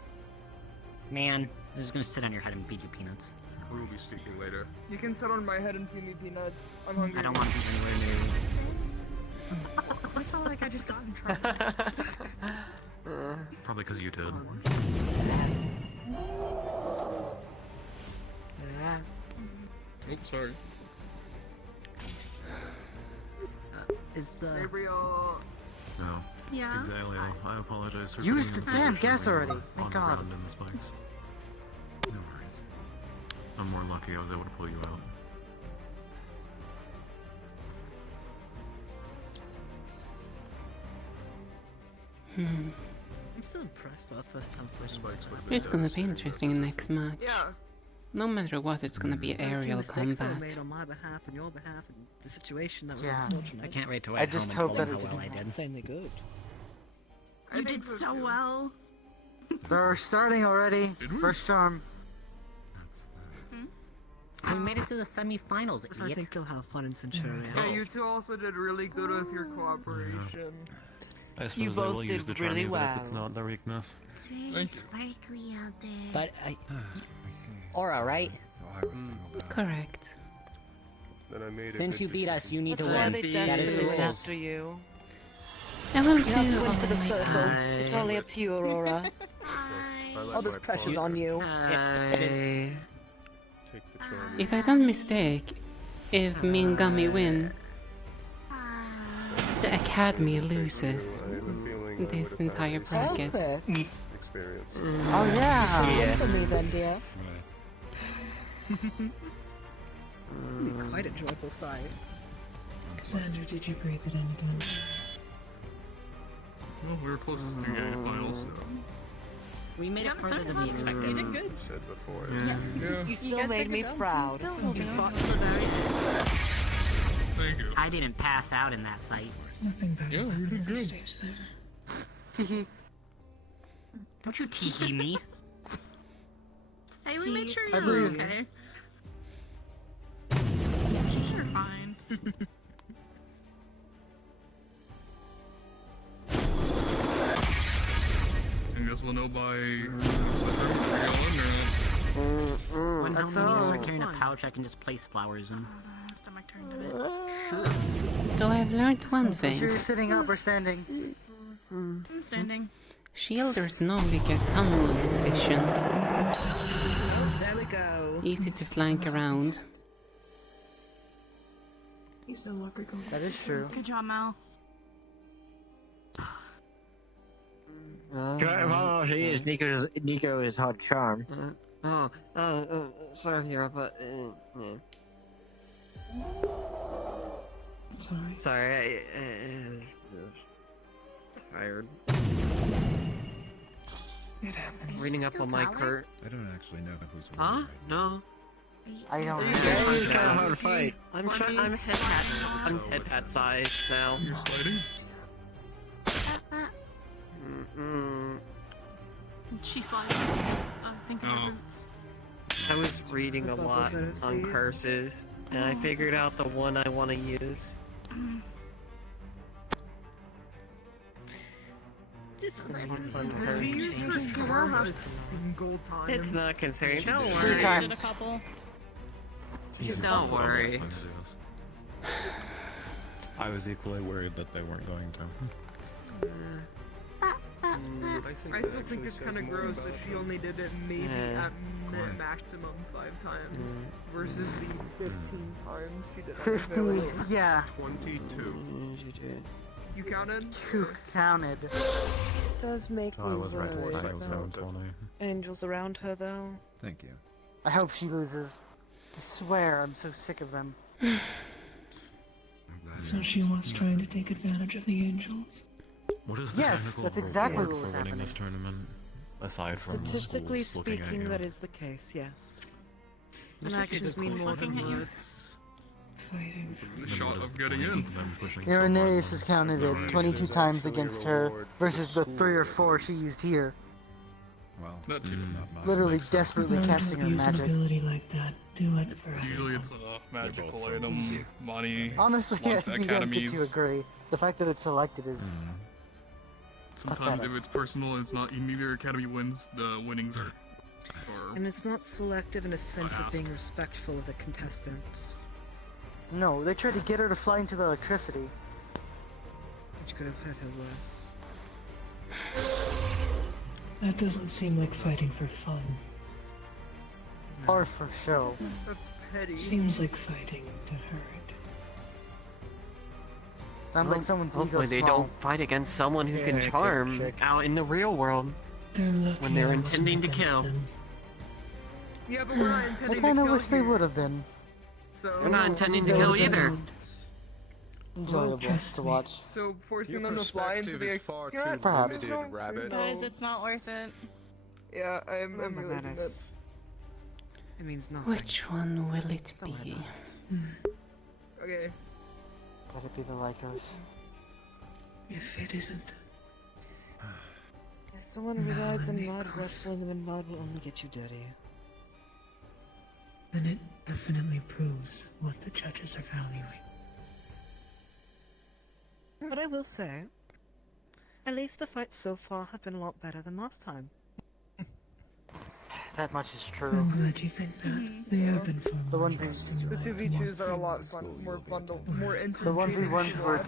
Man, I'm just gonna sit on your head and feed you peanuts. We will be speaking later. You can sit on my head and feed me peanuts. I'm hungry. I don't want to be anywhere near you. I felt like I just got in trouble. Probably because you did. Oops, sorry. Is the... Gabriel. No. Yeah? Exactly. I apologize for Use putting the you damn positionally gas already. on My the God. ground in the spikes. No worries. I'm more lucky I was able to pull you out. I'm still impressed for the first time fighting. It's gonna be interesting in next match. Yeah. No matter what, it's gonna be A few aerial mistakes that were combat. made on my behalf and your behalf and the situation that was Yeah. unfortunate. I can't wait to I write just home and hope tell that them how it's well I did. Insanely good. You did so well. They're starting already. First charm. We made it to the semi-finals, I idiot. think you'll have fun in Centurion. Yeah, you two also did really good with your cooperation. I suppose I will use the charm even if it's not their weakness. It's really sparkly out there. But Aura, right? Correct. Then I made Since you beat us, you need That's to why win. they That is the went rules. after you. I will You have do to win all for the my circle. part. It's only up to you, Aurora. All this pressure's on you. If I don't mistake, if me and Gummy win, the Academy loses this entire bracket. Experience. Oh yeah. Yeah. For me then, dear. Be quite a joyful sight. Cassandra, did you breathe it in again? Well, we were closest to getting the finals, so. We made it further than we You expected. did good. Said before. Yeah. You still made me proud. You fought for very Thank you. I didn't pass out in that fight. Nothing better Yeah, you did good. stays there. Teehee. Don't you tee me. Hey, we made sure I you were believe you. okay. You're fine. I guess we'll know by. When That's Helen all. start carrying a pouch, I can just place flowers in. Stomach turned a bit. So I've learned one Make sure thing. you're sitting up or standing. I'm standing. Shielders normally get tunnel vision. There we go. Easy to flank around. He's no longer going. That is true. Good job, Mal. She is Nico is hot charm. Sorry, Hero, but yeah. Sorry. Sorry, I was tired. It happened. Reading up on my Kurt. I don't actually know who's winning. Huh? Right No. I don't You know. guys are now. hard fight. I'm head hat size now. You're sliding? She slides because I'm thinking of roots. I was reading a lot on curses, and I figured out the one I want to use. Just fun She used her curse. sword not a single time. It's not concerning. Don't Three worry. times. Don't worry. I was equally worried that they weren't going to. I still think it's kind of gross that she only did it maybe at maximum 5 times versus the 15 times she did it. 50, yeah. 22. You counted? You counted. It does make Oh, I me was right this worried time. I was down about 20. angels around her, though. Thank you. I hope she loses. I swear, I'm so sick of them. So she was trying to take advantage of the angels. What is the Yes, technical that's exactly reward what for was winning happening. this tournament? Aside from Statistically schools looking at speaking, you. that is the case, yes. And Just actions looking mean more looking than at you. words. Fighting. The shot of getting in. Them pushing so Irenaeus hard. has counted it 22 times against her versus the 3 or 4 she used here. Well, That too. it's not mine. Literally Makes sense. desperately Learn to casting her abuse an magic. ability like that. Do it first. Usually it's a magical item, money, Honestly, I slot think you don't get to academies. agree. The fact that it's selected is... Sometimes pathetic. if it's personal and it's not neither academy wins, the winnings are. And it's not selective in a sense of ask. being respectful of the contestants. No, they tried to get her to fly into the electricity. Which could have hurt her worse. That doesn't seem like fighting for fun. Or for show. That's petty. Seems like fighting to hurt. Sounds like someone's ego Hopefully they small. don't fight against someone who can charm out in the real world They're lucky when they're I wasn't intending to against kill. them. Yeah, but we're not I intending to kinda kill wish they here. would have been. So We're not intending to kill either. enjoyable trust to me. watch. So forcing them to fly into the Perhaps. rabbit. Guys, it's not worth it. Yeah, I'm realizing that. It means nothing. Which one will it be? Okay. Let it be the Lycos. If it isn't, If someone resides in mud, wrestling them in mud will only get you dirty. then it definitely proves what the judges are valuing. But I will say, at least the fights so far have been a lot better than last time. That much is true. I'm glad you think that. They have been far The more 1v interesting in The my 2v2s are a lot more fun, more The entertaining. 1v1s to were watch.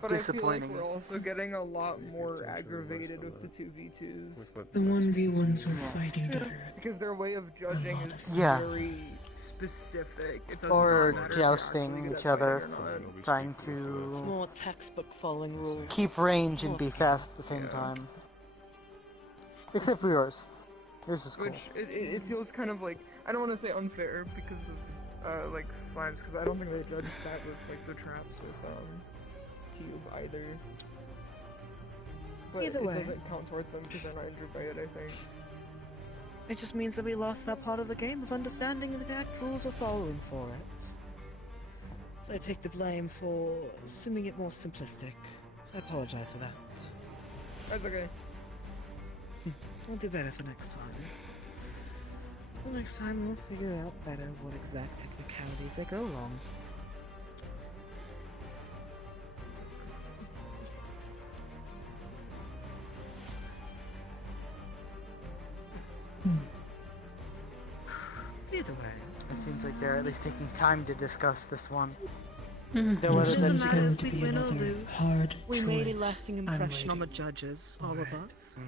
But I feel disappointing. like we're also getting a lot more aggravated with the 2v2s. The 1v1s are fighting better. Because their way of judging is Yeah. very specific. It does Or not matter if you're actually jousting good at each other, fighting or not. trying It's to more textbook following rules. keep range and be fast at the same time. Except for yours. Yours is cool. Which it feels kind of like, I don't want to say unfair because of like slimes, because I don't think they judged that with like the traps with Cube either. But Either it way. doesn't count towards them because they're not injured by it, I think. It just means that we lost that part of the game of understanding the exact rules we're following for it. So I take the blame for assuming it more simplistic. So I apologize for that. That's okay. We'll do better for next time. Well, next time we'll figure out better what exact technicalities they go wrong. Either way. It seems like they're at least taking time to discuss this one. Mhm. There would It have doesn't been matter if we win or lose. hard We made a choice. lasting I'm impression on the waiting. judges, all of us.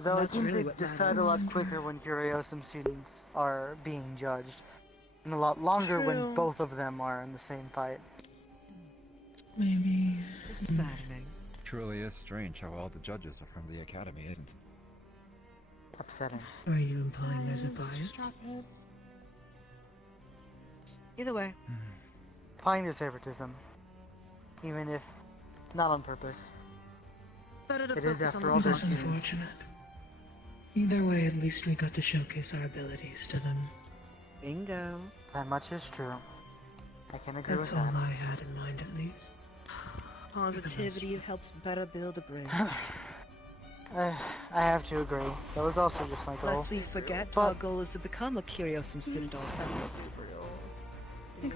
Though it That's seems really to what decide a lot matters. quicker when Curiosum students are being judged. And a lot longer True. when both of them are in the same fight. Maybe. It's saddening. Truly is strange how all the judges are from the academy, isn't it? Upsetting. Are you implying there's a bias? Either way. Applying their favoritism. Even if not on purpose. Better to It is, focus after on all, the their That's students. unfortunate. Either way, at least we got to showcase our abilities to them. Bingo. That much is true. I can agree That's with all that. I had in mind, at least. Positivity helps better build a bridge. I have to agree. That was also just my goal. Lest we forget, But- our goal is to become a Curiosum student ourselves.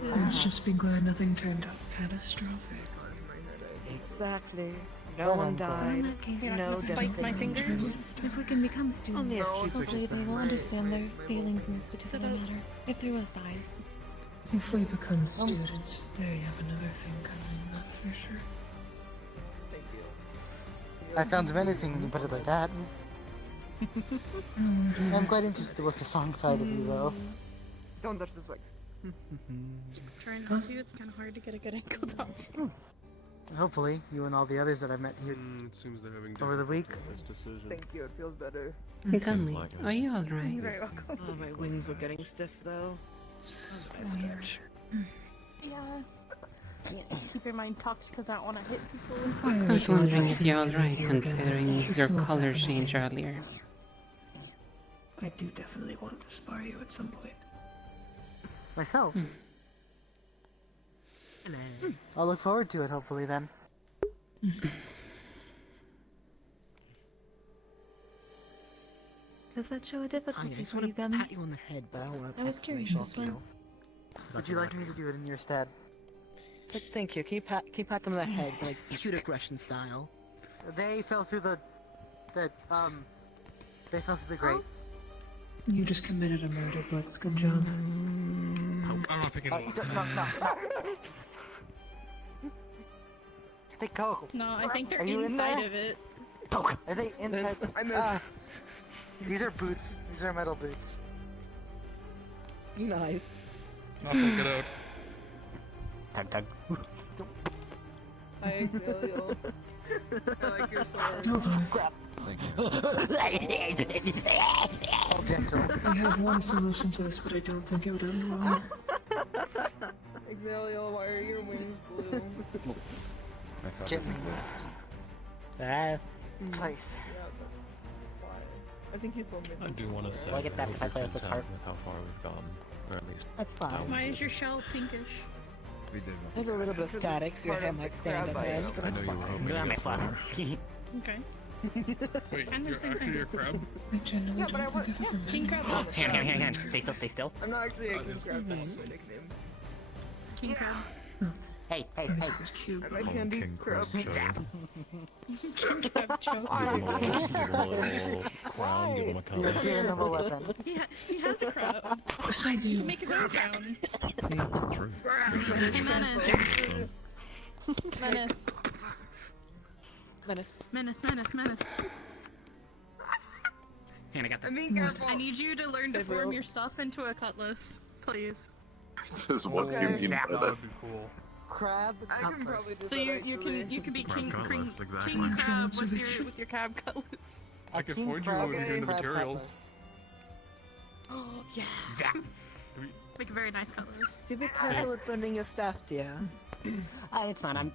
Let's just be glad nothing turned out catastrophic. Exactly. Then No I'm one glad. died. In that case, No spike my devastation. fingers. If we can become Only students, a few hopefully pushes they will back. understand their feelings in this particular matter. If there was bias. If we become students, there you have another thing coming, that's for sure. Thank you. That sounds menacing when you put it like that. Oh, I'm quite interested with the song side of you, though. Don't touch the spikes. Trying not to, it's kind of hard to get a good angle down. Hopefully, you and all the others that I've met here It seems they're having over the week. difficulty with this decision. Thank you, it feels better. Gunley, are you You're alright? very welcome. Oh, my wings were getting stiff though. Yeah. Keep your mind tucked because I don't want to hit people. I was wondering if you're alright considering your color change earlier. I do definitely want to spar you at some point. Myself. Hello. I'll look forward to it, hopefully, then. Does that show a Tanya, I difficulty just for want you, to Gummy? pat you on the head, but I don't want to. I was curious as well. Would you like me to do it in your stead? Thank you. Can you pat them on the head, like cute aggression style? They fell through the they fell through the grate. You just committed a murder, Blix. Good job. I'm not picking one. No. They go. No, I think they're Are you in inside there? of it. Are they inside? I missed. These are boots. These are metal boots. Nice. Nothing, get out. Tug tug. Hi, Exilio. I like your sword. Crap. Thank All gentle. I have one solution to this, but I don't think it would end well. Exaliel, why are your wings blue? I thought Get it was Nice. Yeah, but why? I think he told me. I do want to say Well, I get that if I play with this part. with how far we've gotten, or at least That's fine. Why is your shell pinkish? We did. There's a little bit of static, so your hair might stand up edge, but I that's know you were fine. hoping Look at to my get fluff. Okay. Wait, Kind of you're same actually thing. a crab? I genuinely Yeah, but I don't want. think I've ever met King crab. anyone. Hand. Stay still, stay still. I'm not actually a That king is crab. That's awesome. my nickname. King crab. Hey. That's cute. I'm a candy crab. Zap. King crab choke. give him a little crown, give him a You're cutlass. giving him a weapon. He has a crab. Besides He you, can make his own crown. True. Menace. Hand, I got this. I'm being careful. I need you to learn to Hey, form bro. your stuff into a cutlass, please. This is what Okay. you mean Zap. by That that. would be cool. Crab I can cutlass. probably do So that. you can be Crab cutlass, exactly. king crab with observation. your crab cutlass. I can king forge you crab one if you with do the crab materials. cutlass. Oh yeah. Zap. Make a very nice cutlass. Do be careful with burning your staff, dear. It's fine. I'm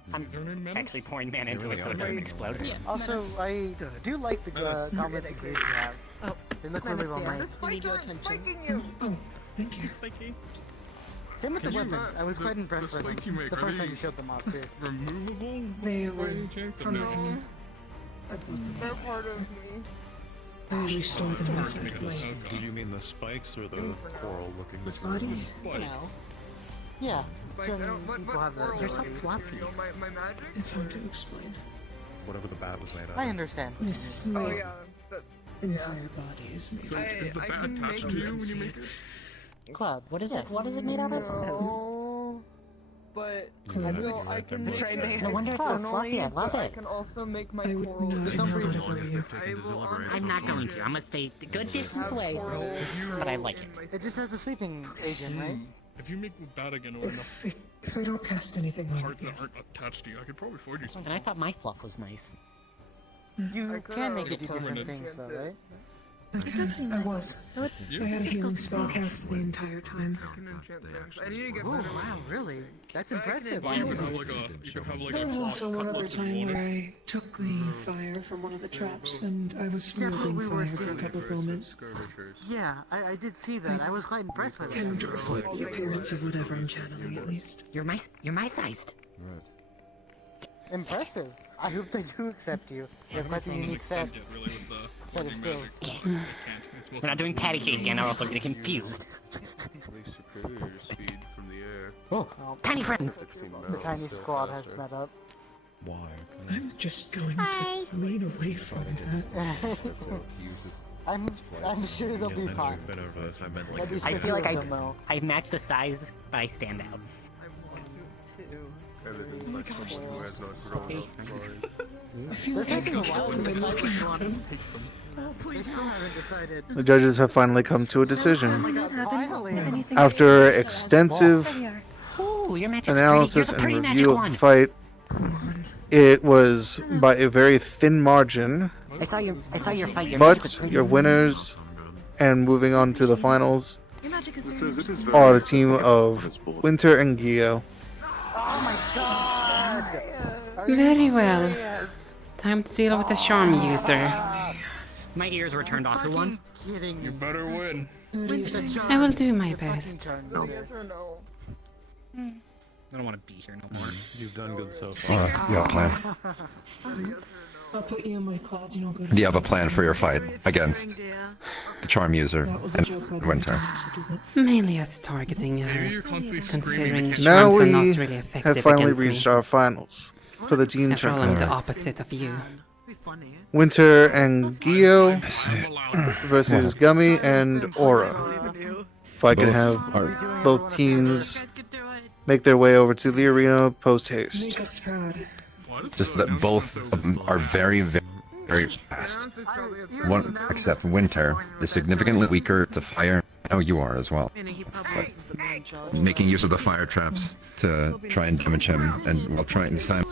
actually pouring mana into it so it doesn't explode. Yeah. Also, menace. I do like the Menace. comments and grades you have. Oh, They look really Menace, well dear. made. The spikes aren't spiking you! oh, thank you. Spiky. Same with the Can you- weapons. I was the- quite impressed the by spikes you them. make, The are first time they- you showed them off too. Removable? They By were any chance? from the No. beginning. I bought them. They're part of me. I usually store them Part inside of my... me. Did you mean the spikes or the coral looking The material? bodies? You know. Spikes. Yeah, Spikes, I certain don't. people have that. You're so looking fluffy. material, my magic? It's hard to explain. Whatever the bat was made out of. I understand. This Oh my yeah. That, entire body is made So of is the I bat can attached make to it. you when you make it? Cloud, what is it? What is it made out of? No, but Yeah, that's well, I right, can that make makes it sense. No wonder it's so externally, fluffy, I love but I it. can also make my I would coral. not For some have reason, thought of you. I will deliberate I'm so not far. going to. I'm gonna stay a good distance have away. coral But I like in it. my It just has a sleeping agent, right? If you make bat again or enough If I don't cast anything on it, parts that yes. aren't attached to you, I could probably forge you something. And I thought my fluff was nice. You I could, can make like it a do different permanent- things though, right? I was. Yeah. I had a healing spell cast the entire time. I can enchant things. I need to get Oh better. wow, really? That's I can impressive. enchant You could have like a There was cloth also one other cutlass if you time where wanted. I took the fire from one of the traps and I was That's what wielding we were fire for a seeing. couple of moments. Skirmishers. Yeah, I did see that. I was quite impressed with Tend to it. reflect the appearance of whatever I'm channeling, at least. You're my sized. Right. Impressive. I hope they do accept you. You have I quite haven't the found an unique set. extent yet, really, with the Set of forging skills. magic. I can't. It's We're not doing patty cake again. I'm also getting confused. Makes superior speed from the air. Oh, Well, tiny friends. the tiny squad has met up. Why? I'm just going to lean away from that. I'm sure they'll Yes, be I know fine. we've been over this. I meant like. Maybe I six feel like of them, though. I match the size, but I stand out. I want to. Evidence like someone who has not grown Okay, up fine. blind. I feel They're like I taking can a while tell to by decide looking which at one. them. They still haven't decided. The judges have finally come to a Oh decision. my god, finally! After extensive Ooh, your magic's analysis pretty. You're and the pretty review of magic the fight, it was by a very thin margin. I saw your fight. Your magic was But pretty. your winners and moving on to the finals Your magic is It very says it is interesting. very are the team of Winter and Gio. Oh my god! Are you Very well. serious? Time to deal with the charm user. My ears were turned off for one. Kidding You me. better win. I will do my best. So yes or no? I don't want to be here no more. You've done good so far. Alright, you have a plan. So yes or no? I'll put you in my clouds, you know, go Do you have a plan for your fight against the Charm User That was a and joke, by the way. Winter? I should do that. Mainly as targeting Maybe her, you're constantly considering screaming. Now charms are we not really effective have finally against reached me. our finals for the team After all, I'm the tournament. opposite of you. Be funny. Winter and Gio I'm allowed. versus Gummy and Aura. If I could Both have are- both teams Guys, get through it. make their way over to the arena post haste. Make us proud. Why does Just the that announce both sound of them so are slow? very, very fast. Announcer's probably upset. One, except Winter, is significantly weaker to fire. Oh, you are as well. Meaning he probably is the main judge. Making use of the fire traps to try and damage him, and while trying to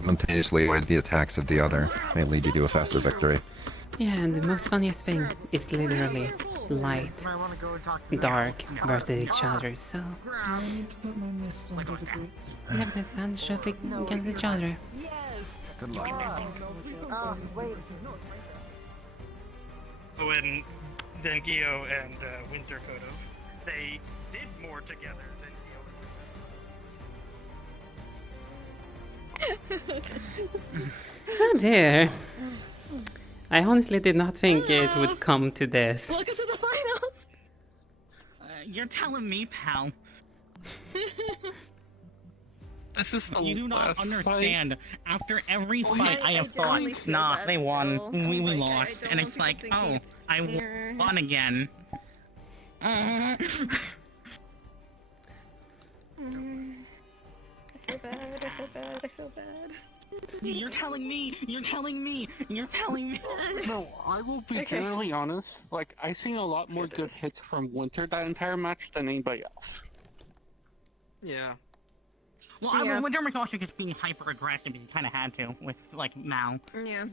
simultaneously avoid the attacks of the other, may lead you to a faster victory. Yeah, and the most funniest thing is literally light, dark versus each other, so we have the advantage of against each other. Good luck. Wait. When Dengio and Winter could have. They did more together than Oh dear. I honestly did not think it would come to this. Welcome to the finals! You're telling me, pal. This is the You do not last understand. fight. After every fight I have thought, nah, they won. We lost. And it's like, oh, I won again. I feel bad, I feel bad, I feel bad. You're telling me, you're telling me, you're telling me. No, I will be generally honest. Like, I seen a lot more good hits from Winter that entire match than anybody else. Yeah. Well, I mean, Winter was also just being hyper aggressive. He kind of had to with like Mal. Yeah.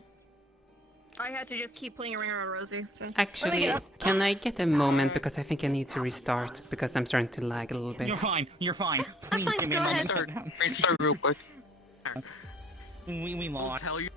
I had to just keep playing around with Rosie. So. Actually, can I get a moment because I think I need to restart because I'm starting to lag a little bit. You're fine. You're fine. Please give me a moment. Restart real quick. We lost. I'll tell you.